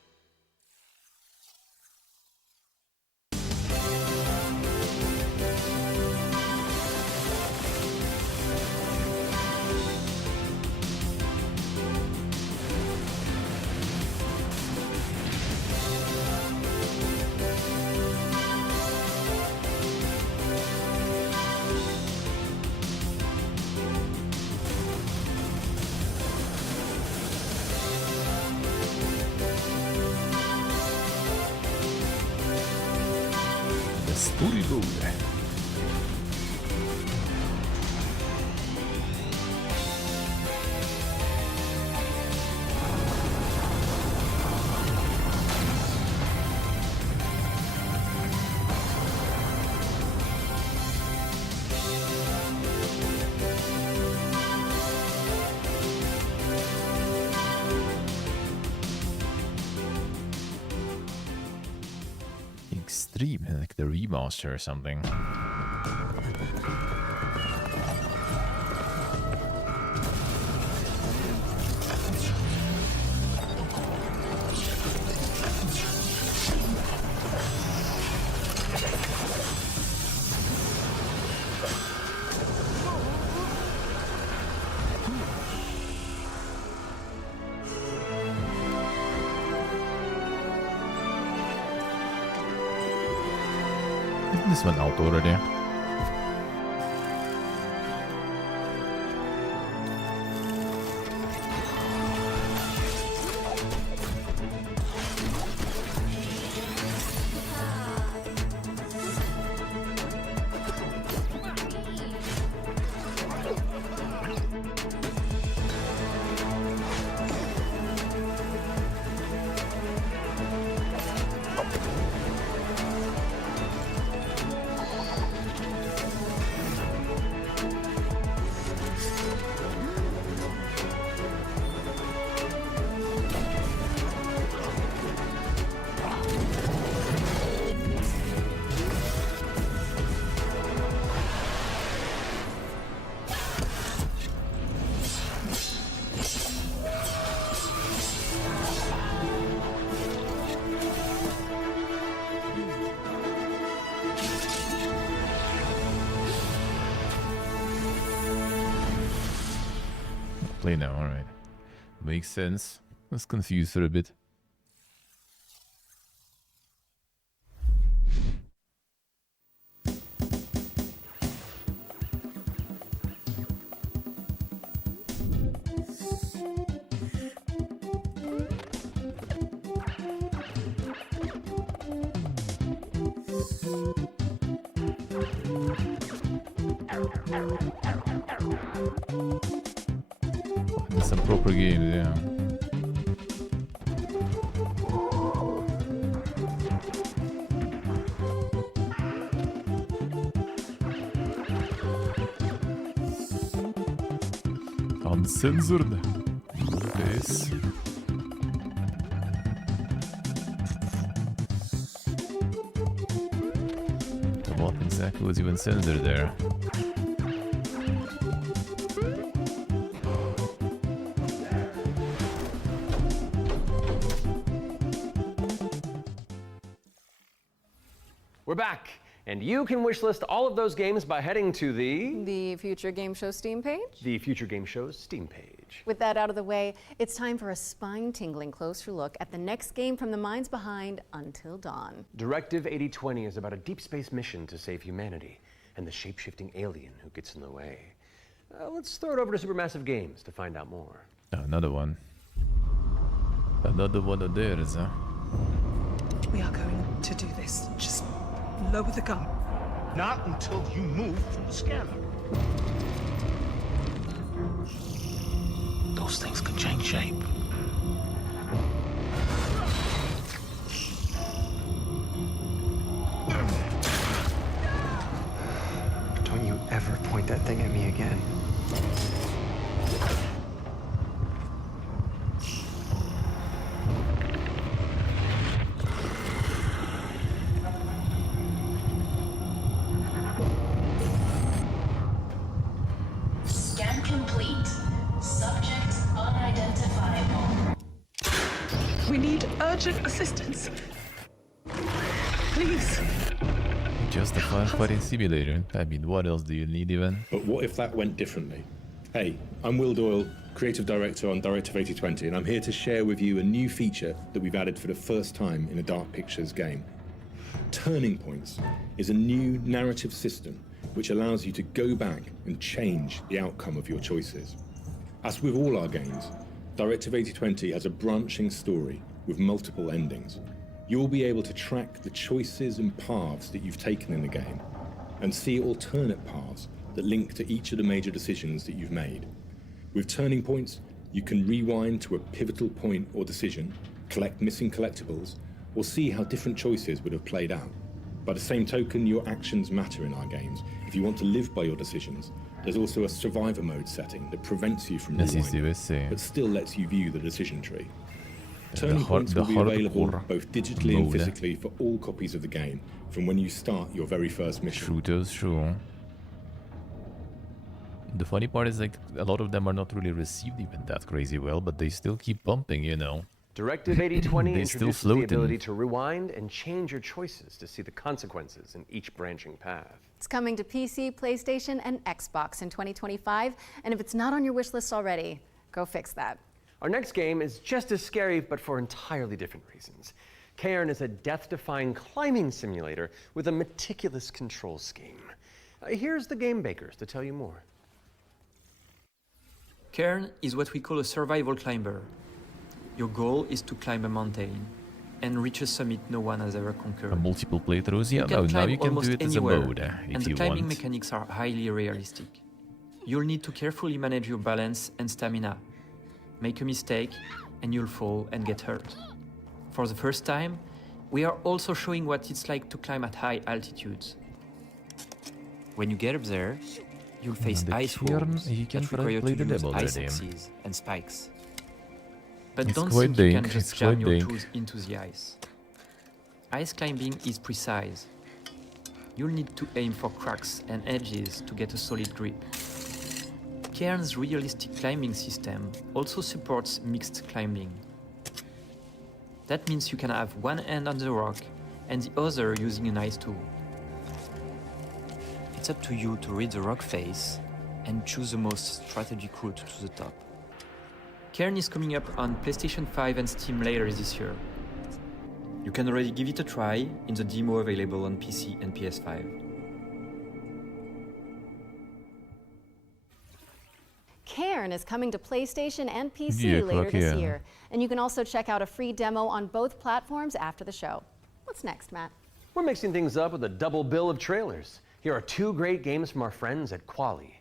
Storyboard. Extreme, like the remaster or something. This one out already. Play now, alright. Makes sense. I was confused for a bit. Some proper games, yeah. Uncensored. This. What exactly was even censored there? We're back, and you can wishlist all of those games by heading to the Future Game Show Steam page. The Future Game Show's Steam page. With that out of the way, it's time for a spine-tingling closer look at the next game from the minds behind Until Dawn. Directive 8020 is about a deep space mission to save humanity and the shape-shifting alien who gets in the way. Let's throw it over to Supermassive Games to find out more. Oh, another one. Another one of theirs, huh? We are going to do this. Just lower the gun. Not until you move from the scanner. Those things could change shape. Don't you ever point that thing at me again. Scan complete. Subject unidentifiable. We need urgent assistance. Please. Just a firefighting simulator. I mean, what else do you need even? But what if that went differently? Hey, I'm Will Doyle, Creative Director on Directive 8020, and I'm here to share with you a new feature that we've added for the first time in a Dark Pictures game. Turning Points is a new narrative system which allows you to go back and change the outcome of your choices. As with all our games, Directive 8020 has a branching story with multiple endings. You'll be able to track the choices and paths that you've taken in the game and see alternate paths that link to each of the major decisions that you've made. With Turning Points, you can rewind to a pivotal point or decision, collect missing collectibles, or see how different choices would have played out. By the same token, your actions matter in our games. If you want to live by your decisions, there's also a survivor mode setting that prevents you from rewinding, but still lets you view the decision tree. Turning Points will be available both digitally and physically for all copies of the game from when you start your very first mission. Shooters, sure. The funny part is, like, a lot of them are not really received even that crazy well, but they still keep pumping, you know. Directive 8020 They still introduces the floating. ability to rewind and change your choices to see the consequences in each branching path. It's coming to PC, PlayStation, and Xbox in 2025, and if it's not on your wish list already, go fix that. Our next game is just as scary, but for entirely different reasons. Cairn is a death-defying climbing simulator with a meticulous control scheme. Here's the game bakers to tell you more. Cairn is what we call a survival climber. Your goal is to climb a mountain and reach a summit no one has ever conquered. Multiple playthroughs, yeah, You can now you climb can do almost it as a anywhere, mode and if the you climbing want. mechanics are highly realistic. You'll need to carefully manage your balance and stamina. Make a mistake and you'll fall and get hurt. For the first time, we are also showing what it's like to climb at high altitudes. When you get up there, you'll face the ice Cairn, walls you can that require you play to the use demo ice already. axes and spikes. But It's don't quite think you can dank, just it's jam quite your dank. toes into the ice. Ice climbing is precise. You'll need to aim for cracks and edges to get a solid grip. Cairn's realistic climbing system also supports mixed climbing. That means you can have one hand on the rock and the other using an ice tool. It's up to you to read the rock face and choose the most strategic route to the top. Cairn is coming up on PlayStation 5 and Steam later this year. You can already give it a try in the demo available on PC and PS5. Cairn is coming to PlayStation and PC Yeah, later fuck this yeah. year. And you can also check out a free demo on both platforms after the show. What's next, Matt? We're mixing things up with a double bill of trailers. Here are two great games from our friends at Quali.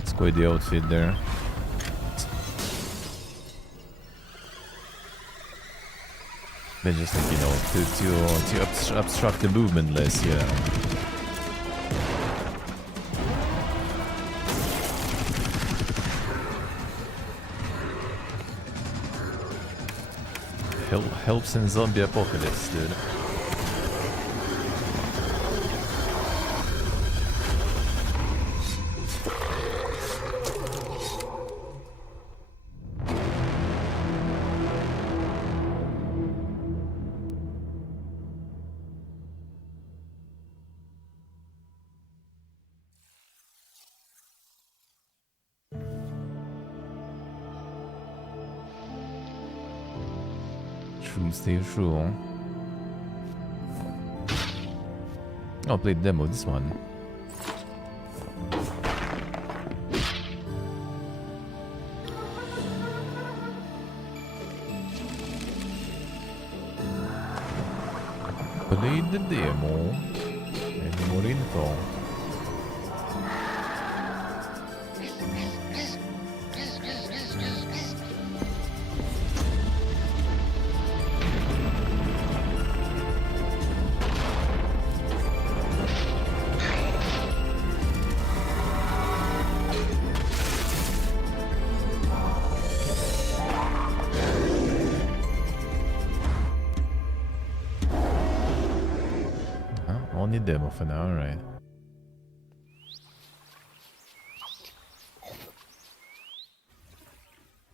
It's quite the outfit there. Then just like, you know, to obstruct the movement less, yeah. helps in zombie apocalypse, dude. True, stay true. I'll play the demo, this one. Play the demo. Any more info? Only demo for now, alright.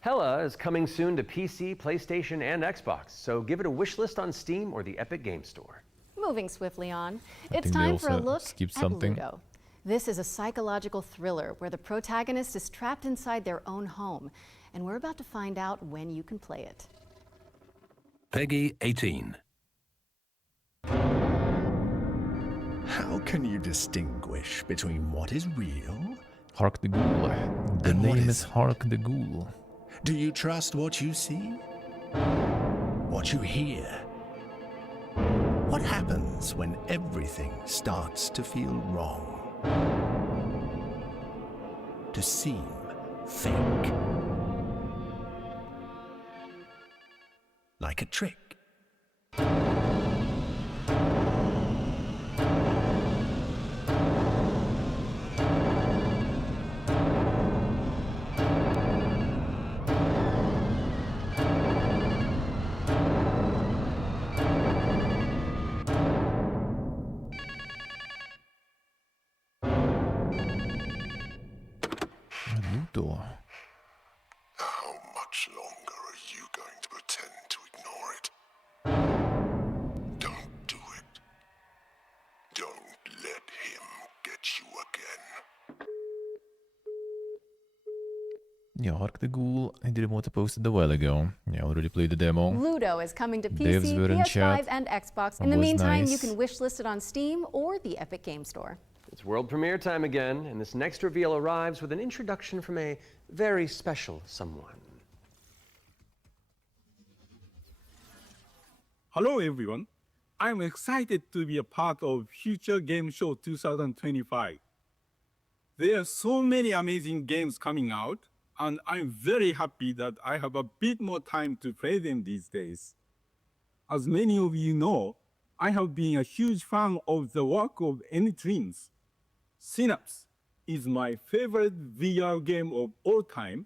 Hella is coming soon to PC, PlayStation, and Xbox, so give it a wish list on Steam or the Epic Game Store. Moving swiftly on, I it's think they time for a also look skipped at something. Ludo. This is a psychological thriller where the protagonist is trapped inside their own home, and we're about to find out when you can play it. Peggy 18. How can you distinguish between what is real? Hark the Ghoul. The and what name is Hark the Ghoul. Do you trust what you see? What you hear? What happens when everything starts to feel wrong? To seem fake? Like a trick? Ludo. How much longer are you going to pretend to ignore it? Don't do it. Don't let him get you again. Yeah, Hark the Ghoul. I did want to post it a while ago. Yeah, I already played the demo. Ludo is coming to Devs PC, were in PS5, chat. and Xbox. That In the was meantime, you nice. can wish list it on Steam or the Epic Game Store. It's world premiere time again, and this next reveal arrives with an introduction from a very special someone. Hello everyone. I'm excited to be a part of Future Game Show 2025. There are so many amazing games coming out, and I'm very happy that I have a bit more time to play them these days. As many of you know, I have been a huge fan of the work of N-Dreams. Synapse is my favorite VR game of all time,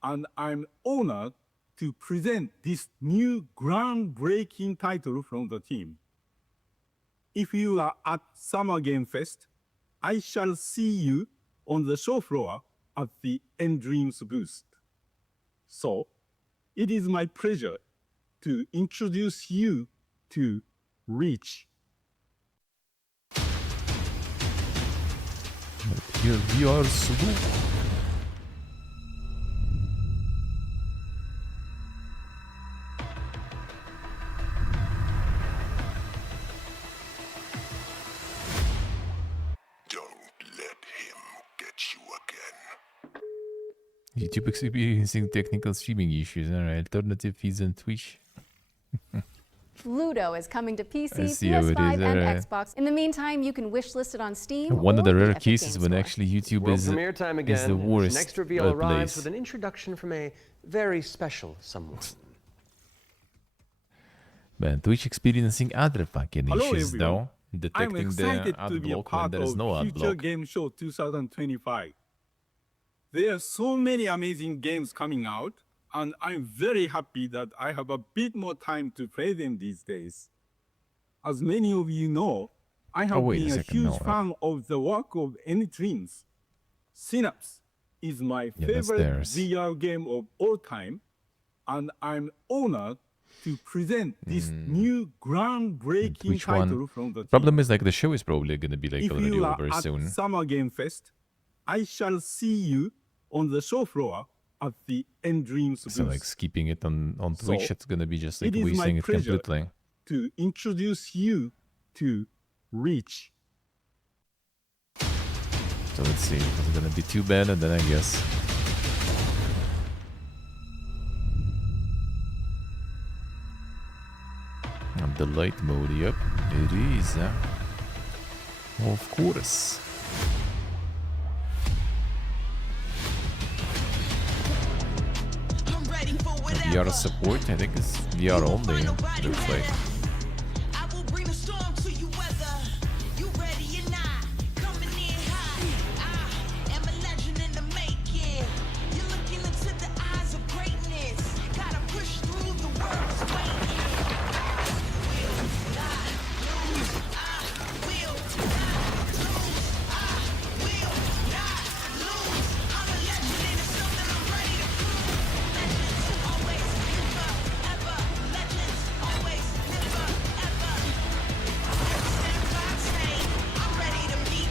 and I'm honored to present this new groundbreaking title from the team. If you are at Summer Game Fest, I shall see you on the show floor at the N-Dreams booth. So, it is my pleasure to introduce you to Reach. Your VR Sudoku. YouTube experiencing technical streaming issues. Alright, alternative feeds on Twitch. Ludo is coming to PC, see how it PS5, is, and alright. Xbox. In the meantime, you can wish list it on Steam. One or of the rare Epic cases Game when Store. actually YouTube World is premiere time again. the and this worst next reveal arrives place. with an introduction from a very special someone. Man, Twitch experiencing other fucking Hello issues everyone. though. I'm Detecting excited the ad to be a block when part there is of no ad Future block. Game Show 2025. There are so many amazing games coming out, and I'm very happy that I have a bit more time to play them these days. As many of you know, I have wait a been a second, huge no, fan of the work of N-Dreams. Synapse is my Yeah, that's favorite theirs. VR game of all time, and I'm honored to present this new groundbreaking Which title one? from the team. Problem is, like, the show is probably gonna be, like, If already you are over at soon. Summer Game Fest, I shall see you on the show floor at the N-Dreams booth. So, like, skipping it on Twitch, So, it's gonna be just, like, it is my wasting it pleasure completely. to introduce you to Reach. So let's see, is it gonna be too bad? And then I guess. And the light mode, yep, it is. Of course. VR support, I think it's VR only, looks like.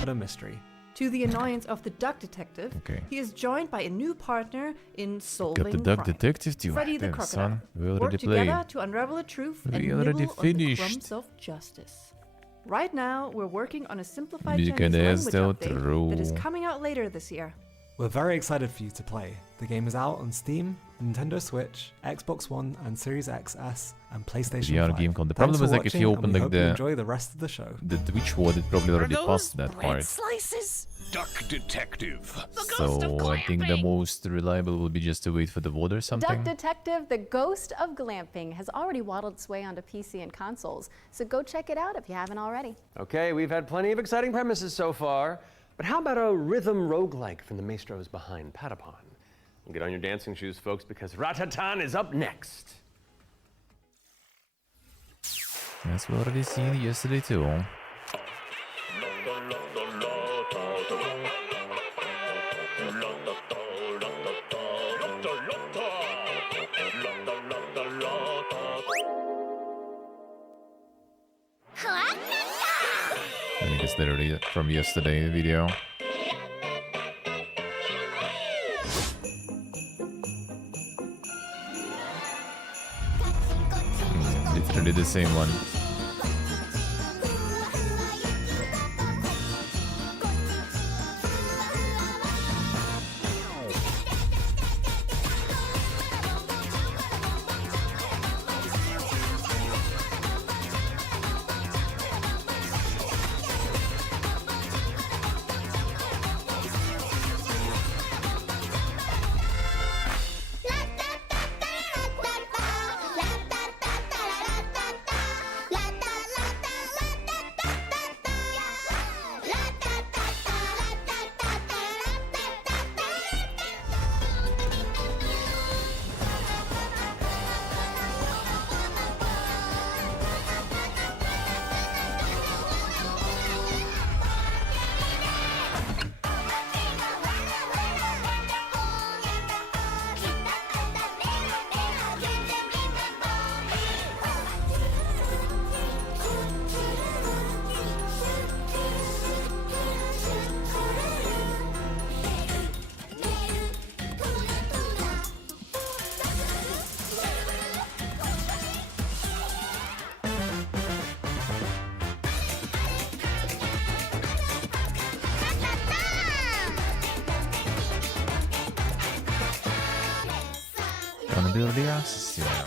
A mystery. To the annoyance of the Duck Detective, Okay. he is joined by a new partner in solving Got the Duck crime. Detective too. Freddy the Damn, Crocodile. son, we Work already together played. to unravel the truth We and already nibble on the finished. crumbs of justice. Right now, we're working on a simplified Music Chinese and language Estelle update that is True. coming out later this year. We're very excited for you to play. The game is out on Steam, Nintendo Switch, Xbox One and Series XS, and PlayStation VR 5. game con. The Thanks problem for is, like, if you watching, open and we like hope you the enjoy the rest of the show. Twitch one, it probably already passed that part. Slices? Duck Detective. So I think the most reliable will be just to wait for the VOD or something. Duck Detective, the ghost of glamping, has already waddled its way onto PC and consoles, so go check it out if you haven't already. Okay, we've had plenty of exciting premises so far, but how about a rhythm roguelike from the maestros behind Patapon? Get on your dancing shoes, folks, because Ratatan is up next. As we already seen yesterday too. I think it's literally from yesterday video. Literally the same one. Gonna be the asses, yeah.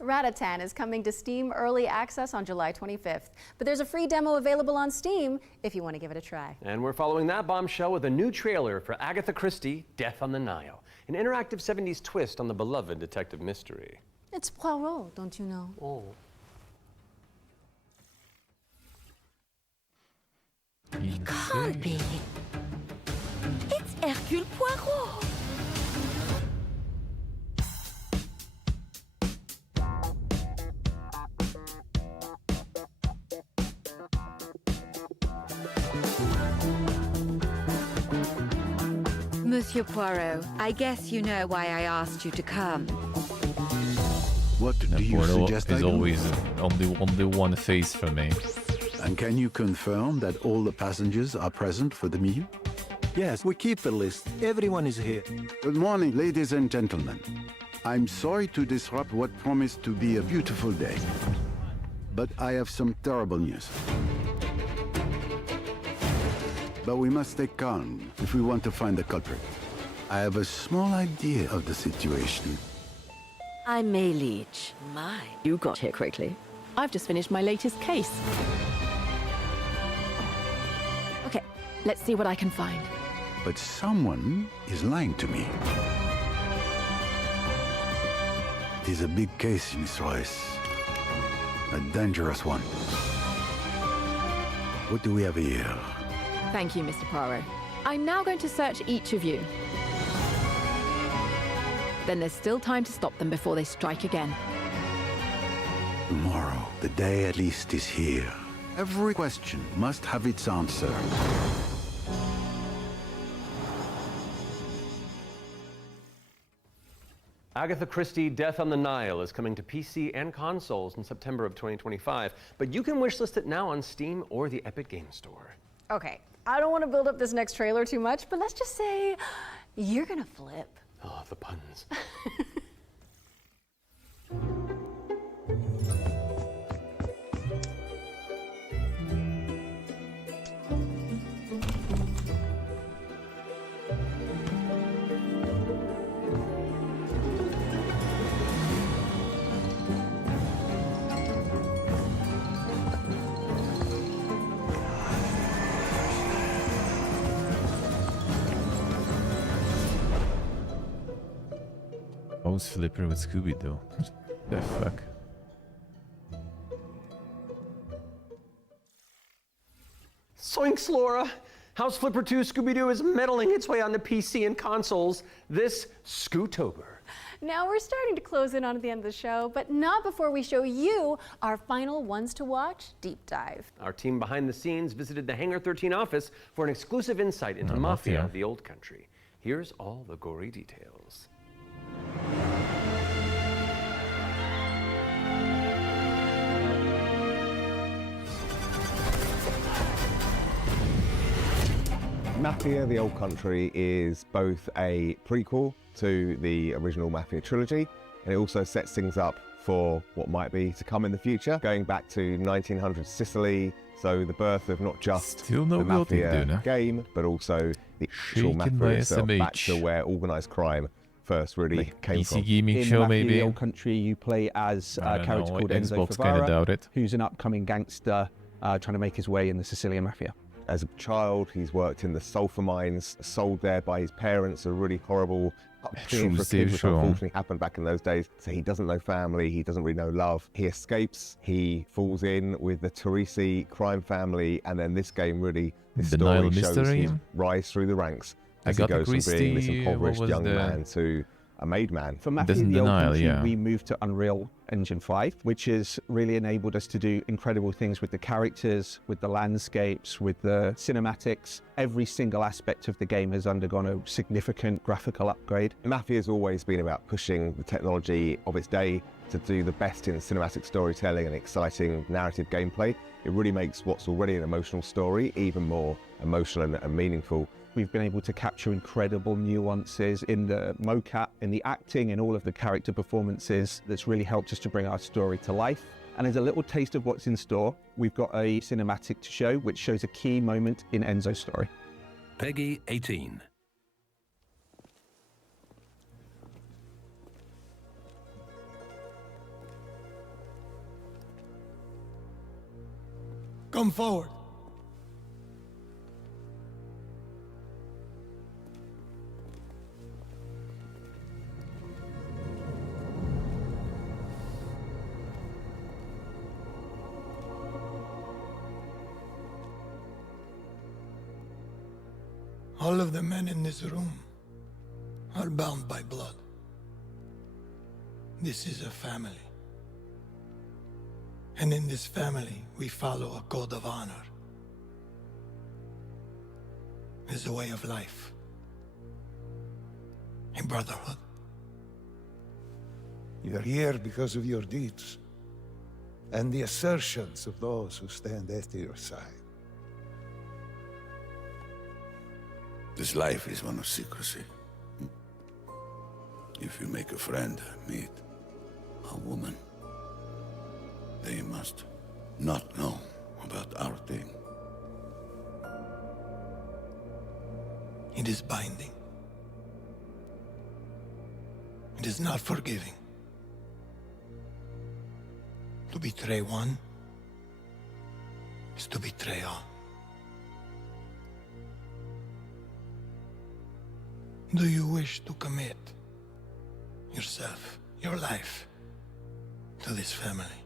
Ratatan is coming to Steam Early Access on July 25th, but there's a free demo available on Steam if you want to give it a try. And we're following that bombshell with a new trailer for Agatha Christie, Death on the Nile, an interactive 70s twist on the beloved detective mystery. It's Poirot, don't you know? Oh. Can't be. It's Hercule Poirot! Monsieur Poirot, I guess you know why I asked you to come. What do you Poirot suggest I is do? always only one face for me. And can you confirm that all the passengers are present for the meal? Yes, we keep the list. Everyone is here. Good morning, ladies and gentlemen. I'm sorry to disrupt what promised to be a beautiful day, but I have some terrible news. But we must stay calm if we want to find the culprit. I have a small idea of the situation. I'm May Leach. My, you got here quickly. I've just finished my latest case. Okay, let's see what I can find. But someone is lying to me. It is a big case, Miss Royce. A dangerous one. What do we have here? Thank you, Mr. Poirot. I'm now going to search each of you. Then there's still time to stop them before they strike again. Tomorrow, the day at least is here. Every question must have its answer. Agatha Christie, Death on the Nile is coming to PC and consoles in September of 2025, but you can wishlist it now on Steam or the Epic Games Store. Okay, I don't want to build up this next trailer too much, but let's just say you're gonna flip. Oh, the puns. Mouse Flipper with Scooby-Doo. The fuck? Soinks, Laura! House Flipper 2 Scooby-Doo is meddling its way onto PC and consoles this Scootober. Now we're starting to close in on the end of the show, but not before we show you our final ones to watch deep dive. Our team behind the scenes visited the Hangar 13 office for an exclusive insight into Mafia, the Old Country. Here's all the gory details. Mafia, the Old Country is both a prequel to the original Mafia trilogy, and it also sets things up for what might be to come in the future, going back to 1900 Sicily, so the birth of not just the Mafia game, but also the actual Mafia itself, back to where organised crime first really came from. gaming show, Mafia, maybe? the Old Country, you play as a character called Enzo Xbox kinda doubt it. who's an upcoming gangster trying to make his way in the Sicilian Mafia. As a child, he's worked in the sulfur mines, sold there by his parents, a really horrible upbringing for a kid, which unfortunately happened back in those days. So he doesn't know family, he doesn't really know love. He escapes, he falls in with the Teresi crime family, and then this game really, this story shows his rise through the ranks as he goes from being this impoverished young man to a made man. For Mafia, the Old Country, we moved to Unreal Engine 5, which has really enabled us to do incredible things with the characters, with the landscapes, with the cinematics. Every single aspect of the game has undergone a significant graphical upgrade. Mafia has always been about pushing the technology of its day to do the best in cinematic storytelling and exciting narrative gameplay. It really makes what's already an emotional story even more emotional and meaningful. We've been able to capture incredible nuances in the mocap, in the acting, in all of the character performances that's really helped us to bring our story to life. And as a little taste of what's in store, we've got a cinematic to show which shows a key moment in Enzo's story. Peggy 18. Come forward. All of the men in this room are bound by blood. This is a family. And in this family, we follow a code of honor. It's a way of life. A brotherhood. You're here because of your deeds and the assertions of those who stand at your side. This life is one of secrecy. If you make a friend, meet a woman, they must not know about our thing. It is binding. It is not forgiving. To betray one is to betray all. Do you wish to commit yourself, your life, to this family?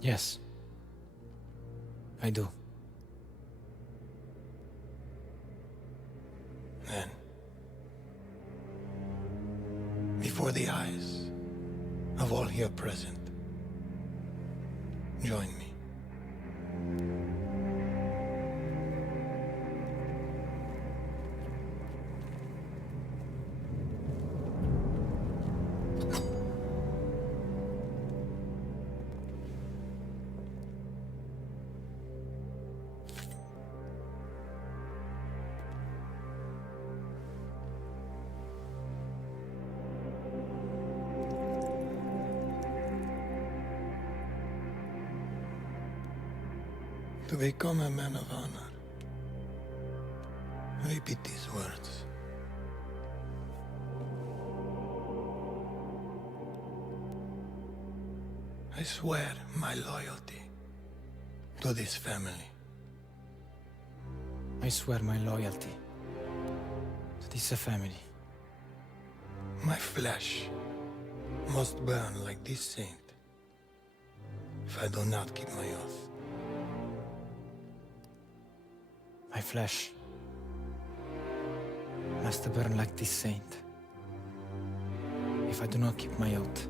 Yes, I do. Then, before the eyes of all here present, join me. To become a man of honor, repeat these words. I swear my loyalty to this family. I swear my loyalty to this family. My flesh must burn like this saint if I do not keep my oath. My flesh must burn like this saint if I do not keep my oath.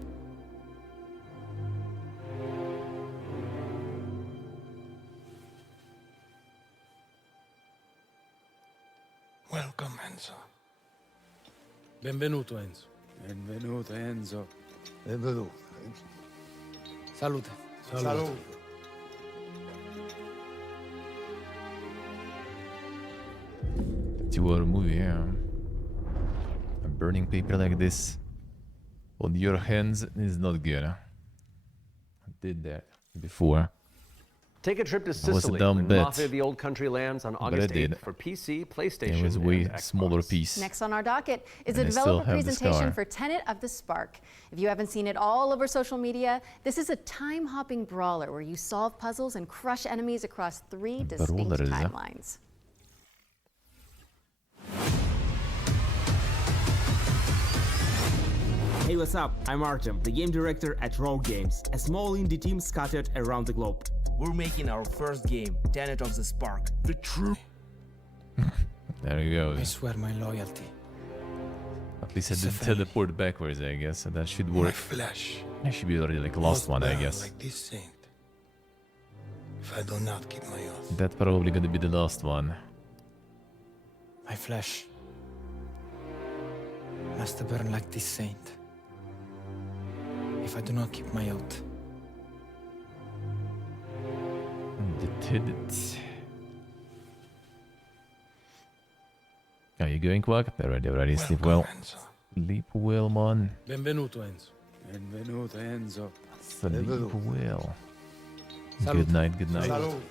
Welcome, Enzo. Benvenuto, Enzo. Benvenuto, Enzo. Benvenuto, Enzo. Salute. Salute. To a movie, yeah. A burning paper like this on your hands is not good. I did that before. Take a trip to That was a Sicily dumb when bet, Mafia of the Old Country lands on but I August did. 8th for PC, PlayStation, It was a way and Xbox. smaller piece. Next on our docket is a And I still developer have the presentation scar. for Tenet of the Spark. If you haven't seen it all over social media, this is a time-hopping brawler where you solve puzzles and crush enemies across 3 distinct brawler is it? timelines. Hey, what's up? I'm Artem, the game director at Rogue Games, a small indie team scattered around the globe. We're making our first game, Tenet of the Spark. The true. There you go. I swear my loyalty. At least I did teleport backwards, I guess, so that should work. Flesh I should be already like last one, I guess. like this saint if I do not keep my oath. That's probably gonna be the last one. My flesh must burn like this saint if I do not keep my oath. Did it. Are you going, Quack? Already. Sleep well. Sleep well, man. Benvenuto, Enzo. Benvenuto, Enzo. Sleep well. Salute. Good night, good night. Salute.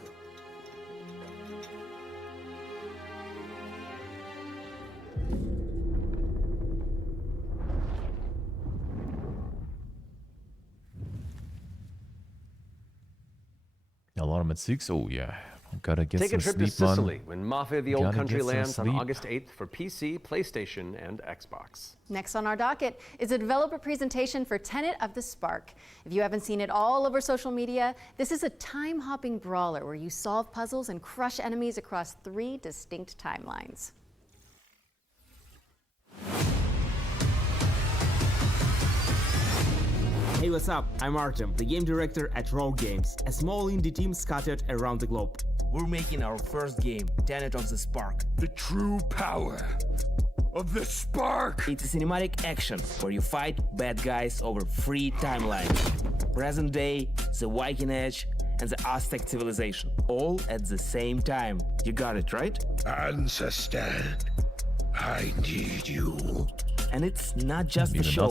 Alarm at 6? Oh, yeah. Gotta get Take some a trip sleep, to Sicily man. when Mafia of the Old Gotta Country get some lands on sleep. August 8th for PC, PlayStation, and Xbox. Next on our docket is a developer presentation for Tenet of the Spark. If you haven't seen it all over social media, this is a time-hopping brawler where you solve puzzles and crush enemies across 3 distinct timelines. Hey, what's up? I'm Artem, the game director at Rogue Games, a small indie team scattered around the globe. We're making our first game, Tenet of the Spark. The true power of the spark! It's a cinematic action where you fight bad guys over 3 timelines. Present day, the Viking Age, and the Aztec civilization, all at the same time. You got it, right? Ancestor, I need you. And it's not just a show.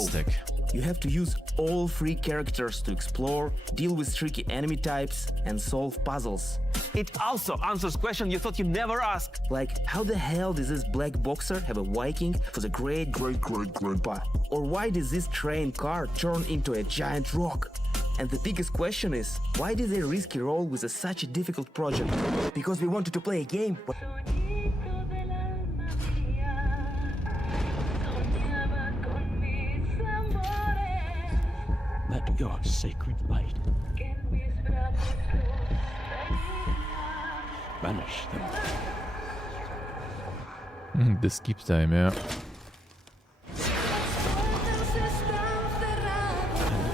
You have to use all 3 characters to explore, deal with tricky enemy types, and solve puzzles. It also answers questions you thought you'd never ask. Like, how the hell does this black boxer have a Viking for the great-great-great-grandpa? Or why does this train car turn into a giant rock? And the biggest question is, why did they risk a role with such a difficult project? Because we wanted to play a game. Let your sacred light banish them. The skip time, yeah.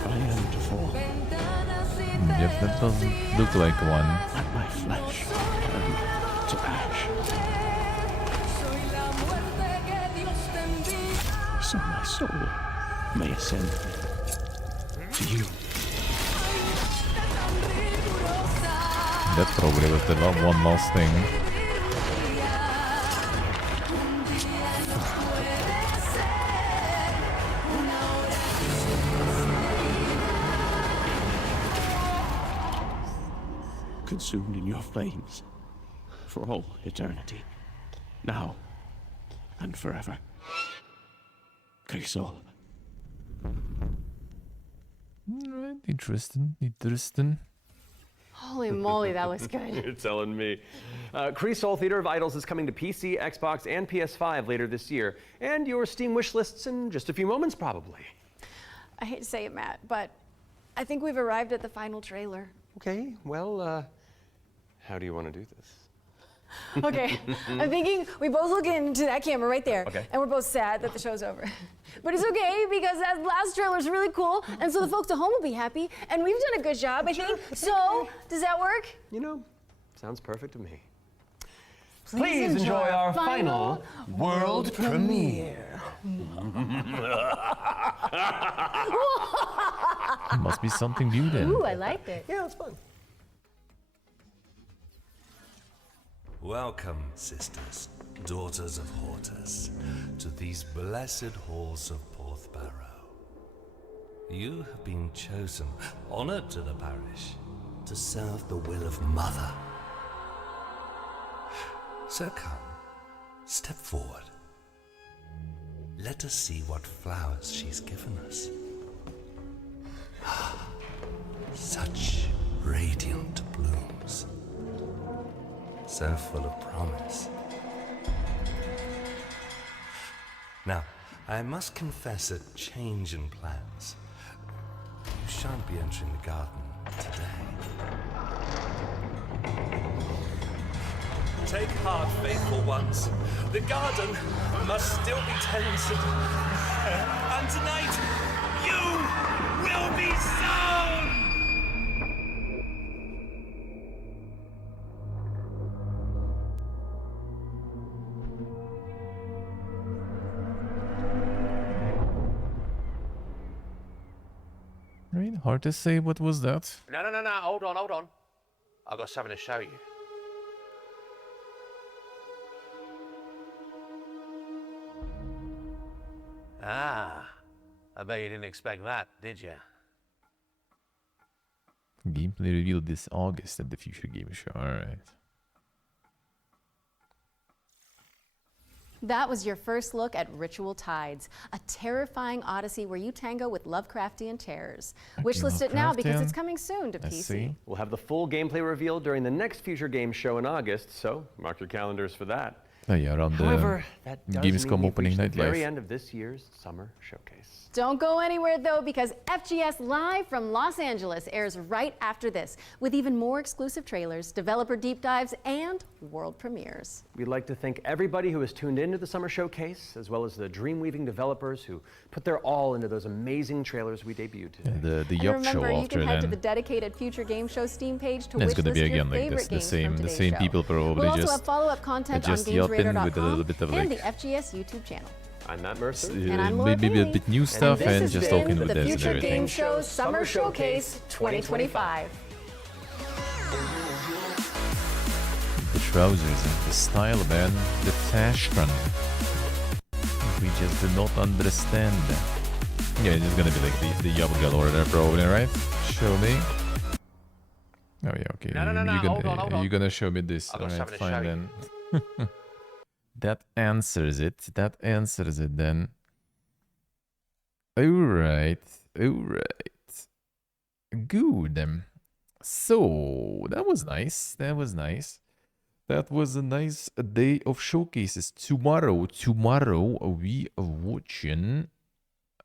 I am to fall. Yep, that doesn't look like one. Let my flesh turn to ash. So my soul may ascend to you. That probably was the one last thing. Consumed in your flames for all eternity, now and forever. Crisol. Alright, interesting. Holy moly, that looks good. You're telling me. Crisol Theater of Idols is coming to PC, Xbox, and PS5 later this year, and your Steam wish lists in just a few moments, probably. I hate to say it, Matt, but I think we've arrived at the final trailer. Okay, well, how do you want to do this? Okay, I'm thinking we both look into that camera right there, Okay. and we're both sad that the show's over. But it's okay, because that last trailer's really cool, and so the folks at home will be happy, and we've done a good job, I think. So, does that work? You know, sounds perfect to me. Please enjoy our final world premiere. Must be something new then. Ooh, I liked it. Yeah, it's fun. Welcome, sisters, daughters of Hortus, to these blessed halls of Porthbarrow. You have been chosen, honored to the parish, to serve the will of Mother. So come, step forward. Let us see what flowers she's given us. Such radiant blooms. So full of promise. Now, I must confess a change in plans. You shan't be entering the garden today. Take heart, faithful ones. The garden must still be tended. And tonight, you will be sown! Right, hard to say what was that. No, hold on. I've got something to show you. Ah, I bet you didn't expect that, did you? Gameplay revealed this August at the Future Game Show. Alright. That was your first look at Ritual Tides, a terrifying odyssey where you tango with Lovecraftian terrors. Wishlist it now because it's coming soon to PC. We'll have the full gameplay revealed during the next Future Games show in August, so mark your calendars for that. Around However, that does Gamescom mean we've opening reached night the very live. end of this year's summer showcase. Don't go anywhere though, because FGS Live from Los Angeles airs right after this, with even more exclusive trailers, developer deep dives, and world premieres. We'd like to thank everybody who has tuned into the summer showcase, as well as the dream-weaving developers who put their all into those amazing trailers we debuted today. The Yup show remember, you after can head to the then. dedicated Future Game Show Steam page to It's wish gonna be list your again like favorite this, the games from same today's show. people probably We'll also have just follow-up content on adjust Yup in with a little GamesRadar.com bit of and like the FGS YouTube channel. I'm Matt Mercer. And I'm Laura maybe a Bailey. bit new stuff this and has just been talking with the this and Future everything. Game Show Summer Showcase 2025. The trousers, the style, man, the fashion. We just do not understand. Yeah, it's gonna be like the Yup galore there probably, right? Show me. Oh yeah, okay. No. You're gonna show me this. I'm Alright, just having to fine show then. That answers it. That answers it then. Alright. Good. So, that was nice. That was a nice day of showcases. Tomorrow we are watching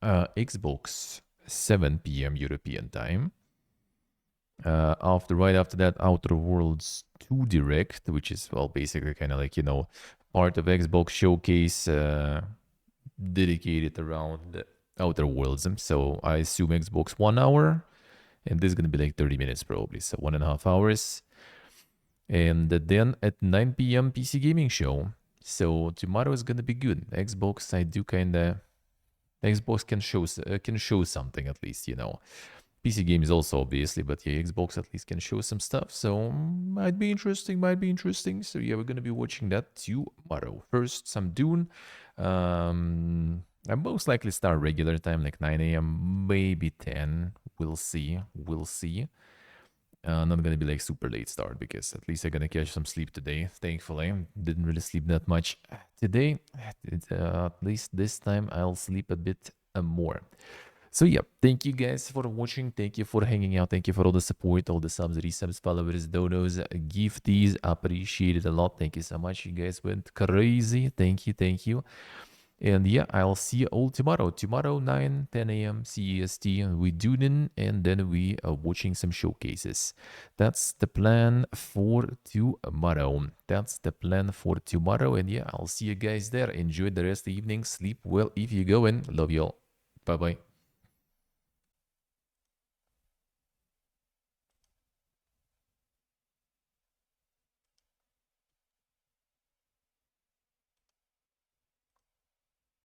Xbox 7 p.m. European time. Right after that, Outer Worlds 2 Direct, which is, well, basically kind of like, part of Xbox showcase dedicated around the Outer Worlds. So I assume Xbox 1 hour, and this is going to be like 30 minutes probably, so 1.5 hours. And then at 9 p.m. PC Gaming Show. So tomorrow is going to be good. Xbox, I do kind of... Xbox can show something at least, PC games also, obviously, but yeah, Xbox at least can show some stuff, so might be interesting. So yeah, we're gonna be watching that tomorrow. First, some Dune. I most likely start regular time, like 9 a.m., maybe 10. We'll see. Not gonna be like super late start, because at least I'm gonna catch some sleep today, thankfully. Didn't really sleep that much today. At least this time I'll sleep a bit more. So yeah, thank you guys for watching, thank you for hanging out, thank you for all the support, all the subs, resubs, followers, donos, gifties, appreciate it a lot, thank you so much, you guys went crazy, thank you. And yeah, I'll see you all tomorrow, 9, 10 a.m. CEST, we tune in, and then we are watching some showcases. That's the plan for tomorrow, and yeah, I'll see you guys there. Enjoy the rest of the evening, sleep well if you go in, love you all, bye-bye.